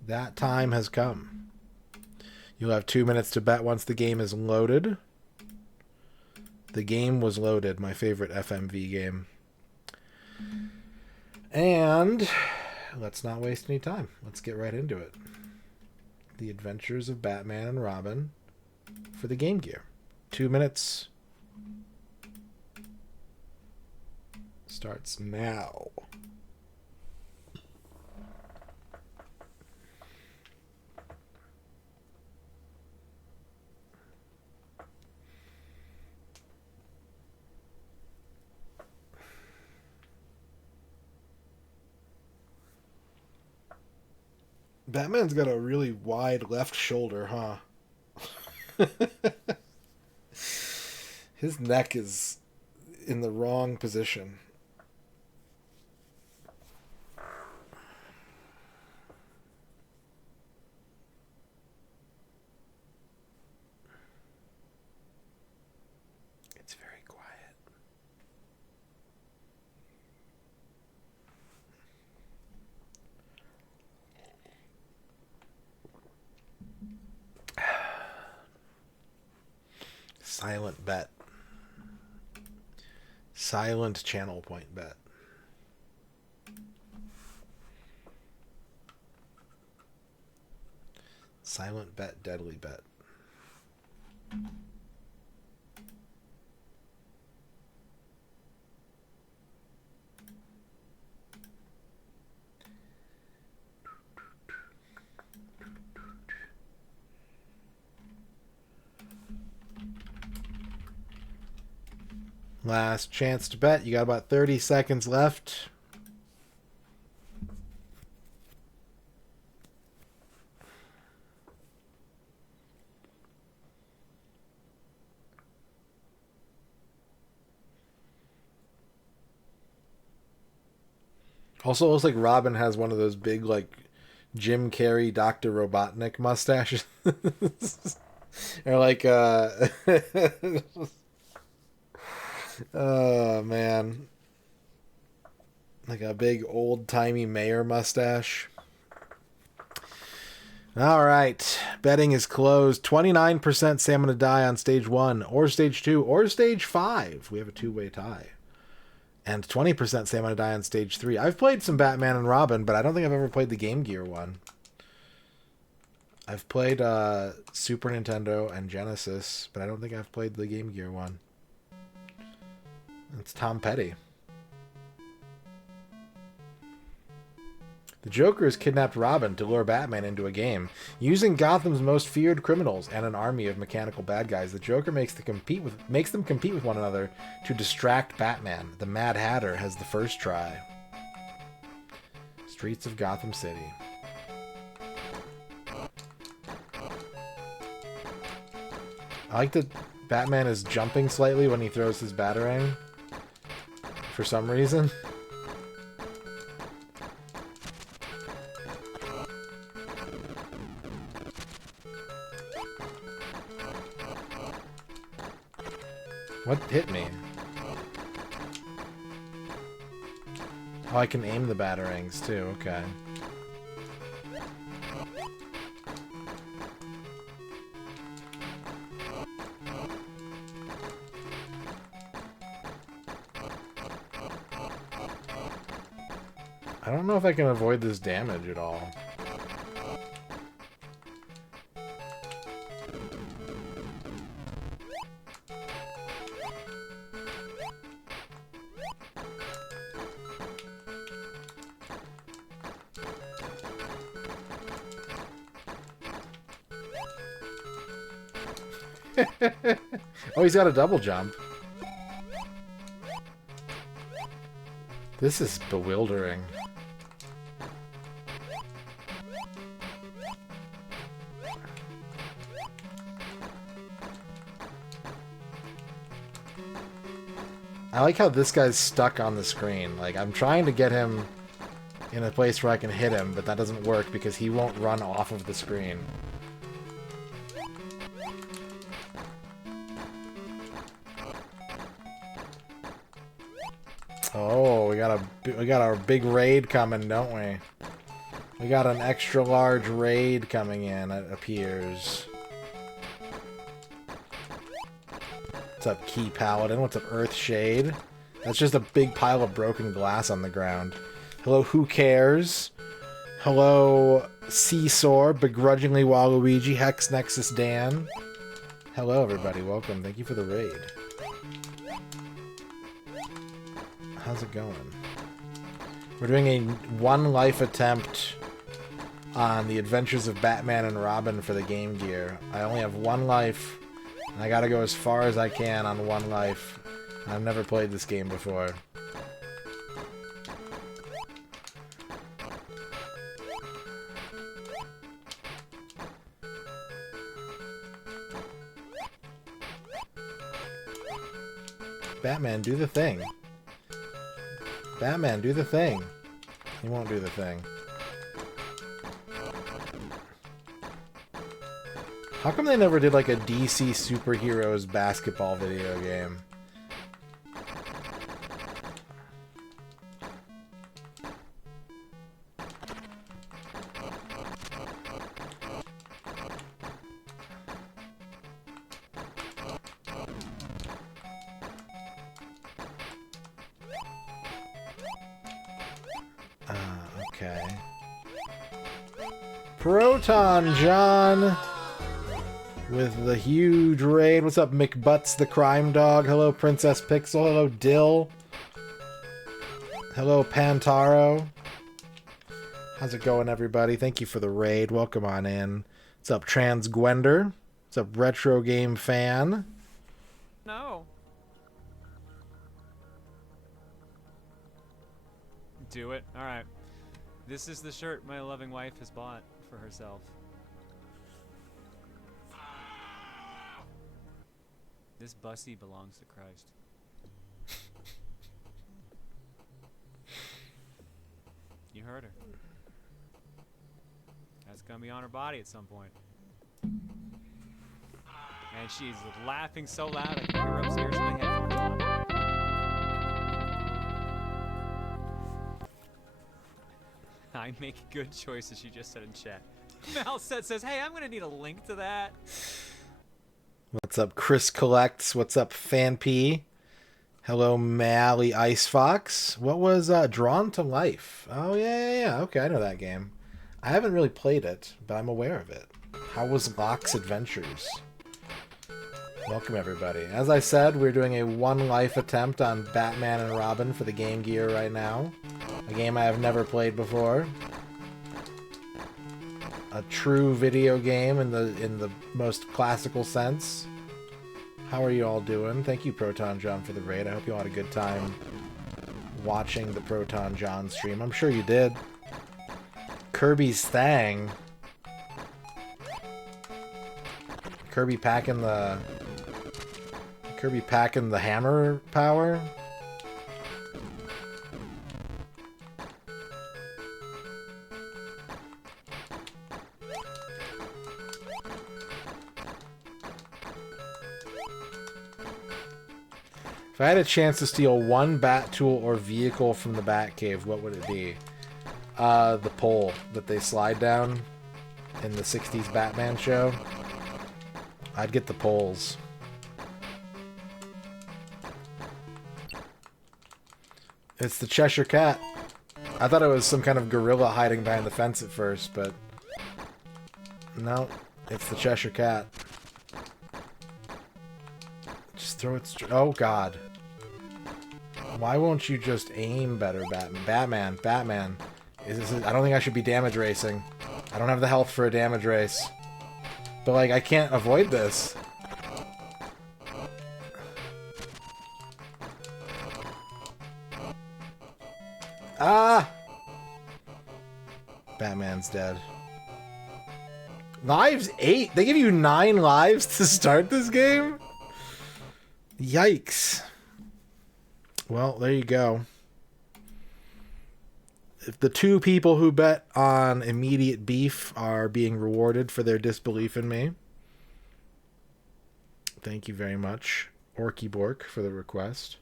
that time has come. You'll have 2 minutes to bet once the game is loaded. The game was loaded, my favorite FMV game. And let's not waste any time. Let's get right into it. The Adventures of Batman and Robin for the Game Gear. 2 minutes starts now. Batman's got a really wide left shoulder, huh? His neck is in the wrong position. It's very quiet. Silent bet. Silent channel point bet. Silent bet, deadly bet. Last chance to bet. You got about 30 seconds left. Also, it looks like Robin has one of those big, like, Jim Carrey, Dr. Robotnik mustaches. Or like, oh, man. Like a big old-timey mayor mustache. All right. Betting is closed. 29% say I'm going to die on stage 1 or stage 2 or stage 5. We have a two-way tie. And 20% say I'm going to die on stage 3. I've played some Batman and Robin, but I don't think I've ever played the Game Gear one. I've played Super Nintendo and Genesis, but I don't think I've played the Game Gear one. It's Tom Petty. The Joker has kidnapped Robin to lure Batman into a game. Using Gotham's most feared criminals and an army of mechanical bad guys, the Joker makes them compete with one another to distract Batman. The Mad Hatter has the first try. Streets of Gotham City. I like that Batman is jumping slightly when he throws his Batarang. For some reason. What hit me? Oh, I can aim the batarangs too, okay. I don't know if I can avoid this damage at all. Oh, he's got a double jump. This is bewildering. I like how this guy's stuck on the screen. Like, I'm trying to get him in a place where I can hit him, but that doesn't work because he won't run off of the screen. Oh, we got our big raid coming, don't we? We got an extra large raid coming in, it appears. What's up, Key Paladin? What's up, Earthshade? That's just a big pile of broken glass on the ground. Hello, Who Cares? Hello, Seesaw, Begrudgingly Waluigi, Hex Nexus Dan. Hello, everybody. Welcome. Thank you for the raid. How's it going? We're doing a one life attempt on the Adventures of Batman and Robin for the Game Gear. I only have one life, and I gotta go as far as I can on one life. I've never played this game before. Batman, do the thing. Batman, do the thing. He won't do the thing. How come they never did like a DC superheroes basketball video game? Okay. Proton John with the huge raid. What's up, McButts the Crime Dog? Hello, Princess Pixel. Hello, Dill. Hello, Pantaro. How's it going, everybody? Thank you for the raid. Welcome on in. What's up, Transgwender? What's up, Retro Game Fan? No. Do it. All right. This is the shirt my loving wife has bought for herself. This bussy belongs to Christ. You heard her. That's gonna be on her body at some point. And she's laughing so loud I can hear her upstairs in my headphones on. I make good choices, she just said in chat. Malset says, hey, I'm gonna need a link to that. What's up, Chris Collects? What's up, Fan P? Hello, Mally Ice Fox. What was Drawn to Life? Oh, yeah. Okay, I know that game. I haven't really played it, but I'm aware of it. How was Locke's Adventures? Welcome, everybody. As I said, we're doing a one-life attempt on Batman and Robin for the Game Gear right now. A game I have never played before. A true video game in the most classical sense. How are you all doing? Thank you, Proton John, for the raid. I hope you all had a good time watching the Proton John stream. I'm sure you did. Kirby's Thang. Kirby packing the hammer power. If I had a chance to steal one bat tool or vehicle from the Batcave, what would it be? The pole that they slide down in the 60s Batman show. I'd get the poles. It's the Cheshire Cat. I thought it was some kind of gorilla hiding behind the fence at first, but no, it's the Cheshire Cat. Just throw it straight. Oh, God. Why won't you just aim better, Batman? Batman. I don't think I should be damage racing. I don't have the health for a damage race. But, like, I can't avoid this. Ah! Batman's dead. Lives 8? They give you 9 lives to start this game? Yikes. Well, there you go. If the 2 people who bet on immediate beef are being rewarded for their disbelief in me, thank you very much, Orky Bork, for the request.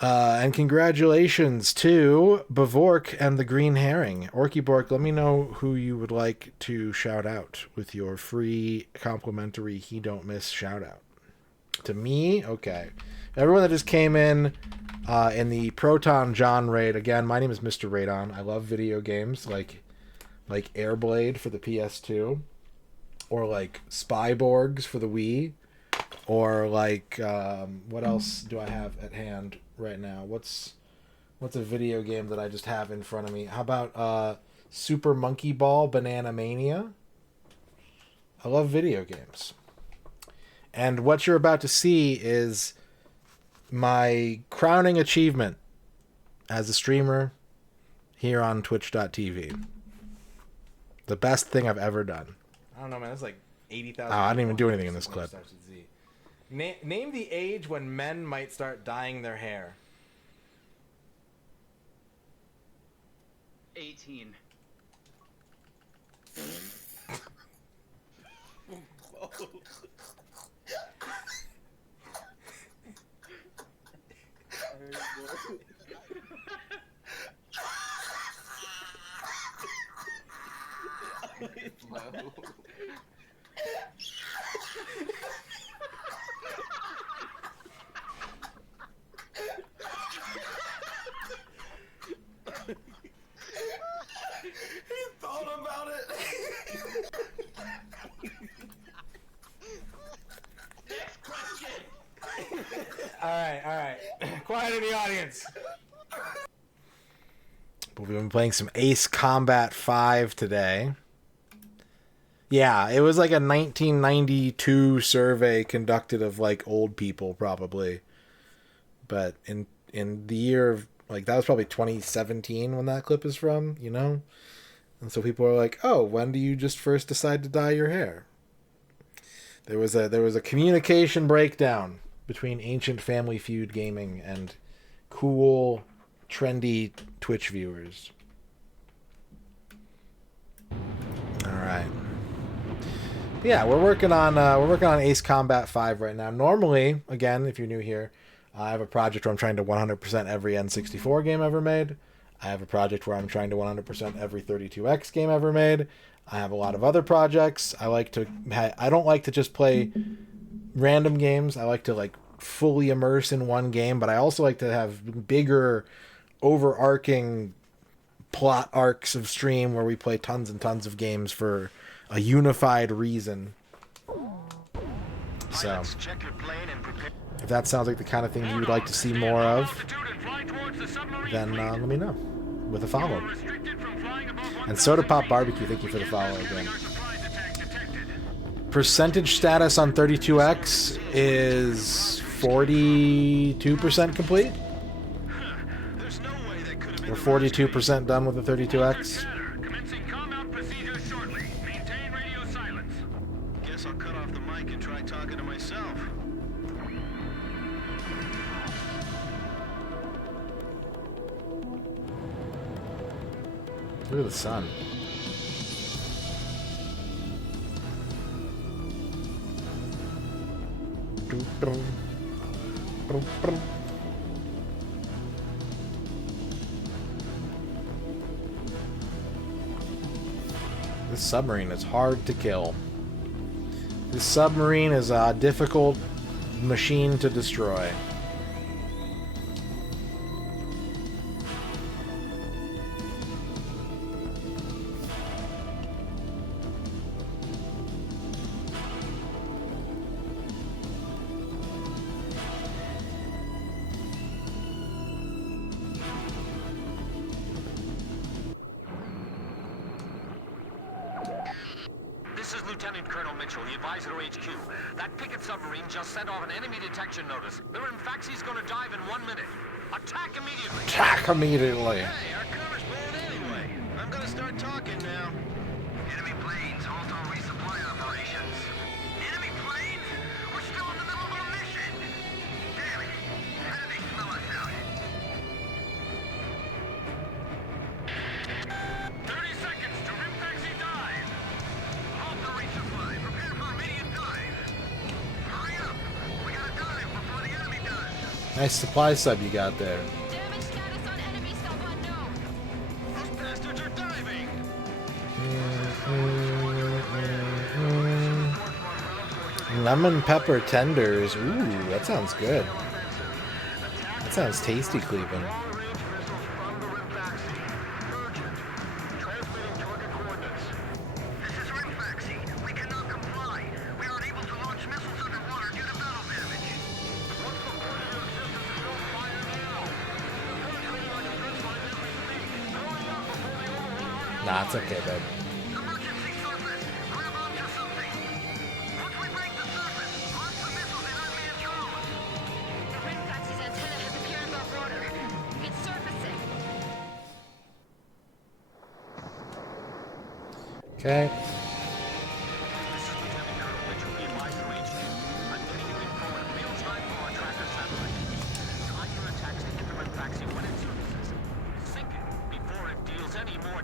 And congratulations to Bavork and the Green Herring. Orky Bork, let me know who you would like to shout out with your free complimentary He Don't Miss shout out. To me? Okay. Everyone that just came in the Proton John raid, again, my name is Mr. Radon. I love video games like Airblade for the PS2, or like Spyborgs for the Wii, or like what else do I have at hand right now? What's a video game that I just have in front of me? How about Super Monkey Ball Banana Mania? I love video games. And what you're about to see is my crowning achievement as a streamer here on twitch.tv. The best thing I've ever done. I don't know, man. It's like 80,000. Oh, I didn't even do anything in this clip. Name the age when men might start dyeing their hair. 18. No. He thought about it. Next question. All right. Quiet in the audience. We've been playing some Ace Combat 5 today. Yeah, it was like a 1992 survey conducted of like old people probably. But in the year of like, that was probably 2017 when that clip is from, you know? And so people are like, "Oh, when do you just first decide to dye your hair?" There was a communication breakdown between Ancient Family Feud gaming and cool, trendy Twitch viewers. All right. Yeah, we're working on Ace Combat 5 right now. Normally, again, if you're new here, I have a project where I'm trying to 100% every N64 game ever made. I have a project where I'm trying to 100% every 32X game ever made. I have a lot of other projects. I don't like to just play random games. I like to like fully immerse in one game, but I also like to have bigger, overarching plot arcs of stream where we play tons and tons of games for a unified reason. So, if that sounds like the kind of thing you would like to see more of, then let me know with a follow. And Soda Pop Barbecue, thank you for the follow again. Percentage status on 32X is 42% complete. We're 42% done with the 32X. Guess I'll cut off the mic and try talking to myself. Look at the sun. This submarine is hard to kill. This submarine is a difficult machine to destroy. This is Lieutenant Colonel Mitchell, the advisor to HQ. That picket submarine just sent off an enemy detection notice. The Rimfaxi's gonna dive in 1 minute. Attack immediately! Attack immediately! Hey, our cover's blown anyway. I'm gonna start talking now. Enemy planes, halt all resupply operations. Enemy planes? We're still in the middle of our mission! Damn it! How did they smell us out? 30 seconds to Rimfaxi dive! Halt the resupply. Prepare for immediate dive. Hurry up! We gotta dive before the enemy does. Nice supply sub you got there. Damage status on enemy sub unknown. Those bastards are diving! Lemon pepper tenders. Ooh, that sounds good. That sounds tasty, Cleveland. This is Rimfaxi. We cannot comply. We aren't able to launch missiles underwater due to battle damage. What's the point of your existence if you don't fire now? They're penetrating our defense line as we speak. Hurry up before they overrun our ally. Nah, it's okay, babe. Emergency surface. Grab onto something. Once we break the surface, launch the missiles in unmanned drones. The Rimfaxi's antenna has appeared above water. It's surfacing. Okay.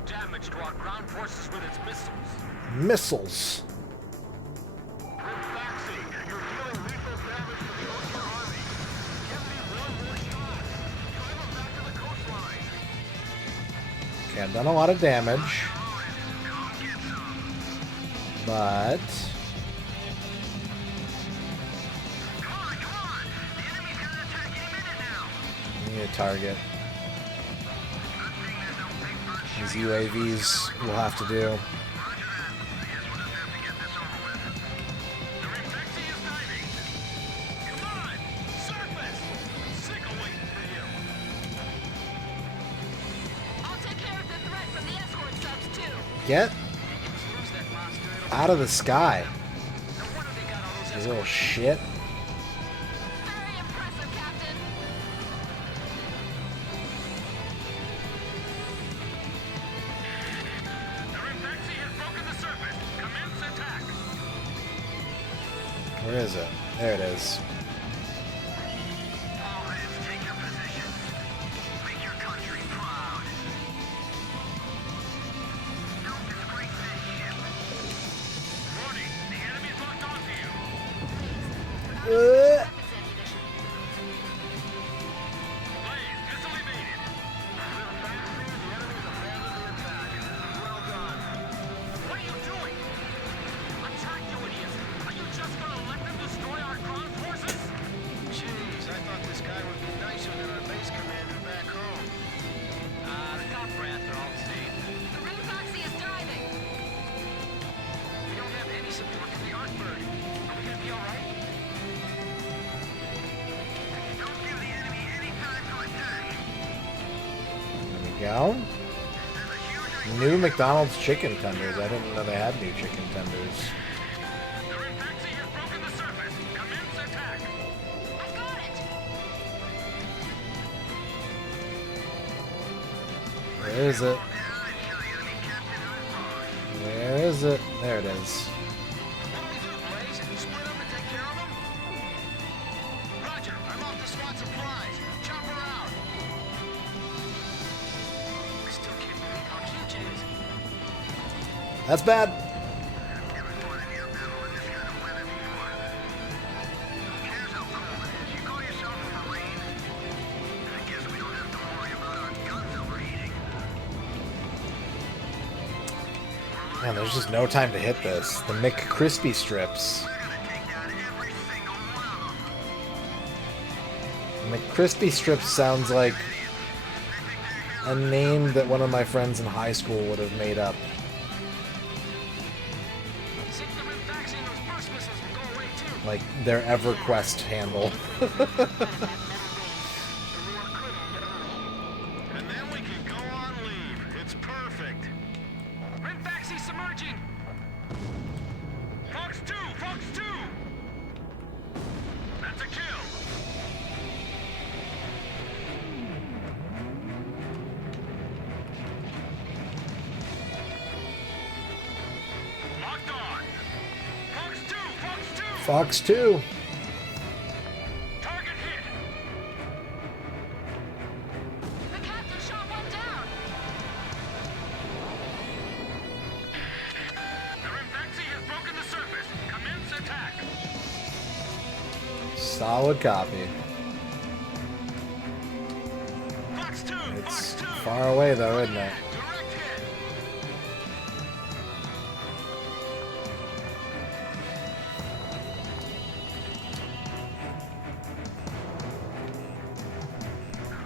Damage to our ground forces with its missiles. Missiles. Rimfaxi, you're dealing lethal damage to the Ocean Army. Give me one more shot. Drive them back to the coastline. Okay, I've done a lot of damage. But I need a target. These UAVs will have to do. Get out of the sky, you little shit. Where is it? There it is. Go. New McDonald's chicken tenders. I didn't know they had new chicken tenders. Where is it? Where is it? There it is. That's bad. Man, there's just no time to hit this. The McCrispy strips. McCrispy strips sounds like a name that one of my friends in high school would have made up. Like their EverQuest handle. And then we can go on leave. It's perfect. Rinfaxi submerging. Fox 2, Fox 2. That's a kill. Locked on. Fox 2, Fox 2. Fox 2. Target hit. The captain shot one down. The Rinfaxi has broken the surface. Commence attack. Solid copy. Fox 2, It's far away though, isn't it?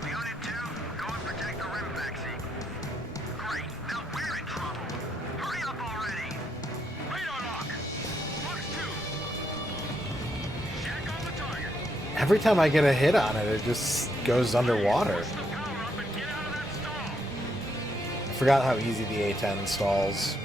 Unit 2, go and protect the Rinfaxi. Great, now we're in trouble. Hurry up already. Radar lock. Fox 2. Check on the target. Every time I get a hit on it, it just goes underwater. I forgot how easy the A-10 stalls.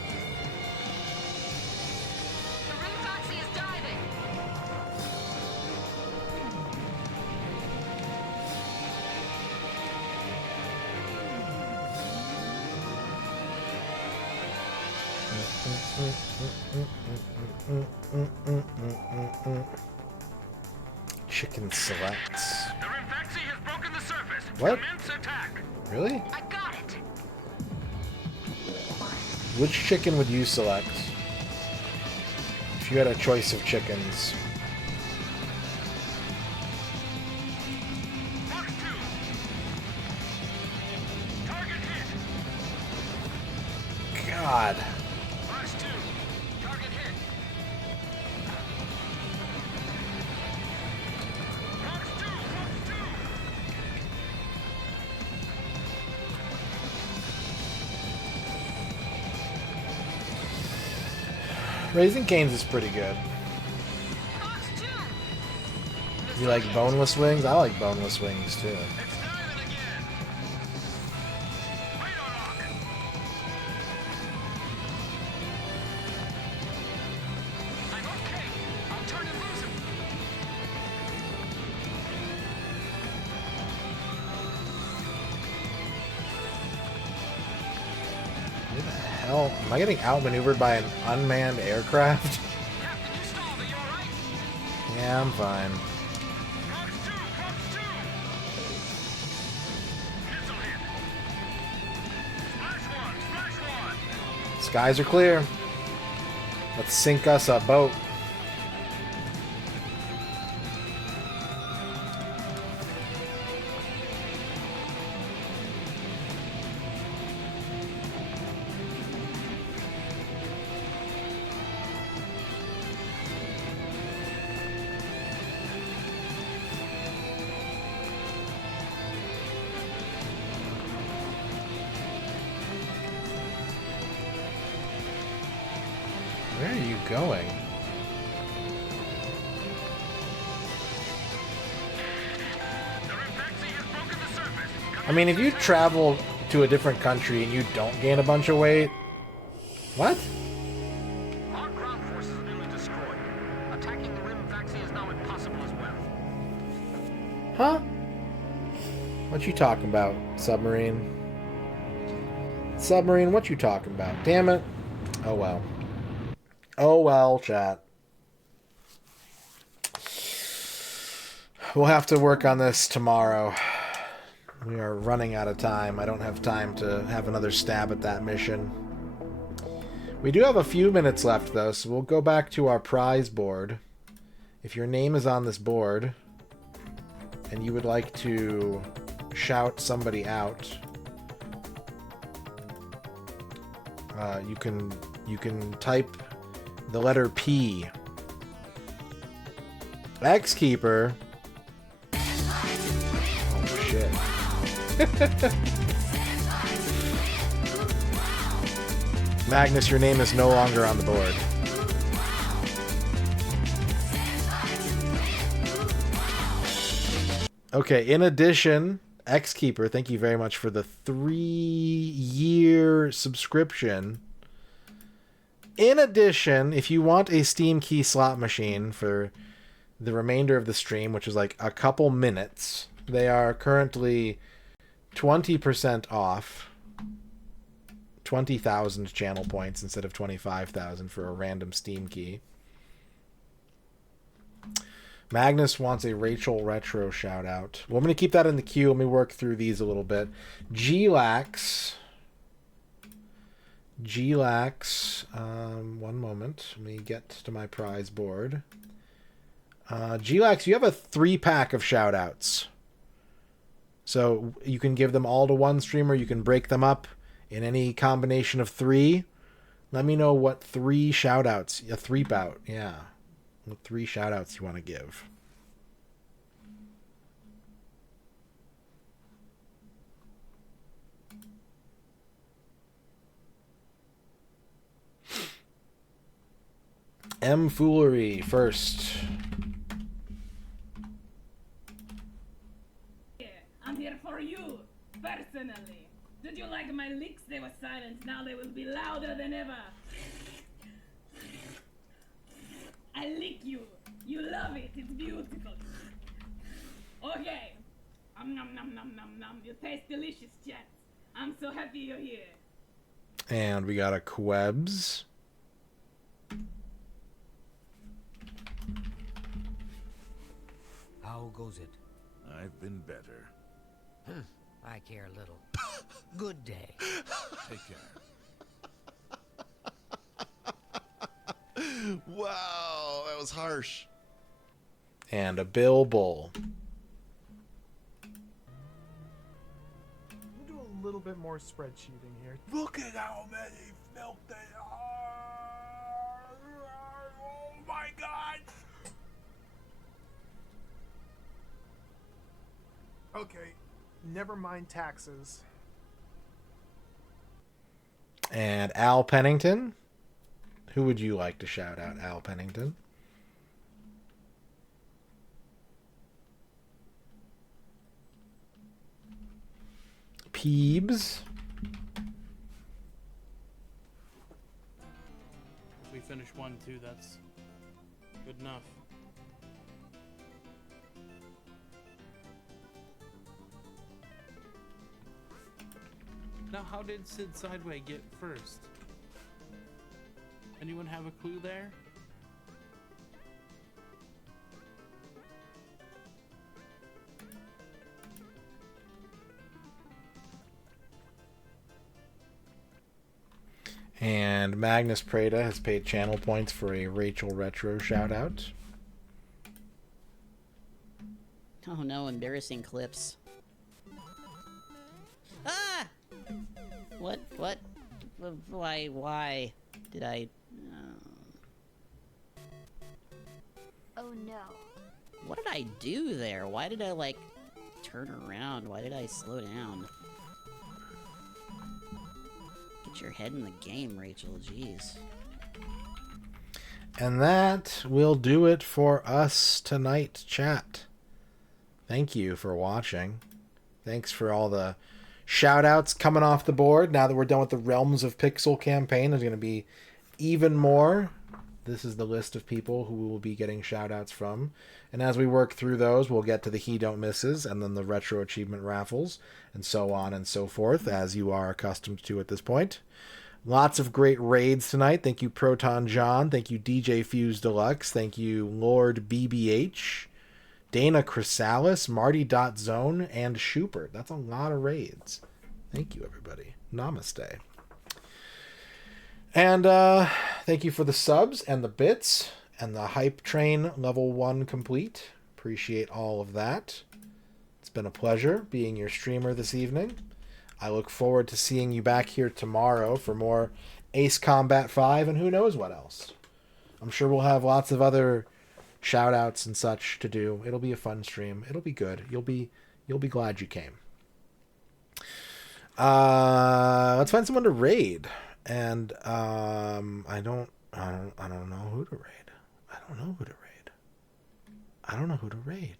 Chicken selects. The Rinfaxi has broken the surface. What? Commence attack. Really? I got it. Which chicken would you select? If you had a choice of chickens. Fox 2. Target hit. God. Fox 2. Target hit. Fox 2. Fox 2. Raising Cane's is pretty good. You like boneless wings? I like boneless wings too. I'm okay. I'll turn and lose him. Who the hell? Am I getting outmaneuvered by an unmanned aircraft? Captain, you stalled it. You all right? Yeah, I'm fine. Fox 2. Fox 2. Missile hit. Splash 1. Splash 1. Skies are clear. Let's sink us a boat. Where are you going? I mean, if you travel to a different country and you don't gain a bunch of weight... What? Our ground forces are nearly destroyed. Attacking the Rinfaxi is now impossible as well. Huh? What you talking about, submarine? Submarine, what you talking about? Damn it. Oh well. Oh well, chat. We'll have to work on this tomorrow. We are running out of time. I don't have time to have another stab at that mission. We do have a few minutes left, though, so we'll go back to our prize board. If your name is on this board, and you would like to shout somebody out, you can You can type the letter P. X-Keeper. Oh, shit. Magnus, your name is no longer on the board. Okay, in addition, X-Keeper, thank you very much for the 3-year subscription. In addition, if you want a Steam Key slot machine for the remainder of the stream, which is like a couple minutes, they are currently 20% off. 20,000 channel points instead of 25,000 for a random Steam Key. Magnus wants a Rachel Retro shout out. Well, I'm going to keep that in the queue. Let me work through these a little bit. G-Lax. One moment. Let me get to my prize board. G-Lax, you have a 3-pack of shout outs. So you can give them all to one streamer. You can break them up in any combination of 3. Let me know what 3 shout outs, a 3-bout, yeah. What 3 shout outs you want to give. M Foolery first. I'm here for you, personally. Did you like my licks? They were silent. Now they will be louder than ever. I lick you. You love it. It's beautiful. Okay. Nom nom nom nom nom. You taste delicious, chat. I'm so happy you're here. And we got a Quebs. How goes it? I've been better. I care little. Good day. Take care. Wow, that was harsh. And a Bill Bull. We'll do a little bit more spreadsheeting here. Look at how many milk they are. Oh my god. Okay, never mind taxes. And Al Pennington. Who would you like to shout out, Al Pennington? Peebs. If we finish 1-2, that's good enough. Now, how did Sid Sideway get first? Anyone have a clue there? And Magnus Prada has paid channel points for a Rachel Retro shout out. Oh no, embarrassing clips. Ah! What? Why did I... Oh no. What did I do there? Why did I, like, turn around? Why did I slow down? Get your head in the game, Rachel. Jeez. And that will do it for us tonight, chat. Thank you for watching. Thanks for all the shout-outs coming off the board. Now that we're done with the Realms of Pixel campaign, there's going to be even more. This is the list of people who we will be getting shout-outs from. And as we work through those, we'll get to the He Don't Misses, and then the Retro Achievement Raffles, and so on and so forth, as you are accustomed to at this point. Lots of great raids tonight. Thank you, Proton John. Thank you, DJ Fuse Deluxe. Thank you, Lord BBH. Dana Chrysalis, Marty.Zone, and Schubert. That's a lot of raids. Thank you, everybody. Namaste. And thank you for the subs and the bits and the Hype Train level 1 complete. Appreciate all of that. It's been a pleasure being your streamer this evening. I look forward to seeing you back here tomorrow for more Ace Combat 5, and who knows what else. I'm sure we'll have lots of other shout outs and such to do. It'll be a fun stream. It'll be good. You'll be glad you came. Let's find someone to raid. And I don't know who to raid. I don't know who to raid.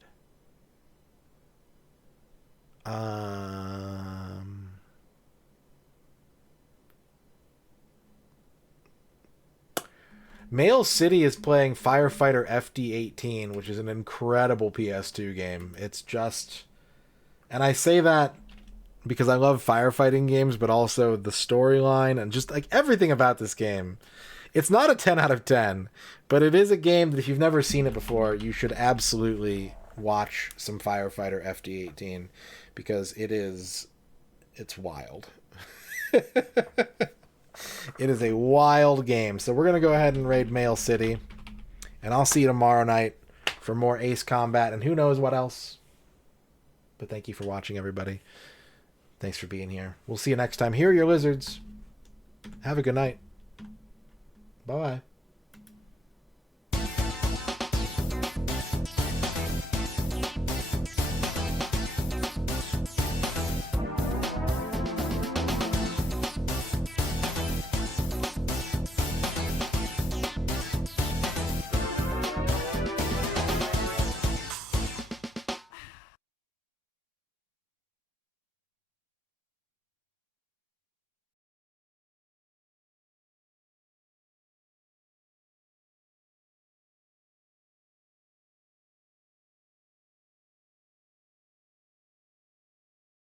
Mail City is playing Firefighter FD18, which is an incredible PS2 game. It's just... And I say that because I love firefighting games, but also the storyline and just like everything about this game. It's not a 10 out of 10, but it is a game that if you've never seen it before, you should absolutely watch some Firefighter FD18 because it's wild. It is a wild game. So we're going to go ahead and raid Mail City. And I'll see you tomorrow night for more Ace Combat and who knows what else. But thank you for watching, everybody. Thanks for being here. We'll see you next time. Here are your lizards. Have a good night. Bye-bye.